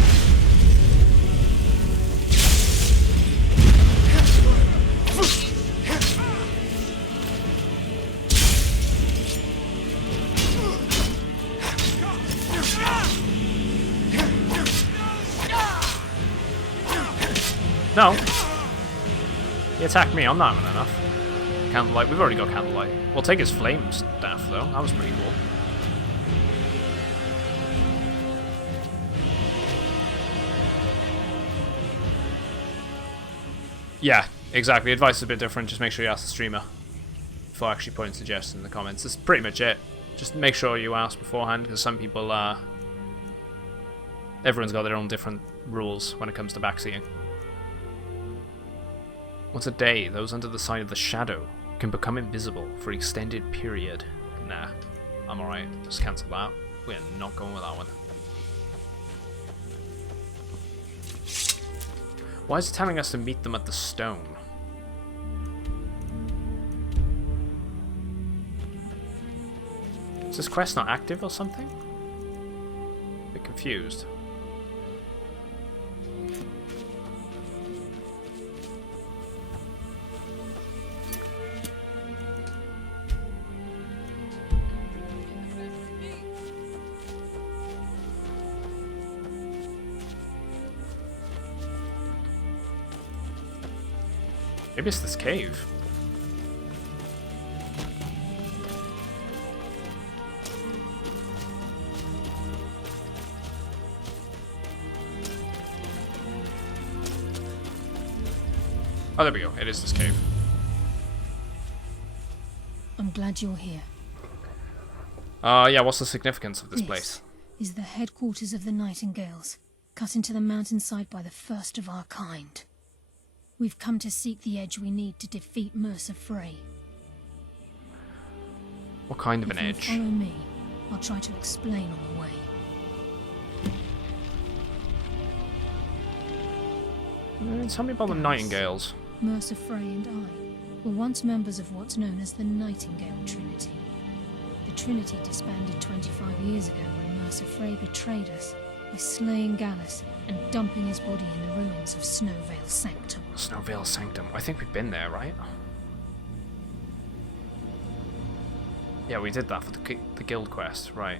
No. He attacked me, I'm not having enough. Candlelight, we've already got Candlelight. We'll take his flame staff though, that was pretty cool. Yeah, exactly. Advice is a bit different, just make sure you ask the streamer before actually putting suggestions in the comments. That's pretty much it. Just make sure you ask beforehand, because some people, everyone's got their own different rules when it comes to backseating. Once a day, those under the sign of the shadow can become invisible for an extended period. Nah, I'm alright. Just cancel that. We're not going with that one. Why is it telling us to meet them at the stone? Is this quest not active or something? A bit confused. Maybe it's this cave. Oh, there we go. It is this cave. I'm glad you're here. Yeah, what's the significance of this place? Is the headquarters of the Nightingales, cut into the mountainside by the first of our kind. We've come to seek the edge we need to defeat Mercer Frey. What kind of an If you'll edge? follow me, I'll try to explain on the way. Tell me about the Nightingales. Mercer Frey and I were once members of what's known as the Nightingale Trinity. The Trinity disbanded 25 years ago when Mercer Frey betrayed us by slaying Gallus and dumping his body in the ruins of Snowvale Sanctum. Snowvale Sanctum. I think we've been there, right? Yeah, we did that for the guild quest, right.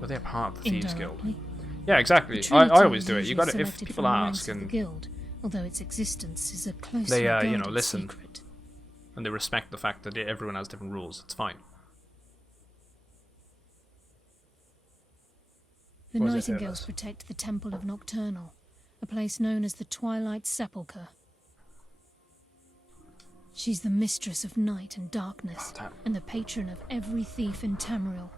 Were they a part of the Thieves Guild? Yeah, exactly. I always do it. You got to, if people ask and the guild, although its existence is a close they you know, listen secret. And they respect the fact that everyone has different rules. It's fine. The Nightingales protect the Temple of Nocturnal, a place known as the Twilight Sepulchre. She's the mistress of night and darkness, and the patron of every thief in Tamriel.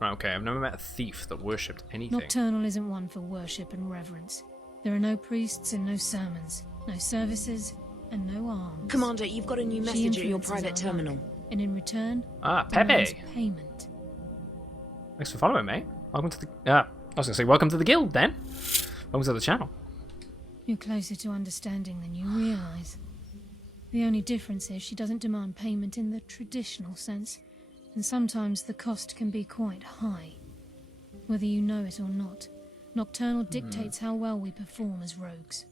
Right, okay, I've never met a thief that worshipped anything. Nocturnal isn't one for worship and reverence. There are no priests and no sermons, no services, and no arms. Commander, you've got a new message at your private terminal. And in return, Pepe. Payment. Thanks for following, mate. Welcome to the... I was going to say, welcome to the guild, then. Welcome to the channel. You're closer to understanding than you realise. The only difference is she doesn't demand payment in the traditional sense, and sometimes the cost can be quite high. Whether you know it or not, Nocturnal dictates how well we perform as rogues.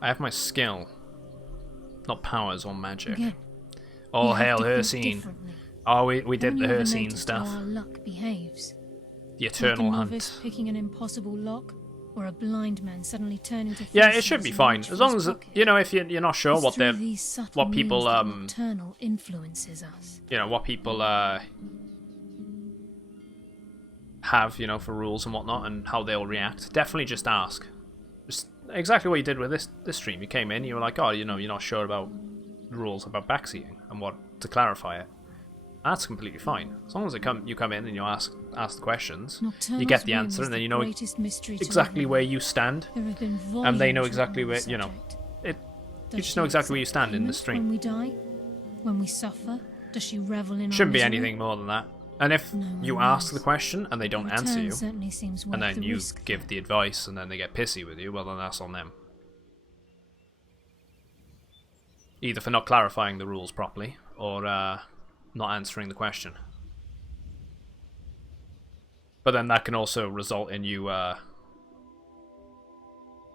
I have my skill, not powers or magic. Again, Oh, we have hail to think Hircine. differently. Oh, we did the Have you ever Hircine noticed stuff. how our luck behaves? The Eternal like a Hunt. novice picking an impossible lock, or a blind man suddenly turning to Yeah, face it should be his fine. reach As for long his as, pocket. you know, if you're not sure It's what through they're... these subtle What people, means that Nocturnal influences us. you know, what people have, you know, for rules and whatnot, and how they'll react. Definitely just ask. Just exactly what you did with this stream. You came in, you were like, oh, you know, you're not sure about the rules about backseating and what to clarify it. That's completely fine. As long as you come in and you ask the questions, you get the answer, and then you know exactly where you stand, and they know exactly where, you know, you just know exactly where you stand in the stream. When we die, when we suffer, does she revel in our Shouldn't be misery? anything more than that. And if you ask the question and they don't answer you, certainly seems worth and then the you risk. give the advice and then they get pissy with you, well then that's on them. Either for not clarifying the rules properly, or not answering the question. But then that can also result in you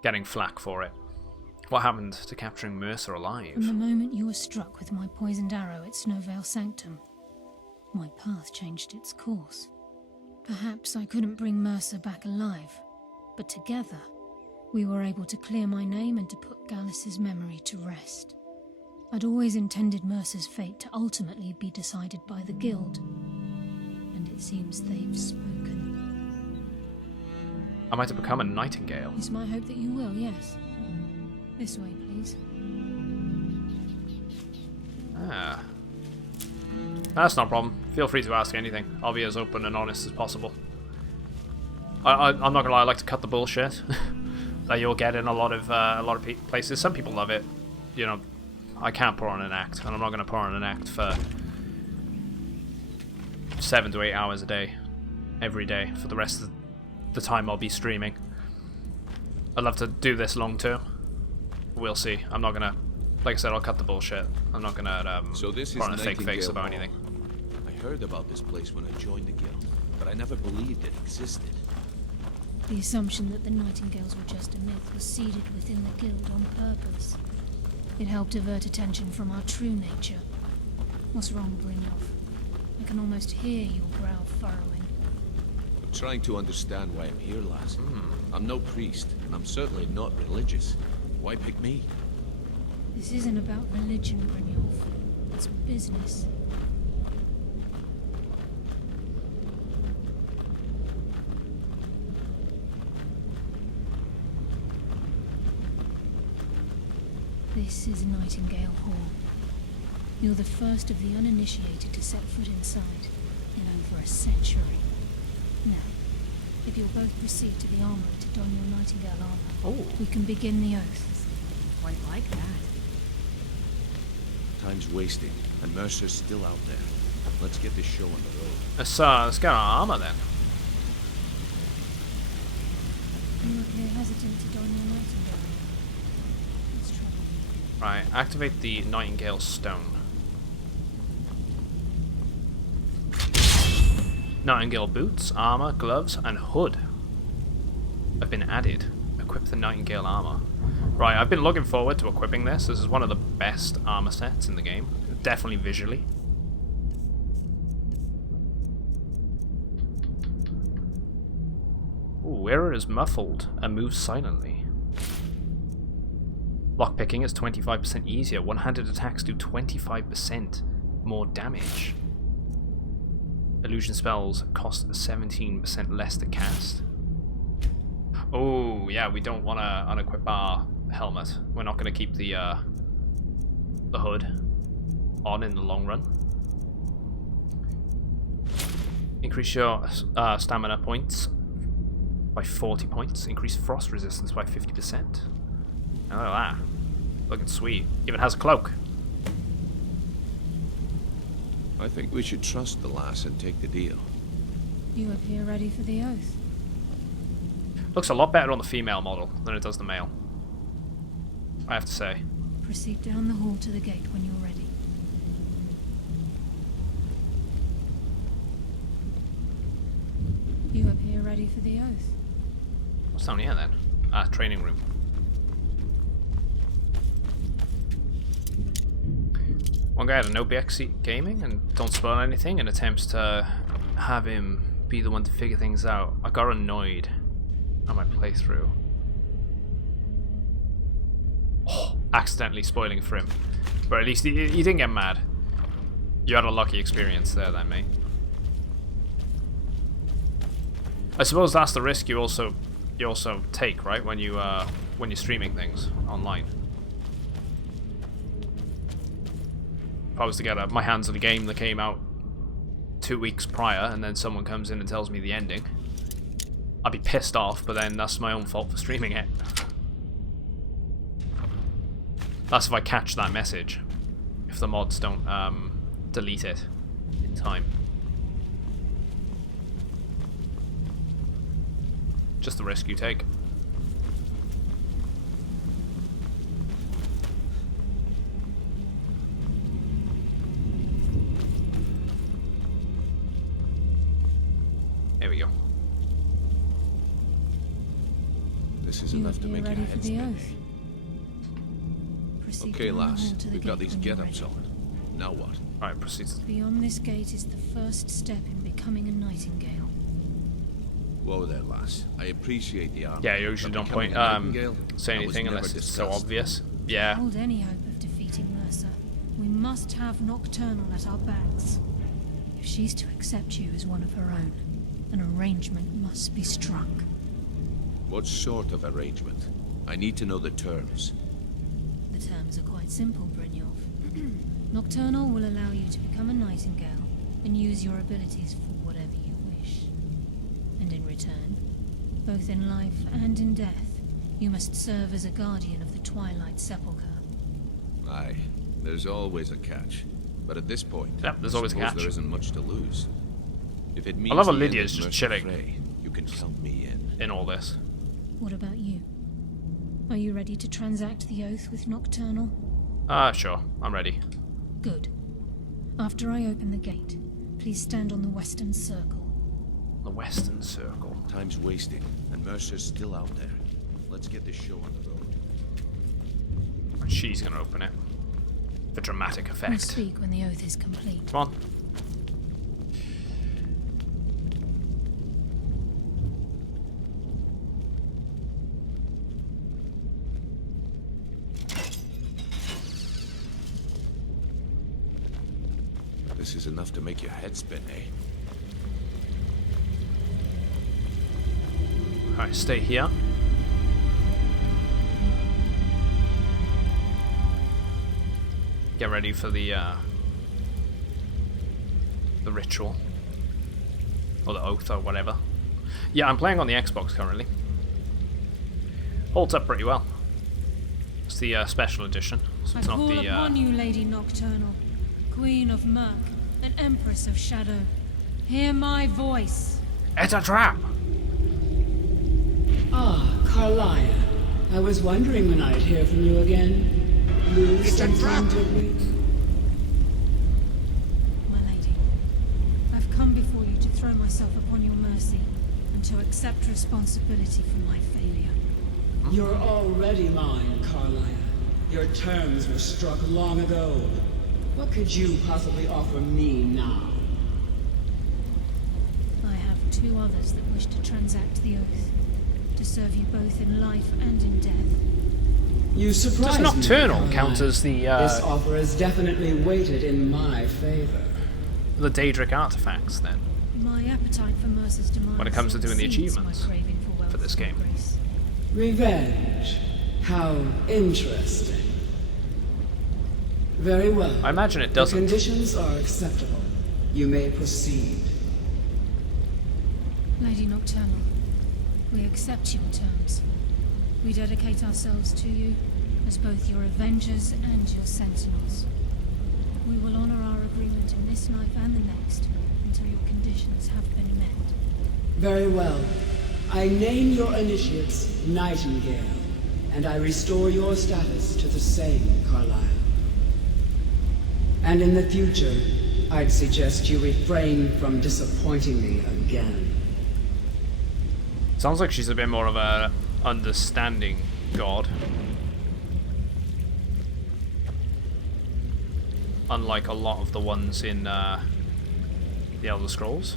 getting flack for it. What happened to capturing Mercer alive? From the moment you were struck with my poisoned arrow at Snowvale Sanctum, my path changed its course. Perhaps I couldn't bring Mercer back alive, but together we were able to clear my name and to put Gallus's memory to rest. I'd always intended Mercer's fate to ultimately be decided by the Guild, and it seems they've spoken. Am I to become a Nightingale? It's my hope that you will, yes. This way, please. Ah. That's not a problem. Feel free to ask anything. I'll be as open and honest as possible. I'm not gonna lie, I like to cut the bullshit that you'll get in a lot of places. Some people love it. You know, I can't put on an act, and I'm not gonna put on an act for 7 to 8 hours a day, every day, for the rest of the time I'll be streaming. I'd love to do this long term. We'll see. I'm not gonna, like I said, I'll cut the bullshit. I'm not gonna So this put is on a fake face Nightingale about Hall. anything. I heard about this place when I joined the guild, but I never believed it existed. The assumption that the Nightingales were just a myth was seeded within the Guild on purpose. It helped divert attention from our true nature. What's wrong, Brynjolf? I can almost hear your brow furrowing. I'm trying to understand why I'm here, lass. I'm no priest, and I'm certainly not religious. Why pick me? This isn't about religion, Brynjolf. It's business. This is Nightingale Hall. You're the first of the uninitiated to set foot inside in over a century. Now, if you'll both proceed to the armory to don your Nightingale armor, we can begin the oath. Quite like that. Time's wasting, and Mercer's still out there. Let's get this show on the road. Let's get our armor then. You appear hesitant to don your Nightingale. What's trouble? Right, activate the Nightingale Stone. Nightingale boots, armor, gloves, and hood have been added. Equip the Nightingale armor. Right, I've been looking forward to equipping this. This is one of the best armor sets in the game. Definitely visually. Ooh, error is muffled and moves silently. Lockpicking is 25% easier. One-handed attacks do 25% more damage. Illusion spells cost 17% less to cast. Oh, yeah, we don't want to unequip our helmet. We're not going to keep the hood on in the long run. Increase your stamina points by 40 points. Increase frost resistance by 50%. Look at that. Looking sweet. Even has a cloak. I think we should trust the lass and take the deal. You appear ready for the oath. Looks a lot better on the female model than it does the male, I have to say. Proceed down the hall to the gate when you're ready. You appear ready for the oath. What's down here then? Ah, training room. One guy had a no backseat gaming and don't spoil anything and attempts to have him be the one to figure things out. I got annoyed on my playthrough. Oh, accidentally spoiling for him. But at least he didn't get mad. You had a lucky experience there then, mate. I suppose that's the risk you also take, right? When you're streaming things online. If I was to get my hands on a game that came out 2 weeks prior and then someone comes in and tells me the ending, I'd be pissed off, but then that's my own fault for streaming it. That's if I catch that message. If the mods don't delete it in time. Just the risk you take. There we go. This is enough to make your head spin. Okay, lass, we've got these get-ups on. Now what? Alright, proceed. Beyond this gate is the first step in becoming a Nightingale. Whoa there, lass. I appreciate the armor. Yeah, you usually don't say anything unless it's so obvious. Yeah. Hold any hope of defeating Mercer. We must have Nocturnal at our backs. If she's to accept you as one of her own, an arrangement must be struck. What sort of arrangement? I need to know the terms. The terms are quite simple, Brynjolf. Nocturnal will allow you to become a Nightingale and use your abilities for whatever you wish. And in return, both in life and in death, you must serve as a guardian of the Twilight Sepulchre. Aye, there's always a catch. But at this point, yep, there's always a catch. There isn't much to lose. If it means I love how Lydia's just chilling. You can count me in all this. What about you? Are you ready to transact the oath with Nocturnal? Sure. I'm ready. Good. After I open the gate, please stand on the western circle. The western circle. Time's wasting, and Mercer's still out there. Let's get this show on the road. She's gonna open it. For dramatic effect. We'll speak when the oath is complete. Come on. is enough to make your head spin, eh? Alright, stay here. Get ready for the ritual. Or the oath, or whatever. Yeah, I'm playing on the Xbox currently. Holds up pretty well. It's the special edition, so it's I not call the... upon you, Lady Nocturnal, Queen of Murk, and Empress of Shadow. Hear my voice. It's a trap! Ah, Carlia. I was wondering when I'd hear from you again. Lose something, did we? My lady, I've come before you to throw myself upon your mercy, and to accept responsibility for my failure. You're already mine, Carlia. Your terms were struck long ago. What could you possibly offer me now? I have two others that wish to transact the oath, to serve you both in life and in death. You surprise Does Nocturnal me, count as the This offer is definitely weighted in my favor. the Daedric artifacts then? My appetite for Mercer's demise When it comes to doing the exceeds my achievements craving for wealth for this game. and grace. Revenge. How interesting. Very well. I imagine it doesn't. The conditions are acceptable. You may proceed. Lady Nocturnal, we accept your terms. We dedicate ourselves to you as both your avengers and your sentinels. We will honor our agreement in this life and the next until your conditions have been met. Very well. I name your initiates Nightingale, and I restore your status to the same, Carlisle. And in the future, I'd suggest you refrain from disappointing me again. Sounds like she's a bit more of a understanding god. Unlike a lot of the ones in the Elder Scrolls.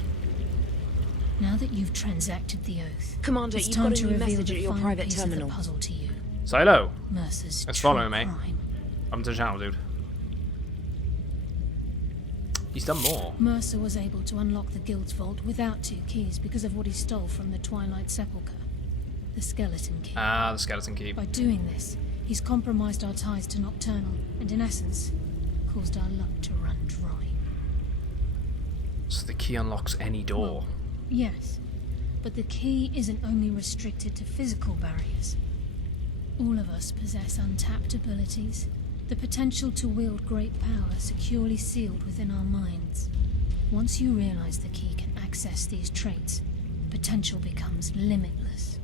Now that you've transacted the oath, Commander, it's you've time got a to new reveal message the at your final private piece terminal. of the puzzle to you. Say hello. Mercer's Let's true follow me. crime. I'm to the channel, dude. He's done more. Mercer was able to unlock the guild's vault without 2 keys because of what he stole from the Twilight Sepulchre. The skeleton key. Ah, the skeleton key. By doing this, he's compromised our ties to Nocturnal, and in essence, caused our luck to run dry. So the key unlocks any door. Well, yes, but the key isn't only restricted to physical barriers. All of us possess untapped abilities, the potential to wield great power securely sealed within our minds. Once you realize the key can access these traits, potential becomes limitless.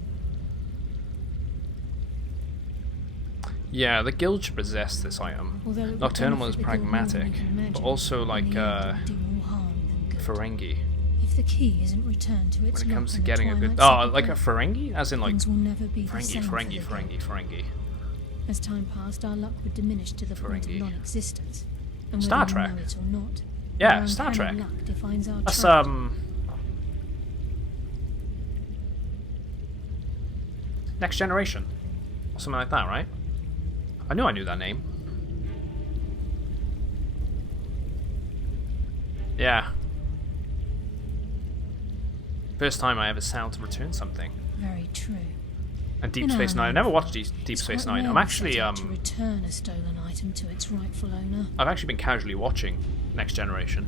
Yeah, the guild should possess this item. Nocturnal is pragmatic, but also like Ferengi. If the key isn't returned to its When it comes to lock in the getting a good... Twilight Oh, like a Sepulchre, Ferengi? As in like... things will never be the same for the Ferengi. As time passed, our luck would diminish to the point of Ferengi. non-existence. And Star whether Trek. you know it or not, Yeah, our Star uncanny Trek. luck defines our That's, trait. Next Generation. Or something like that, right? I knew that name. Yeah. First time I ever set out to return something. Very true. And Deep In Space our Nine. I life, never watched Deep it's Space quite Nine. I'm rare actually set out to return a stolen item to its rightful owner. I've actually been casually watching Next Generation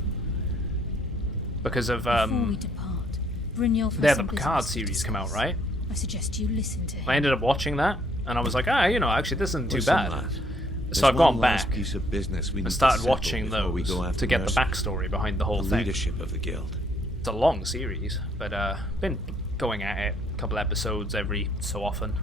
because of Before we depart, Brynjolf they has had the some Picard business to series come out, discuss. right? I suggest you listen to him. I ended up watching that, and I was like, actually, this isn't too Listen, bad. lad, So there's I've gone one last back piece of business we need and to started settle watching before we those go after to get the Mercer. backstory behind the whole The thing. leadership of the guild. It's a long series, but been going at it a couple episodes every so often.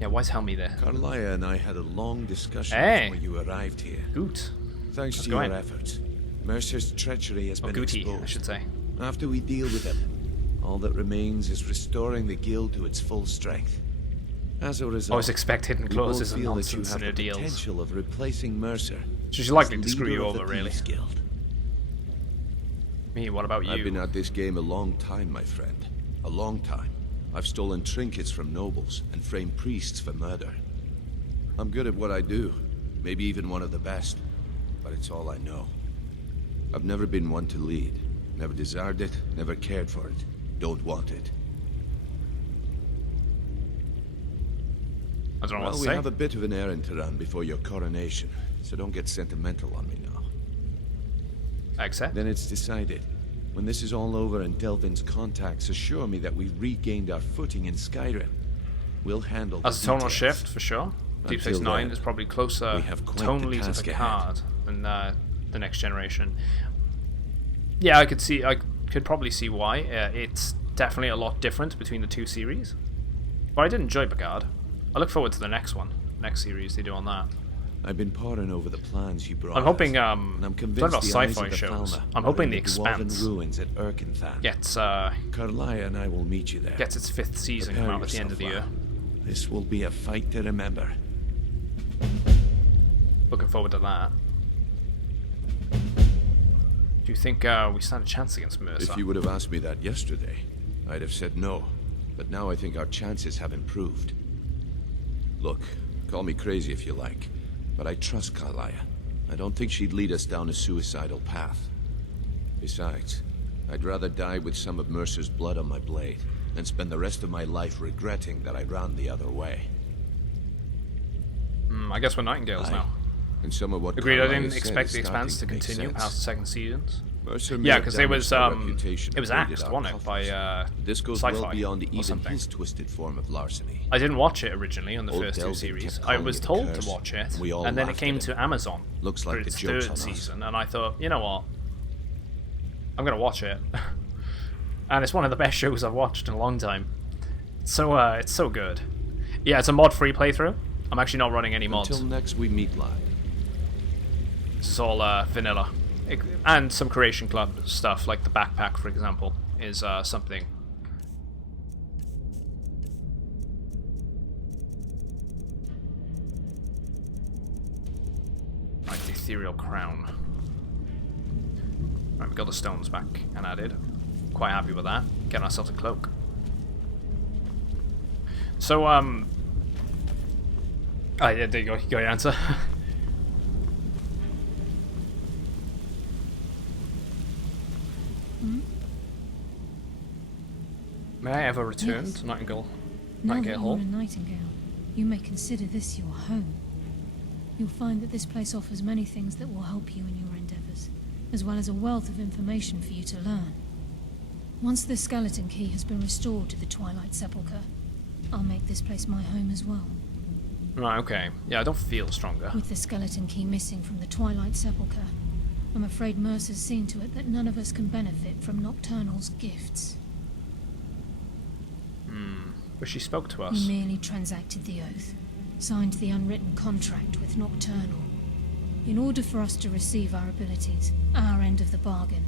Yeah, why tell me there? Carlia and I had a long discussion Hey. before you arrived here. Goot. Thanks How's to it going? your efforts, Mercer's treachery has been Gooty, exposed. I should say. After we deal with him, all that remains is restoring the guild to its full strength. As a result, I always expect hidden we clauses both and feel that you nonsense have in her the deals. potential of replacing Mercer. She's likely as to screw leader you of the over, really. Thieves Guild. Me, what about you? I've been at this game a long time, my friend. A long time. I've stolen trinkets from nobles and framed priests for murder. I'm good at what I do. Maybe even one of the best. but it's all I know. I've never been one to lead. Never desired it, never cared for it. Don't want it. I don't know what Well, to we say. have a bit of an errand to run before your coronation, so don't get sentimental on me now. Accept. Then it's decided. When this is all over and Delvin's contacts assure me that we've regained our footing in Skyrim, we'll handle That's the a tonal details. shift for sure. Deep Space Until Nine then, is probably closer we have quite the tonally to task the ahead. card than the Next Generation. Yeah, I could probably see why. It's definitely a lot different between the two series. But I did enjoy Picard. I look forward to the next one, next series they do on that. I've been poring over the plans you brought I'm hoping, us, and I'm talking convinced about the eyes sci-fi of the shows, Falmer I'm are hoping in The dwarven Expanse ruins at Erkenthan. gets Carlia and I will meet you there. its 5th season come Prepare out at the end of the year. yourself well. This will be a fight to remember. Looking forward to that. Do you think we stand a chance against Mercer? If you would have asked me that yesterday, I'd have said no. But now I think our chances have improved. Look, call me crazy if you like, but I trust Carlia. I don't think she'd lead us down a suicidal path. Besides, I'd rather die with some of Mercer's blood on my blade than spend the rest of my life regretting that I ran the other way. I guess we're Nightingales now. And some of what Agreed, I Carlia didn't said expect is The Expanse to starting make continue sense. past the second seasons. Mercer may Yeah, have because it was damaged our reputation it was and raided axed, our wasn't it, by coffers. This goes Sci-Fi well beyond or even something. his twisted form of larceny. I didn't watch it originally on the Old first two Delvin series. kept I calling was it a told curse, to watch it, and we all and then it laughed came at to him. Amazon Looks for like the its joke's third on us. season, and I thought, you know what, I'm gonna watch it, and it's one of the best shows I've watched in a long time. So it's so good. Yeah, it's a mod-free playthrough. I'm actually not running any mods. Until next we meet live. This is all vanilla. And some Creation Club stuff, like the backpack, for example, is something. Like the Ethereal Crown. Right, we got the stones back and added. Quite happy with that. Getting ourselves a cloak. So, oh yeah, there you go. You got your answer. May I ever return Yes. to Nightingale Now that Hall? you're a Nightingale, you may consider this your home. You'll find that this place offers many things that will help you in your endeavors, as well as a wealth of information for you to learn. Once the skeleton key has been restored to the Twilight Sepulchre, I'll make this place my home as well. Right, okay. Yeah, I don't feel stronger. With the skeleton key missing from the Twilight Sepulchre, I'm afraid Mercer's seen to it that none of us can benefit from Nocturnal's gifts. But she spoke to He us. merely transacted the oath, signed the unwritten contract with Nocturnal. In order for us to receive our abilities, our end of the bargain,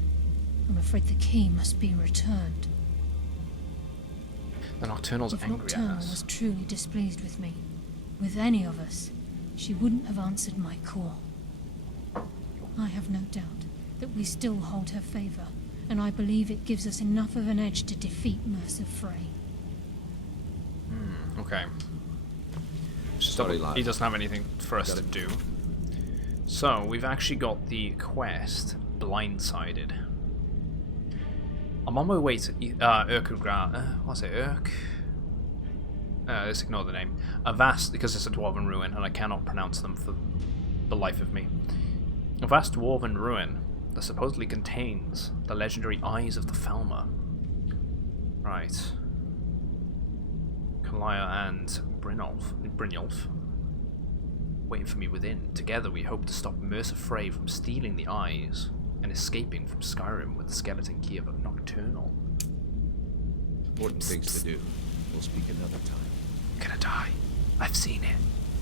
I'm afraid the key must be returned. The Nocturnal's If angry at Nocturnal us. was truly displeased with me, with any of us, she wouldn't have answered my call. I have no doubt that we still hold her favor, and I believe it gives us enough of an edge to defeat Mercer Frey. Okay. Just Sorry, double- lad. he doesn't have anything for us to do. So, we've actually got the quest Blindsided. I'm on my way to Urkugra. What's it? Let's ignore the name. Avast, because it's a dwarven ruin, and I cannot pronounce them for the life of me. A vast dwarven ruin that supposedly contains the legendary Eyes of the Falmer. Right. Kalia and Brynjolf waiting for me within. Together we hope to stop Mercer Frey from stealing the eyes and escaping from Skyrim with the skeleton key of a Nocturnal. Important things to do. We'll speak another time. I'm gonna die. I've seen it.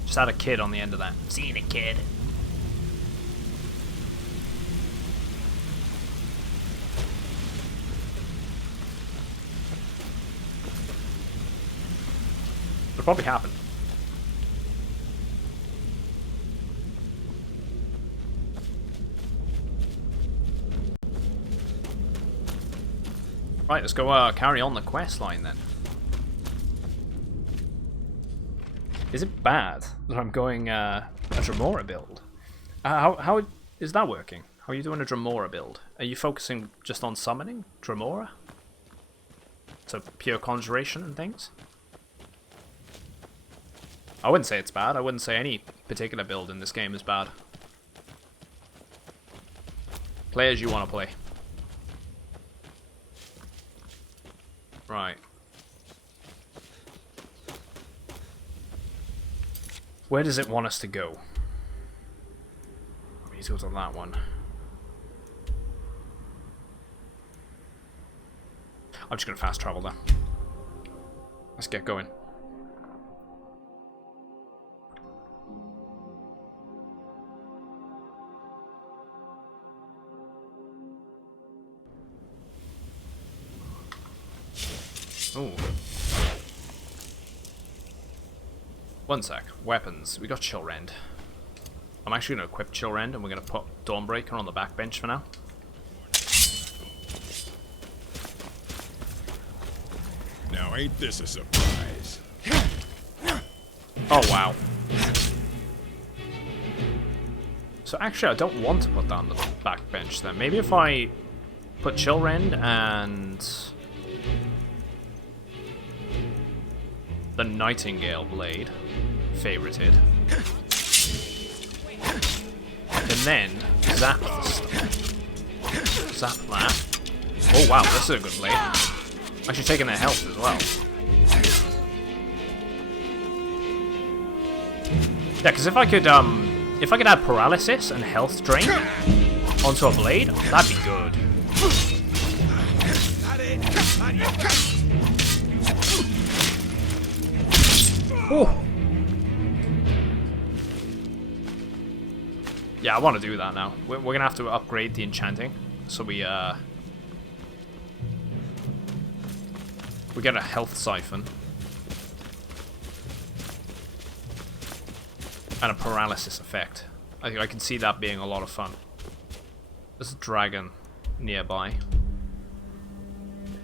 Just add a kid on the end of that. Seen it, kid. It'll probably happen. Right, let's go carry on the quest line then. Is it bad that I'm going a Dremora build? How is that working? How are you doing a Dremora build? Are you focusing just on summoning Dremora? So pure conjuration and things? I wouldn't say it's bad. I wouldn't say any particular build in this game is bad. Play as you want to play. Right. Where does it want us to go? We need to go to that one. I'm just going to fast travel there. Let's get going. Ooh. One sec. Weapons. We got Chillrend. I'm actually going to equip Chillrend and we're going to put Dawnbreaker on the backbench for now. Now ain't this a surprise? Oh wow. So actually I don't want to put that on the backbench then. Maybe if I put Chillrend and the Nightingale Blade, favorited, and then zap the stuff. Zap that. Oh wow, this is a good blade. Actually taking their health as well. Yeah, because if I could add paralysis and health drain onto a blade, that'd be good. Oh. Yeah, I want to do that now. We're gonna have to upgrade the enchanting, so we get a health siphon and a paralysis effect. I think I can see that being a lot of fun. There's a dragon nearby.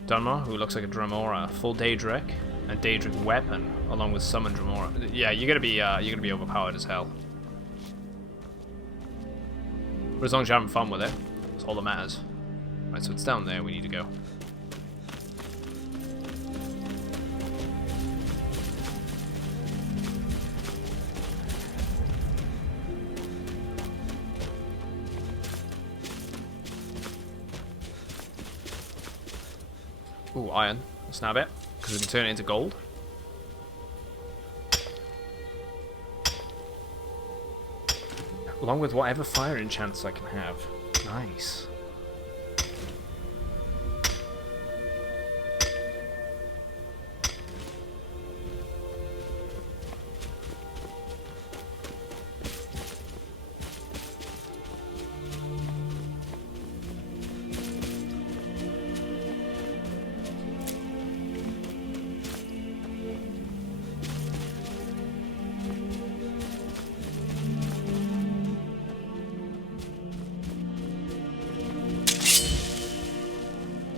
Dunmer, who looks like a Dremora, full Daedric, and Daedric weapon, along with summon Dremora. Yeah, you're gonna be overpowered as hell. But as long as you're having fun with it, that's all that matters. Right, so it's down there. We need to go. Ooh, iron. Let's nab it, because we can turn it into gold. Along with whatever fire enchants I can have. Nice.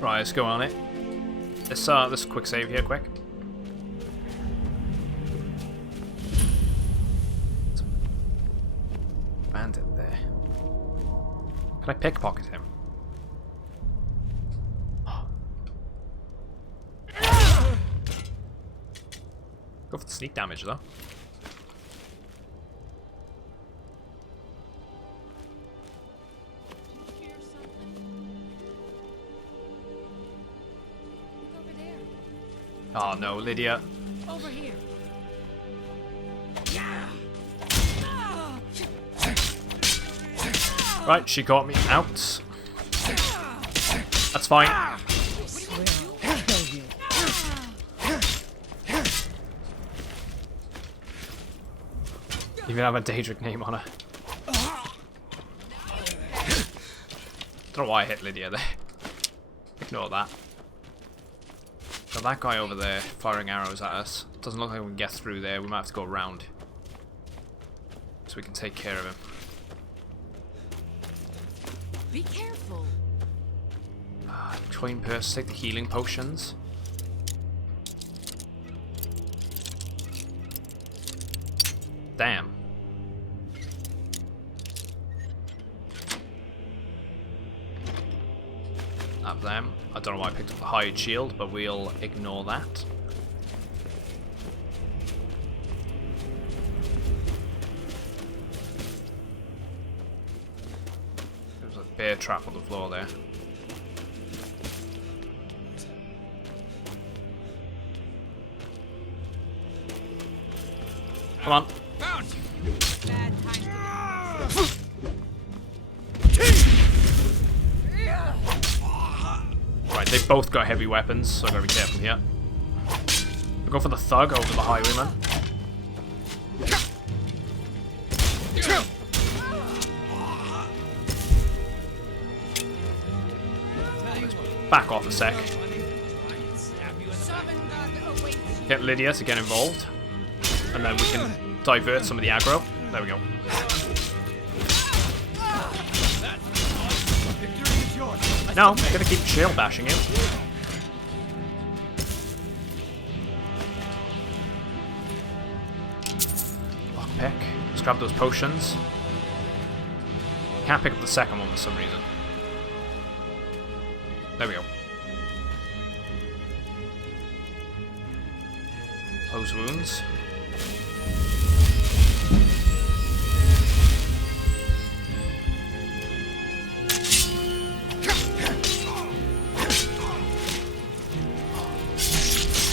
Right, let's go on it. Let's quick save here, quick. Bandit there. Can I pickpocket him? Go for the sneak damage though. Oh no, Lydia. Over here. Right, she got me out. That's fine. Even have a Daedric name on her. Don't know why I hit Lydia there. Ignore that. Got that guy over there firing arrows at us. Doesn't look like we can get through there. We might have to go around. So we can take care of him. Be careful. Coin purse, take the healing potions. Up them. I don't know why I picked up the hide shield, but we'll ignore that. There's a bear trap on the floor there. Come on. Right, they both got heavy weapons, so I gotta be careful here. We'll go for the thug over the highwayman. Back off a sec. Get Lydia to get involved. And then we can divert some of the aggro. There we go. No, I'm gonna keep shield bashing you. Lockpick. Let's grab those potions. Can't pick up the second one for some reason. There we go. Close wounds.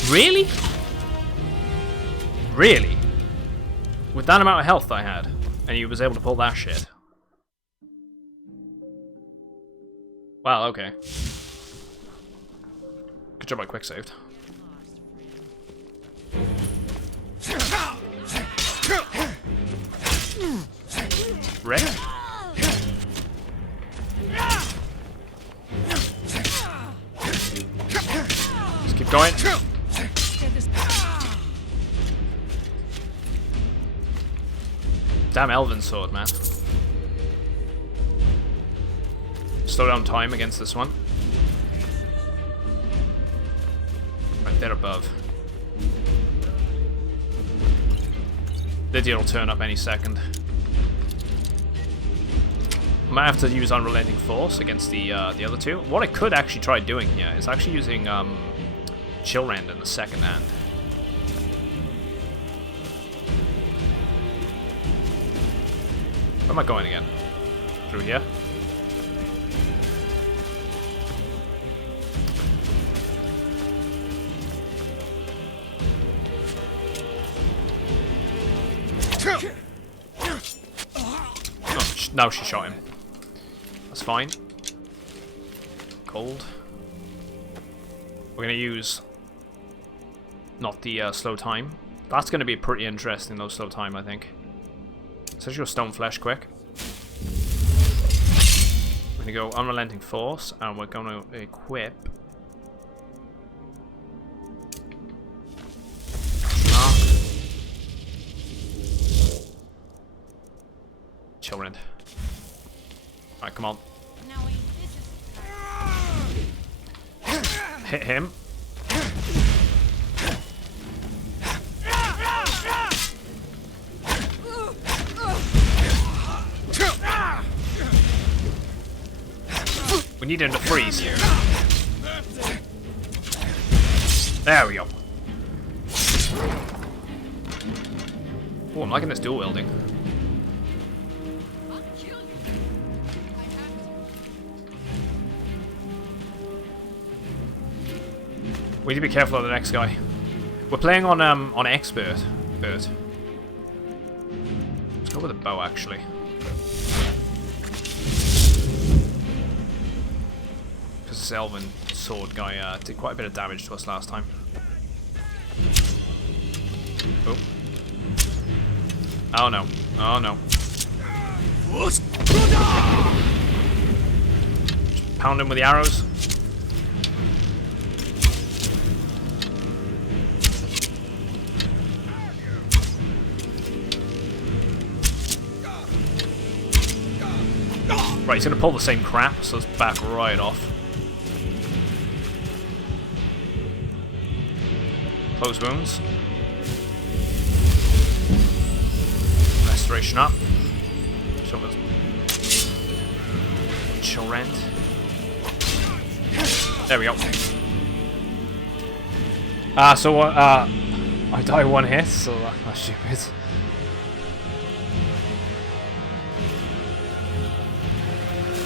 Really? Really? With that amount of health I had, and he was able to pull that shit. Wow, okay. Good job I quick saved. Rick? Just keep going. Damn elven sword, man. Slow down time against this one. Right there above. Lydia will turn up any second. I might have to use Unrelenting Force against the other two. What I could actually try doing here is actually using Chill Rend in the second hand. Where am I going again? Through here? Oh, now she shot him. That's fine. Cold. We're gonna use not the slow time. That's gonna be pretty interesting, though, slow time, I think. Let's go Stone Flesh quick. We're gonna go Unrelenting Force, and we're gonna equip. Chill Rend. Alright, come on. Hit him. We need him to freeze. There we go. Oh, I'm liking this dual wielding. We need to be careful of the next guy. We're playing on expert. Let's go with a bow, actually. Because this elven sword guy did quite a bit of damage to us last time. Oh. Oh no. Oh no. Just pound him with the arrows. Right, he's going to pull the same crap, so let's back right off. Close wounds. Restoration up. Chill Rend. There we go. So I die one hit, so that's stupid.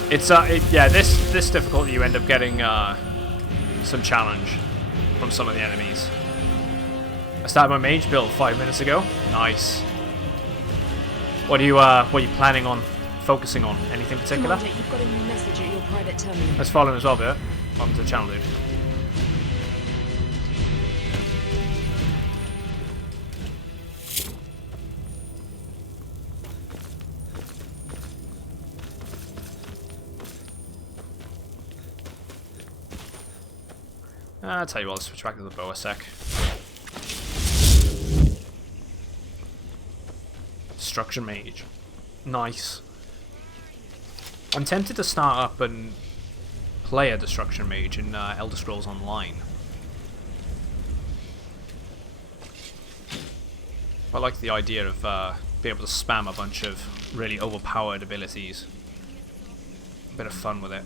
It's yeah, this difficulty you end up getting some challenge from some of the enemies. I started my mage build 5 minutes ago. Nice. What are you planning on focusing on? Anything particular? Commander, you've got a new message at your private terminal. Let's follow him as well, Bert. Welcome to the channel, dude. I'll tell you what, let's switch back to the bow a sec. Destruction Mage. Nice. I'm tempted to start up and play a Destruction Mage in Elder Scrolls Online. I like the idea of being able to spam a bunch of really overpowered abilities. A bit of fun with it.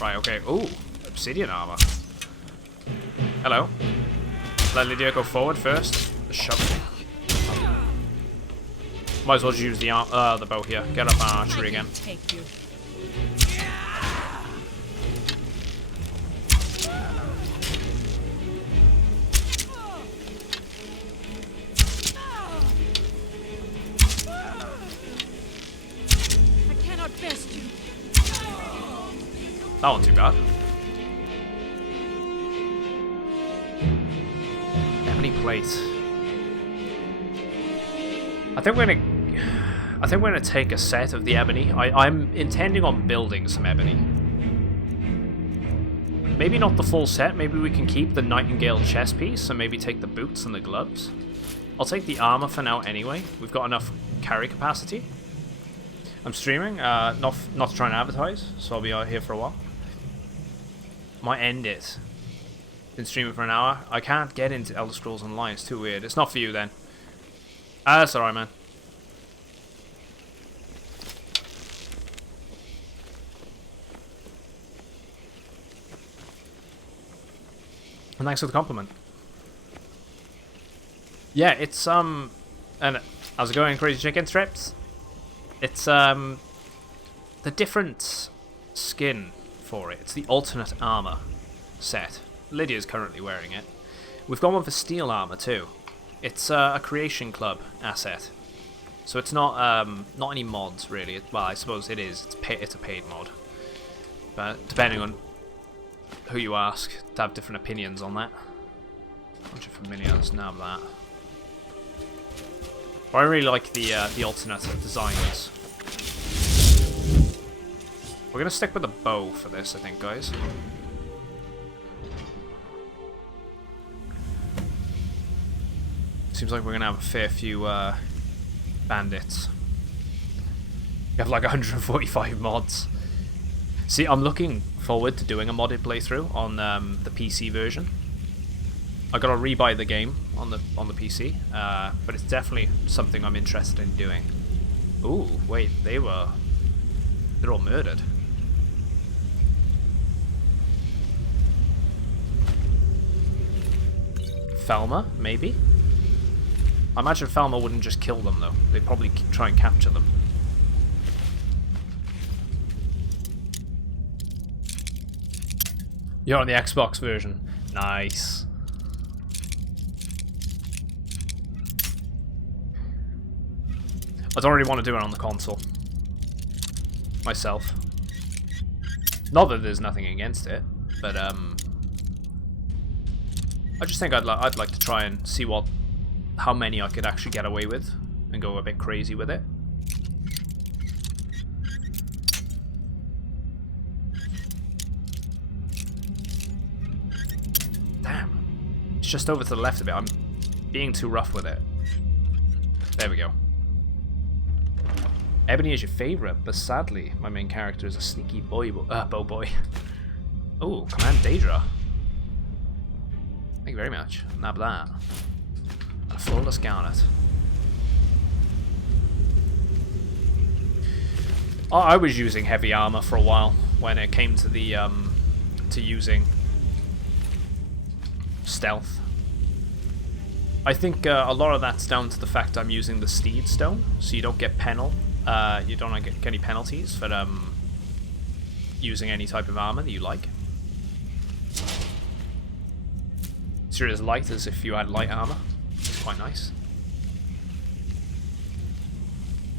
Right, okay. Ooh, obsidian armor. Hello. Let Lydia go forward first. The shove. Might as well just use the bow here. Get up archery again. Take you. I cannot best you. That wasn't too bad. Ebony plate. I think we're gonna take a set of the ebony. I'm intending on building some ebony. Maybe not the full set. Maybe we can keep the Nightingale chest piece and maybe take the boots and the gloves. I'll take the armor for now anyway. We've got enough carry capacity. I'm streaming, not to try and advertise, so I'll be out here for a while. Might end it. Been streaming for an hour. I can't get into Elder Scrolls Online, it's too weird. It's not for you then. That's alright, man. And thanks for the compliment. Yeah, it's and how's it going, Crazy Chicken Strips? It's the different skin for it. It's the alternate armor set. Lydia's currently wearing it. We've got one for steel armor too. It's a Creation Club asset, so it's not any mods really. Well, I suppose it is. It's a paid mod, but depending on who you ask, to have different opinions on that. Bunch of familiars, nab that. But I really like the alternate designs. We're gonna stick with the bow for this, I think, guys. Seems like we're gonna have a fair few bandits. We have like 145 mods. See, I'm looking forward to doing a modded playthrough on the PC version. I gotta rebuy the game on the PC, but it's definitely something I'm interested in doing. Ooh, wait, they're all murdered. Falmer, maybe? I imagine Falmer wouldn't just kill them though. They'd probably try and capture them. You're on the Xbox version. Nice. I don't really want to do it on the console. Myself. Not that there's nothing against it, but I just think I'd like to try and see how many I could actually get away with and go a bit crazy with it. Damn. It's just over to the left a bit. I'm being too rough with it. There we go. Ebony is your favourite, but sadly, my main character is a sneaky bow boy. Oh, Command Daedra. Thank you very much. Nab that. And a flawless garnet. I was using heavy armor for a while when it came to the to using stealth. I think a lot of that's down to the fact I'm using the Steed Stone, so you don't get you don't get any penalties for using any type of armor that you like. So you're as light as if you had light armor. It's quite nice.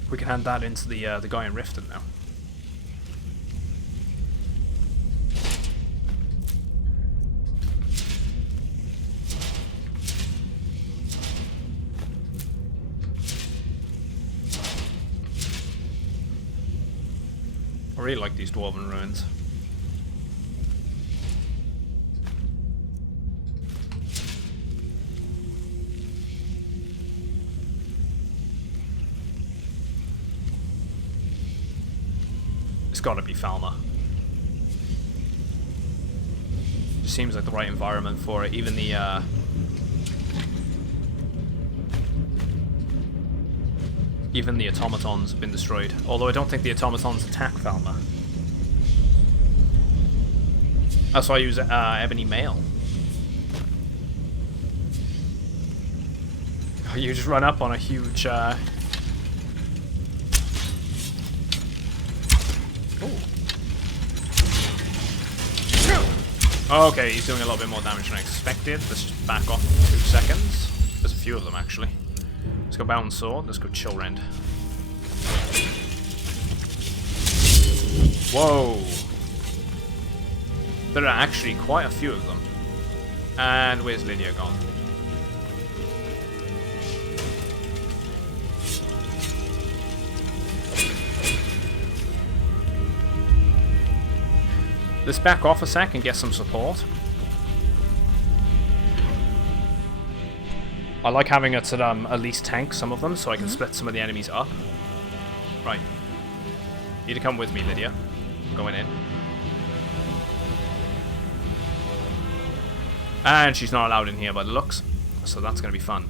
We can hand that into the guy in Riften now. I really like these dwarven ruins. It's gotta be Falmer. Just seems like the right environment for it. Even the automatons have been destroyed. Although I don't think the automatons attack Falmer. That's why I use Ebony Mail. You just run up on a huge okay, he's doing a little bit more damage than I expected. Let's just back off for 2 seconds. There's a few of them, actually. Let's go Bound Sword. Let's go Chillrend. Whoa. There are actually quite a few of them. And where's Lydia gone? Let's back off a sec and get some support. I like having it to at least tank some of them so I can split some of the enemies up. Right. You need to come with me, Lydia. I'm going in. And she's not allowed in here by the looks. So that's going to be fun.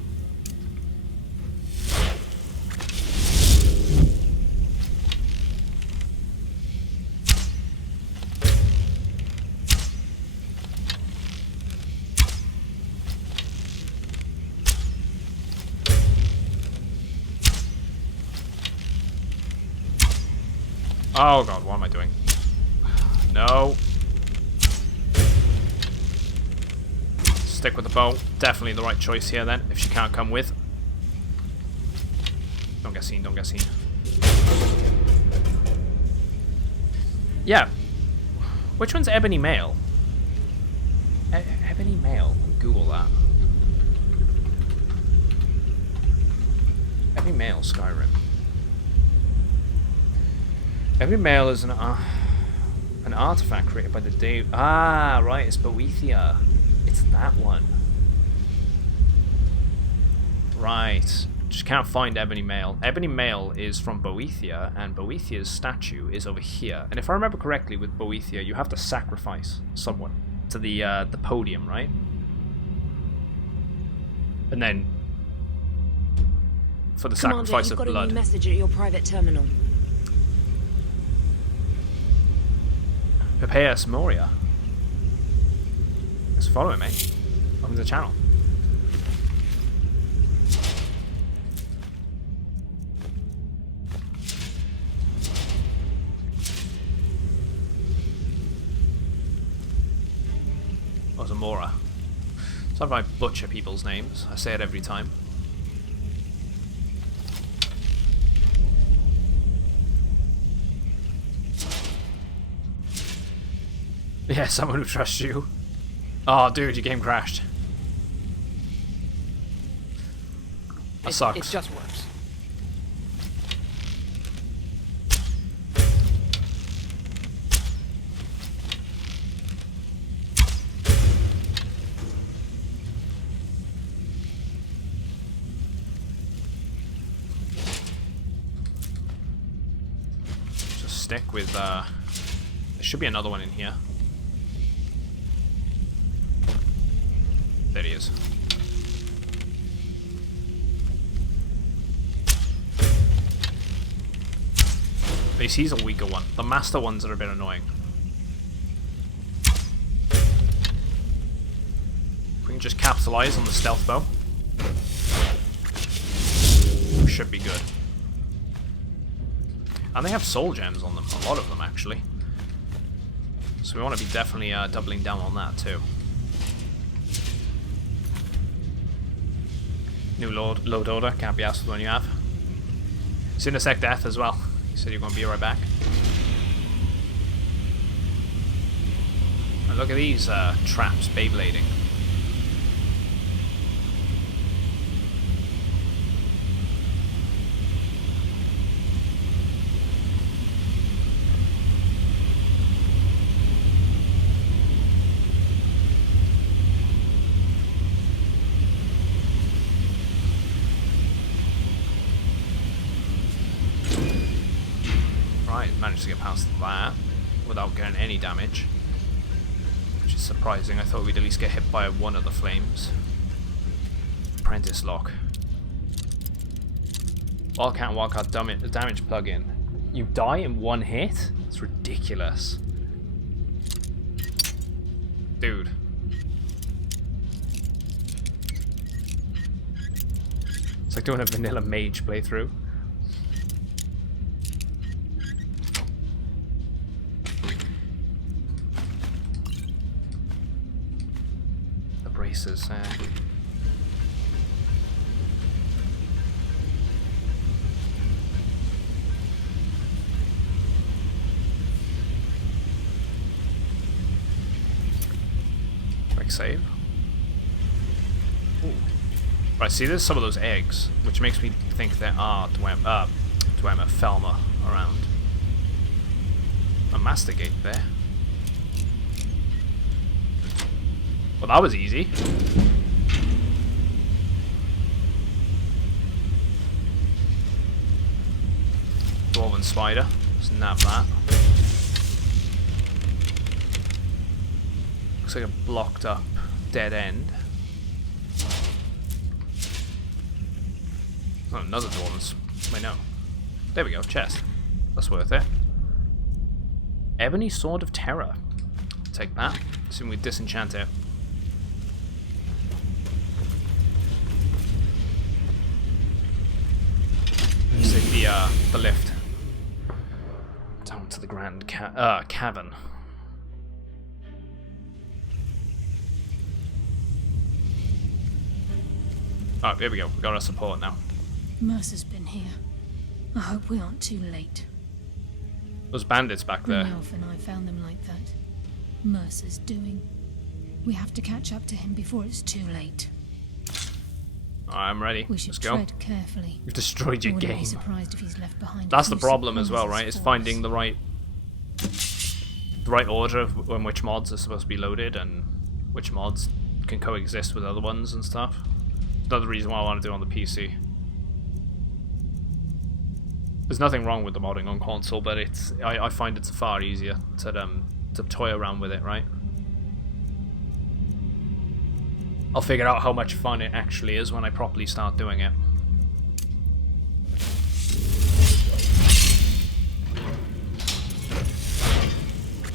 Oh god, what am I doing? No. Stick with the bow. Definitely the right choice here then, if she can't come with. Don't get seen, don't get seen. Yeah. Which one's Ebony Mail? Ebony Mail. Google that. Ebony Mail, Skyrim. Every mail is an artifact created by the day. Ah, right, it's Boethia. It's that one. Right. Just can't find Ebony Mail. Ebony Mail is from Boethia, and Boethia's statue is over here. And if I remember correctly, with Boethia, you have to sacrifice someone to the podium, right? And then for the sacrifice of blood. Commander, you've got a new message at your private terminal. Papaeus Moria. Let's follow him, mate. Welcome to the channel. Oh, Zamora. Sorry if I butcher people's names. I say it every time. Yeah, someone who trusts you. Oh, dude, your game crashed. That sucks. It just works. Just stick with, there should be another one in here. There he is. least he's a weaker one. The master ones are a bit annoying. If we can just capitalize on the stealth bow, we should be good. And they have soul gems on them, a lot of them actually. So we want to be definitely doubling down on that too. New load order, can't be asked for the one you have. Sinisec death as well. You said you're going to be right back. And look at these traps, Beyblading. Managed to get past that without getting any damage, which is surprising. I thought we'd at least get hit by one of the flames. Apprentice lock. Wildcat wildcard damage plug-in. You die in one hit? It's ridiculous. Dude. It's like doing a vanilla mage playthrough. Braces, Quick save. Ooh. Right, see, there's some of those eggs, which makes me think there are Dwemer Felma around. A mastigate there. Well, that was easy. Dwarven spider. Just nab that. Looks like a blocked up dead end. Oh, another dwarven. Wait, no. There we go. Chest. That's worth it. Ebony Sword of Terror. Take that. Assume we disenchant it. Take the lift down to the grand cavern. Oh, here we go. We got our support now. Mercer's been here. I hope we aren't too late. Those bandits back there. Brynjolf and I found them like that. Mercer's doing. We have to catch up to him before it's too late. I'm ready. We should Let's go. tread carefully. You've destroyed your game. Be surprised if he's left behind. That's the problem as well, right? Is finding the right order of when which mods are supposed to be loaded and which mods can coexist with other ones and stuff. Another reason why I want to do it on the PC. There's nothing wrong with the modding on console, but I find it's far easier to toy around with it, right? I'll figure out how much fun it actually is when I properly start doing it.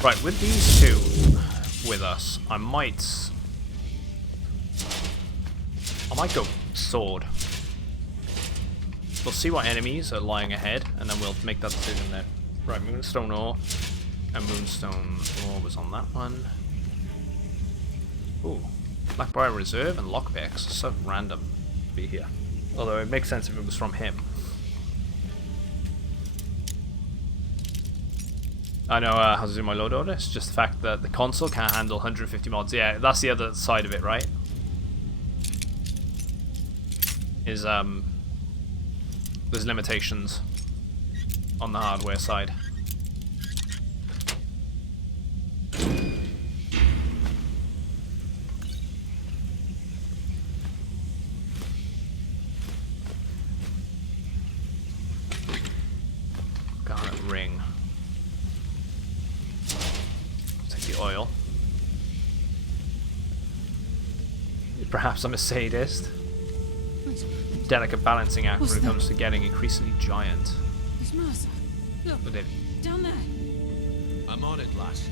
Right, with these two with us, I might go sword. We'll see what enemies are lying ahead, and then we'll make that decision there. Right, Moonstone Ore and Moonstone Ore was on that one. Ooh. Blackbriar Reserve and Lockpicks. So random to be here. Although it makes sense if it was from him. I know how to do my load order. It's just the fact that the console can't handle 150 mods. Yeah, that's the other side of it, right? Is there's limitations on the hardware side. Garnet ring. Take the oil. Perhaps I'm a sadist. Delicate balancing act when it comes to getting increasingly giant. It's Mercer. Look, Or did he? down there. I'm on it, lass.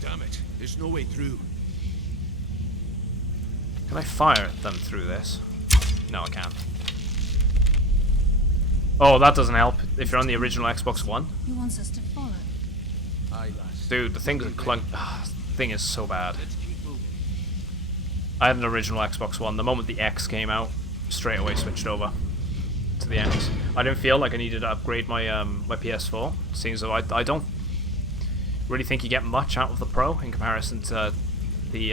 Damn it, there's no way through. Can I fire at them through this? No, I can't. Oh, that doesn't help if you're on the original Xbox One. He wants us to follow. Aye, lass. Dude, the thing's thing is so bad. I had an original Xbox One. The moment the X came out, straight away switched over to the X. I didn't feel like I needed to upgrade my my PS4, seeing as though I don't really think you get much out of the Pro in comparison to the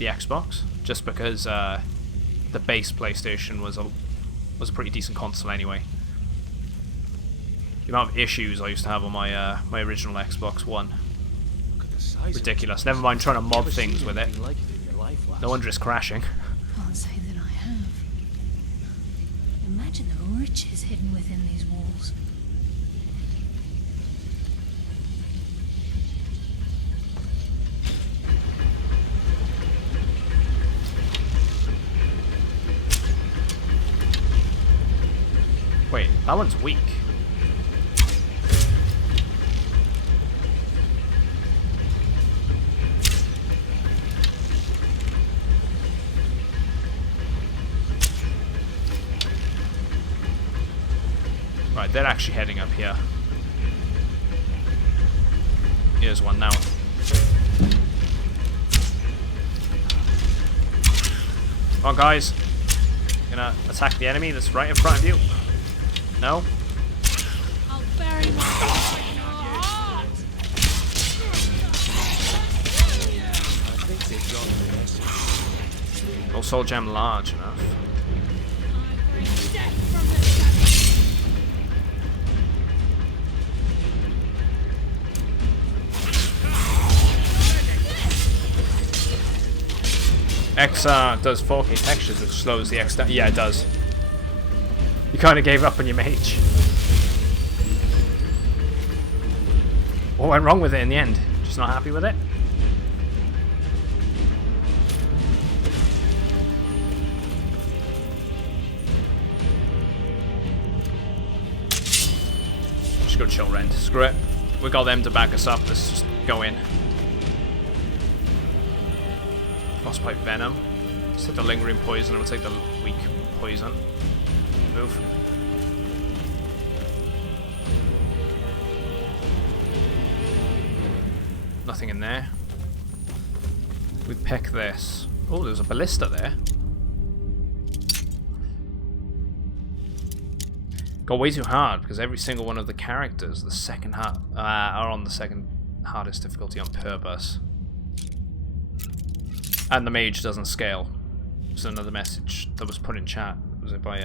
Xbox, just because the base PlayStation was a pretty decent console anyway. The amount of issues I used to have on my my original Xbox One, ridiculous. Never mind trying to mod things with it. No wonder it's crashing. Can't say that I have. Imagine the riches hidden within these walls. Wait, that one's weak. Right, they're actually heading up here. Here's one now. Come on, guys. Gonna attack the enemy that's right in front of you. No? I'll bury my heart in your heart. I think they've got the message. No soul gem large enough. Death from the shadows. X does 4K textures, which slows the X down. Yeah, it does. You kind of gave up on your mage. What went wrong with it in the end? Just not happy with it? Just go chill rent. Screw it. We got them to back us up. Let's just go in. Frostbite Venom. Let's take the lingering poison and we'll take the weak poison. Move. Nothing in there. We pick this. Oh, there's a ballista there. Got way too hard because every single one of the characters, the second are on the second hardest difficulty on purpose. And the mage doesn't scale. There's another message that was put in chat. Was it by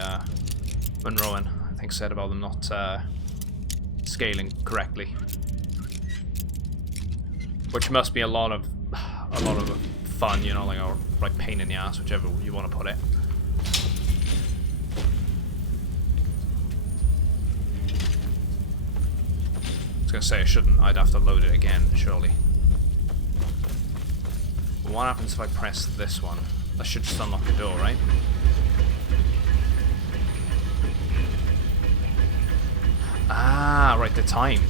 Monroean, I think, said about them not scaling correctly, which must be a lot of fun, you know, like pain in the ass, whichever you want to put it. I was gonna say I shouldn't. I'd have to load it again, surely. But what happens if I press this one? That should just unlock the door, right? Ah, right, they're timed.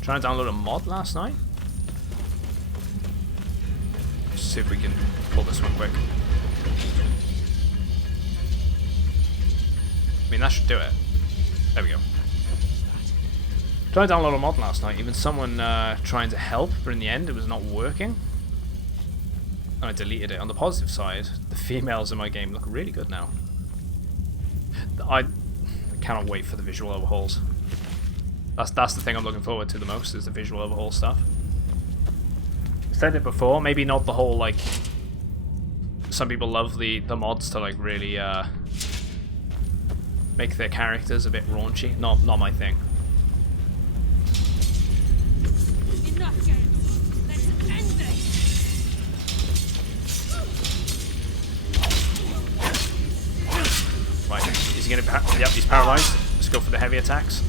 Trying to download a mod last night. Let's see if we can pull this one quick. I mean, that should do it. There we go. Tried to download a mod last night, even someone trying to help, but in the end it was not working. And I deleted it. On the positive side, the females in my game look really good now. I cannot wait for the visual overhauls. That's the thing I'm looking forward to the most, is the visual overhaul stuff. I said it before, maybe not the whole, like, some people love the mods to, like, really make their characters a bit raunchy. Not my thing. Enough, James. Let's end this. Right, is he gonna... Yep, he's paralyzed. Let's go for the heavy attacks.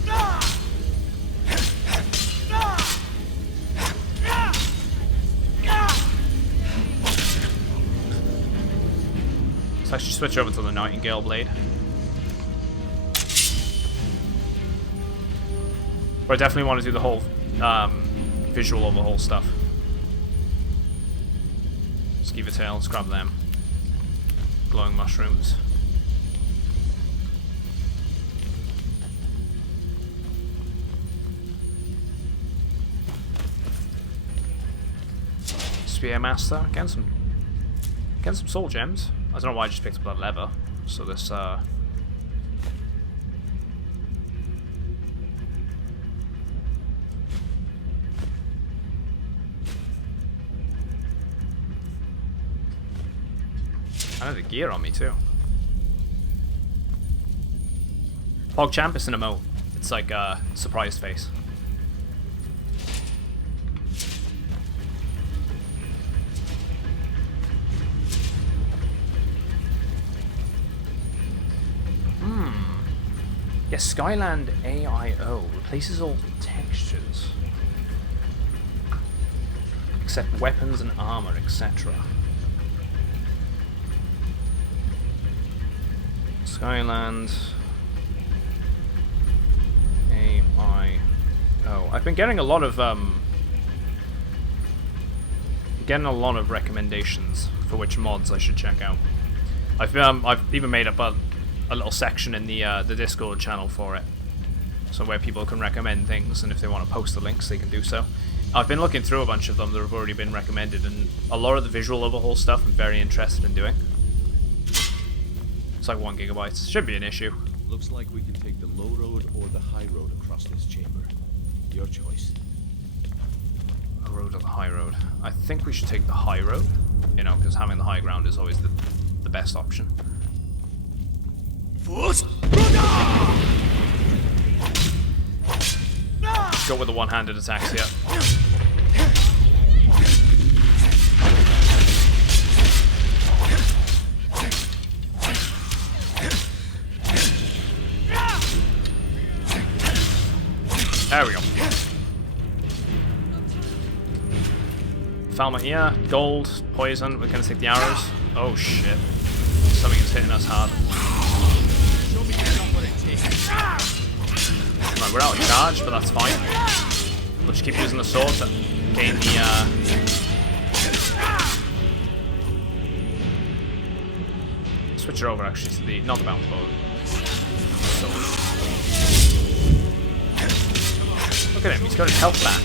Let's actually switch over to the Nightingale Blade. But I definitely want to do the whole visual overhaul stuff. Skeever tail, let's grab them. Glowing mushrooms. Spearmaster, getting some soul gems. I don't know why I just picked up that lever. So this I have the gear on me too. PogChamp is an emote. It's like a surprised face. Yes, Skyland AIO replaces all textures. Except weapons and armor, etc. Skyland AIO. I've been getting a lot of recommendations for which mods I should check out. I've even made up a little section in the Discord channel for it, so where people can recommend things, and if they want to post the links, they can do so. I've been looking through a bunch of them that have already been recommended, and a lot of the visual overhaul stuff I'm very interested in doing. It's like 1 gigabyte. Should be an issue. Looks like we can take the low road or the high road across this chamber. Your choice. A road or the high road? I think we should take the high road, you know, because having the high ground is always the best option. Go with the one-handed attacks here. There we go. Falmer here, gold, poison, we're gonna take the arrows. Oh shit. Something is hitting us hard. Right, we're out of charge, but that's fine. We'll just keep using the sword to gain the switch it over actually to the not the bounce bow. Sword. Look at him, he's got his health back.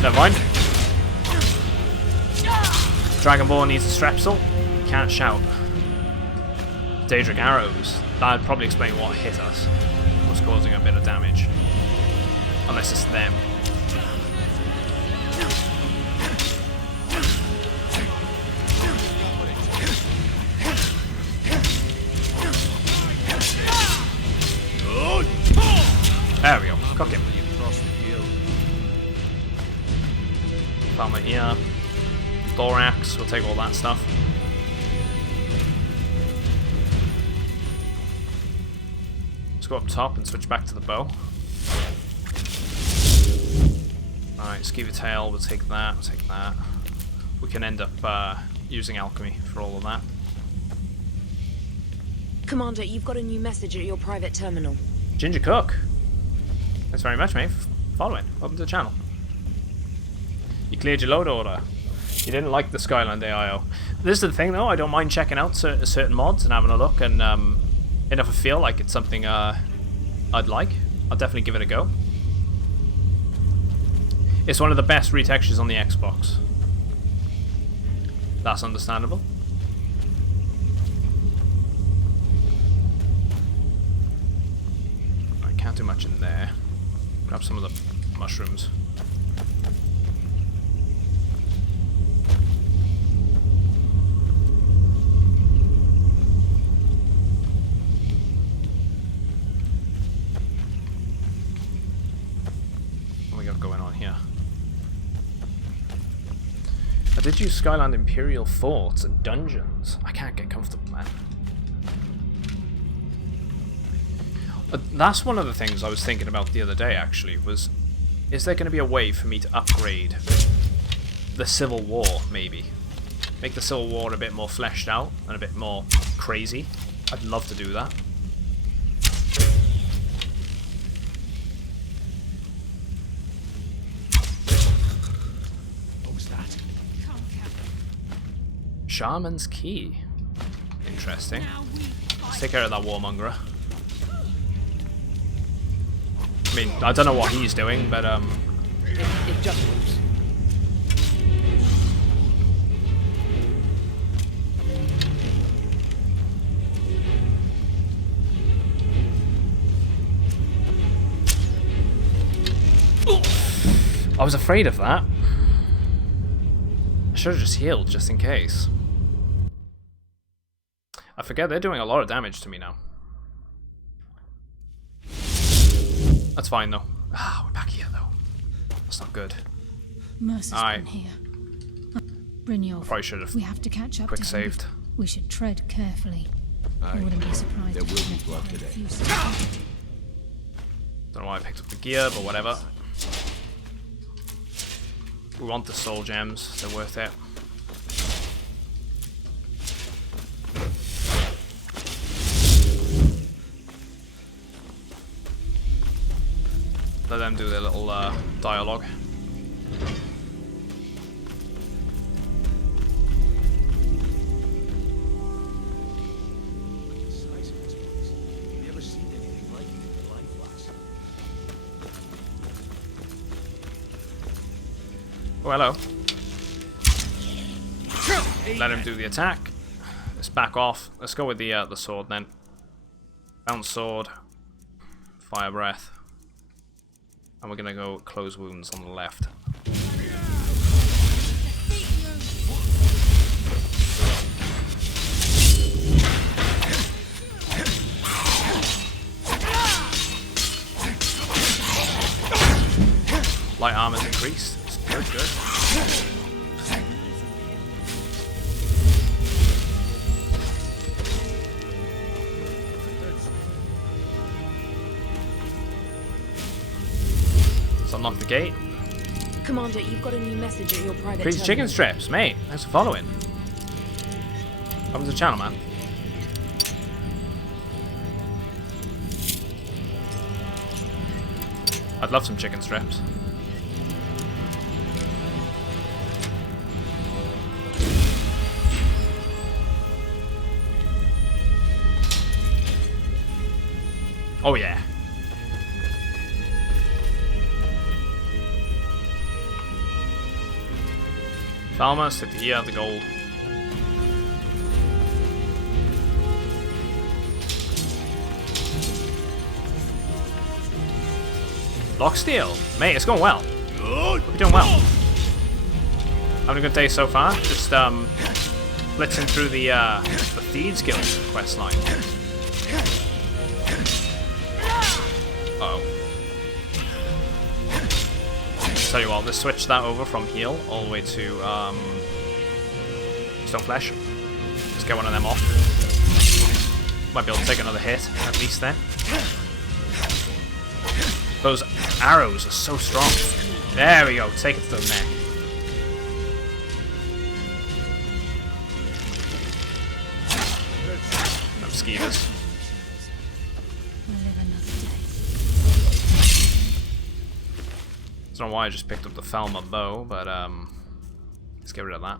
Never mind. Dragonborn needs a strepsil. Can't shout. Daedric arrows. That'd probably explain what hit us. Was causing a bit of damage. Unless it's them. There we go. Cook him. Farmer here. Thorax. We'll take all that stuff. Let's go up top and switch back to the bow. Alright, Skeever tail. We'll take that. We'll take that. We can end up using alchemy for all of that. Commander, you've got a new message at your private terminal. Ginger Cook. Thanks very much, mate, for following. Welcome to the channel. You cleared your load order. You didn't like the Skyland AIO. This is the thing, though. I don't mind checking out certain mods and having a look, and if I feel like it's something I'd like, I'll definitely give it a go. It's one of the best retextures on the Xbox. That's understandable. I can't do much in there. Grab some of the mushrooms. I did use Skyland Imperial forts and dungeons. I can't get comfortable, man. That's one of the things I was thinking about the other day, actually, was, is there going to be a way for me to upgrade the Civil War, maybe? Make the Civil War a bit more fleshed out and a bit more crazy. I'd love to do that. What was that? Shaman's Key. Interesting. Let's take care of that warmonger. I mean, I don't know what he's doing, but It just moves. I was afraid of that. I should have just healed, just in case. I forget they're doing a lot of damage to me now. That's fine, though. Ah, we're back here, though. That's not good. Mercer's been here. Brynjolf, Probably should have we have to catch up quick to him. saved. We should tread carefully. I Aye. wouldn't be surprised There if will he be left blood behind a today. few steps. Don't know why I picked up the gear, but whatever. We want the soul gems, they're worth it. Let them do their little dialogue. The size of this place. Never seen anything like it in my life, lass. Oh, hello. Let him do the attack. Let's back off. Let's go with the sword then. Bounce sword. Fire breath. And we're gonna go close wounds on the left. Light armor's increased. It's good, good. Let's unlock the gate. Commander, you've got a new message at your private Increase terminal. chicken strips, mate. Thanks for following. Welcome to the channel, man. I'd love some chicken strips. Oh yeah. Falmouth, take the ear, the gold. Locksteel, mate, it's going well. We're doing well. Having a good day so far. Just blitzing through the Thieves Guild quest line. Uh oh. Tell you what, let's switch that over from heal all the way to Stone Flesh. Let's get one of them off. Might be able to take another hit at least then. Those arrows are so strong. There we go, take it to the neck. Them skeevers. I don't know why I just picked up the Falmer bow, but let's get rid of that.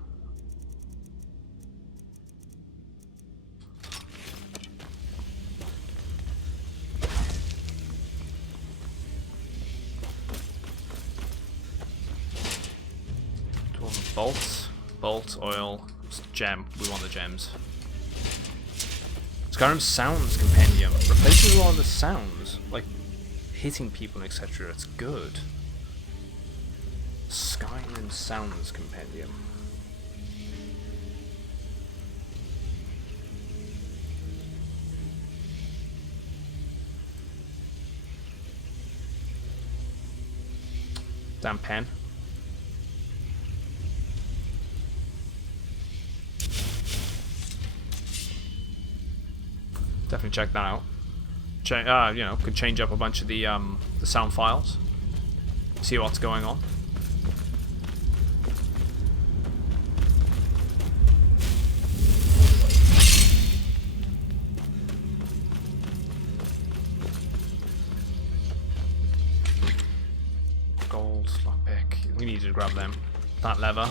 Bolts, bolt, oil, gem. We want the gems. Skyrim Sounds Compendium replaces a lot of the sounds, like hitting people, etc. It's good. Skyrim Sounds Compendium. Damn pen. check that out. You know, could change up a bunch of the sound files. See what's going on. Gold, lockpick. We need to grab them. That lever.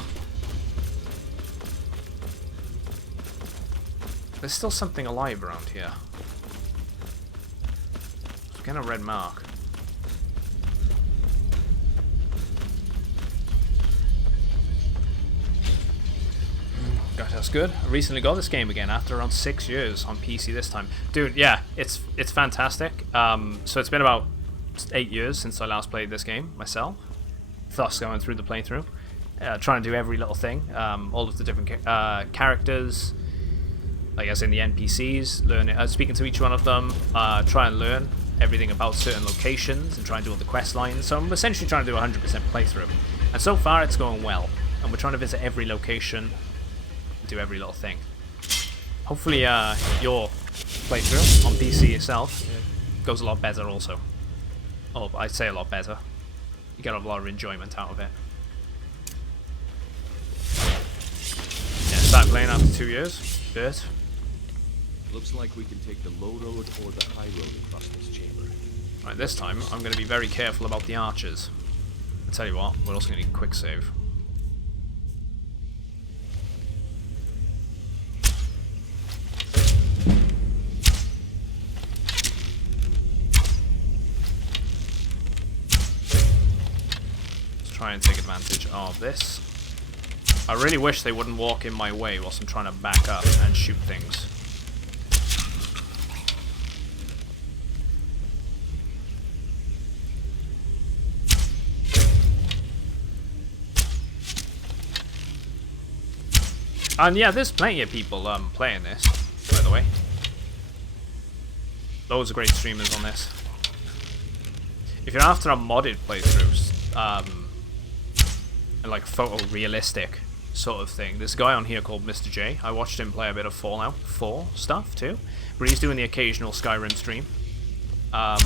There's still something alive around here. It's kind of red mark. Gosh, that's good. I recently got this game again after around 6 years on PC this time. Dude, yeah, it's fantastic. So it's been about 8 years since I last played this game myself. Thus going through the playthrough. Trying to do every little thing. All of the different characters. Like as in the NPCs. Speaking to each one of them. Try and learn everything about certain locations. And try and do all the quest lines. So I'm essentially trying to do a 100% playthrough. And so far it's going well. And we're trying to visit every location. Do every little thing. Hopefully your playthrough on PC itself goes a lot better also. Oh, I'd say a lot better. You get a lot of enjoyment out of it. Yeah, started playing after 2 years. Good. Looks like we can take the low road or the high road across this chamber. Right, this time I'm going to be very careful about the archers. I'll tell you what, we're also going to need a quick save. Try and take advantage of this. I really wish they wouldn't walk in my way whilst I'm trying to back up and shoot things. And yeah, there's plenty of people playing this, by the way. Loads of great streamers on this. If you're after a modded playthrough, like photorealistic sort of thing. There's a guy on here called Mr. J. I watched him play a bit of Fallout 4 stuff too, but he's doing the occasional Skyrim stream, and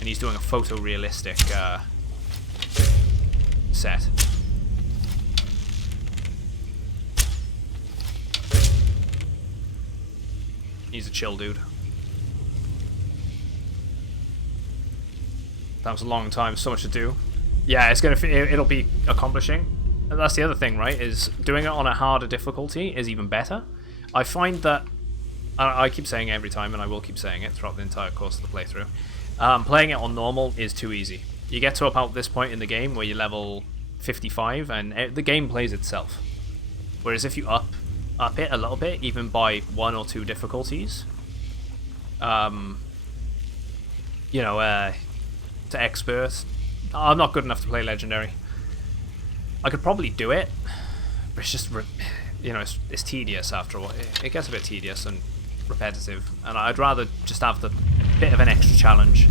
he's doing a photorealistic set. He's a chill dude. That was a long time, so much to do. Yeah, it'll be accomplishing. That's the other thing, right? Is doing it on a harder difficulty is even better. I find that I keep saying it every time, and I will keep saying it throughout the entire course of the playthrough. Playing it on normal is too easy. You get to about this point in the game where you're level 55, and the game plays itself. Whereas if you up it a little bit, even by 1 or 2 difficulties, you know, to expert. I'm not good enough to play legendary. I could probably do it, but it's just, you know, it's tedious after a while. It gets a bit tedious and repetitive, and I'd rather just have the bit of an extra challenge,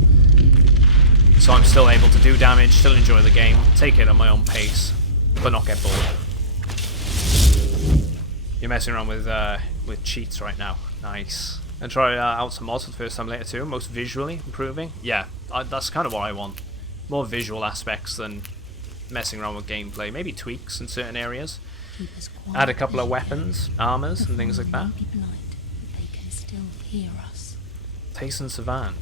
so I'm still able to do damage, still enjoy the game, take it at my own pace, but not get bored. You're messing around with cheats right now. Nice. And try out some mods for the first time later too. Most visually improving. Yeah, that's kind of what I want. More visual aspects than messing around with gameplay. Maybe tweaks in certain areas. Add a couple of weapons, armors, and things like that. They can still hear us. Tayson Savan.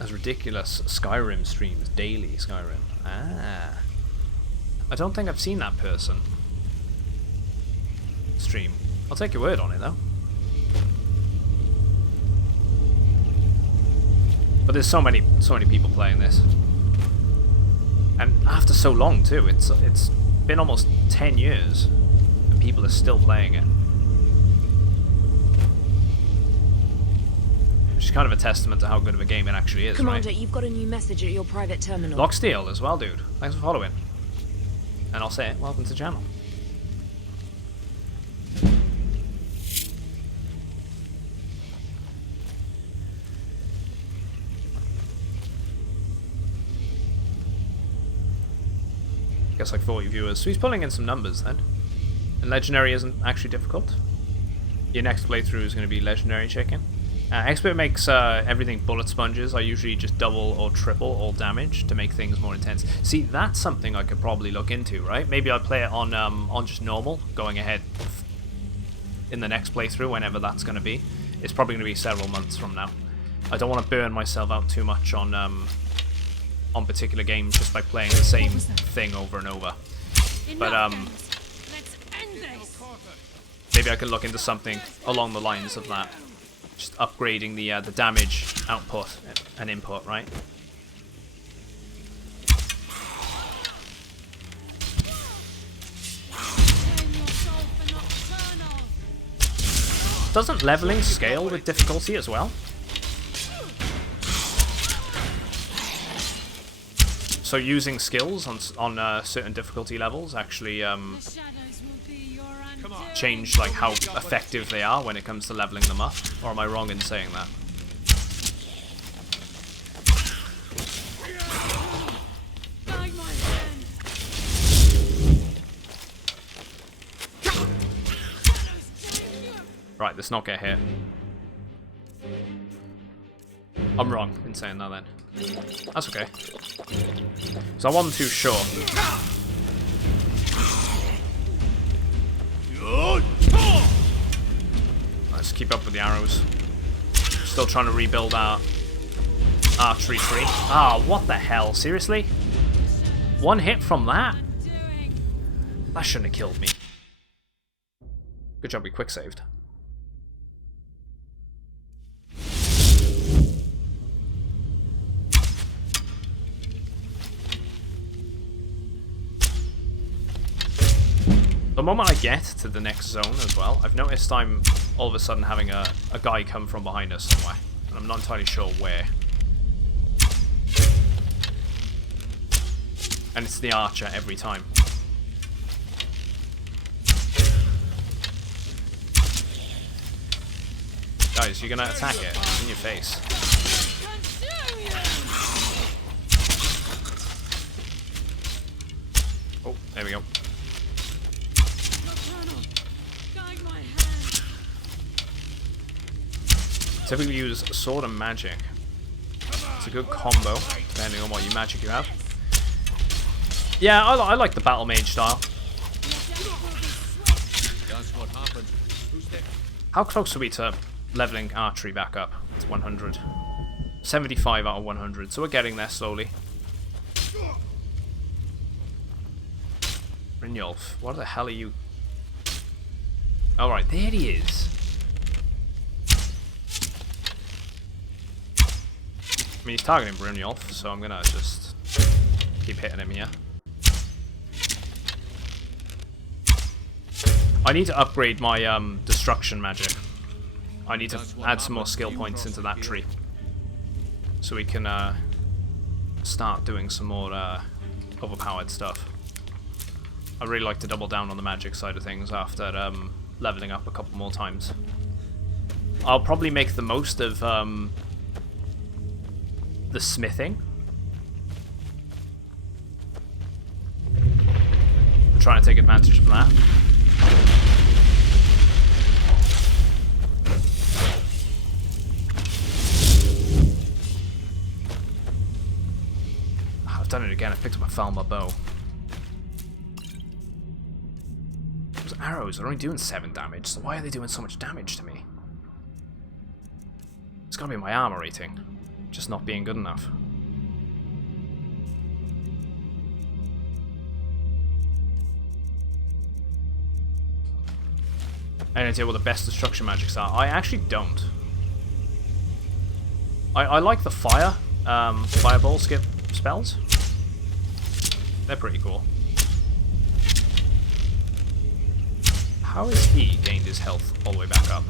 As ridiculous Skyrim streams. Daily Skyrim. Ah. I don't think I've seen that person stream. I'll take your word on it though. But there's so many people playing this, and after so long too. It's been almost 10 years, and people are still playing it, which is kind of a testament to how good of a game it actually is. Commander, right? You've got a new message at your private terminal. Locksteel as well, dude. Thanks for following. And I'll say it. Welcome to the channel. Guess like 40 viewers, so he's pulling in some numbers then. And legendary isn't actually difficult. your next playthrough is going to be Legendary Chicken. Expert makes everything bullet sponges. I usually just double or triple all damage to make things more intense. See, that's something I could probably look into, right? Maybe I'll play it on just normal, going ahead in the next playthrough, whenever that's going to be. It's probably going to be several months from now. I don't want to burn myself out too much on particular games just by playing the same thing over and over. But maybe I can look into something along the lines of that. Just upgrading the damage output and input, right? Doesn't leveling scale with difficulty as well? So using skills on certain difficulty levels actually change like how effective they are when it comes to leveling them up, or am I wrong in saying that? Right, let's not get hit. I'm wrong in saying that then. That's okay. So I wasn't too sure. Let's keep up with the arrows. Still trying to rebuild our archery tree. Ah, what the hell? Seriously? One hit from that? That shouldn't have killed me. Good job we quick saved. The moment I get to the next zone as well, I've noticed I'm all of a sudden having a guy come from behind us somewhere. And I'm not entirely sure where. And it's the archer every time. Guys, you're gonna attack it. It's in your face. Oh, there we go. Typically use sword and magic. It's a good combo, depending on what magic you have. Yeah, I like the battle mage style. How close are we to leveling archery back up? It's 100. 75 out of 100, so we're getting there slowly. Brynjolf, what the hell are you? Alright, there he is. I mean, he's targeting Brynjolf, so I'm gonna just keep hitting him here. I need to upgrade my destruction magic. I need to add some more skill points into that tree, so we can start doing some more overpowered stuff. I really like to double down on the magic side of things after leveling up a couple more times. I'll probably make the most of the smithing. I'm trying to take advantage of that. I've done it again. I picked up a Falmer bow. Those arrows are only doing 7 damage, so why are they doing so much damage to me? It's gotta be my armor rating. Just not being good enough. Any idea what the best destruction magics are? I actually don't. I like the fireball skip spells. They're pretty cool. How has he gained his health all the way back up?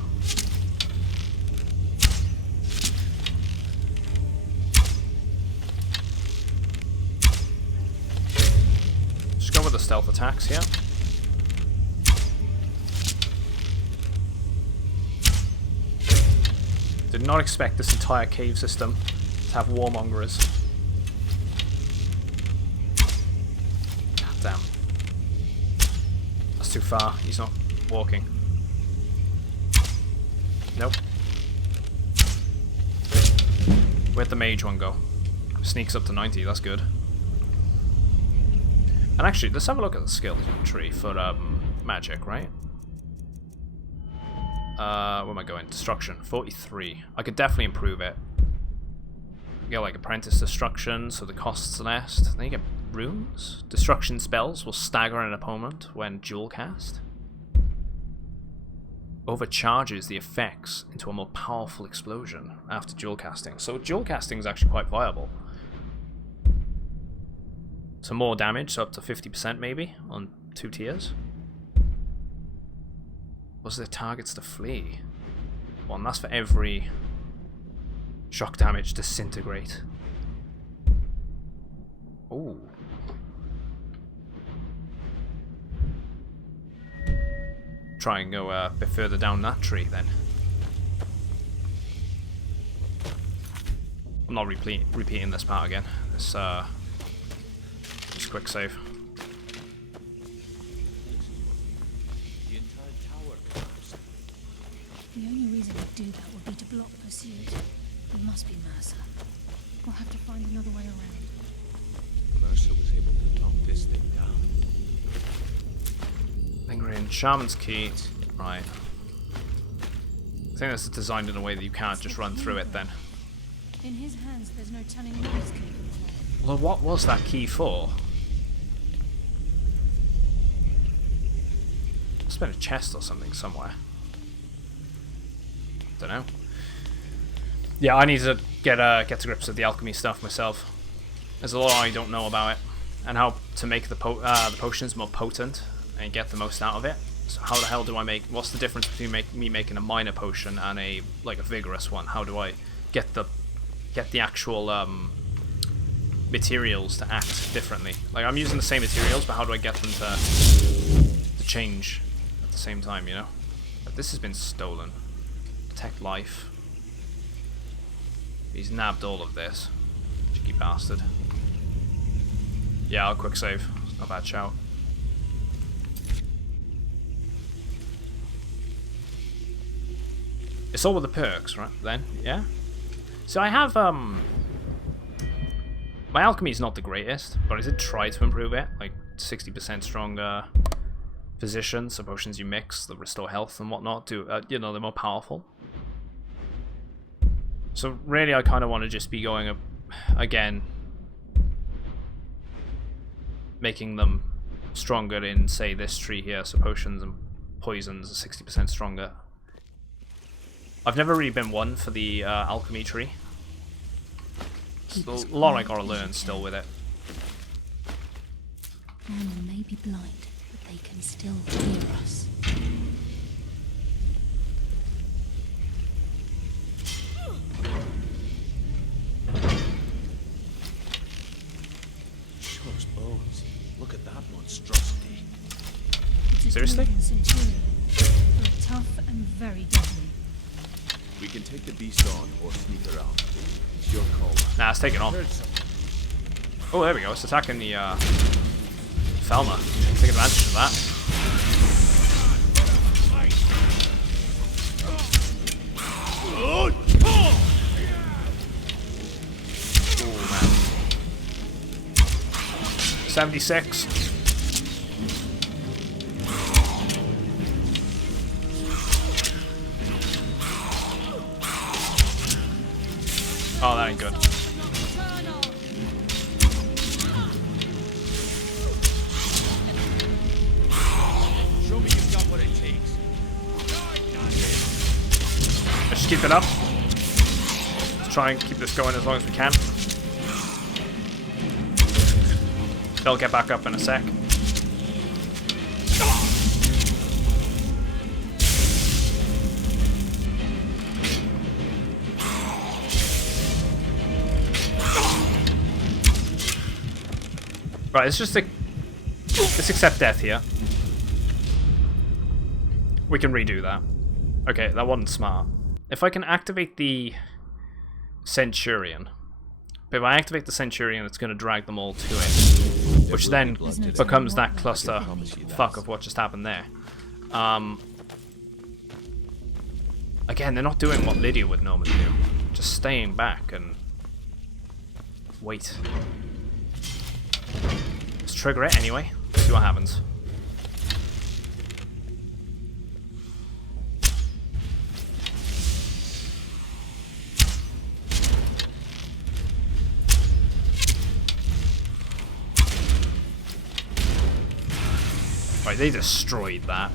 Just go with the stealth attacks here. Did not expect this entire cave system to have warmongers. God damn. That's too far. He's not walking. Nope. Where'd the mage one go? Sneaks up to 90, that's good. And actually, let's have a look at the skill tree for magic, right? Where am I going? Destruction, 43. I could definitely improve it. Get like apprentice destruction, so the cost's less. Then you get runes. Destruction spells will stagger an opponent when dual cast. Overcharges the effects into a more powerful explosion after dual casting. So dual casting is actually quite viable. Some more damage, so up to 50% maybe on 2 tiers. What's the targets to flee? Well, and that's for every shock damage disintegrate. Ooh. Try and go a bit further down that tree then. I'm not repeating this part again. This just quick save. The only reason to do that would be to block pursuit. It must be Mercer. We'll have to find another way around. Mercer was able to knock this thing down. Lingering Shaman's Key. Right. I think this is designed in a way that you can't just run through it then. In his hands, there's no telling what he's capable of. Well, what was that key for? Must have been a chest or something somewhere. Don't know. Yeah, I need to get to grips with the alchemy stuff myself. There's a lot I don't know about it, and how to make the potions more potent and get the most out of it. So how the hell do I make? What's the difference between me making a minor potion and a vigorous one? How do I get the actual materials to act differently? Like, I'm using the same materials, but how do I get them to change at the same time? You know. But this has been stolen. Protect life. He's nabbed all of this. Cheeky bastard. Yeah, I'll quick save. Not a bad shout. It's all with the perks, right? Then, yeah? So I have, my alchemy is not the greatest, but I did try to improve it. Like, 60% stronger physician, so potions you mix that restore health and whatnot, you know, they're more powerful. So really, I kind of want to just be going up again, making them stronger in, say, this tree here. So potions and poisons are 60% stronger. I've never really been one for the alchemy tree. There's a lot I gotta learn still with it. Animal may be blind, but they can still hear us. Sure as bones. Look at that monstrosity. Seriously? They're tough and very deadly. We can take the beast on or sneak around. It's your call. Nah, it's taking on. Oh, there we go. It's attacking the Falmer. Take advantage of that. Oh man. 76. Oh, that ain't good. Show me you've got what it takes. Let's just keep it up. Let's try and keep this going as long as we can. They'll get back up in a sec. Right, it's just let's accept death here. We can redo that. Okay, that wasn't smart. If I can activate the Centurion, but if I activate the Centurion, it's going to drag them all to it, which then becomes that cluster fuck of what just happened there. Again, they're not doing what Lydia would normally do. Just staying back and wait. Let's trigger it anyway. See what happens. Right, they destroyed that.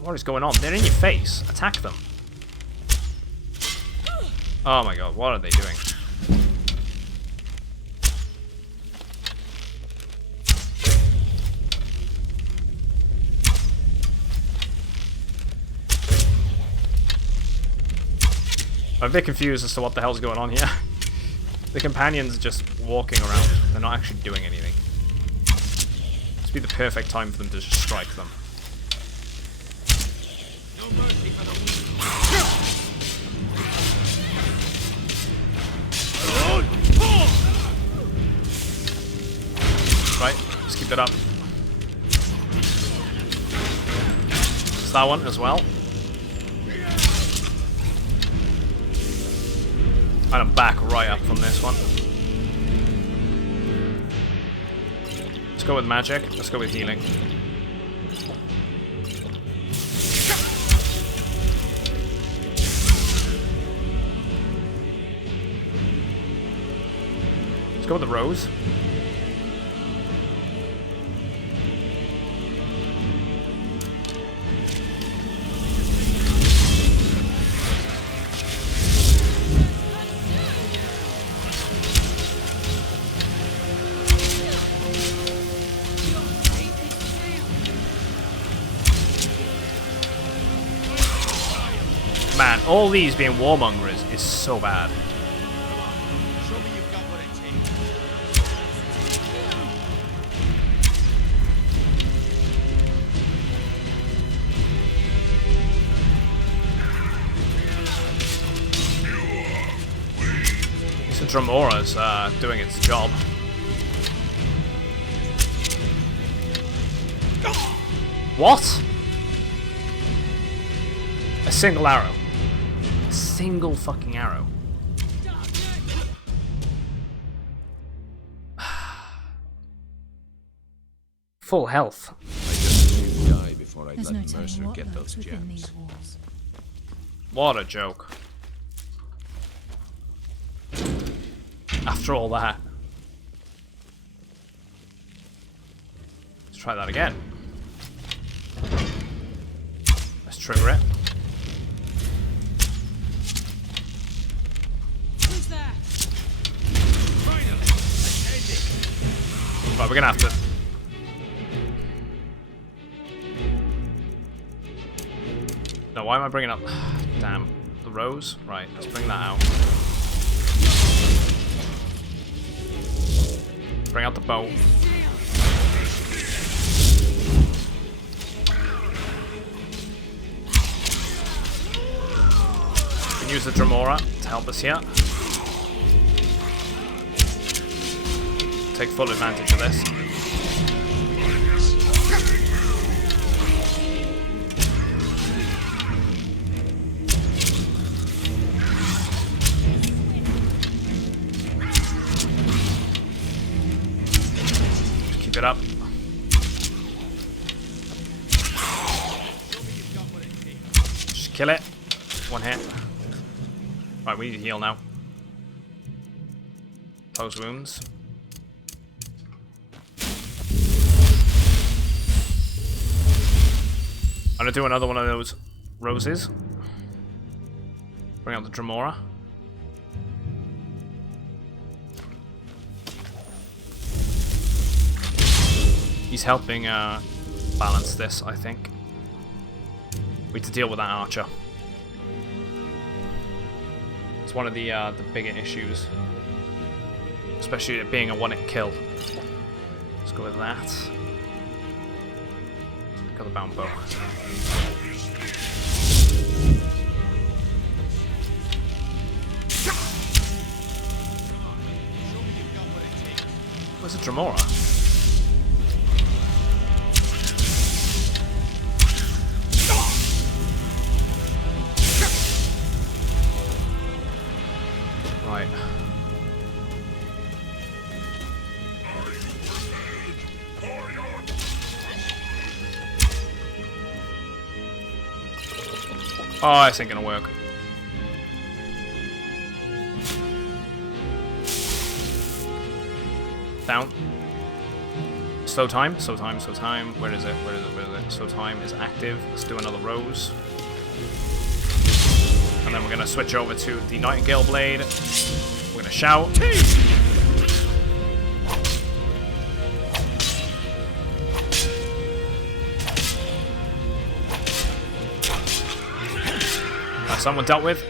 What is going on? They're in your face. Attack them. Oh my god, what are they doing? I'm a bit confused as to what the hell's going on here. The companions are just walking around. They're not actually doing anything. This would be the perfect time for them to just strike them. No mercy for the Right, let's keep it up. It's that one as well. And I'm back right up from this one. Let's go with magic. Let's go with healing. Let's go with the rose. Man, all these being warmongers is so bad. This Dramora's doing its job. What? A single arrow. A single fucking arrow. Full health. I just need to die before I There's let no telling Mercer what get lurks those within gems. these walls. What a joke. After all that. Let's try that again. Let's trigger it. Who's there? Right, we're gonna have to. No, why am I bringing up? Damn, the rose. Right, let's bring that out. Bring out the bow. We can use the Dramora to help us here. Take full advantage of this. Keep it up. Just kill it. One hit. Right, we need to heal now. Close wounds. I'm gonna do another one of those roses. Bring out the Dramora. He's helping balance this, I think. We need to deal with that archer. It's one of the bigger issues, especially it being a one-hit kill. Let's go with that. Got the bound bow. Where's the Dramora? Oh, this ain't gonna work. Down. Slow time, slow time, slow time. Where is it? Where is it? Where is it? Slow time is active. Let's do another rose. And then we're gonna switch over to the Nightingale Blade. We're gonna shout. That's someone dealt with.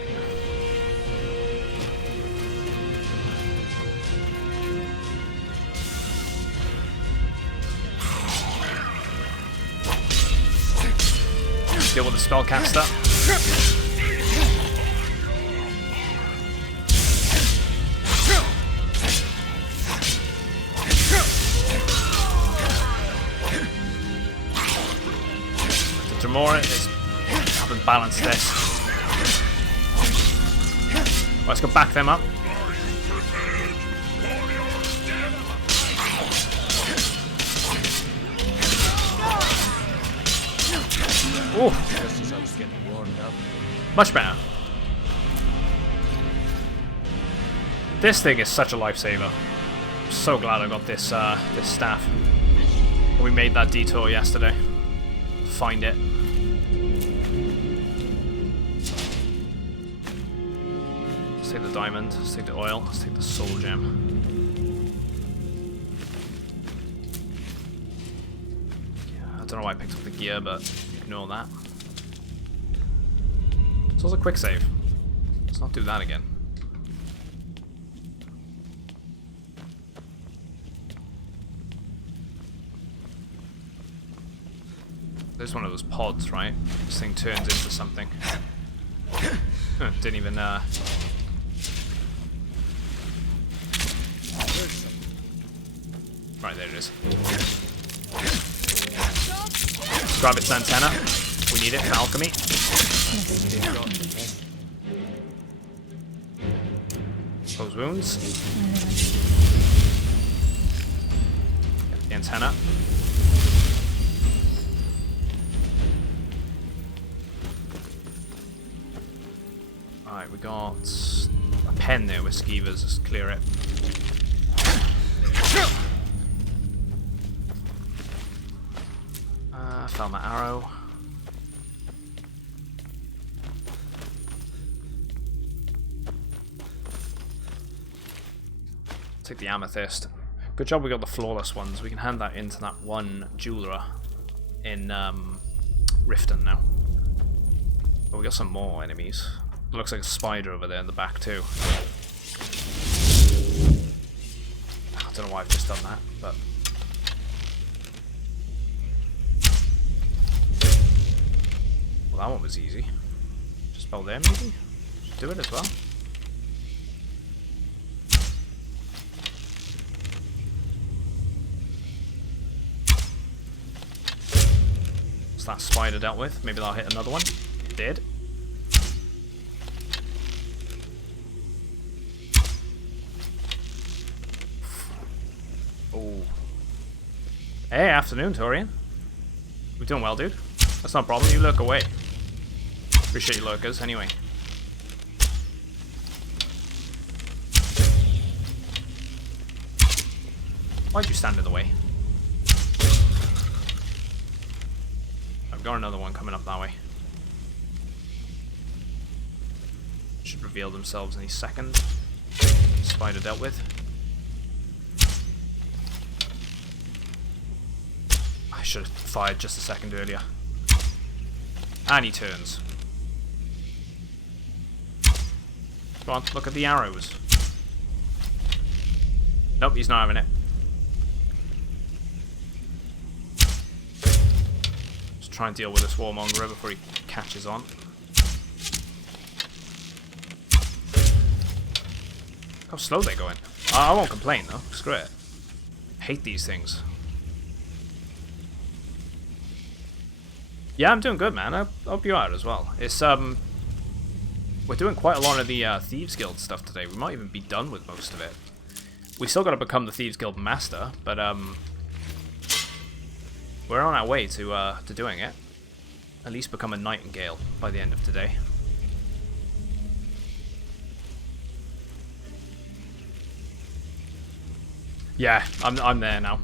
Deal with the spellcaster. The Dremora is haven't balanced this. Let's go back them up. Ooh. Much better. This thing is such a lifesaver. I'm so glad I got this this staff. We made that detour yesterday to find it. Let's take the diamond, let's take the oil, let's take the soul gem. Yeah, I don't know why I picked up the gear, but ignore that. It's also a quick save. Let's not do that again. There's one of those pods, right? This thing turns into something. Didn't even Right, there it is. Let's grab its antenna. We need it for alchemy. Close wounds. Get the antenna. Alright, we got a pen there with skeevers. Let's clear it. Found my arrow. Take the amethyst. Good job we got the flawless ones. We can hand that into that one jeweler in Riften now. But we got some more enemies. It looks like a spider over there in the back too. I don't know why I've just done that, but well, that one was easy. Just spell there maybe? Just do it as well. What's that spider dealt with? Maybe that'll hit another one. It did. Oh. Hey, afternoon, Torian. We're doing well, dude. That's not a problem. You lurk away. Appreciate you lurkers, anyway. Why'd you stand in the way? I've got another one coming up that way. Should reveal themselves any second. Spider dealt with. I should have fired just a second earlier. And he turns. Go on, look at the arrows. Nope, he's not having it. Just try and deal with this warmonger before he catches on. How slow they're going. I won't complain though. Screw it. I hate these things. Yeah, I'm doing good, man. I hope you are as well. It's we're doing quite a lot of the Thieves Guild stuff today. We might even be done with most of it. We still got to become the Thieves Guild Master, but we're on our way to doing it. at least become a nightingale by the end of today. Yeah, I'm there now.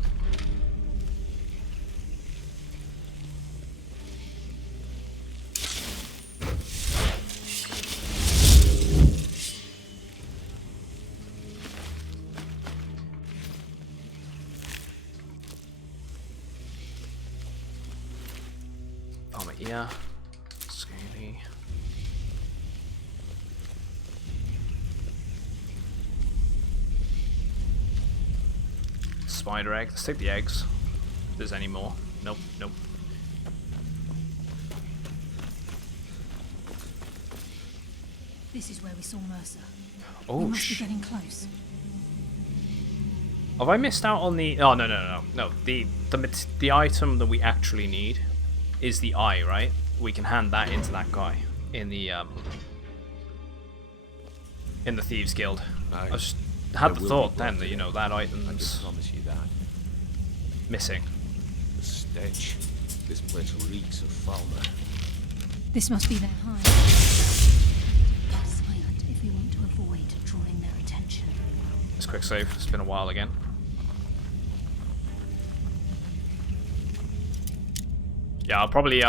Yeah, scaly. Spider egg. Let's take the eggs. If there's any more. Nope, nope. This is where we saw Mercer. Oh, we must be getting close. Have I missed out on the? Oh no. The item that we actually need is the eye, right? We can hand that into that guy in the Thieves Guild. I just had the thought then that, you know, that item's missing. The stench. This place reeks of Falmer. This must be their hive. Silent if we want to avoid drawing their attention. Let's quick save. It's been a while again. Yeah, I'll probably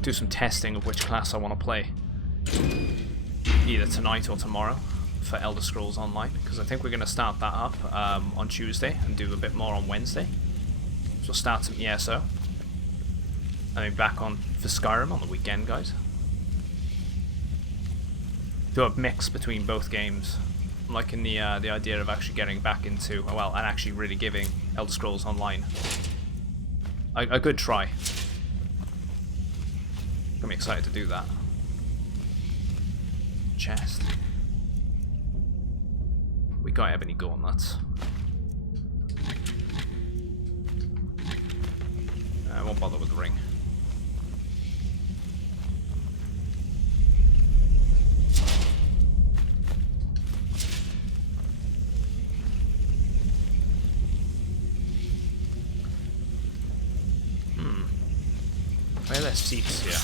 do some testing of which class I want to play, either tonight or tomorrow, for Elder Scrolls Online, because I think we're going to start that up on Tuesday and do a bit more on Wednesday. So we'll start some ESO, and then back on for Skyrim on the weekend, guys. Do a mix between both games. I'm liking the idea of actually getting back into, well, and actually really giving Elder Scrolls Online a good try. I'm excited to do that. Chest. We got ebony gauntlets. I won't bother with the ring. Where are there seats here?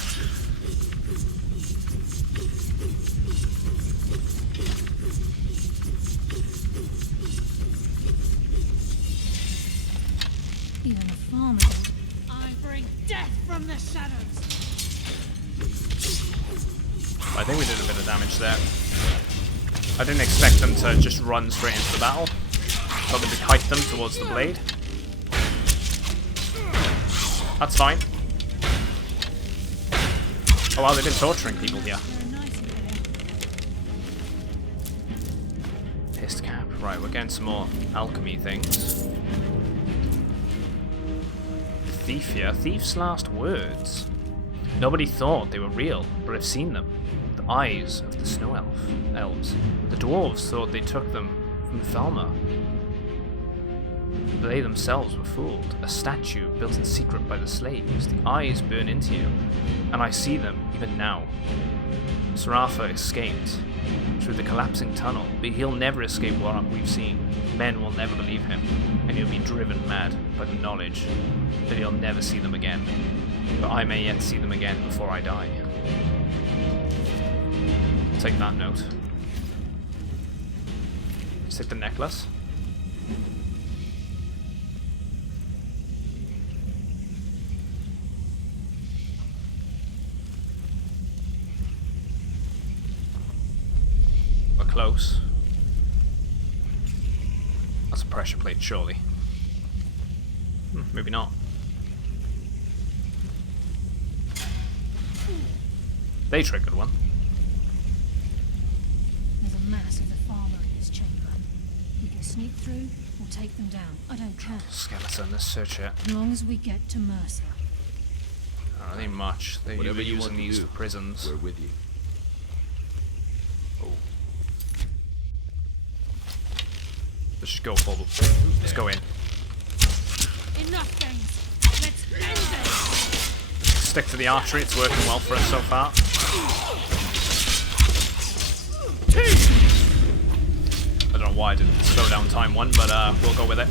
Even the farmers. I bring death from the shadows. I think we did a bit of damage there. I didn't expect them to just run straight into the battle. Thought they would kite them towards the blade. That's fine. Oh wow, they've been torturing people here. Pissed cap. Right, we're getting some more alchemy things. The thief here. Thief's last words. Nobody thought they were real, but I've seen them. The eyes of the snow elves. The dwarves thought they took them from Falmer. But they themselves were fooled. A statue built in secret by the slaves. The eyes burn into you, and I see them even now. Sarafa escaped through the collapsing tunnel, but he'll never escape what we've seen. Men will never believe him, and he'll be driven mad by the knowledge that he'll never see them again. But I may yet see them again before I die. Take that note. Let's take the necklace. We're close. That's a pressure plate, surely. Maybe not. They triggered one. There's a mass of the farmer in this chamber. We can sneak through or take them down. I don't care. Skeleton, let's search it. As long as we get to Mercer. I don't think much. They're Whatever you using want to these do, for prisons. We're with you. Oh. Let's just go forward. Let's go in. Enough games. Let's end this. Stick to the archery, it's working well for us so far. I don't know why I didn't slow down time one, but we'll go with it.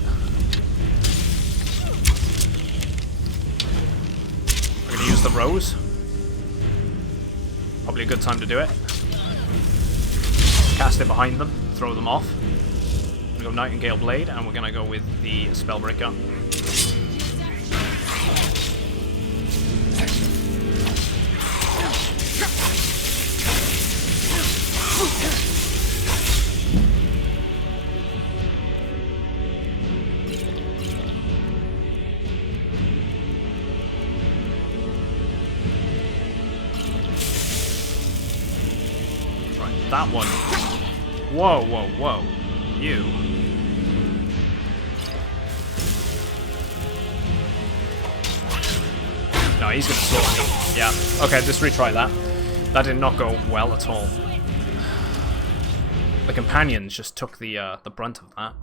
We're gonna use the rose. Probably a good time to do it. Cast it behind them, throw them off. We're gonna go Nightingale Blade, and we're gonna go with the Spellbreaker. That one. Whoa, whoa, whoa. You. No, he's gonna slaughter me. Yeah. Okay, just retry that. That did not go well at all. The companions just took the brunt of that.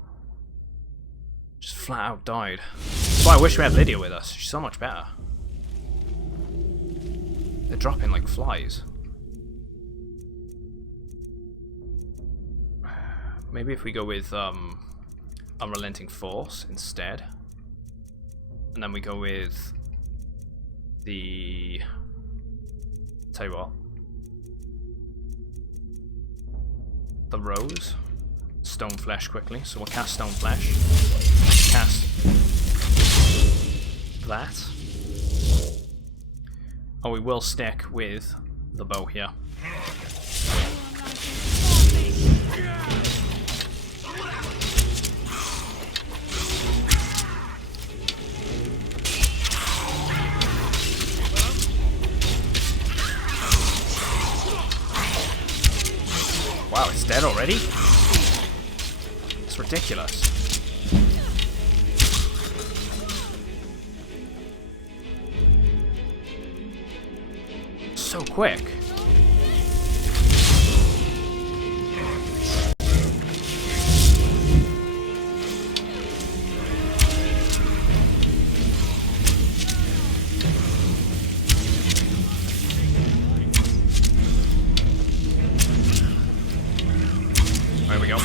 Just flat out died. That's why I wish we had Lydia with us. She's so much better. They're dropping like flies. Maybe if we go with Unrelenting Force instead. And then we go with the... Tell you what. The Rose. Stone Flesh quickly. So we'll cast Stone Flesh. Cast that. Oh, we will stick with the bow here. Wow, it's dead already? It's ridiculous. So quick. There we go.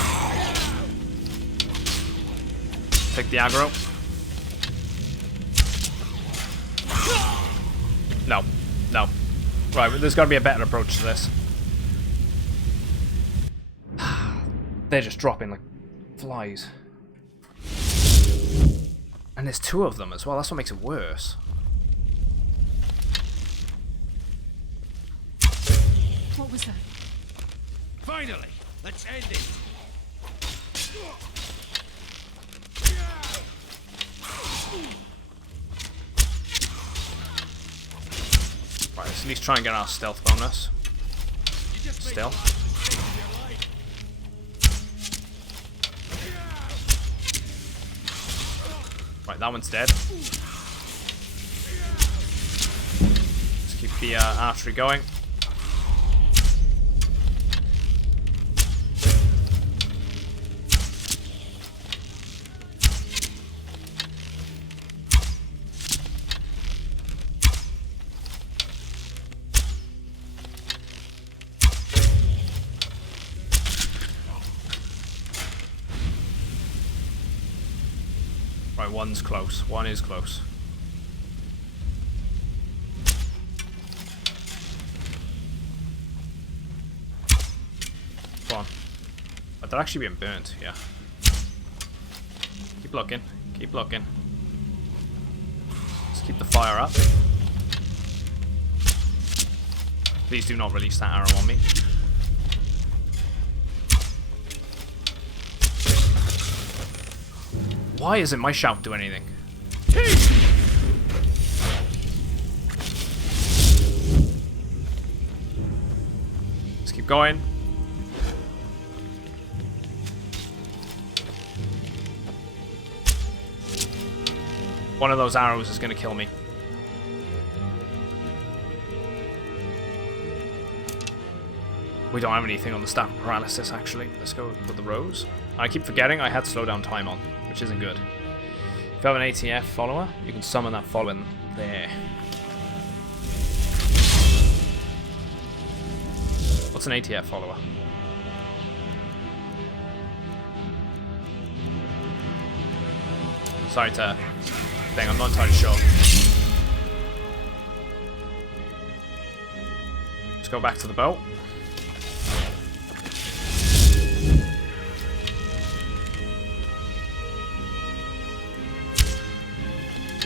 Take the aggro. No. No. Right, there's got to be a better approach to this. They're just dropping like flies. And there's two of them as well. That's what makes it worse. What was that? Finally! Let's end it! Right, let's at least try and get our stealth bonus. Stealth. Right, that one's dead. Let's keep the archery going. Right, one's close. One is close. Come on. But they're actually being burnt, yeah. Keep looking. Keep looking. Let's keep the fire up. Please do not release that arrow on me. Why isn't my shout do anything? Let's keep going. One of those arrows is going to kill me. We don't have anything on the staff paralysis, actually. Let's go with the Rose. I keep forgetting I had slow down time on, which isn't good. If you have an ATF follower, you can summon that fallen there. What's an ATF follower? Sorry to... Dang, I'm not entirely sure. Let's go back to the boat.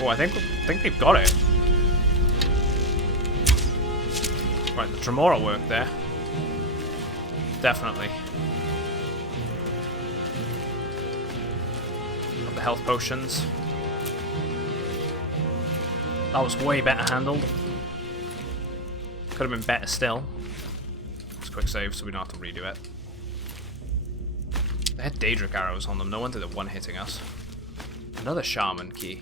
Oh, I think they've got it. Right, the Tremora worked there. Definitely. Got the health potions. That was way better handled. Could have been better still. Just quick save so we don't have to redo it. They had Daedric arrows on them. No wonder they're one-hitting us. Another shaman key.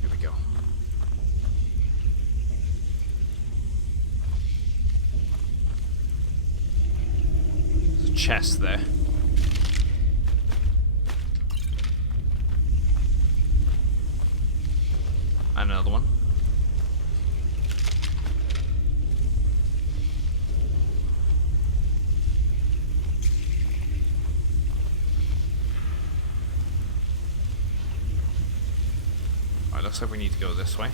Here we go. There's a chest there. And another one. Alright, looks like we need to go this way.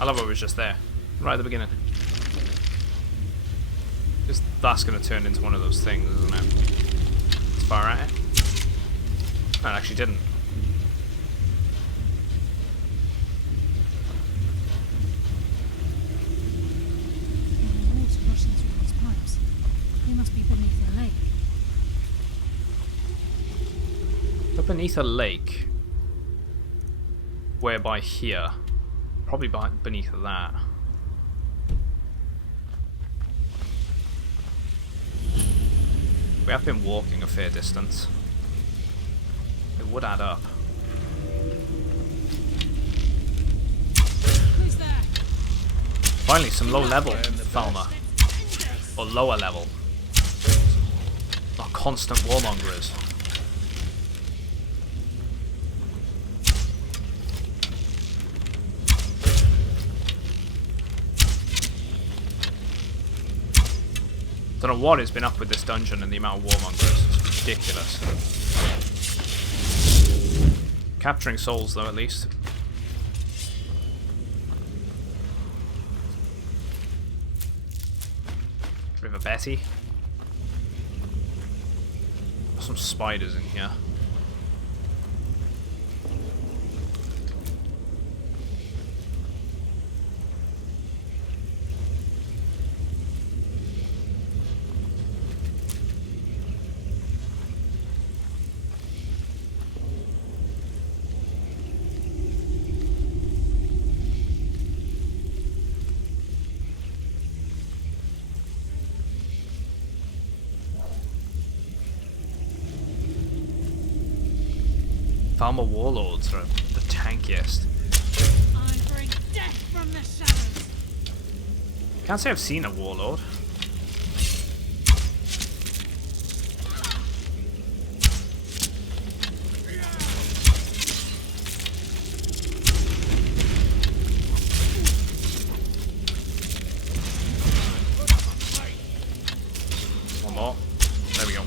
I love how it was just there, right at the beginning. Because that's going to turn into one of those things, isn't it? As far at it. No, it actually didn't. Water rushing through these pipes. They must be beneath the lake. Up beneath a lake. Whereby here. Probably beneath that. We have been walking a fair distance. It would add up. Who's there? Finally, some low level Falmer. Or lower level. Not constant warmongers. Don't know what has been up with this dungeon and the amount of warmongers. It's ridiculous. Capturing souls though, at least. River Betty. There's some spiders in here. Falmer warlords are the tankiest. I bring death from the shadows. Can't say I've seen a warlord. One more. There we go.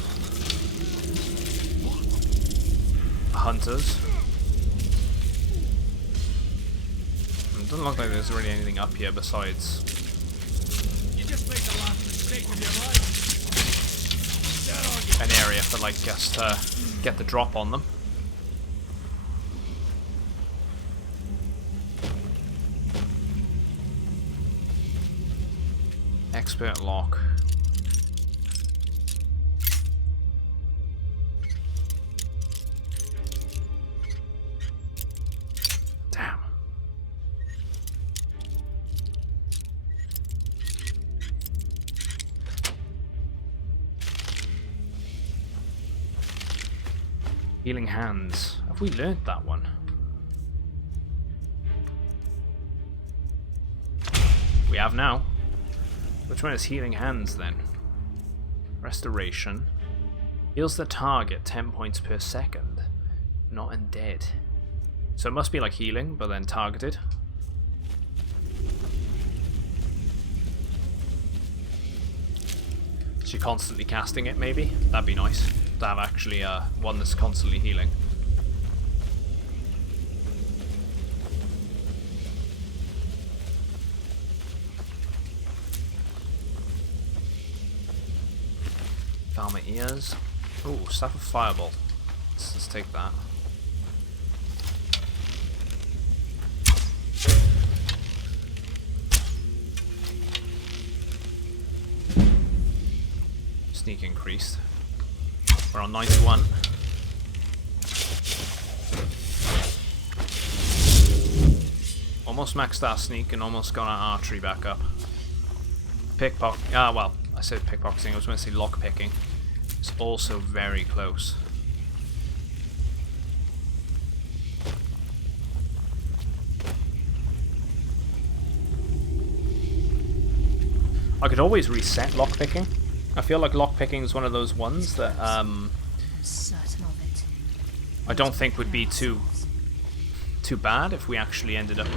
Hunters. It doesn't look like there's really anything up here besides. You just made the last mistake of your life. An area for like us to get the drop on them. Expert lock. Damn. Healing hands. Have we learned that one? We have now. Which one is healing hands then? Restoration. Heals the target 10 points per second. Not undead. So it must be like healing, but then targeted. So you're constantly casting it, maybe? That'd be nice. To have actually one that's constantly healing. Farmer ears. Ooh, staff of fireball. Let's take that. Sneak increased. We're on 91. Almost maxed our sneak and almost got our archery back up. Pickpocket. Well, I said pickpocketing. I was going to say lockpicking. It's also very close. I could always reset lockpicking. I feel like lockpicking is one of those ones that Certain of it. I don't think would be too bad if we actually ended up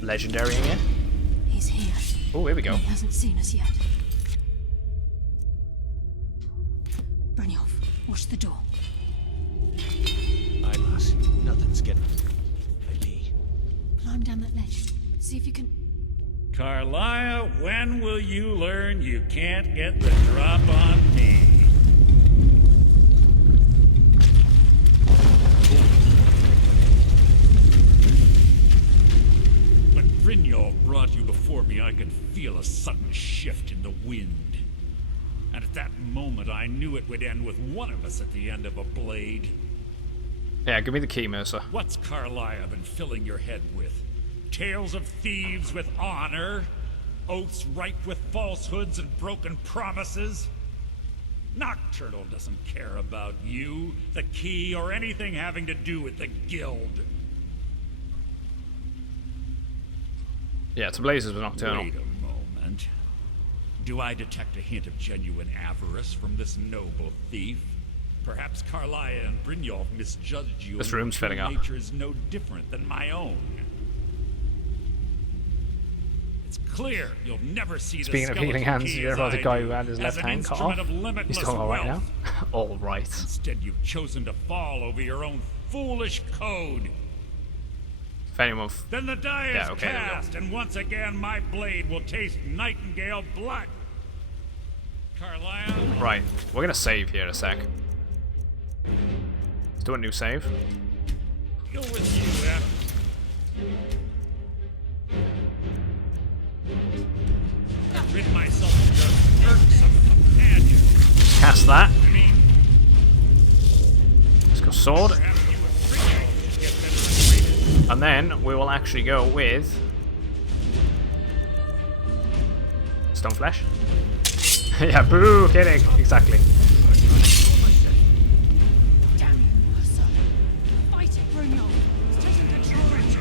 legendarying it. He's here. Oh, here we go. He hasn't seen us yet. Brynjolf, watch the door. Aye, lass. Nothing's getting by me. Climb down that ledge. See if you can. Carlia, when will you learn you can't get the drop on me? When Brynjolf brought you before me, I could feel a sudden shift in the wind. And at that moment, I knew it would end with one of us at the end of a blade. Yeah, give me the key, Mercer. What's Carlia been filling your head with? Tales of thieves with honor? Oaths ripe with falsehoods and broken promises? Nocturnal doesn't care about you, the key, or anything having to do with the guild. Yeah, it's blazes with Nocturnal. Wait a moment. Do I detect a hint of genuine avarice from this noble thief? Perhaps Carlia and Brynjolf misjudged you. This room's filling up. Nature is no different than my own. It's clear you'll never see the Speaking of healing hands, you ever the guy who had his left hand cut off? He's doing alright now? Alright. Instead, you've chosen to fall over your own foolish code. If anyone... Then the die is cast, and once again my blade will taste nightingale blood. Carlia? Right, we're gonna save here in a sec. Let's do a new save. Go with you, Adam. Rid myself of your irksome companion. Cast that. Let's go sword. And then we will actually go with stone flesh. Yeah, boo, kidding. Exactly. Damn you, Mercer. Fight it, Brynjolf. He's taking control of you.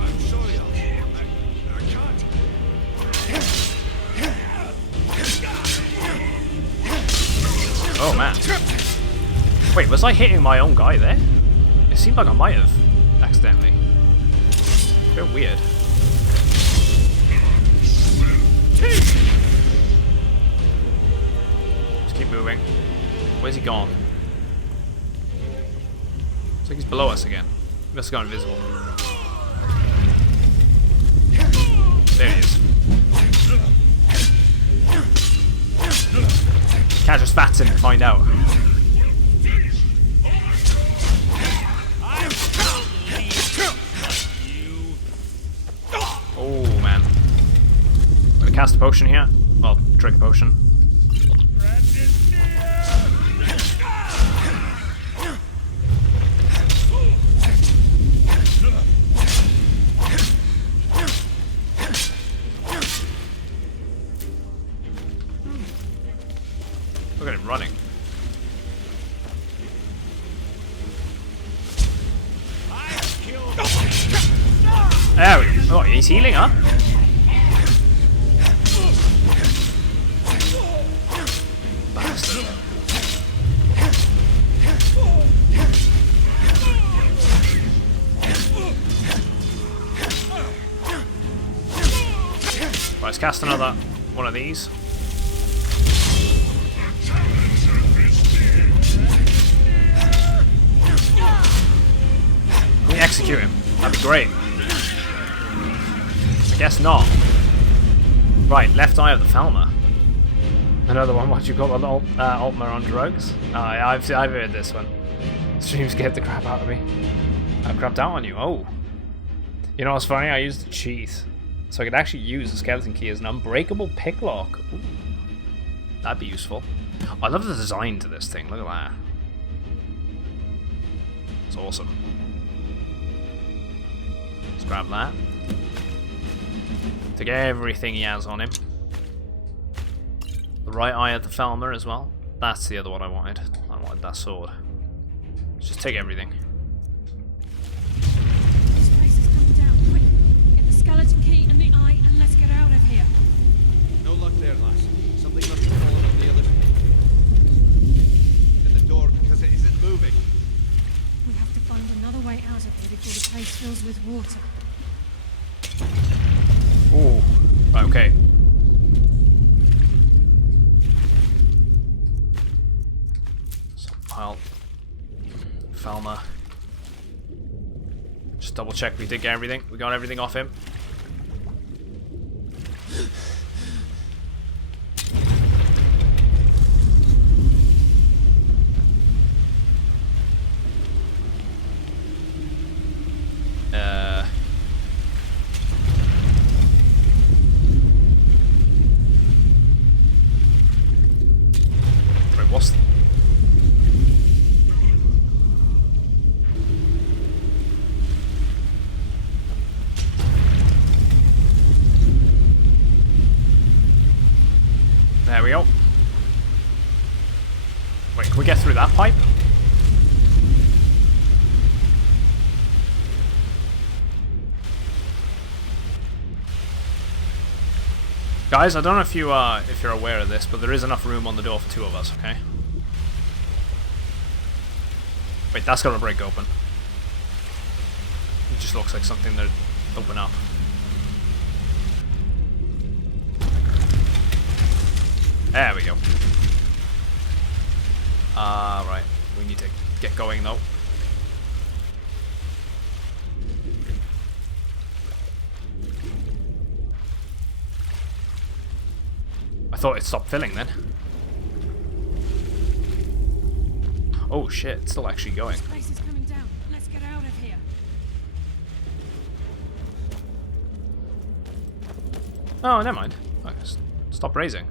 I'm sorry, I can't. Oh man. Wait, was I hitting my own guy there? It seemed like I might have accidentally. A bit weird. Just keep moving. Where's he gone? Looks like he's below us again. He must have gone invisible. There he is. Can't just fats him and find out. Oh man. I'm gonna cast a potion here. Well, drink a potion. Look at him running. There we go. Oh, he's healing, huh? Bastard. cast another one of these. Can we execute him? That'd be great. I guess not. Right, left eye of the Falmer. Another one, what you call an Altmer on drugs? Yeah, I've heard this one. Stream scared the crap out of me. I crapped out on you. Oh. You know what's funny? I used a cheat. So I could actually use the skeleton key as an unbreakable picklock. Ooh. That'd be useful. I love the design to this thing. Look at that. It's awesome. Let's grab that. Take everything he has on him. The right eye of the Falmer as well. That's the other one I wanted. I wanted that sword. Let's just take everything. This place is coming down. Quick! Get the skeleton key and the eye and let's get out of here. No luck there, lass. Something must have fallen on the other in the door because it isn't moving. We have to find another way out of here before the place fills with water. Ooh. Right, okay. Pile. Falmer. Just double check we did get everything. We got everything off him. Wait, what's... There we go. Wait, can we get through that pipe? Guys, I don't know if you're aware of this, but there is enough room on the door for 2 of us, okay? Wait, that's gotta break open. It just looks like something that open up. There we go. Right. We need to get going though. I thought it stopped filling then. Oh shit, it's still actually going. This place is coming down. Let's get out of here. Oh, never mind. Okay, stop raising.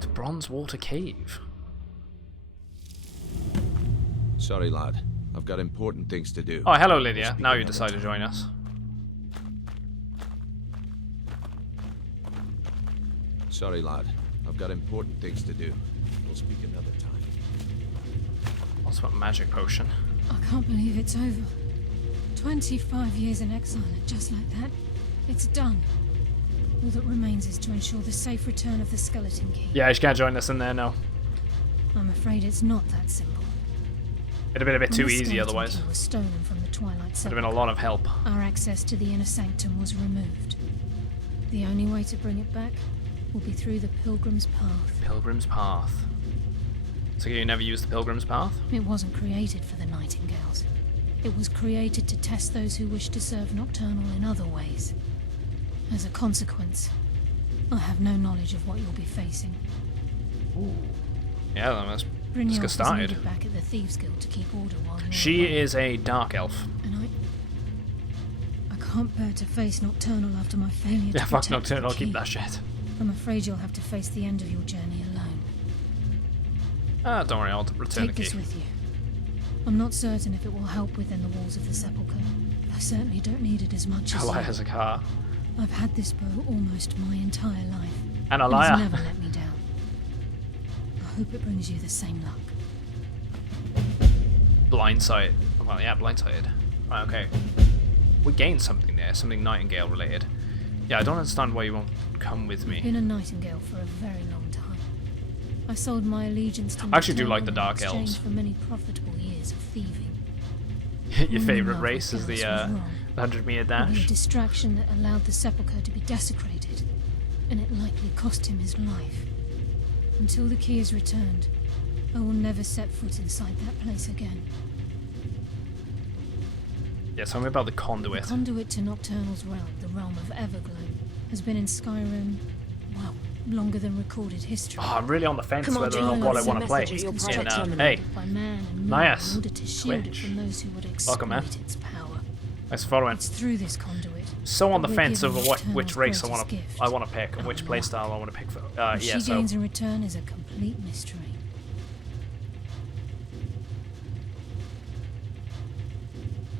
The Bronzewater Cave. Sorry, lad. I've got important things to do. Oh, hello, Lydia. Now you decide to join us. Sorry, lad. I've got important things to do. We'll speak another time. What's about magic potion? I can't believe it's over. 25 years in exile, and just like that, it's done. All that remains is to ensure the safe return of the skeleton key. Yeah, you can't join us in there now. I'm afraid it's not that simple. It'd have been a bit too easy otherwise. Key was stolen from the Twilight Would have been a lot of help. Our access to the inner sanctum was removed. The only way to bring it back will be through the Pilgrim's Path. Pilgrim's Path. So you never used the Pilgrim's Path? It wasn't created for the Nightingales. It was created to test those who wish to serve Nocturnal in other ways. As a consequence, I have no knowledge of what you'll be facing. Ooh. Yeah, then let's Brynjolf get started. is needed back at the Thieves Guild to keep order while you're She away. is a dark elf. And I can't bear to face Nocturnal after my failure to Yeah, fuck protect Nocturnal, the key. keep that shit. I'm afraid you'll have to face the end of your journey alone. Ah, don't worry, I'll return Take the this key. with you. I'm not certain if it will help within the walls of the Sepulchre. I certainly don't need it as much as Alaya you. has a car. I've had this bow almost my entire life. And It's Alaya. never let me down. I hope it brings you the same luck. Blindsight. Well, yeah, blindsided. Right, okay. We gained something there, something Nightingale related. Yeah, I don't understand why you won't come with me. I've been a Nightingale for a very long time. I sold my allegiance to I actually do Nocturnal like the Dark in exchange Elves. for many profitable years of thieving. Your Falling in favourite love race with is the Chaos was wrong. 100-meter It was a dash. distraction that allowed the sepulchre to be desecrated, and it likely cost him his life. Until the key is returned, I will never set foot inside that place again. Yeah, tell me about the conduit. The conduit to Nocturnal's realm, the realm of Everglow, has been in Skyrim, well, longer than recorded history. Oh, I'm really on the fence whether or not what I want to play. Hey, By man and nice. in order to shield it Twitch. from those who would Welcome, man. exploit its power. Thanks for following. It's through this conduit. So on the that we're fence given over which Nocturnal's race greatest gift. I want to pick and which playstyle I want to pick for. What Yeah, she so gains in return is a complete mystery.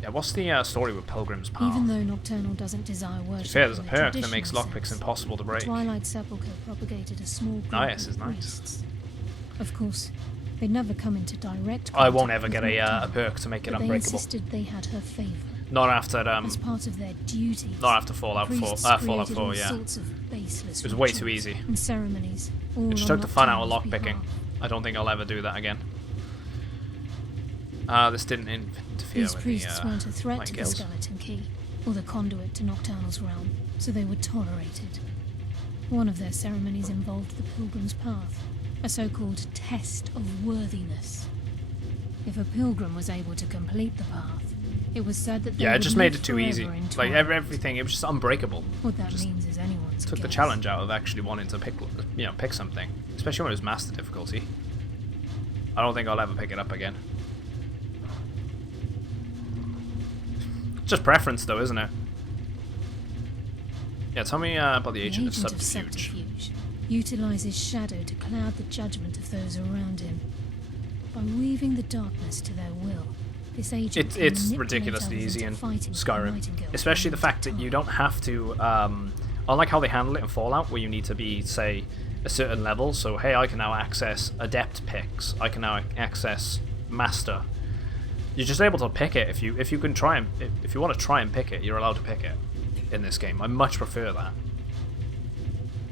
yeah, what's the story with Pilgrim's Path? Even though Nocturnal doesn't desire worship, Fair, there's a in the perk that makes traditional lockpicks sense, impossible to the break. Twilight Sepulchre propagated a small group Nice of is nice. priests. Of course, they'd never come into direct I won't contact ever with get a Nocturnal, perk to make it but they unbreakable. insisted they had her favor. Not after As part of their duties, not after Fallout 4. priests Fallout created 4, all yeah. sorts of baseless It was way too rituals easy. and ceremonies, all It just on took the fun out of Nocturnal's lockpicking. behalf. I don't think I'll ever do that again. This didn't interfere These with priests the weren't a threat to the Nightingales. skeleton key, or the conduit to Nocturnal's realm, so they were tolerated. One of their ceremonies involved the Pilgrim's Path, a so-called test of worthiness. If a pilgrim was able to complete the path, it was said that they Yeah, it would just made live it too easy. forever in Like Twilight. everything, it was just unbreakable. What that means is anyone's Took the guess. challenge out of actually wanting to pick something, especially when it was master difficulty. I don't think I'll ever pick it up again. Just preference, though, isn't it? Yeah, tell me about the Agent of Subterfuge. Utilizes shadow to cloud the judgment of those around him. By weaving the darkness to their will, this agent can It's manipulate ridiculously others easy into in fighting for Skyrim, Nightingale especially the time fact to that you time. don't have to. Unlike how they handle it in Fallout, where you need to be, say, a certain level. So, hey, I can now access Adept picks. I can now access Master. You're just able to pick it if you can try and if you want to try and pick it, you're allowed to pick it in this game. I much prefer that.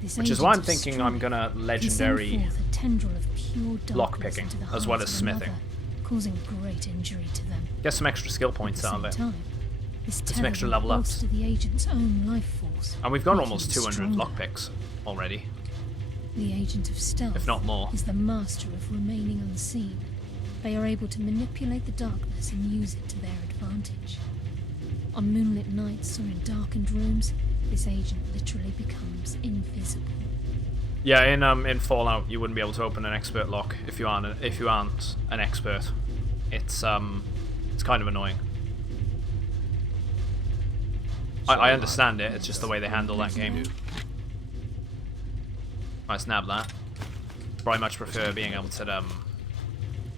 This Which is agent why I'm of thinking strife I'm gonna can legendary send forth a tendril of pure darkness lockpicking into the as well heart as of smithing. another, causing great injury to them. Get some extra skill points At out the of same it. time, this Get some extra tether will level ups. bolster the agent's own life force. And we've gone making almost it 200 stronger. lockpicks already. The agent of stealth, If not more. is the master of remaining unseen. They are able to manipulate the darkness and use it to their advantage. On moonlit nights or in darkened rooms, this agent literally becomes invisible. Yeah, in Fallout you wouldn't be able to open an expert lock if you aren't an expert. It's kind of annoying. I understand it. It's just the way they handle that game. I snap that. But I much prefer being able to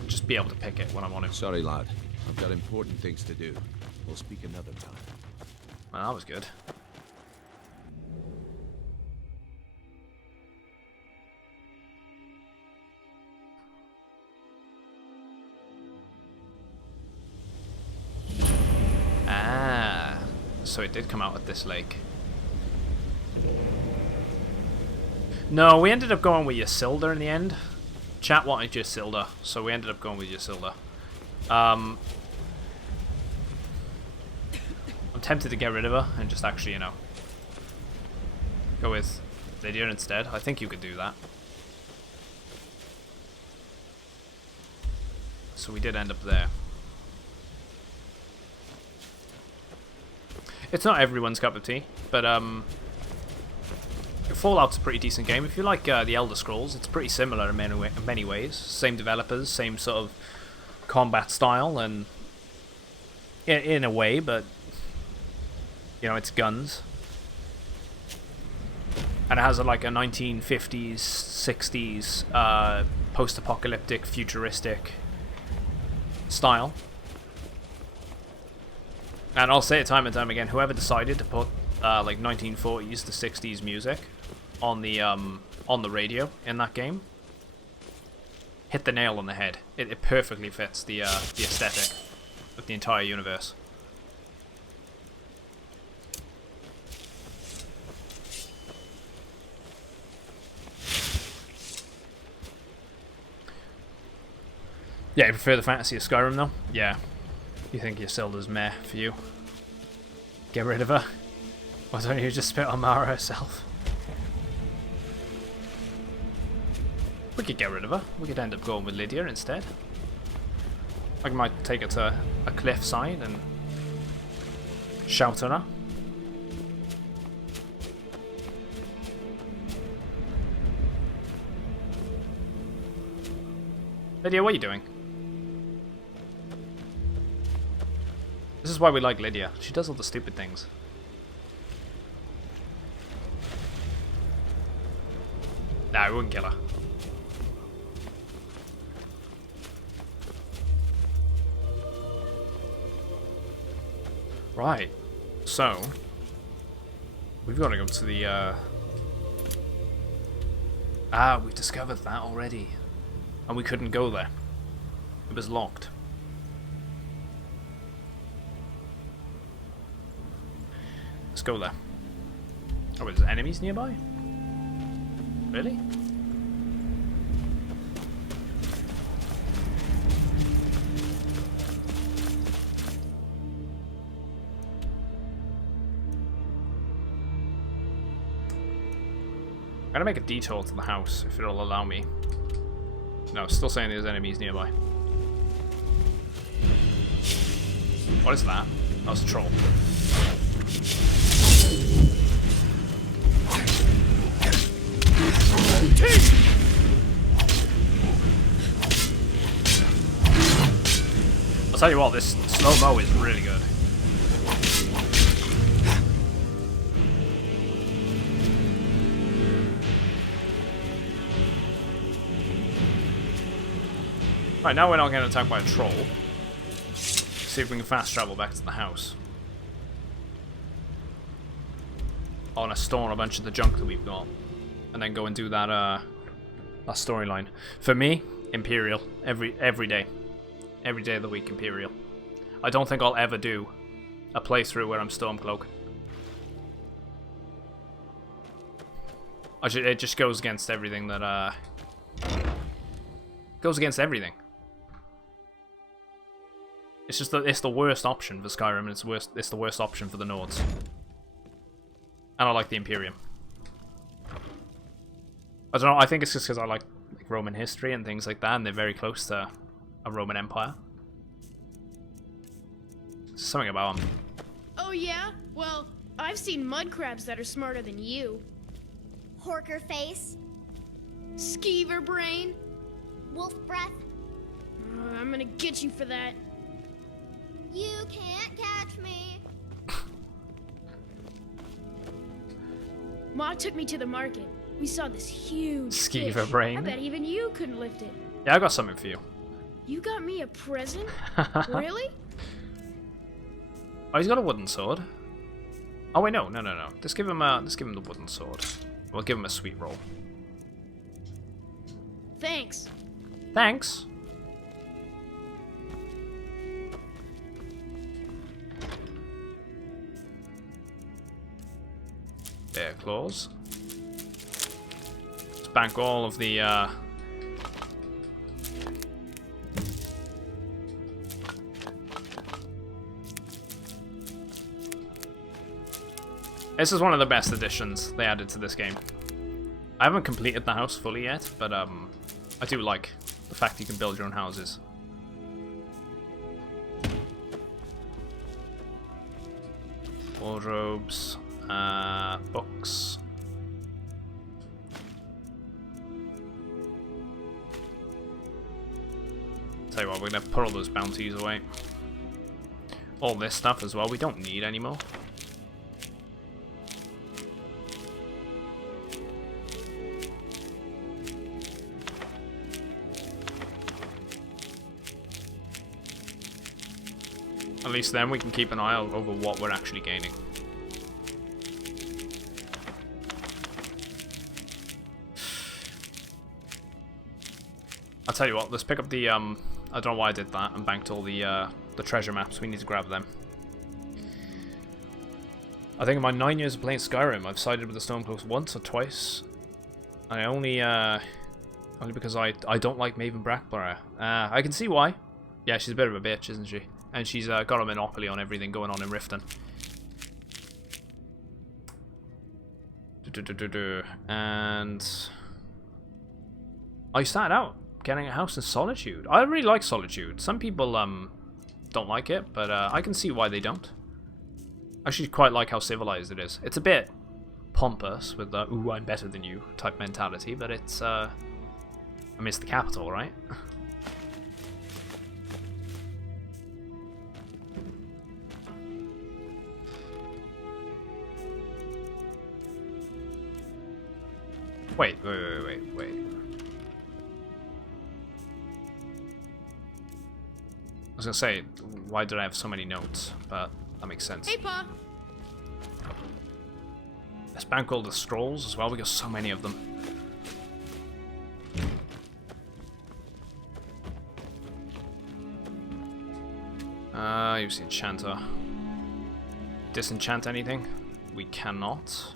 just be able to pick it when I want to. Sorry, lad. I've got important things to do. We'll speak another time. Well, that was good. Ah, so it did come out at this lake. No, we ended up going with Ysilda in the end. Chat wanted Ysilda, so we ended up going with Ysilda. I'm tempted to get rid of her and just actually, go with Lydia instead. I think you could do that. So we did end up there. It's not everyone's cup of tea, but Fallout's a pretty decent game. If you like the Elder Scrolls, it's pretty similar in many ways. Same developers, same sort of combat style, and in a way, but it's guns, and it has like a 1950s, 60s post-apocalyptic, futuristic style. And I'll say it time and time again, whoever decided to put like 1940s to 60s music on the radio in that game hit the nail on the head. It perfectly fits the aesthetic of the entire universe. Yeah, you prefer the fantasy of Skyrim though? Yeah. You think Ysilda's meh for you? Get rid of her. Why don't you just spit on Mara herself? We could get rid of her. We could end up going with Lydia instead. I might take her to a cliffside and shout at her. Lydia, what are you doing? This is why we like Lydia. She does all the stupid things. Nah, we wouldn't kill her. Right. So, we've got to go to the, we discovered that already. And we couldn't go there. It was locked. Let's go there. Oh, wait, there's enemies nearby? Really? I'm gonna make a detour to the house if it'll allow me. No, still saying there's enemies nearby. What is that? That was a troll. I'll tell you what, this slow-mo is really good. Right, now we're not getting attacked by a troll. See if we can fast travel back to the house. I want to store a bunch of the junk that we've got. And then go and do that that storyline. For me, Imperial. Every day. Every day of the week, Imperial. I don't think I'll ever do a playthrough where I'm Stormcloak. It just goes against everything that goes against everything. It's just that it's the worst option for Skyrim, and it's the worst option for the Nords. And I like the Imperium. I don't know, I think it's just because I like Roman history and things like that, and they're very close to a Roman Empire. There's something about them. Oh yeah? Well, I've seen mud crabs that are smarter than you. Horker face. Skeever brain. Wolf breath. I'm gonna get you for that. You can't catch me. Ma took me to the market. We saw this huge Skeever fish. brain. I bet even you couldn't lift it. Yeah, I got something for you. You got me a present? Really? Oh, he's got a wooden sword. Oh wait, no. Let's give him the wooden sword. We'll give him a sweet roll. Thanks. Thanks. Bear claws. Let's bank all of the This is one of the best additions they added to this game. I haven't completed the house fully yet, but I do like the fact you can build your own houses. Wardrobes, books. Tell you what, we're gonna put all those bounties away. All this stuff as well, we don't need anymore. At least then we can keep an eye over what we're actually gaining. I'll tell you what, let's pick up the, I don't know why I did that and banked all the treasure maps. We need to grab them. I think in my 9 years of playing Skyrim, I've sided with the Stormcloaks once or twice. I only because I don't like Maven Brackborough. I can see why. Yeah, she's a bit of a bitch, isn't she? And she's got a monopoly on everything going on in Riften. And I started out getting a house in Solitude. I really like Solitude. Some people don't like it, but I can see why they don't. I actually quite like how civilized it is. It's a bit pompous with the "ooh, I'm better than you" type mentality, but it's I mean, it's the capital, right? Wait. I was gonna say, why did I have so many notes? But that makes sense. Hey, Pa. Let's bank all the scrolls as well. We got so many of them. Use the enchanter. Disenchant anything? We cannot.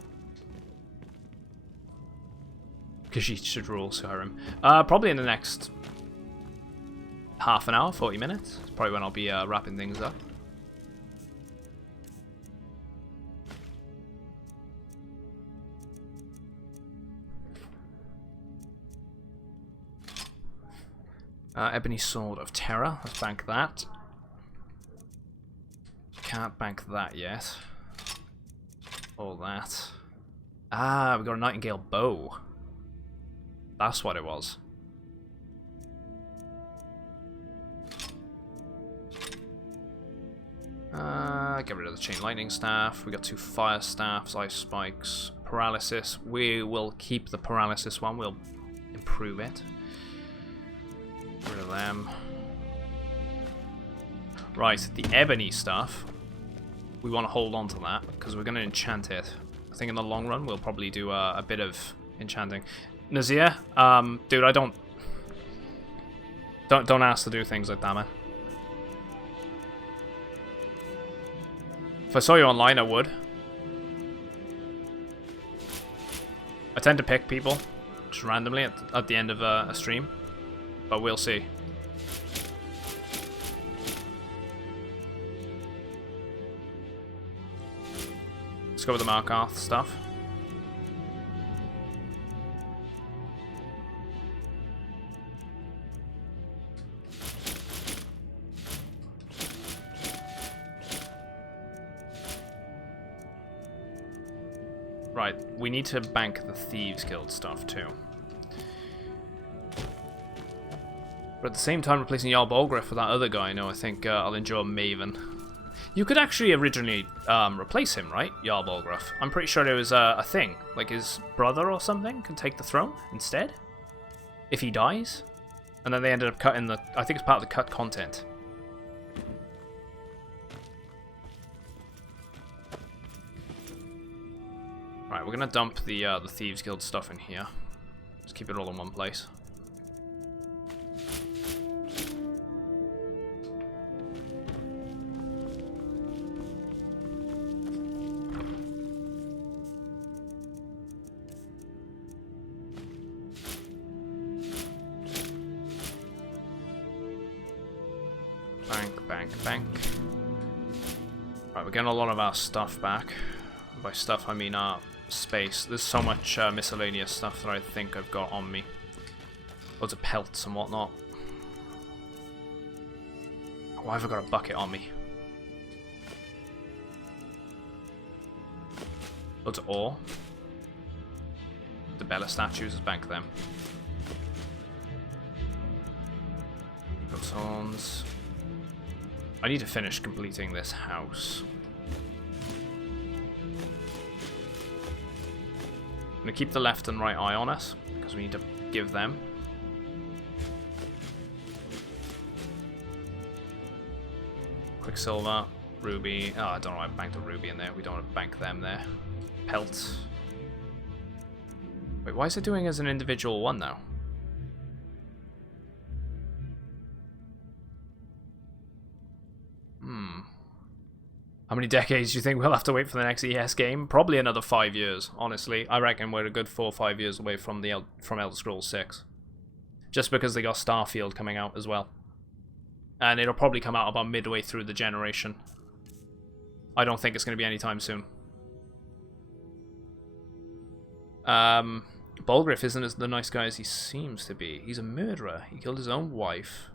Khajiit should rule Skyrim. Probably in the next half an hour, 40 minutes. It's probably when I'll be wrapping things up. Ebony Sword of Terror. Let's bank that. Can't bank that yet. All that. Ah, we got a Nightingale bow. That's what it was. Get rid of the Chain Lightning Staff. We got 2 Fire Staffs, Ice Spikes, Paralysis. We will keep the Paralysis one. We'll improve it. Get rid of them. Right, the Ebony stuff. We want to hold on to that because we're going to enchant it. I think in the long run we'll probably do a bit of enchanting. Nazir, dude, I don't ask to do things like that, man. If I saw you online, I would. I tend to pick people just randomly at the end of a stream, but we'll see. Let's go with the Markarth stuff. Right, we need to bank the Thieves Guild stuff too. But at the same time, replacing Jarl Bolgraf with that other guy, no, I think I'll enjoy Maven. You could actually originally replace him, right? Jarl Bolgraf. I'm pretty sure there was a thing, like his brother or something can take the throne instead, if he dies. And then they ended up cutting the, I think it's part of the cut content. Right, we're gonna dump the Thieves Guild stuff in here. Just keep it all in one place. Bank. Right, we're getting a lot of our stuff back. By stuff, I mean our space. There's so much miscellaneous stuff that I think I've got on me. Loads of pelts and whatnot. Why have I got a bucket on me? Loads of ore. The Bella statues, let's bank them. Got horns. I need to finish completing this house. I'm going to keep the left and right eye on us, because we need to give them. Quicksilver, ruby. Oh, I don't know why I banked a ruby in there. We don't want to bank them there. Pelt. Wait, why is it doing as an individual one now? How many decades do you think we'll have to wait for the next ES game? Probably another 5 years, honestly. I reckon we're a good 4 or 5 years away from from Elder Scrolls 6. Just because they got Starfield coming out as well. And it'll probably come out about midway through the generation. I don't think it's going to be anytime soon. Bulgriff isn't as the nice guy as he seems to be. He's a murderer. He killed his own wife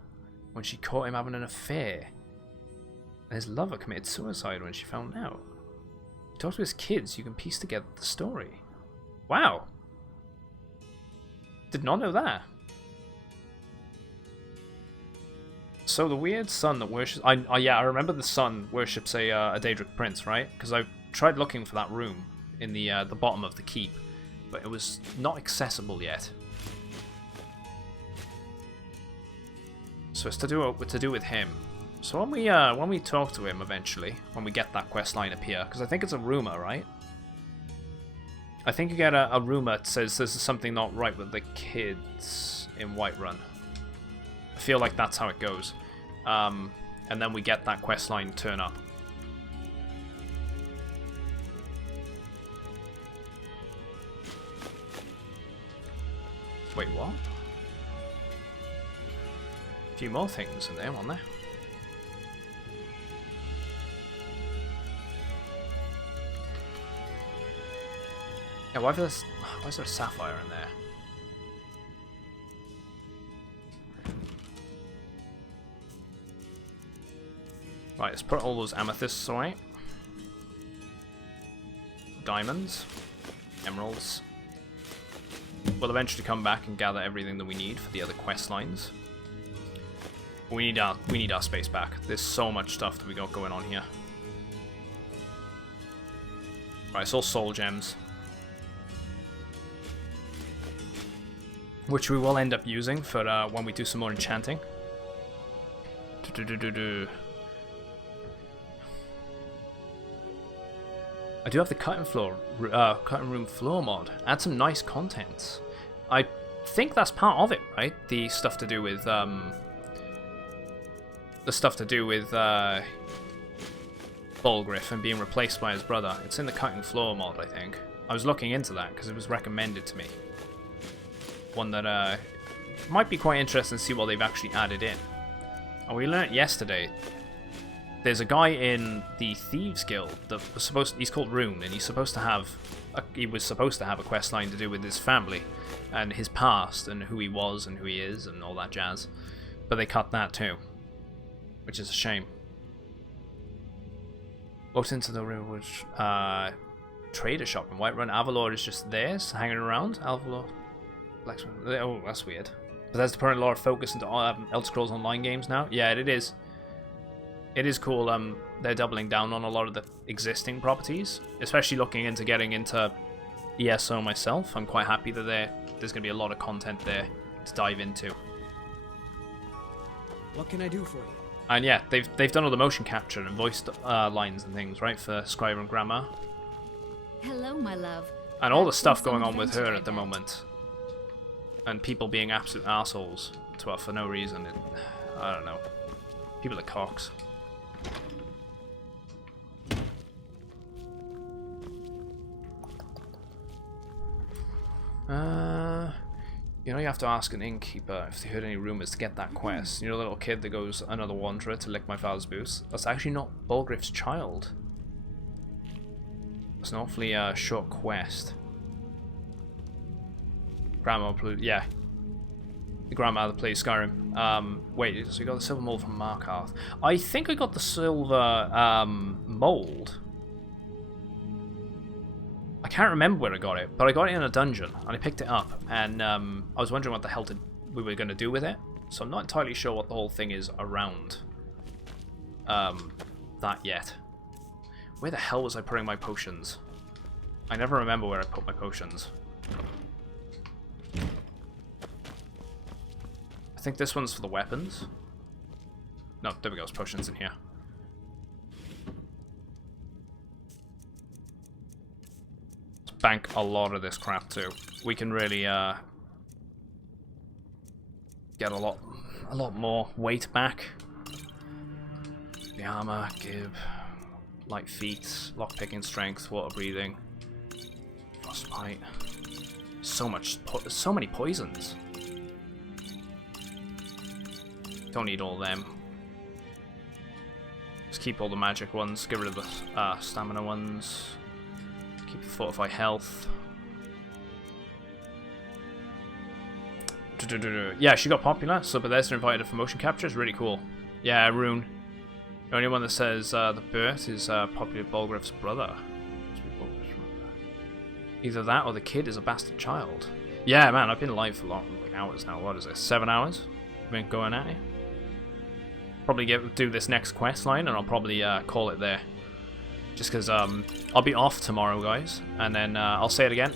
when she caught him having an affair. And his lover committed suicide when she found out. He talks to his kids. You can piece together the story. Wow. Did not know that. So the weird son that worships... I remember the son worships a Daedric prince, right? Because I tried looking for that room in the bottom of the keep, but it was not accessible yet. So it's to do with him. So when we talk to him eventually, when we get that quest line up here, because I think it's a rumor, right? I think you get a rumor that says there's something not right with the kids in Whiterun. I feel like that's how it goes. And then we get that quest line turn up. Wait, what? A few more things in there, weren't there? Yeah, why is there a sapphire in there? Right, let's put all those amethysts away. Diamonds. Emeralds. We'll eventually come back and gather everything that we need for the other quest lines. We need our space back. There's so much stuff that we got going on here. Right, it's all soul gems. Which we will end up using for when we do some more enchanting. I do have the cutting room floor mod. Add some nice contents. I think that's part of it, right? The stuff to do with Bulgriff and being replaced by his brother. It's in the cutting floor mod, I think. I was looking into that because it was recommended to me. One that might be quite interesting to see what they've actually added in. And we learnt yesterday. There's a guy in the Thieves Guild that was he's called Rune, and he was supposed to have a quest line to do with his family and his past and who he was and who he is and all that jazz. But they cut that too, which is a shame. Walked into the Ruinwood trader shop in Whiterun. Avalor is just there, hanging around. Avalor, Blacksmith. Oh, that's weird. But that's putting a lot of focus into Elder Scrolls Online games now. Yeah, it is. It is cool. They're doubling down on a lot of the existing properties, especially looking into getting into ESO myself. I'm quite happy that there's going to be a lot of content there to dive into. What can I do for you? And yeah, they've done all the motion capture and voice lines and things, right, for Skyrim Grandma. Hello, my love. And all the stuff going on with her at the moment. And people being absolute assholes to her for no reason. I don't know. People are cocks. You know, you have to ask an innkeeper if they heard any rumors to get that quest. You know, the little kid that goes, another wanderer to lick my father's boots? That's actually not Bulgriff's child. It's an awfully short quest. Grandma, yeah. The grandma that plays Skyrim. Wait, so we got the silver mold from Markarth. I think I got the silver mold. I can't remember where I got it, but I got it in a dungeon, and I picked it up, and I was wondering what the hell we were going to do with it, so I'm not entirely sure what the whole thing is around that yet. Where the hell was I putting my potions? I never remember where I put my potions. I think this one's for the weapons. No, there we go, there's potions in here. Bank a lot of this crap too. We can really get a lot more weight back. The armor, Gib, light feet, lockpicking, strength, water breathing, frostbite. So many poisons. Don't need all of them. Just keep all the magic ones. Get rid of the stamina ones. Keep fortify health. Yeah, she got popular, so Bethesda invited her for motion capture. It's really cool. Yeah, Rune. The only one that says the Bert is popular Bolgraf's brother. Either that or the kid is a bastard child. Yeah, man, I've been live for long, like hours now. What is this? 7 hours? Been going at it. Probably do this next quest line, and I'll probably call it there. Just because I'll be off tomorrow, guys, and then I'll say it again.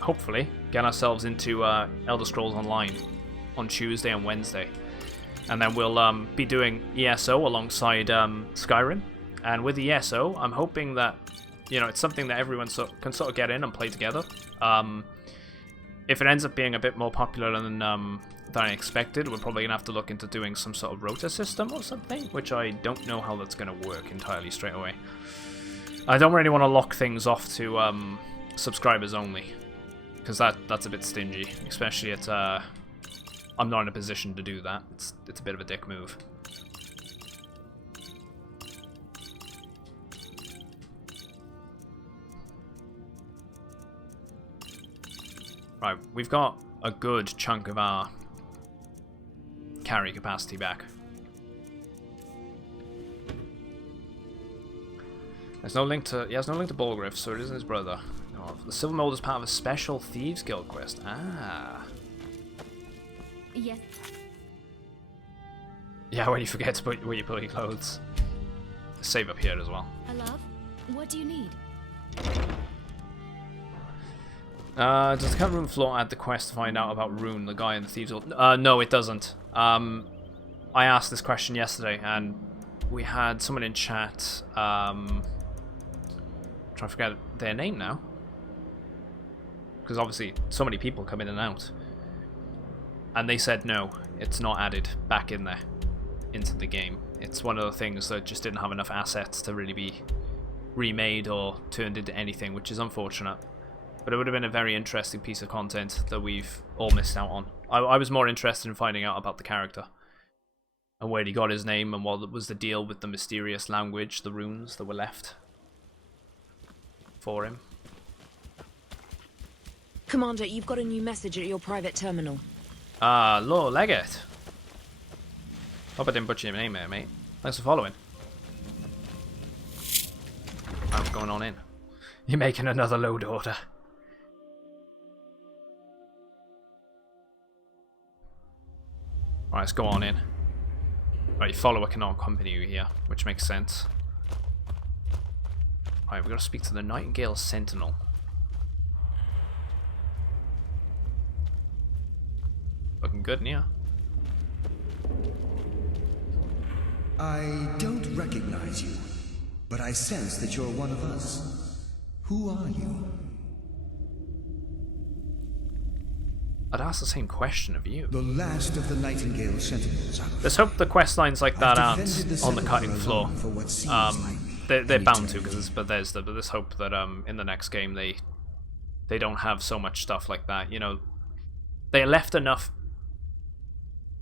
Hopefully, get ourselves into Elder Scrolls Online on Tuesday and Wednesday, and then we'll be doing ESO alongside Skyrim. And with ESO, I'm hoping that it's something that everyone can sort of get in and play together. If it ends up being a bit more popular than I expected, we're probably gonna have to look into doing some sort of rota system or something, which I don't know how that's gonna work entirely straight away. I don't really want to lock things off to subscribers only, because that's a bit stingy, especially at I'm not in a position to do that. It's a bit of a dick move. Right, we've got a good chunk of our carry capacity back. There's no link to... He has no link to Bolgraf, so it isn't his brother. Oh, the Silver Mold is part of a special Thieves Guild quest. Ah. Yes. Yeah, when you forget to put where you put your clothes. Save up here as well. Love, what do you need? Does the cut room floor add the quest to find out about Rune, the guy in the Thieves Guild? No, it doesn't. I asked this question yesterday, and we had someone in chat... trying to forget their name now, because obviously so many people come in and out, and they said no, it's not added back in there into the game. It's one of the things that just didn't have enough assets to really be remade or turned into anything, which is unfortunate, but it would have been a very interesting piece of content that we've all missed out on. I was more interested in finding out about the character and where he got his name and what was the deal with the mysterious language, the runes that were left for him. Commander, you've got a new message at your private terminal. Lord Leggett. Hope I didn't butcher your name there, mate. Thanks for following. What's going on in? You're making another load order. Right, let's go on in. Right, your follower cannot accompany you here, which makes sense. Alright, we've got to speak to the Nightingale Sentinel. Looking good in here. I don't recognize you, but I sense that you're one of us. Who are you? I'd ask the same question of you. The last of the Nightingale Sentinels. Let's hope the quest lines like that aren't on the cutting floor. They're bound to, because it's Bethesda, but let's hope that in the next game they don't have so much stuff like that. You know, they left enough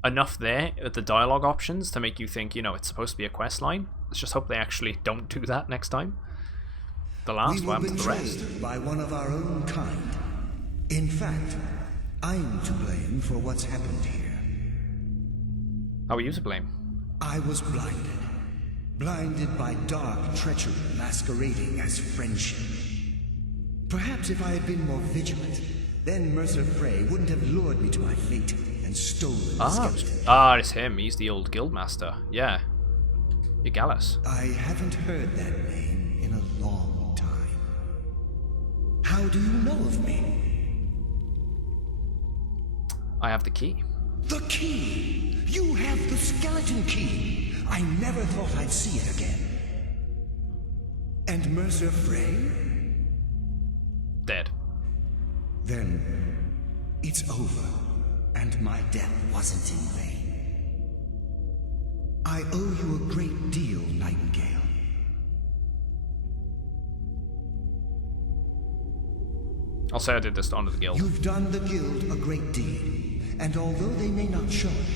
there at the dialogue options to make you think, you know, it's supposed to be a quest line. Let's just hope they actually don't do that next time. The last one to the rest. By one of our own kind. In fact, I'm to blame for what's happened here. How are you to blame? I was blinded. Blinded by dark treachery masquerading as friendship. Perhaps if I had been more vigilant, then Mercer Frey wouldn't have lured me to my fate and stolen the skeleton. It's him. He's the old guildmaster. Yeah. You're Gallus. I haven't heard that name in a long time. How do you know of me? I have the key. The key! You have the skeleton key! I never thought I'd see it again. And Mercer Frey? Dead. Then it's over, and my death wasn't in vain. I owe you a great deal, Nightingale. I'll say I did this to honor the guild. You've done the guild a great deed, and although they may not show it,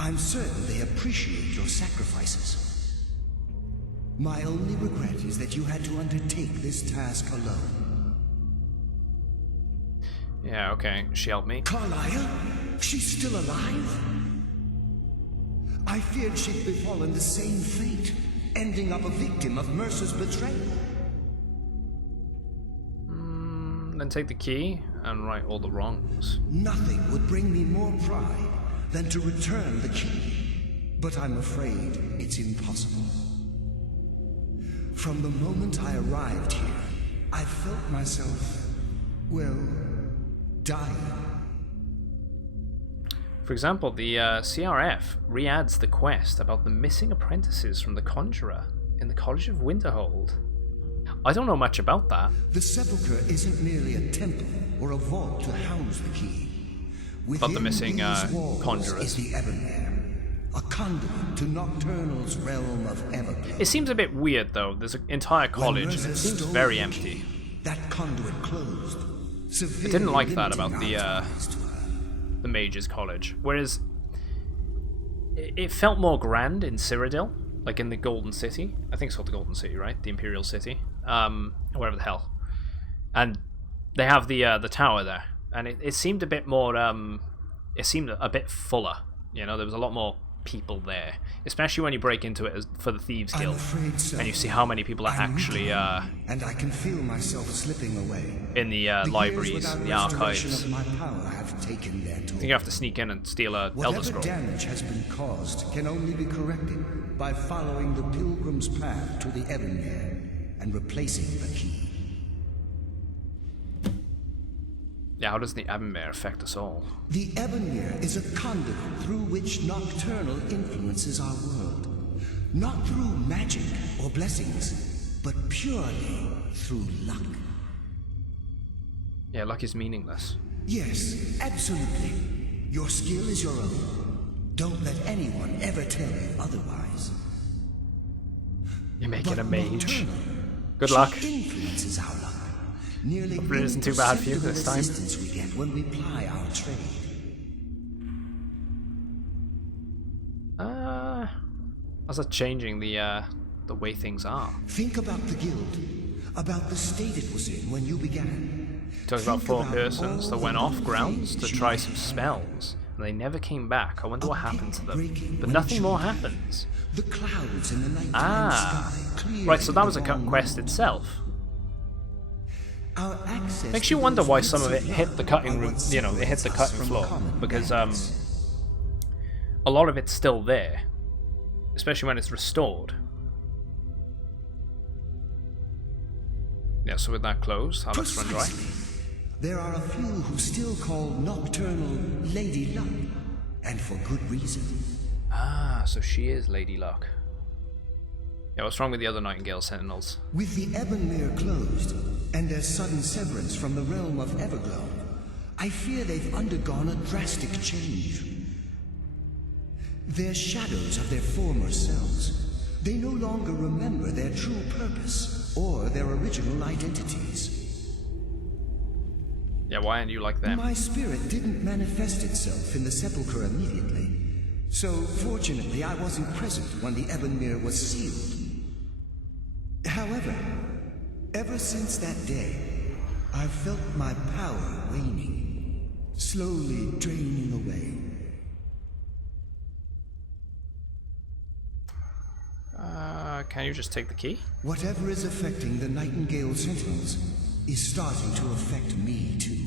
I'm certain they appreciate your sacrifices. My only regret is that you had to undertake this task alone. Yeah, okay. She helped me. Carlisle? She's still alive? I feared she'd befallen the same fate, ending up a victim of Mercer's betrayal. Then take the key and right all the wrongs. Nothing would bring me more pride than to return the key, but I'm afraid it's impossible. From the moment I arrived here, I felt myself, well, dying. For example, the CRF re-adds the quest about the missing apprentices from the Conjurer in the College of Winterhold. I don't know much about that. The Sepulchre isn't merely a temple or a vault to house the key. About the missing Conjurers. Is the Ebonmere, a conduit to Nocturnal's realm of Everglow. It seems a bit weird though. There's an entire college and it seems very empty. That conduit closed. I didn't like that about the Mage's College. Whereas it felt more grand in Cyrodiil, like in the Golden City. I think it's called the Golden City, right? The Imperial City, whatever the hell. And they have the tower there, and it seemed a bit more. It seemed a bit fuller. You know, there was a lot more people there, especially when you break into it for the Thieves Guild, so. and you see how many people are actually and I can feel myself slipping away. In the libraries and the archives. Of my power have taken their toll. I think you have to sneak in and steal a Elder Scroll. Whatever damage has been caused can only be corrected by following the Pilgrim's path to the Ebonmere and replacing the key. Yeah, how does the Ebonmere affect us all? The Ebonmere is a conduit through which Nocturnal influences our world. Not through magic or blessings, but purely through luck. Yeah, luck is meaningless. Yes, absolutely. Your skill is your own. Don't let anyone ever tell you otherwise. You're making a mage. Good luck. Influences our luck. Nearly hopefully it isn't too bad for you this time. We get when we ply our trade. How's that changing the way things are? Think about the guild, about the state it was in when you began. Talking about 4 persons that went off grounds to try some spells, and they never came back. I wonder what happened to them. But nothing more happens. The clouds in the nighttime sky. Right, so that was a quest itself. Makes you wonder why some of it hit the cutting room, you know, it hit the cutting floor, because a lot of it's still there, especially when it's restored. Yeah, so with that closed, that looks run dry. There are a few who still call Nocturnal Lady Luck, and for good reason. Ah, so she is Lady Luck. Yeah, what's wrong with the other Nightingale Sentinels? With the Ebonmere closed, and their sudden severance from the realm of Everglow, I fear they've undergone a drastic change. They're shadows of their former selves. They no longer remember their true purpose, or their original identities. Yeah, why aren't you like them? My spirit didn't manifest itself in the Sepulchre immediately, so fortunately I wasn't present when the Ebonmere was sealed. However, ever since that day, I've felt my power waning, slowly draining away. Can you just take the key? Whatever is affecting the Nightingale Sentinels is starting to affect me too.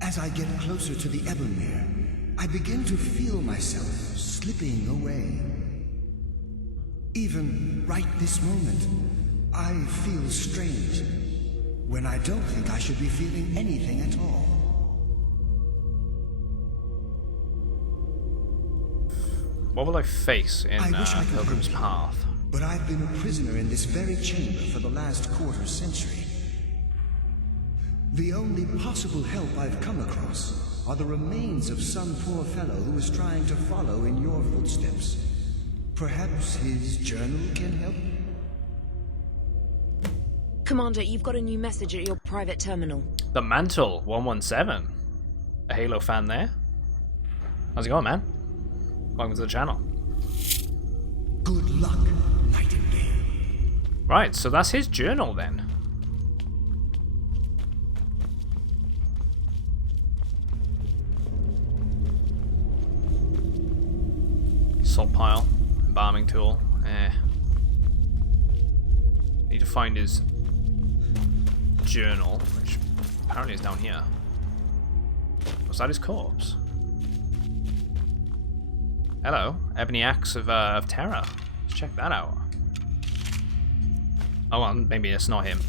As I get closer to the Ebonmere, I begin to feel myself slipping away. Even right this moment, I feel strange, when I don't think I should be feeling anything at all. What will I face in Pilgrim's Path? But I've been a prisoner in this very chamber for the last quarter century. The only possible help I've come across are the remains of some poor fellow who is trying to follow in your footsteps. Perhaps his journal can help? Commander, you've got a new message at your private terminal. The Mantle 117. A Halo fan there? How's it going, man? Welcome to the channel. Good luck, Nightingale. Right, so that's his journal then. Salt pile. Embalming tool. Need to find his journal, which apparently is down here. Was that his corpse? Hello, Ebony Axe of Terror. Let's check that out. Oh, well, maybe it's not him.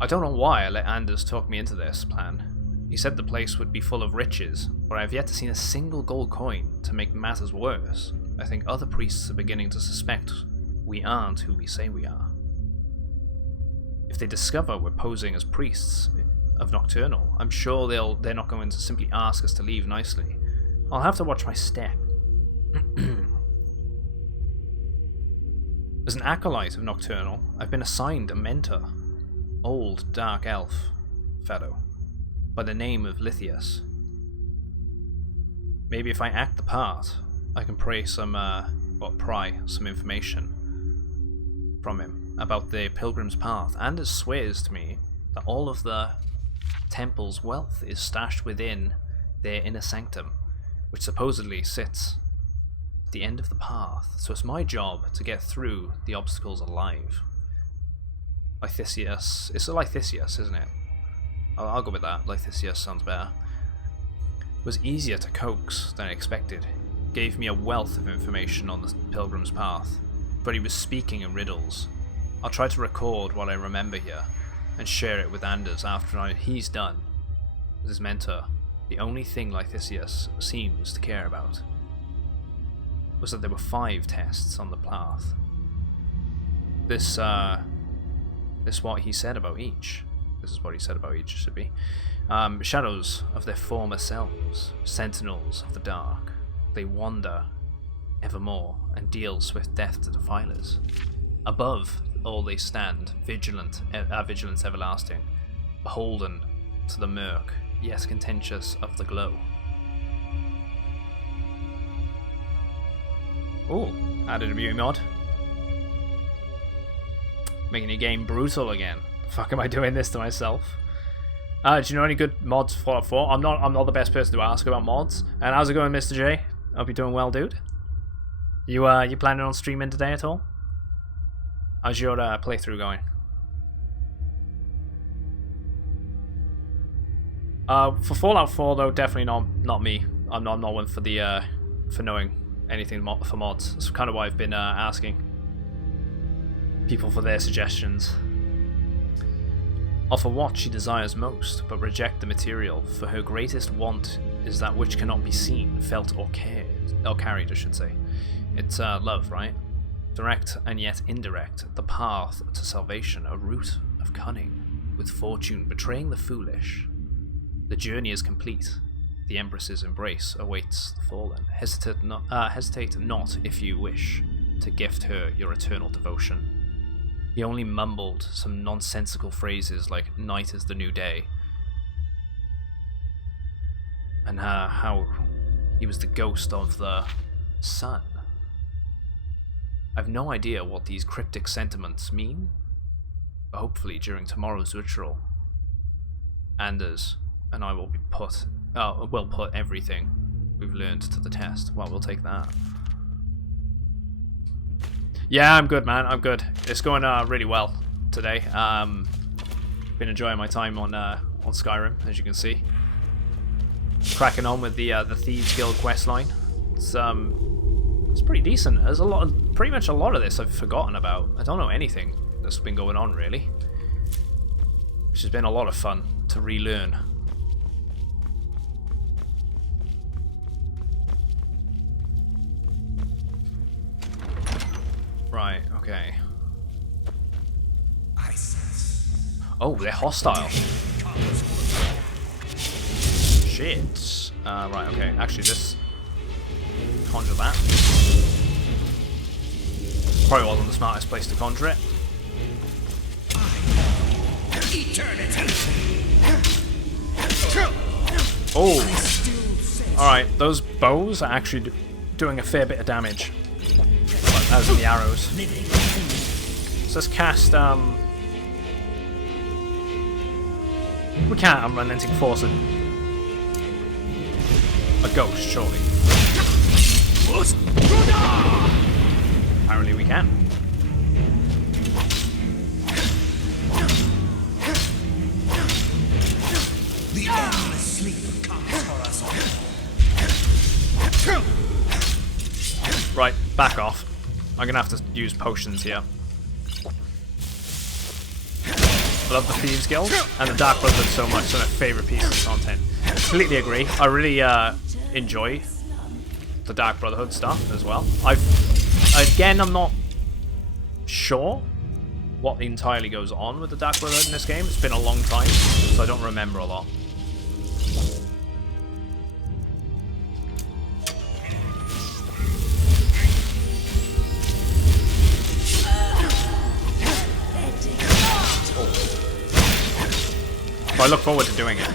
I don't know why I let Anders talk me into this plan. He said the place would be full of riches, but I have yet to see a single gold coin to make matters worse. I think other priests are beginning to suspect we aren't who we say we are. If they discover we're posing as priests of Nocturnal, I'm sure they're not going to simply ask us to leave nicely. I'll have to watch my step. As an acolyte of Nocturnal, I've been assigned a mentor, old dark elf fellow, by the name of Lithius. Maybe if I act the part, I can pry some information from him about the Pilgrim's Path. Anders swears to me that all of the temple's wealth is stashed within their inner sanctum, which supposedly sits at the end of the path. So it's my job to get through the obstacles alive. Lythisius. It's a Lythisius, isn't it? I'll go with that. Lythisius sounds better. It was easier to coax than I expected. Gave me a wealth of information on the Pilgrim's Path, but he was speaking in riddles. I'll try to record what I remember here, and share it with Anders after he's done with his mentor. The only thing Lythisius seems to care about was that there were 5 tests on the path. This what he said about each. This is what he said about each, it should be. Shadows of their former selves, sentinels of the dark. They wander evermore and deal swift death to defilers. Above all they stand, vigilance everlasting, beholden to the murk, yet contentious of the glow. Ooh, added a beauty mod. Making your game brutal again. The fuck am I doing this to myself? Do you know any good mods for Fallout 4? I'm not the best person to ask about mods. And how's it going, Mr. J? Hope you're doing well, dude. You planning on streaming today at all? How's your playthrough going? For Fallout 4 though, definitely not me. I'm not one for the for knowing anything for mods. That's kind of why I've been asking people for their suggestions. Offer what she desires most, but reject the material, for her greatest want is that which cannot be seen, felt, or carried, I should say. It's love, right? Direct and yet indirect, the path to salvation, a route of cunning, with fortune betraying the foolish. The journey is complete. The Empress's embrace awaits the fallen. Hesitate not if you wish to gift her your eternal devotion. He only mumbled some nonsensical phrases like night is the new day, and how he was the ghost of the sun. I've no idea what these cryptic sentiments mean, but hopefully during tomorrow's ritual, Anders and I will put everything we've learned to the test. Well, we'll take that. Yeah, I'm good, man. I'm good. It's going really well today. Been enjoying my time on Skyrim, as you can see. Cracking on with the Thieves Guild questline. It's pretty decent. There's pretty much a lot of this I've forgotten about. I don't know anything that's been going on really, which has been a lot of fun to relearn. Right, okay. Oh, they're hostile. Shit. Right, okay. Actually, this... Conjure that. Probably wasn't the smartest place to conjure it. Oh! Alright, those bows are actually doing a fair bit of damage. As in the arrows. So let's cast, we can't Unrelenting Force a ghost, surely. Apparently we can. The endless sleep comes for us all. Right, back off. I'm gonna have to use potions here. I love the Thieves Guild and the Dark Brotherhood so much. It's one of my favourite pieces of content. Completely agree. I really enjoy the Dark Brotherhood stuff as well. I'm not sure what entirely goes on with the Dark Brotherhood in this game. It's been a long time, so I don't remember a lot. But I look forward to doing it.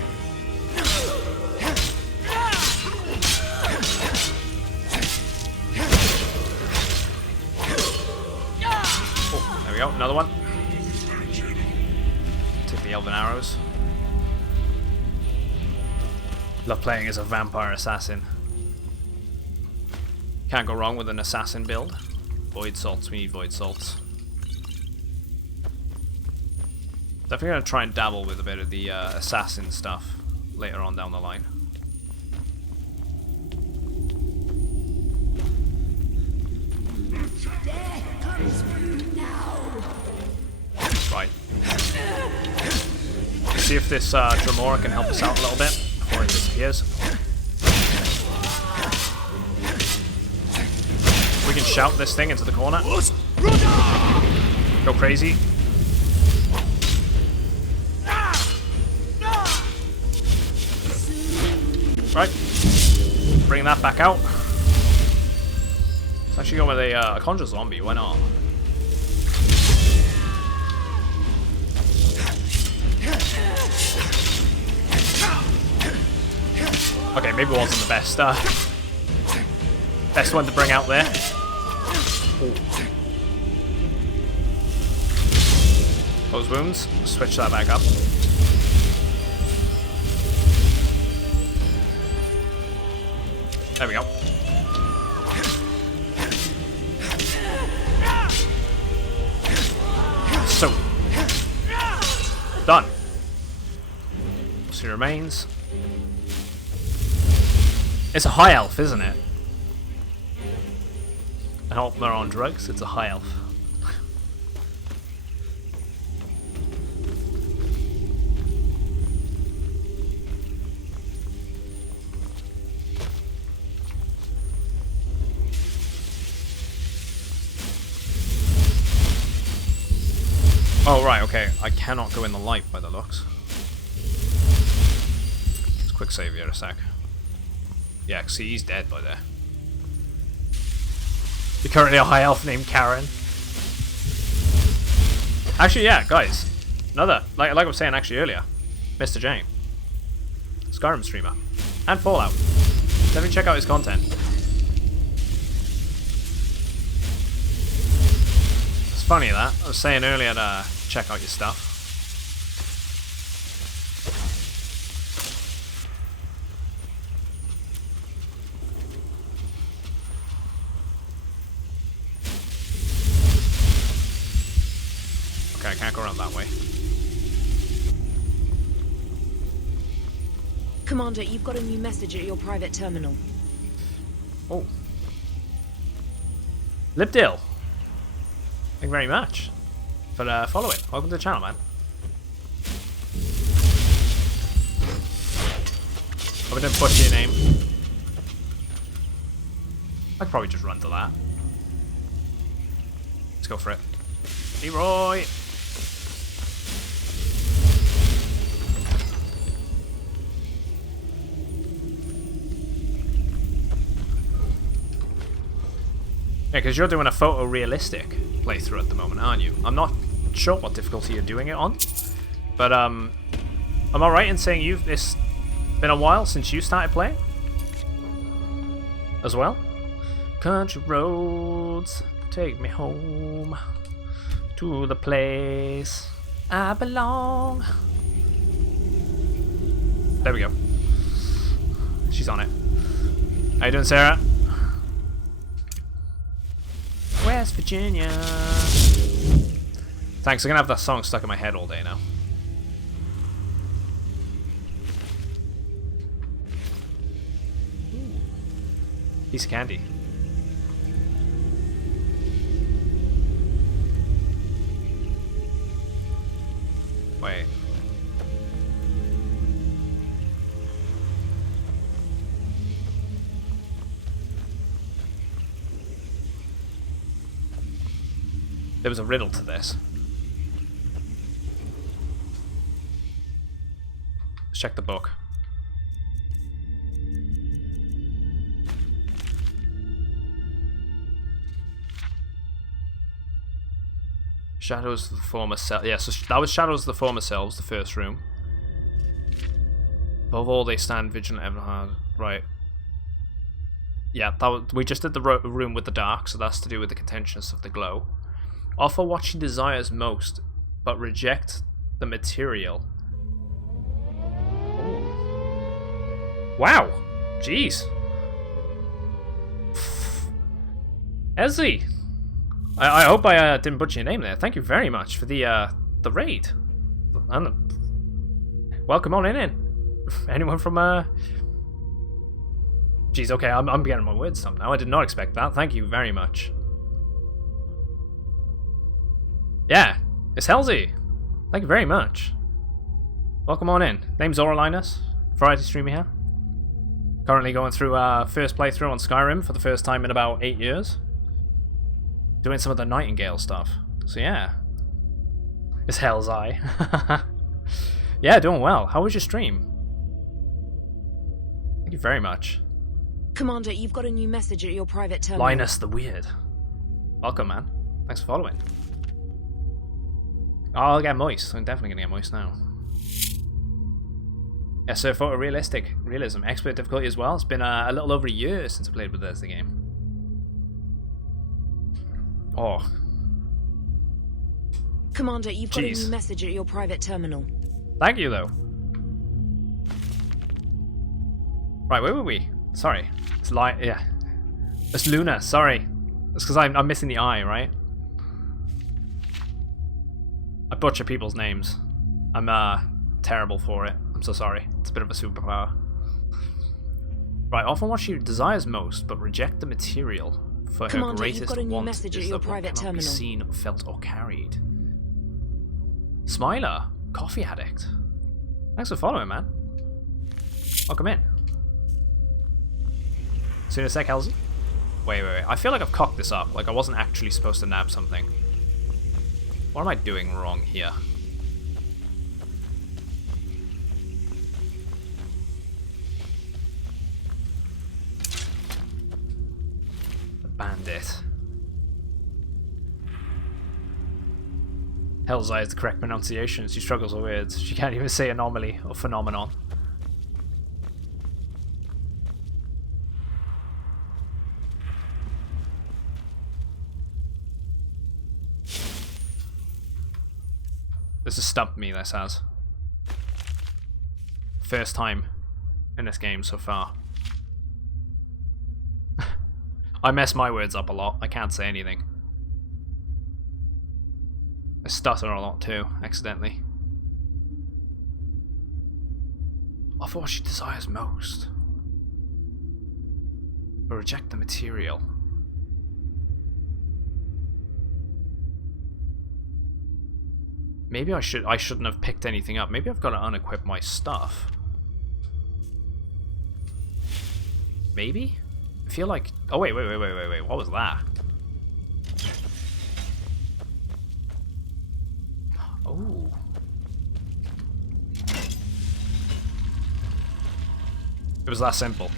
Oh, there we go, another one. Take the elven arrows. Love playing as a vampire assassin. Can't go wrong with an assassin build. Void salts, we need void salts. Definitely going to try and dabble with a bit of the assassin stuff later on down the line. Right. Let's see if this Dremora can help us out a little bit before it disappears. We can shout this thing into the corner. Go crazy. Right, bring that back out. Let's actually go with a conjure zombie, why not? Okay, maybe it wasn't the best best one to bring out there. Ooh. Those wounds, switch that back up. There we go. So done. She remains. It's a high elf, isn't it? I hope they're on drugs. It's a high elf. Oh, right, okay. I cannot go in the light by the looks. Let's quick save here a sec. Yeah, see, he's dead by there. You're currently a high elf named Karen. Actually, yeah, guys. Another, like I was saying actually earlier, Mr. Jane. Skyrim streamer. And Fallout. Definitely check out his content. It's funny that. I was saying earlier to check out your stuff. Okay, I can't go around that way. Commander, you've got a new message at your private terminal. Oh. Libdil. Thank you very much for following. Welcome to the channel, man. Hope I didn't butcher your name. I could probably just run to that. Let's go for it. Leroy! Yeah, because you're doing a photorealistic playthrough at the moment, aren't you? I'm not sure what difficulty you're doing it on, but am I right in saying it's been a while since you started playing as well? Country roads, take me home to the place I belong. There we go. She's on it. How you doing, Sarah? West Virginia. Thanks, I'm gonna have that song stuck in my head all day now. Ooh. Piece of candy. Wait. There was a riddle to this. Let's check the book. Shadows of the former self. Yeah, so that was Shadows of the former selves, the first room. Above all, they stand vigilant ever hard. Right. Yeah, that was, we just did the room with the dark, so that's to do with the contentiousness of the glow. Offer what she desires most, but reject the material. Ooh. Wow! Jeez! Ezzy! I hope I didn't butcher your name there. Thank you very much for the raid. And welcome on in. Anyone from Jeez, okay, I'm getting my words stumped now. I did not expect that. Thank you very much. Yeah, it's Halsey. Thank you very much. Welcome on in. Name's Auralinus. Variety streamer here. Currently going through first playthrough on Skyrim for the first time in about 8 years. Doing some of the Nightingale stuff. So yeah. It's Hell's Eye. Yeah, doing well. How was your stream? Thank you very much. Commander, you've got a new message at your private terminal. Linus the Weird. Welcome, man. Thanks for following. Oh, I'll get moist. I'm definitely gonna get moist now. Yeah, so photorealistic realism. Expert difficulty as well. It's been a little over a year since I played with the game. Oh. Commander, you've got a new message at your private terminal. Thank you, though. Right, where were we? Sorry. It's yeah. It's Luna, sorry. It's because I'm missing the I, right? I butcher people's names. I'm terrible for it. I'm so sorry. It's a bit of a superpower. Right, often what she desires most, but reject the material. For Commander, her greatest you've got a new want message is at your that private what cannot be terminal. seen, felt, or carried. Smiler, coffee addict. Thanks for following, man. Welcome in. See you in a sec, Halsey. Wait. I feel like I've cocked this up. Like I wasn't actually supposed to nab something. What am I doing wrong here? Bandit. Hell's Eye is the correct pronunciation. She struggles with words. She can't even say anomaly or phenomenon. This has stumped me, this has. First time in this game so far. I mess my words up a lot. I can't say anything. I stutter a lot too, accidentally. Offer what she desires most. But reject the material. Maybe I shouldn't have picked anything up. Maybe I've got to unequip my stuff. Maybe? I feel like... Oh, wait. What was that? Oh. It was that simple.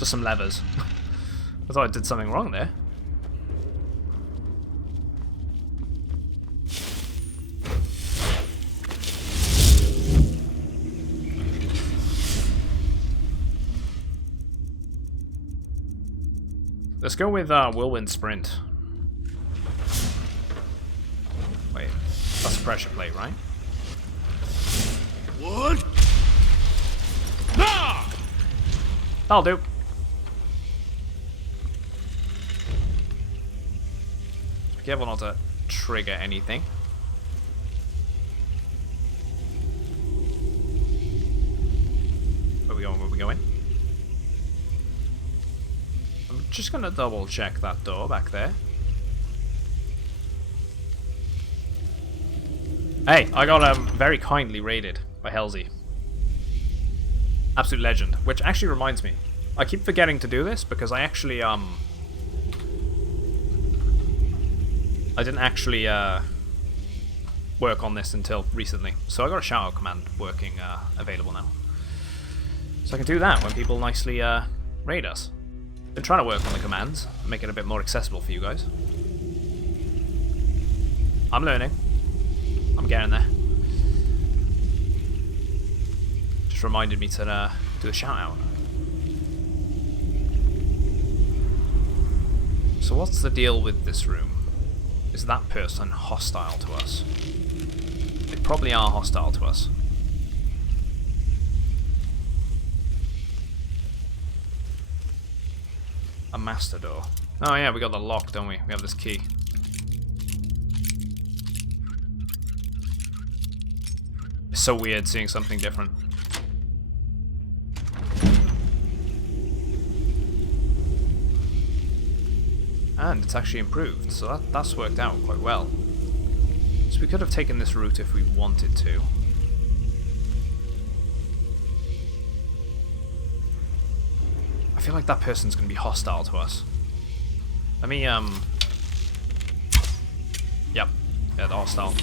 Just some levers. I thought I did something wrong there. Let's go with Whirlwind Sprint. Wait, that's a pressure plate, right? What? Ah! That'll do. Careful not to trigger anything. Where we going? Where we going? I'm just gonna double check that door back there. Hey, I got very kindly raided by Halsey. Absolute legend. Which actually reminds me, I keep forgetting to do this because I actually I didn't actually work on this until recently. So I got a shout-out command working available now. So I can do that when people nicely raid us. Been trying to work on the commands, make it a bit more accessible for you guys. I'm learning. I'm getting there. Just reminded me to do a shout-out. So what's the deal with this room? Is that person hostile to us? They probably are hostile to us. A master door. Oh yeah, we got the lock, don't we? We have this key. It's so weird seeing something different. And it's actually improved, so that's worked out quite well. So we could have taken this route if we wanted to. I feel like that person's going to be hostile to us. Let me, Yep. Yeah, they're hostile.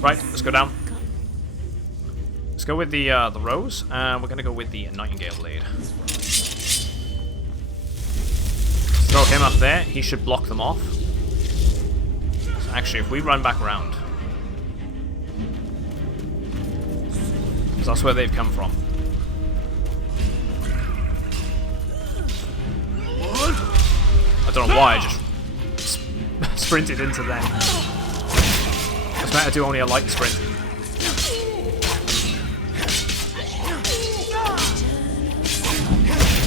Right, let's go down. Let's go with the rose, and we're gonna go with the nightingale blade. Throw him up there. He should block them off. So actually, if we run back around, because that's where they've come from. I don't know why I just sprinted into them. It's better to do only a light sprint.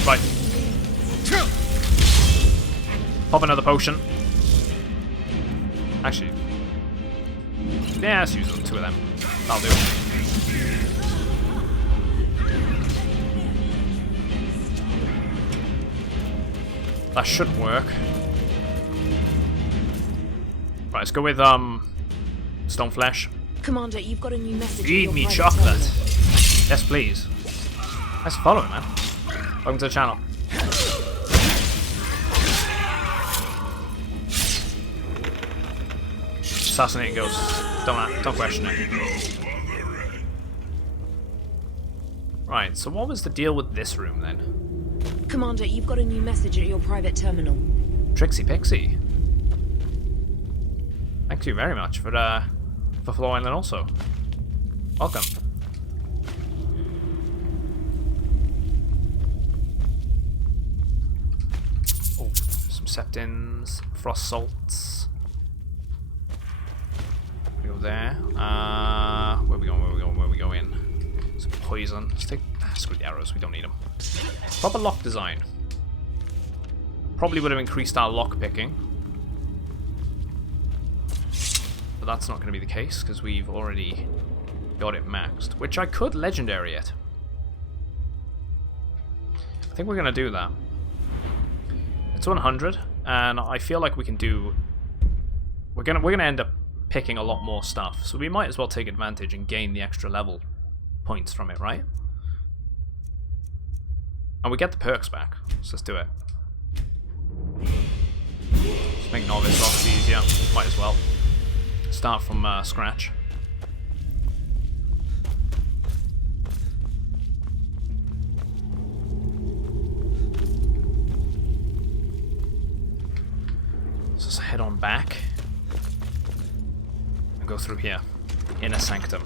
Right. Pop another potion. Actually. Yeah, let's use two of them. That'll do. That should work. Right, let's go with stone flesh. Commander, you've got a new message. Feed me chocolate. Yes, please. Thanks for following, man. Welcome to the channel. Assassinating ghosts. Don't question it. Right, so what was the deal with this room then? Commander, you've got a new message at your private terminal. Trixie Pixie. Thank you very much for following and also. Welcome. Oh, some septins, frost salts. We go there. Where we going? Where we going? Where we going? Some poison. Let's take. Screw the arrows. We don't need them. Proper lock design. Probably would have increased our lock picking. That's not going to be the case because we've already got it maxed, which I could legendary it. I think we're going to do that. It's 100, and I feel like we can do. We're gonna end up picking a lot more stuff, so we might as well take advantage and gain the extra level points from it, right? And we get the perks back, so let's do it. Just make novice lots easier. Might as well. Start from scratch. So let's head on back and go through here. Inner Sanctum.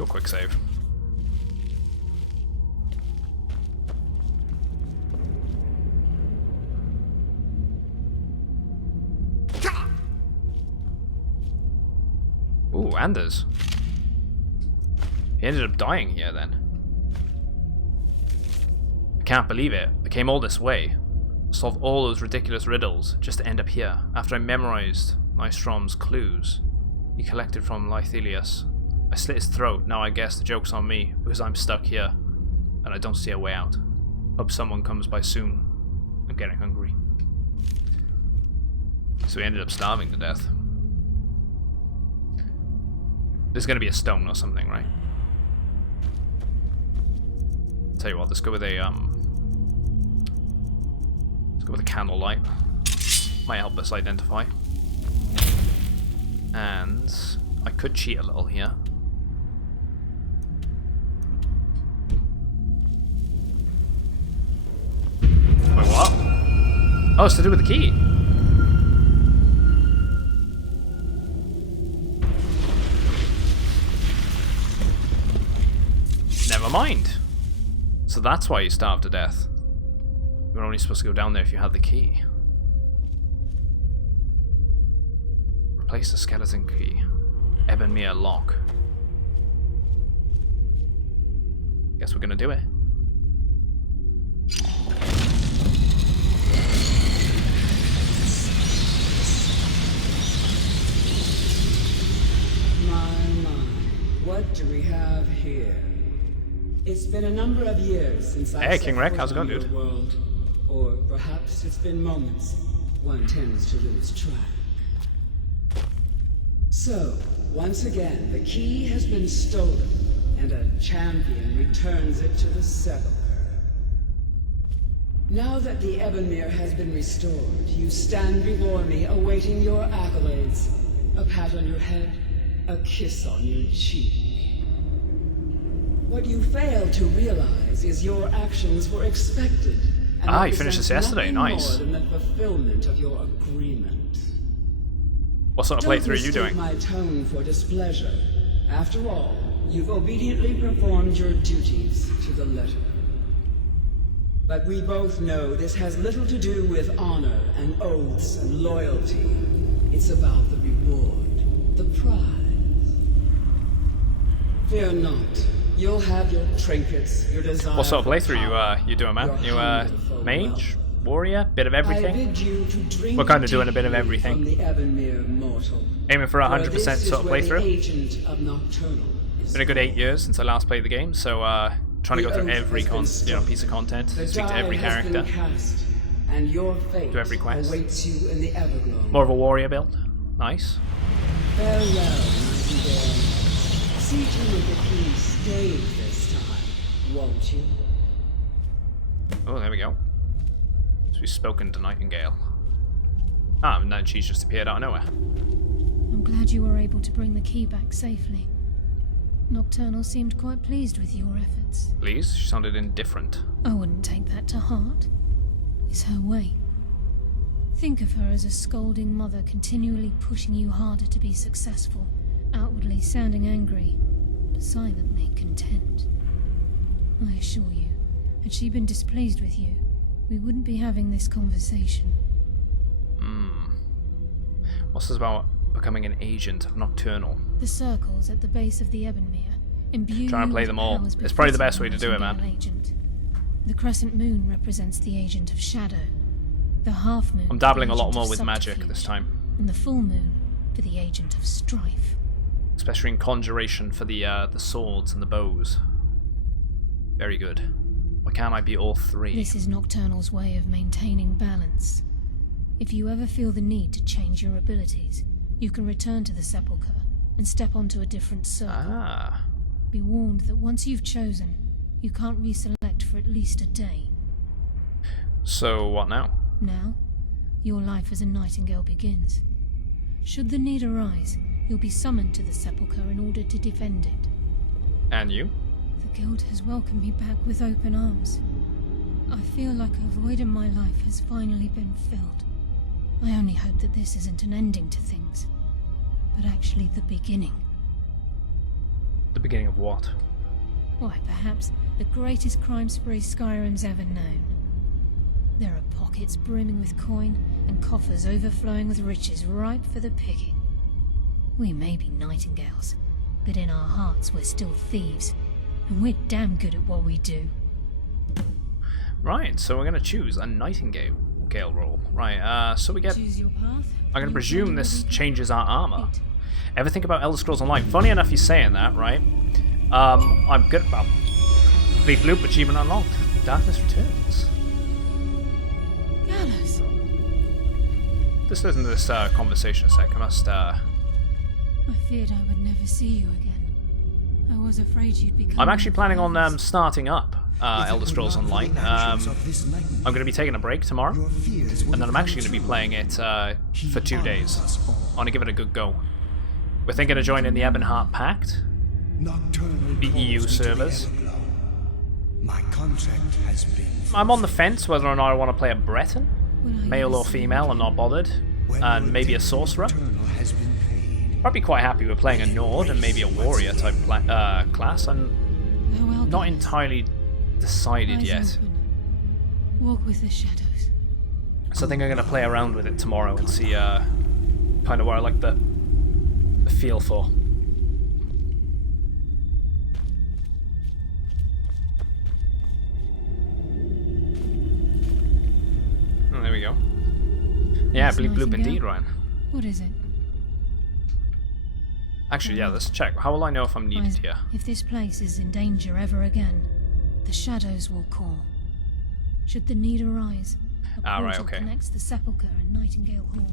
Do a quick save. Ooh, Anders. He ended up dying here then. I can't believe it. I came all this way, solved all those ridiculous riddles, just to end up here, after I memorized Nystrom's clues he collected from Lythelius. I slit his throat. Now I guess the joke's on me, because I'm stuck here, and I don't see a way out. Hope someone comes by soon. I'm getting hungry. So he ended up starving to death. There's gonna be a stone or something, right? Tell you what, let's go with a candlelight. Might help us identify. And I could cheat a little here. Wait, what? Oh, it's to do with the key. Never mind. So that's why you starved to death. You were only supposed to go down there if you had the key. Replace the skeleton key. Ebonmere lock. Guess we're gonna do it. My, what do we have here? It's been a number of years since I King Rek, how's it going, dude? World. Or perhaps it's been moments. One tends to lose track. So, once again, the key has been stolen, and a champion returns it to the sepulchre. Now that the Ebonmere has been restored, you stand before me awaiting your accolades. A pat on your head, a kiss on your cheek. What you fail to realize is your actions were expected. You finished this yesterday, nice. More than the fulfillment of your agreement. What sort of playthrough are you doing? Don't mistake my tone for displeasure. After all, you've obediently performed your duties to the letter. But we both know this has little to do with honor and oaths and loyalty. It's about the reward, the prize. Fear not. You'll have your trinkets, your desire. What sort of playthrough you doing, man? You mage, warrior, bit of everything. We're kind of doing a bit of everything. Aiming for 100% sort of playthrough. Been a good 8 years since I last played the game, so trying to go through every piece of content, speak to every character, do every quest. More of a warrior build. Nice. Farewell, Nightingale. See to it that he stays this time, won't you? Oh, there we go. So we've spoken to Nightingale. And then she's just appeared out of nowhere. I'm glad you were able to bring the key back safely. Nocturnal seemed quite pleased with your efforts. Please? She sounded indifferent. I wouldn't take that to heart. It's her way. Think of her as a scolding mother continually pushing you harder to be successful. Outwardly sounding angry, but silently content. I assure you, had she been displeased with you, we wouldn't be having this conversation. What's this about becoming an agent of Nocturnal? The circles at the base of the Ebonmere imbue Trying to play them all. It's probably the best way to do it, man. Agent. The crescent moon represents the agent of shadow. The half moon. I'm dabbling a lot more with magic this time. And the full moon for the agent of strife. Especially in conjuration for the swords and the bows. Very good. Why can't I be all three? This is Nocturnal's way of maintaining balance. If you ever feel the need to change your abilities, you can return to the sepulchre and step onto a different circle. Be warned that once you've chosen, you can't reselect for at least a day. So what now? Now, your life as a Nightingale begins. Should the need arise, you'll be summoned to the sepulchre in order to defend it. And you? The guild has welcomed me back with open arms. I feel like a void in my life has finally been filled. I only hope that this isn't an ending to things, but actually the beginning. The beginning of what? Why, perhaps the greatest crime spree Skyrim's ever known. There are pockets brimming with coin and coffers overflowing with riches ripe for the picking. We may be nightingales, but in our hearts we're still thieves, and we're damn good at what we do. Right, so we're going to choose a nightingale role. Right, so we get... Choose your path. I'm going to presume this changes our armor. Ever think about Elder Scrolls Online? Funny enough you're saying that, right? I'm good about... Bleak Loop achievement unlocked. Darkness returns. Gallows. Just listen to this conversation a sec. I must... I feared I would never see you again. I was afraid you'd become... I'm actually planning on starting up Elder Scrolls Online. I'm going to be taking a break tomorrow, and then I'm actually going to be playing it for 2 days. I want to give it a good go. We're thinking of joining the Ebonheart Pact, the EU servers. My contract has been... I'm on the fence whether or not I want to play a Breton, male or female, I'm not bothered, and maybe a sorcerer. I'd be quite happy with playing a Nord and maybe a warrior type class. I'm not entirely decided yet. Walk with the shadows. So I think I'm going to play around with it tomorrow and see kind of where I like the feel for. Oh, there we go. Yeah, Bleak Loop indeed, Ryan. What is it? Actually, yeah, let's check. How will I know if I'm needed here? If this place is in danger ever again, the shadows will call. Should the need arise, a portal connects the Sepulchre and Nightingale Hall.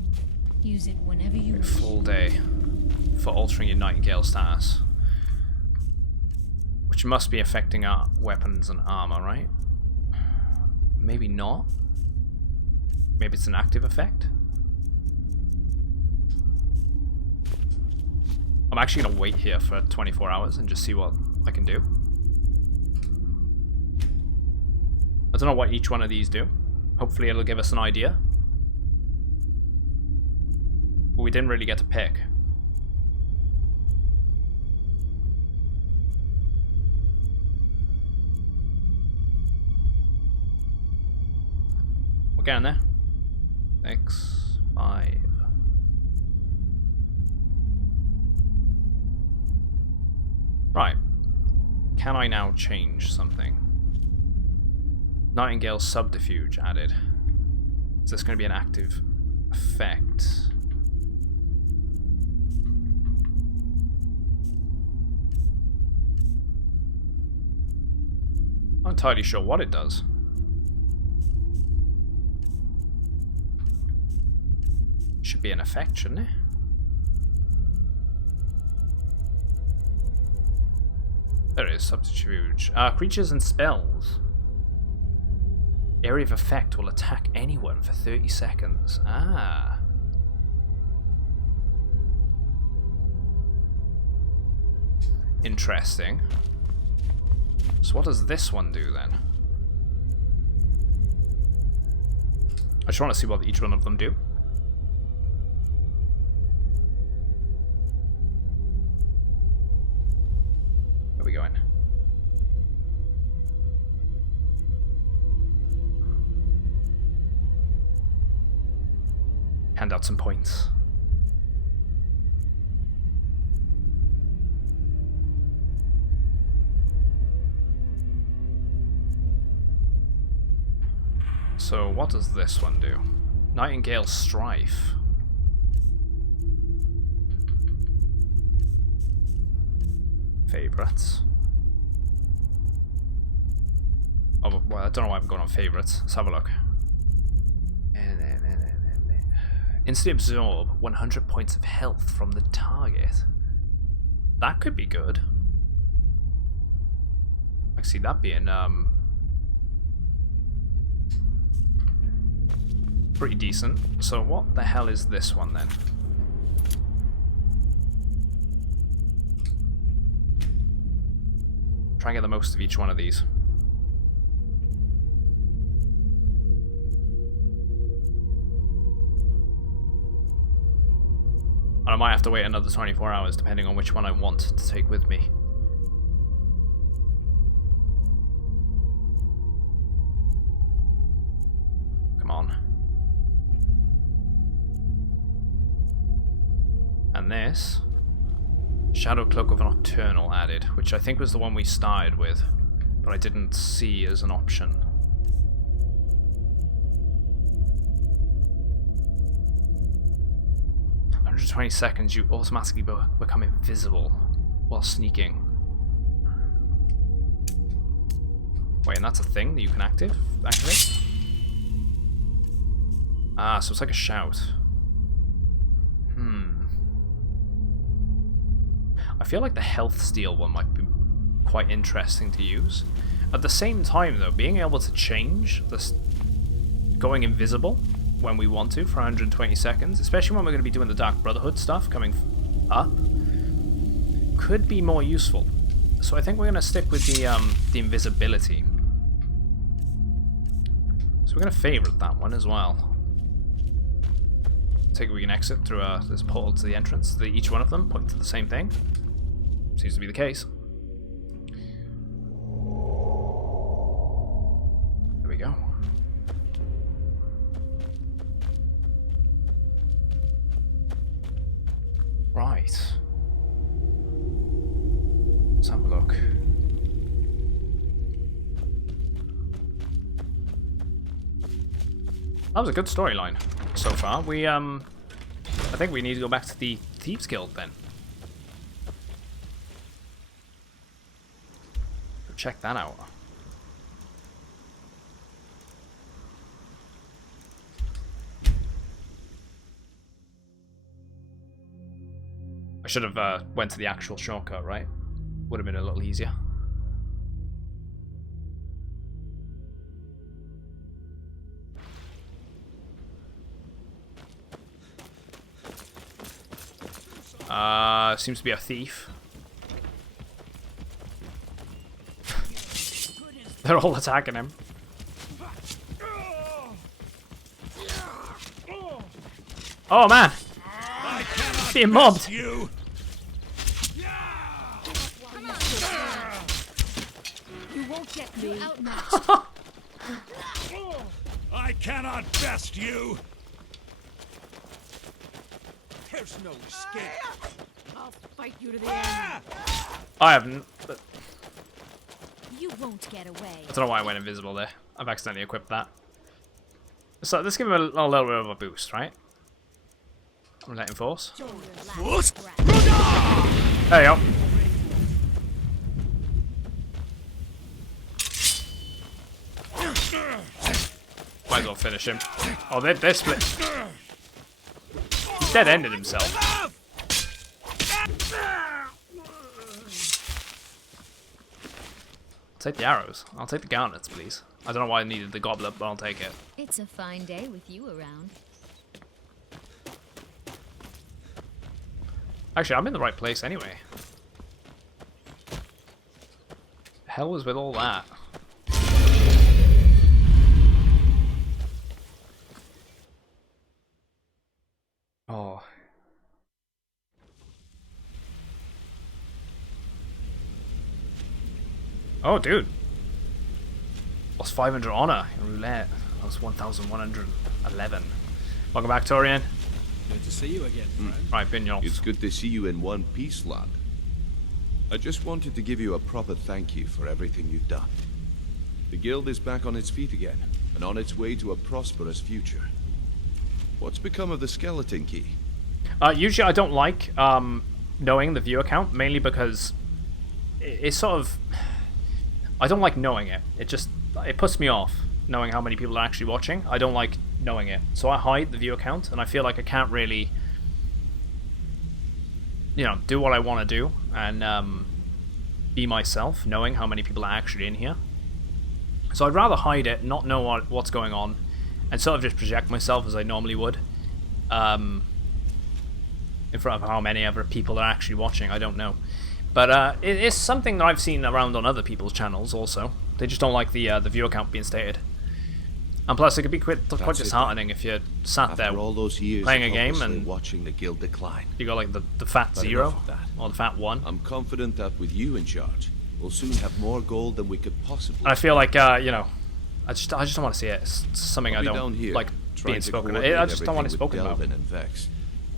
Use it whenever you wish. Full day for altering your Nightingale status, which must be affecting our weapons and armor, right? Maybe not. Maybe it's an active effect. I'm actually going to wait here for 24 hours and just see what I can do. I don't know what each one of these do. Hopefully it'll give us an idea. But we didn't really get to pick. We're getting there. 6, 5. Right. Can I now change something? Nightingale Subterfuge added. Is this going to be an active effect? I'm not entirely sure what it does. Should be an effect, shouldn't it? There it is, Subterfuge. Creatures and spells. Area of effect will attack anyone for 30 seconds. Ah. Interesting. So what does this one do then? I just want to see what each one of them do. Where are we going? Hand out some points. So what does this one do? Nightingale Strife. Favorites. Oh, well, I don't know why I'm going on favorites. Let's have a look. Instantly absorb 100 points of health from the target. That could be good. I see that being pretty decent. So what the hell is this one then? Try and get the most of each one of these. And I might have to wait another 24 hours depending on which one I want to take with me. find this. Shadow Cloak of Nocturnal added, which I think was the one we started with, but I didn't see as an option. For 20 seconds, you automatically become invisible while sneaking. Wait, and that's a thing that you can activate? Ah, so it's like a shout. I feel like the health steal one might be quite interesting to use. At the same time, though, being able to change this, going invisible when we want to for 120 seconds, especially when we're going to be doing the Dark Brotherhood stuff coming up, could be more useful. So I think we're going to stick with the invisibility. So we're going to favorite that one as well. Take it we can exit through this portal to the entrance. Each one of them point to the same thing. Seems to be the case. There we go. Right. Let's have a look. That was a good storyline so far. I think we need to go back to the Thieves Guild then. Check that out. I should have went to the actual shortcut, right? Would have been a little easier. Seems to be a thief. They're all attacking him. Oh man! Being mobbed! You. You won't get me. I cannot best you. There's no escape. I'll fight you to the end. I haven't. But You won't get away. I don't know why I went invisible there. I've accidentally equipped that. So let's give him a little bit of a boost, right? Relenting Force. There you go. Might as well finish him. Oh, they're split. He's dead-ended himself. Take the arrows. I'll take the gauntlets, please. I don't know why I needed the goblet, but I'll take it. It's a fine day with you around. Actually, I'm in the right place anyway. Hell was with all that. Oh. Oh, dude. Lost 500 honor in roulette. That was 1,111. Welcome back, Torian. Good to see you again, friend. Right, Bignol. It's good to see you in one piece, lad. I just wanted to give you a proper thank you for everything you've done. The guild is back on its feet again, and on its way to a prosperous future. What's become of the skeleton key? Usually I don't like knowing the viewer count, mainly because it's sort of... I don't like knowing it. It puts me off, knowing how many people are actually watching. I don't like knowing it. So I hide the viewer count, and I feel like I can't really, do what I want to do, and be myself, knowing how many people are actually in here. So I'd rather hide it, not know what's going on, and sort of just project myself as I normally would. In front of how many other people are actually watching, I don't know. But it's something that I've seen around on other people's channels also. They just don't like the viewer count being stated. And plus, it could be quite disheartening if you're sat there all those years playing a game and watching the guild decline. You got like the fat 0 or the fat 1. I'm confident that with you in charge, we'll soon have more gold than we could possibly. And I feel like I just don't want to see it. It's something I don't like being spoken about. I just don't want it spoken about. And Vex.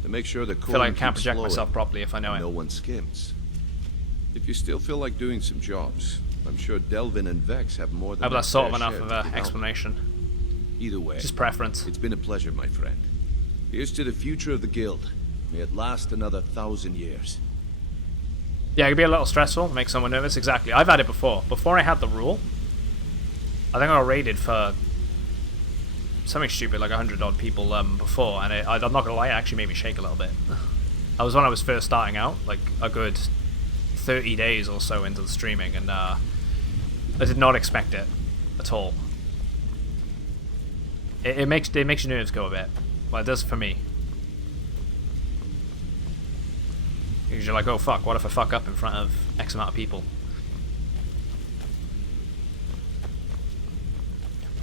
to make sure the I feel like I can't keeps project flowing, myself properly if I know it. no one skims. If you still feel like doing some jobs, I'm sure Delvin and Vex have more than Oh, but that's sort of their enough share of to an give out. explanation. Either way, Just preference. It's been a pleasure, my friend. Here's to the future of the guild. May it last another 1,000 years. Yeah, it could be a little stressful, make someone nervous. Exactly. I've had it before. Before I had the rule, I think I got raided for something stupid, like 100 odd people before, and I'm not gonna lie, it actually made me shake a little bit. I was when I was first starting out, like a good 30 days or so into the streaming, and I did not expect it at all. It makes your nerves go a bit. Well, it does for me. Because you're like, oh fuck, what if I fuck up in front of X amount of people?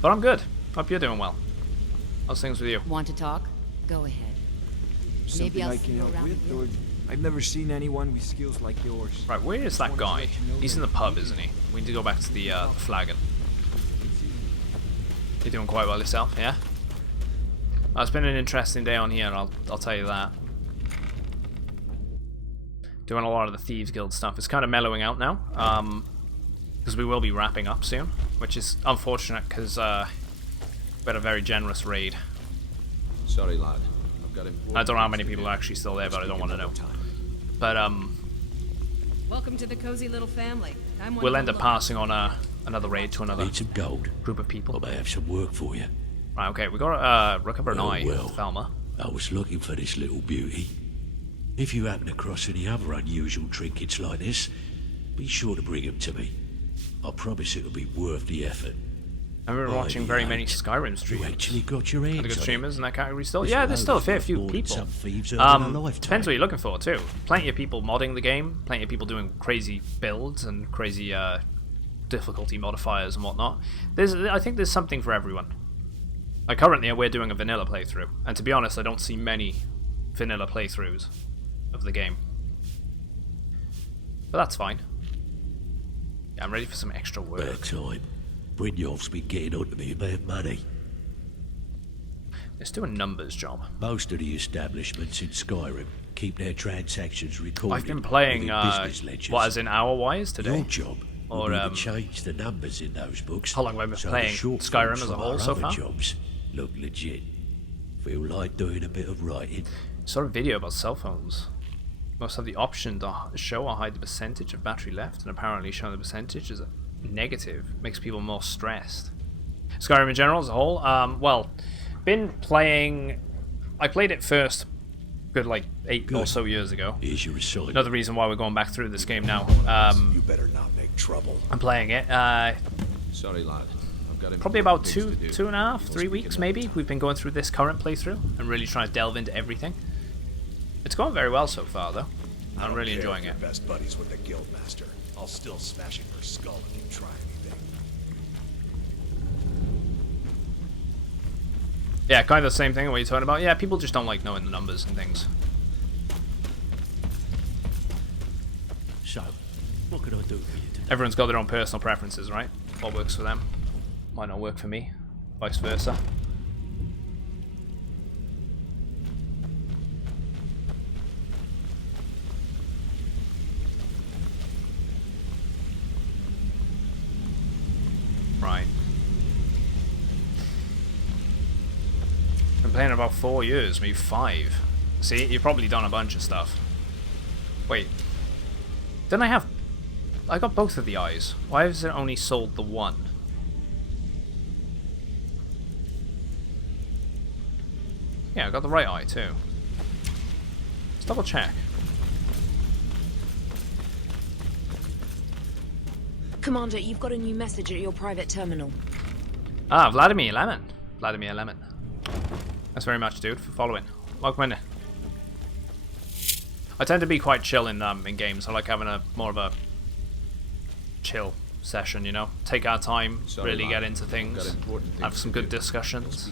But I'm good. Hope you're doing well. How's things with you? Want to talk? Go ahead. Maybe Something I'll I see can you help around the with, guild. or I've never seen anyone with skills like yours. Right, where is that guy? He's in the pub, isn't he? We need to go back to the flagon. You're doing quite well yourself, yeah? Well, it's been an interesting day on here, I'll tell you that. Doing a lot of the Thieves Guild stuff. It's kind of mellowing out now, because we will be wrapping up soon, which is unfortunate because we had a very generous raid. Sorry, lad. I've got I don't know how many people are actually still there, but I don't want to know. But Welcome to the cozy little family. I'm one we'll of end the up passing on another raid to another Need some gold. group of people. I may have some work for you. Right, okay, we got to recover an eye, Well, Thelma. I was looking for this little beauty. If you happen across any other unusual trinkets like this, be sure to bring them to me. I promise it'll be worth the effort. I've been watching very many Skyrim streams. You actually got your hands Are the good on streamers in that category still? There's Yeah, there's still a fair loads few more than people. some thieves earn in a lifetime. Depends what you're looking for too. Plenty of people modding the game, plenty of people doing crazy builds and crazy difficulty modifiers and whatnot. I think there's something for everyone. Like currently we're doing a vanilla playthrough, and to be honest I don't see many vanilla playthroughs of the game. But that's fine. Yeah, I'm ready for some extra work. Bad time. Brynjolf's been getting on to me about money. Let's do a numbers job. Most of the establishments in Skyrim keep their transactions recorded. I've been playing, within business ledgers. what, as in hour-wise today? Your job Or, will be to change the numbers in those books. how long have I been so playing the shortfalls Skyrim as a from whole our so other far? jobs look legit. Feel like doing a bit of writing. Saw a video about cell phones. Most have the option to show or hide the percentage of battery left, and apparently showing the percentage is negative makes people more stressed. Skyrim in general as a whole, well, been playing. I played it first, good like 8 or so years ago. Here's your assignment. Another reason why we're going back through this game now. You better not make trouble. I'm playing it. Sorry, lad. I've got Probably about things to do. 2.5, 3 weeks maybe. We've been going through this current playthrough and really trying to delve into everything. It's going very well so far, though. I'm really enjoying it. Best buddies with the Guildmaster. I'll still smash your skull if you try anything. Yeah, kind of the same thing what you're talking about. Yeah, people just don't like knowing the numbers and things. So, what can I do for you today? Everyone's got their own personal preferences, right? What works for them might not work for me. Vice versa. Right. Been playing about 4 years, maybe 5. See, you've probably done a bunch of stuff. Wait. Didn't I have... I got both of the eyes. Why has it only sold the one? Yeah, I got the right eye too. Let's double check. Commander, you've got a new message at your private terminal. Ah, Vladimir Lemon. Vladimir Lemon. Thanks very much, dude, for following. Welcome in. I tend to be quite chill in games. I like having more of a chill session, you know? Take our time, really get into things, have some good discussions.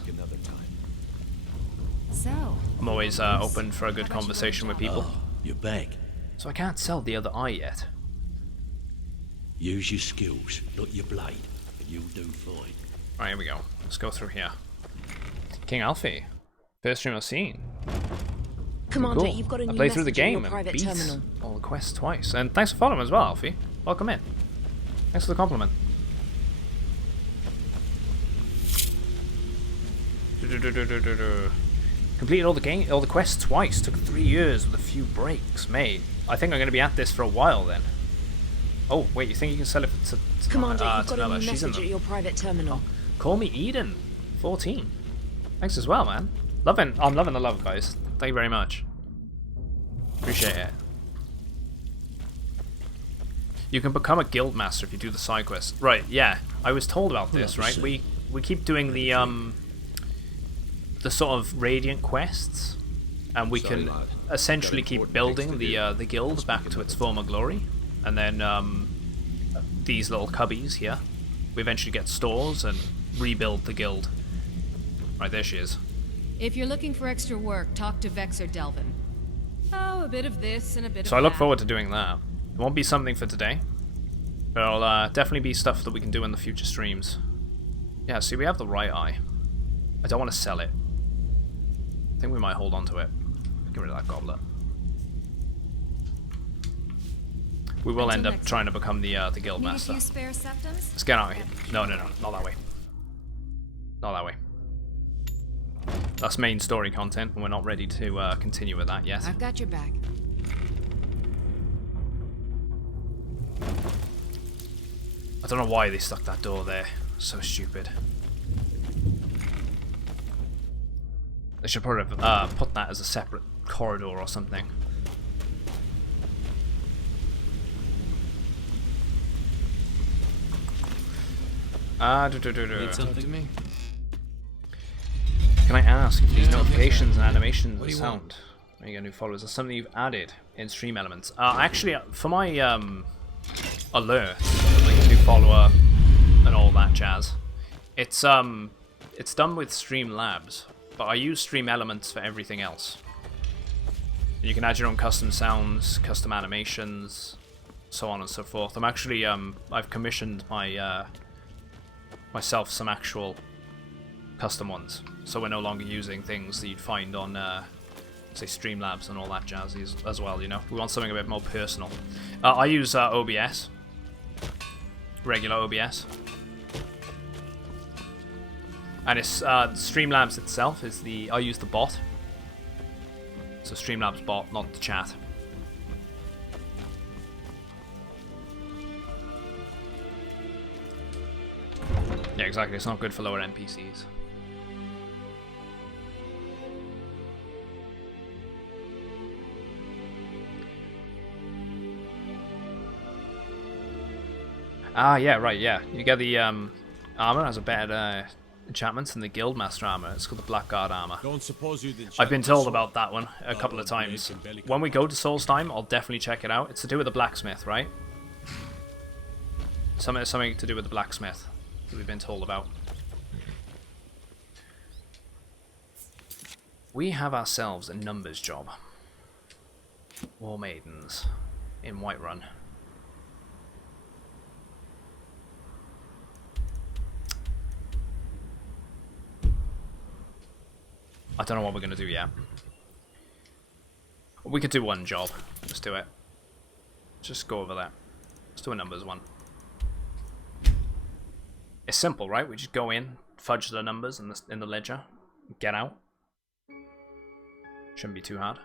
So, I'm always open for a good conversation with people. Oh, you're back. So I can't sell the other eye yet. Use your skills, not your blade, and you'll do fine. Right, here we go. Let's go through here. King Alfie. First stream I've seen. Commander, Cool. you've got a I new played through the message in your game and private beat terminal. all the quests twice. And thanks for following as well, Alfie. Welcome in. Thanks for the compliment. Completed all the quests twice. Took 3 years with a few breaks. Mate, I think I'm going to be at this for a while then. Oh, wait, you think you can sell it to Commander, you've got a Nella? new She's in message them. at your private terminal. Call me Eden. 14. Thanks as well, man. I'm loving the love, guys. Thank you very much. Appreciate it. You can become a guild master if you do the side quest. Right, yeah. I was told about this, right? We keep doing the sort of radiant quests, and we can essentially keep building the guild back to its former glory. And then these little cubbies here, we eventually get stores and rebuild the guild. Right, there she is. If you're looking for extra work, talk to Vex or Delvin. Oh, a bit of this and a bit of So I look that. forward to doing that. It won't be something for today, but it'll definitely be stuff that we can do in the future streams. Yeah, see, we have the right eye. I don't want to sell it. I think we might hold on to it. Get rid of that goblet. We will end up trying to become the guild Need a master. few spare septums? Let's get out of here. No, not that way. Not that way. That's main story content, and we're not ready to continue with that yet. I've got your back. I don't know why they stuck that door there. So stupid. They should probably have put that as a separate corridor or something. Need something to me? Can I ask if these Yeah, notifications and animations What and do you want? sound when you get new followers are something you've added in stream elements? Actually, for my alert, like new follower and all that jazz, it's done with Streamlabs, but I use Stream Elements for everything else. You can add your own custom sounds, custom animations, so on and so forth. I'm actually I've commissioned my myself some actual custom ones, so we're no longer using things that you'd find on say Streamlabs and all that jazz as well. You know, we want something a bit more personal. I use OBS, regular OBS, and it's Streamlabs itself is I use the bot, so Streamlabs bot, not the chat. Yeah, exactly. It's not good for lower NPCs. Ah, yeah, right, yeah. You get the armor has a better enchantments than the Guildmaster armor. It's called the Blackguard armor. Don't suppose you'd enchant I've been the told sword? about that one a couple of times. When we go to Soulstime, I'll definitely check it out. It's to do with the blacksmith, right? Something to do with the blacksmith that we've been told about. We have ourselves a numbers job. War Maidens in Whiterun. I don't know what we're going to do yet. We could do one job. Let's do it. Just go over that. Let's do a numbers one. It's simple, right? We just go in, fudge the numbers in the ledger, get out. Shouldn't be too hard.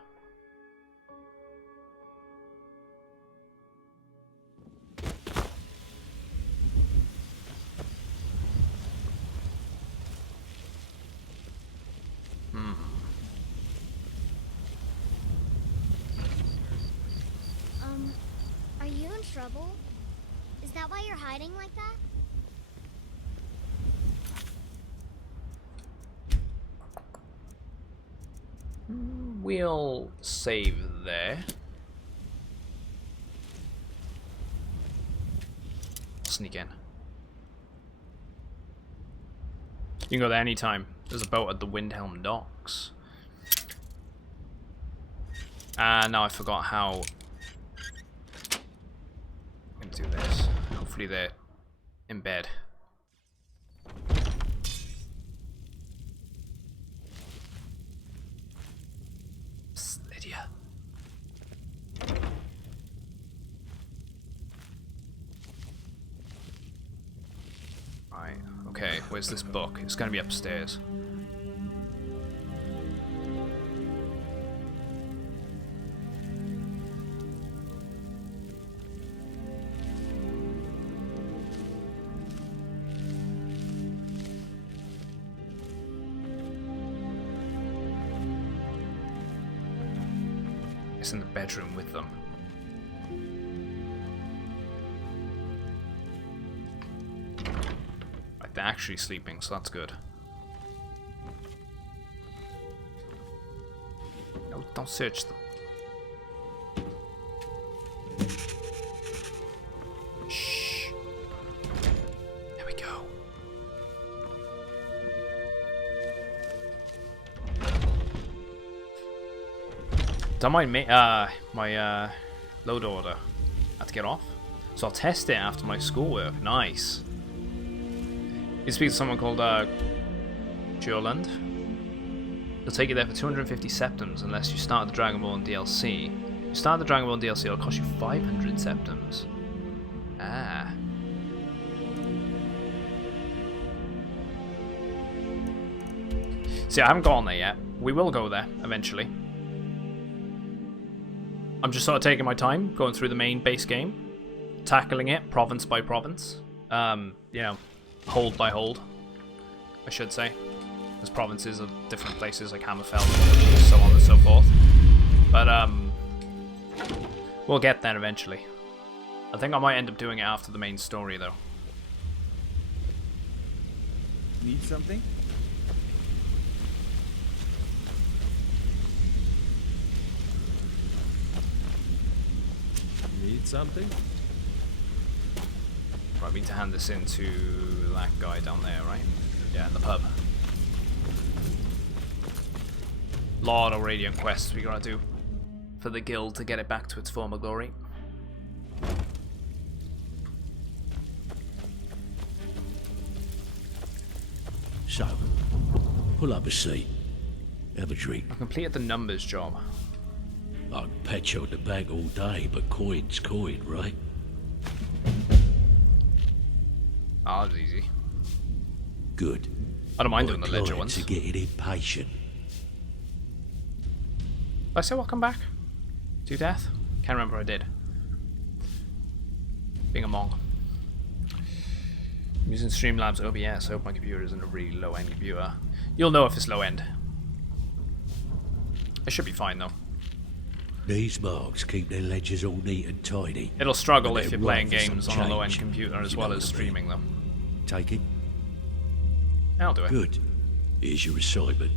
Are you in trouble? Is that why you're hiding like that? We'll save there. Sneak in. You can go there anytime. There's a boat at the Windhelm docks. Now I forgot how I'm gonna do this. Hopefully they're in bed. Psst, idiot. Right, okay, where's this book? It's gonna be upstairs. It's in the bedroom with them. Right, they're actually sleeping, so that's good. No, don't search them. Shh. There we go. Done my load order. Had to get off. So I'll test it after my schoolwork. Nice. You speak to someone called Jurland. He'll take you there for 250 septums unless you start the Dragonborn DLC. If you start the Dragonborn DLC, it'll cost you 500 septums. Ah. See, I haven't gone there yet. We will go there eventually. I'm just sort of taking my time, going through the main base game, tackling it province by province. You know, hold by hold, I should say. There's provinces of different places like Hammerfell, so on and so forth. But we'll get there eventually. I think I might end up doing it after the main story, though. Need something? Need something? Right, we need to hand this in to that guy down there, right? Yeah, in the pub. Lot of radiant quests we gotta do for the guild to get it back to its former glory. So, pull up a seat. Have a drink. I completed the numbers job. I can pat you on the back all day, but coin's coin, right? Oh, that was easy. Good. I don't mind doing the ledger ones. Are getting impatient. Did I say welcome back? To death? Can't remember I did. Being a monk. I'm using Streamlabs OBS. I hope my computer isn't a really low-end computer. You'll know if it's low-end. It should be fine though. These marks keep their ledgers all neat and tidy. It'll struggle if you're playing games on a low-end computer as well as streaming them. Take it. I'll do it. Good. Here's your assignment.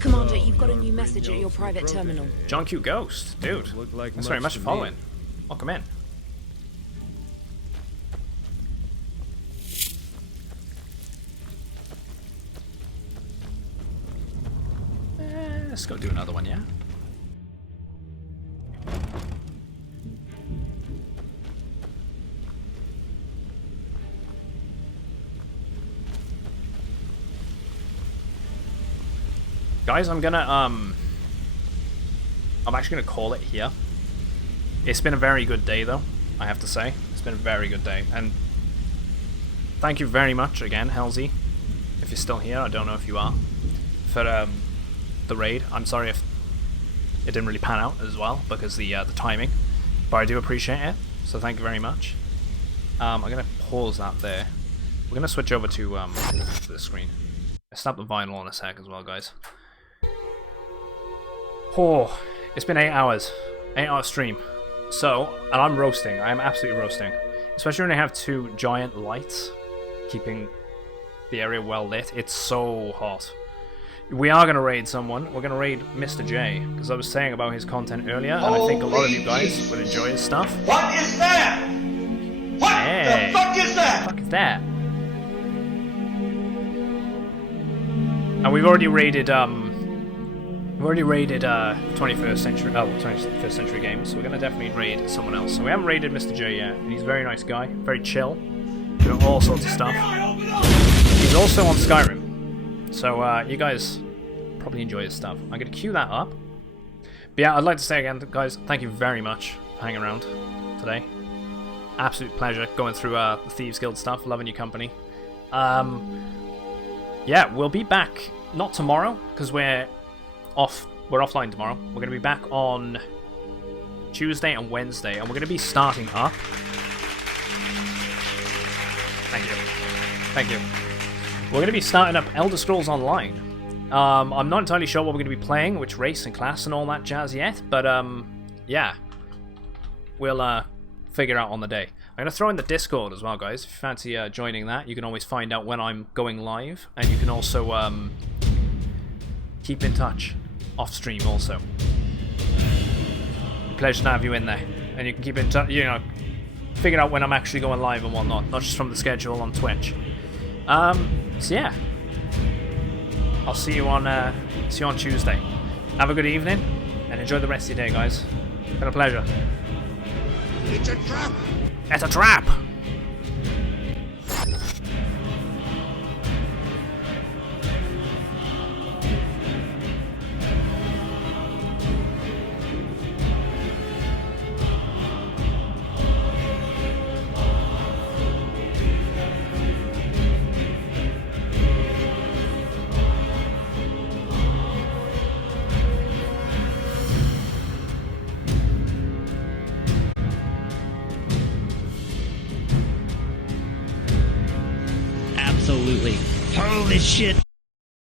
Commander, you've got a new message at your private terminal. John Q Ghost, dude. Thanks very much for following. Welcome in. Let's go do another one, yeah? Guys, I'm actually gonna call it here. It's been a very good day though, I have to say. It's been a very good day, and thank you very much again, Halsey. If you're still here, I don't know if you are, for the raid. I'm sorry if it didn't really pan out as well because the timing, but I do appreciate it. So thank you very much. I'm gonna pause that there. We're gonna switch over to the screen. I snapped the vinyl on a sec as well, guys. Oh, it's been 8 hours. 8-hour stream. So, and I'm roasting. I am absolutely roasting. Especially when I have two giant lights keeping the area well lit. It's so hot. We are going to raid someone. We're going to raid Mr. J. Because I was saying about his content earlier, and I think a lot of you guys would enjoy his stuff. What is that? What the fuck is that? What the fuck is that? And we've already raided 21st century games, so we're gonna definitely raid someone else. So we haven't raided Mr. J yet, and he's a very nice guy, very chill, doing all sorts of stuff. He's also on Skyrim, so you guys probably enjoy his stuff. I'm gonna queue that up. But yeah, I'd like to say again, guys, thank you very much for hanging around today. absolute pleasure going through the Thieves Guild stuff. Loving your company. Yeah, we'll be back not tomorrow because we're offline tomorrow. We're going to be back on Tuesday and Wednesday, and we're going to be starting up. Thank you. We're going to be starting up Elder Scrolls Online. I'm not entirely sure what we're going to be playing, which race and class and all that jazz yet, but yeah, we'll figure out on the day. I'm going to throw in the Discord as well, guys. If you fancy joining that, you can always find out when I'm going live, and you can also keep in touch off stream also. Pleasure to have you in there, and you can keep in touch, you know, figure out when I'm actually going live and whatnot, not just from the schedule on Twitch. So yeah, I'll see you on Tuesday. Have a good evening and enjoy the rest of your day, guys. Been a pleasure. It's a trap! It's a trap! Absolutely. Holy shit!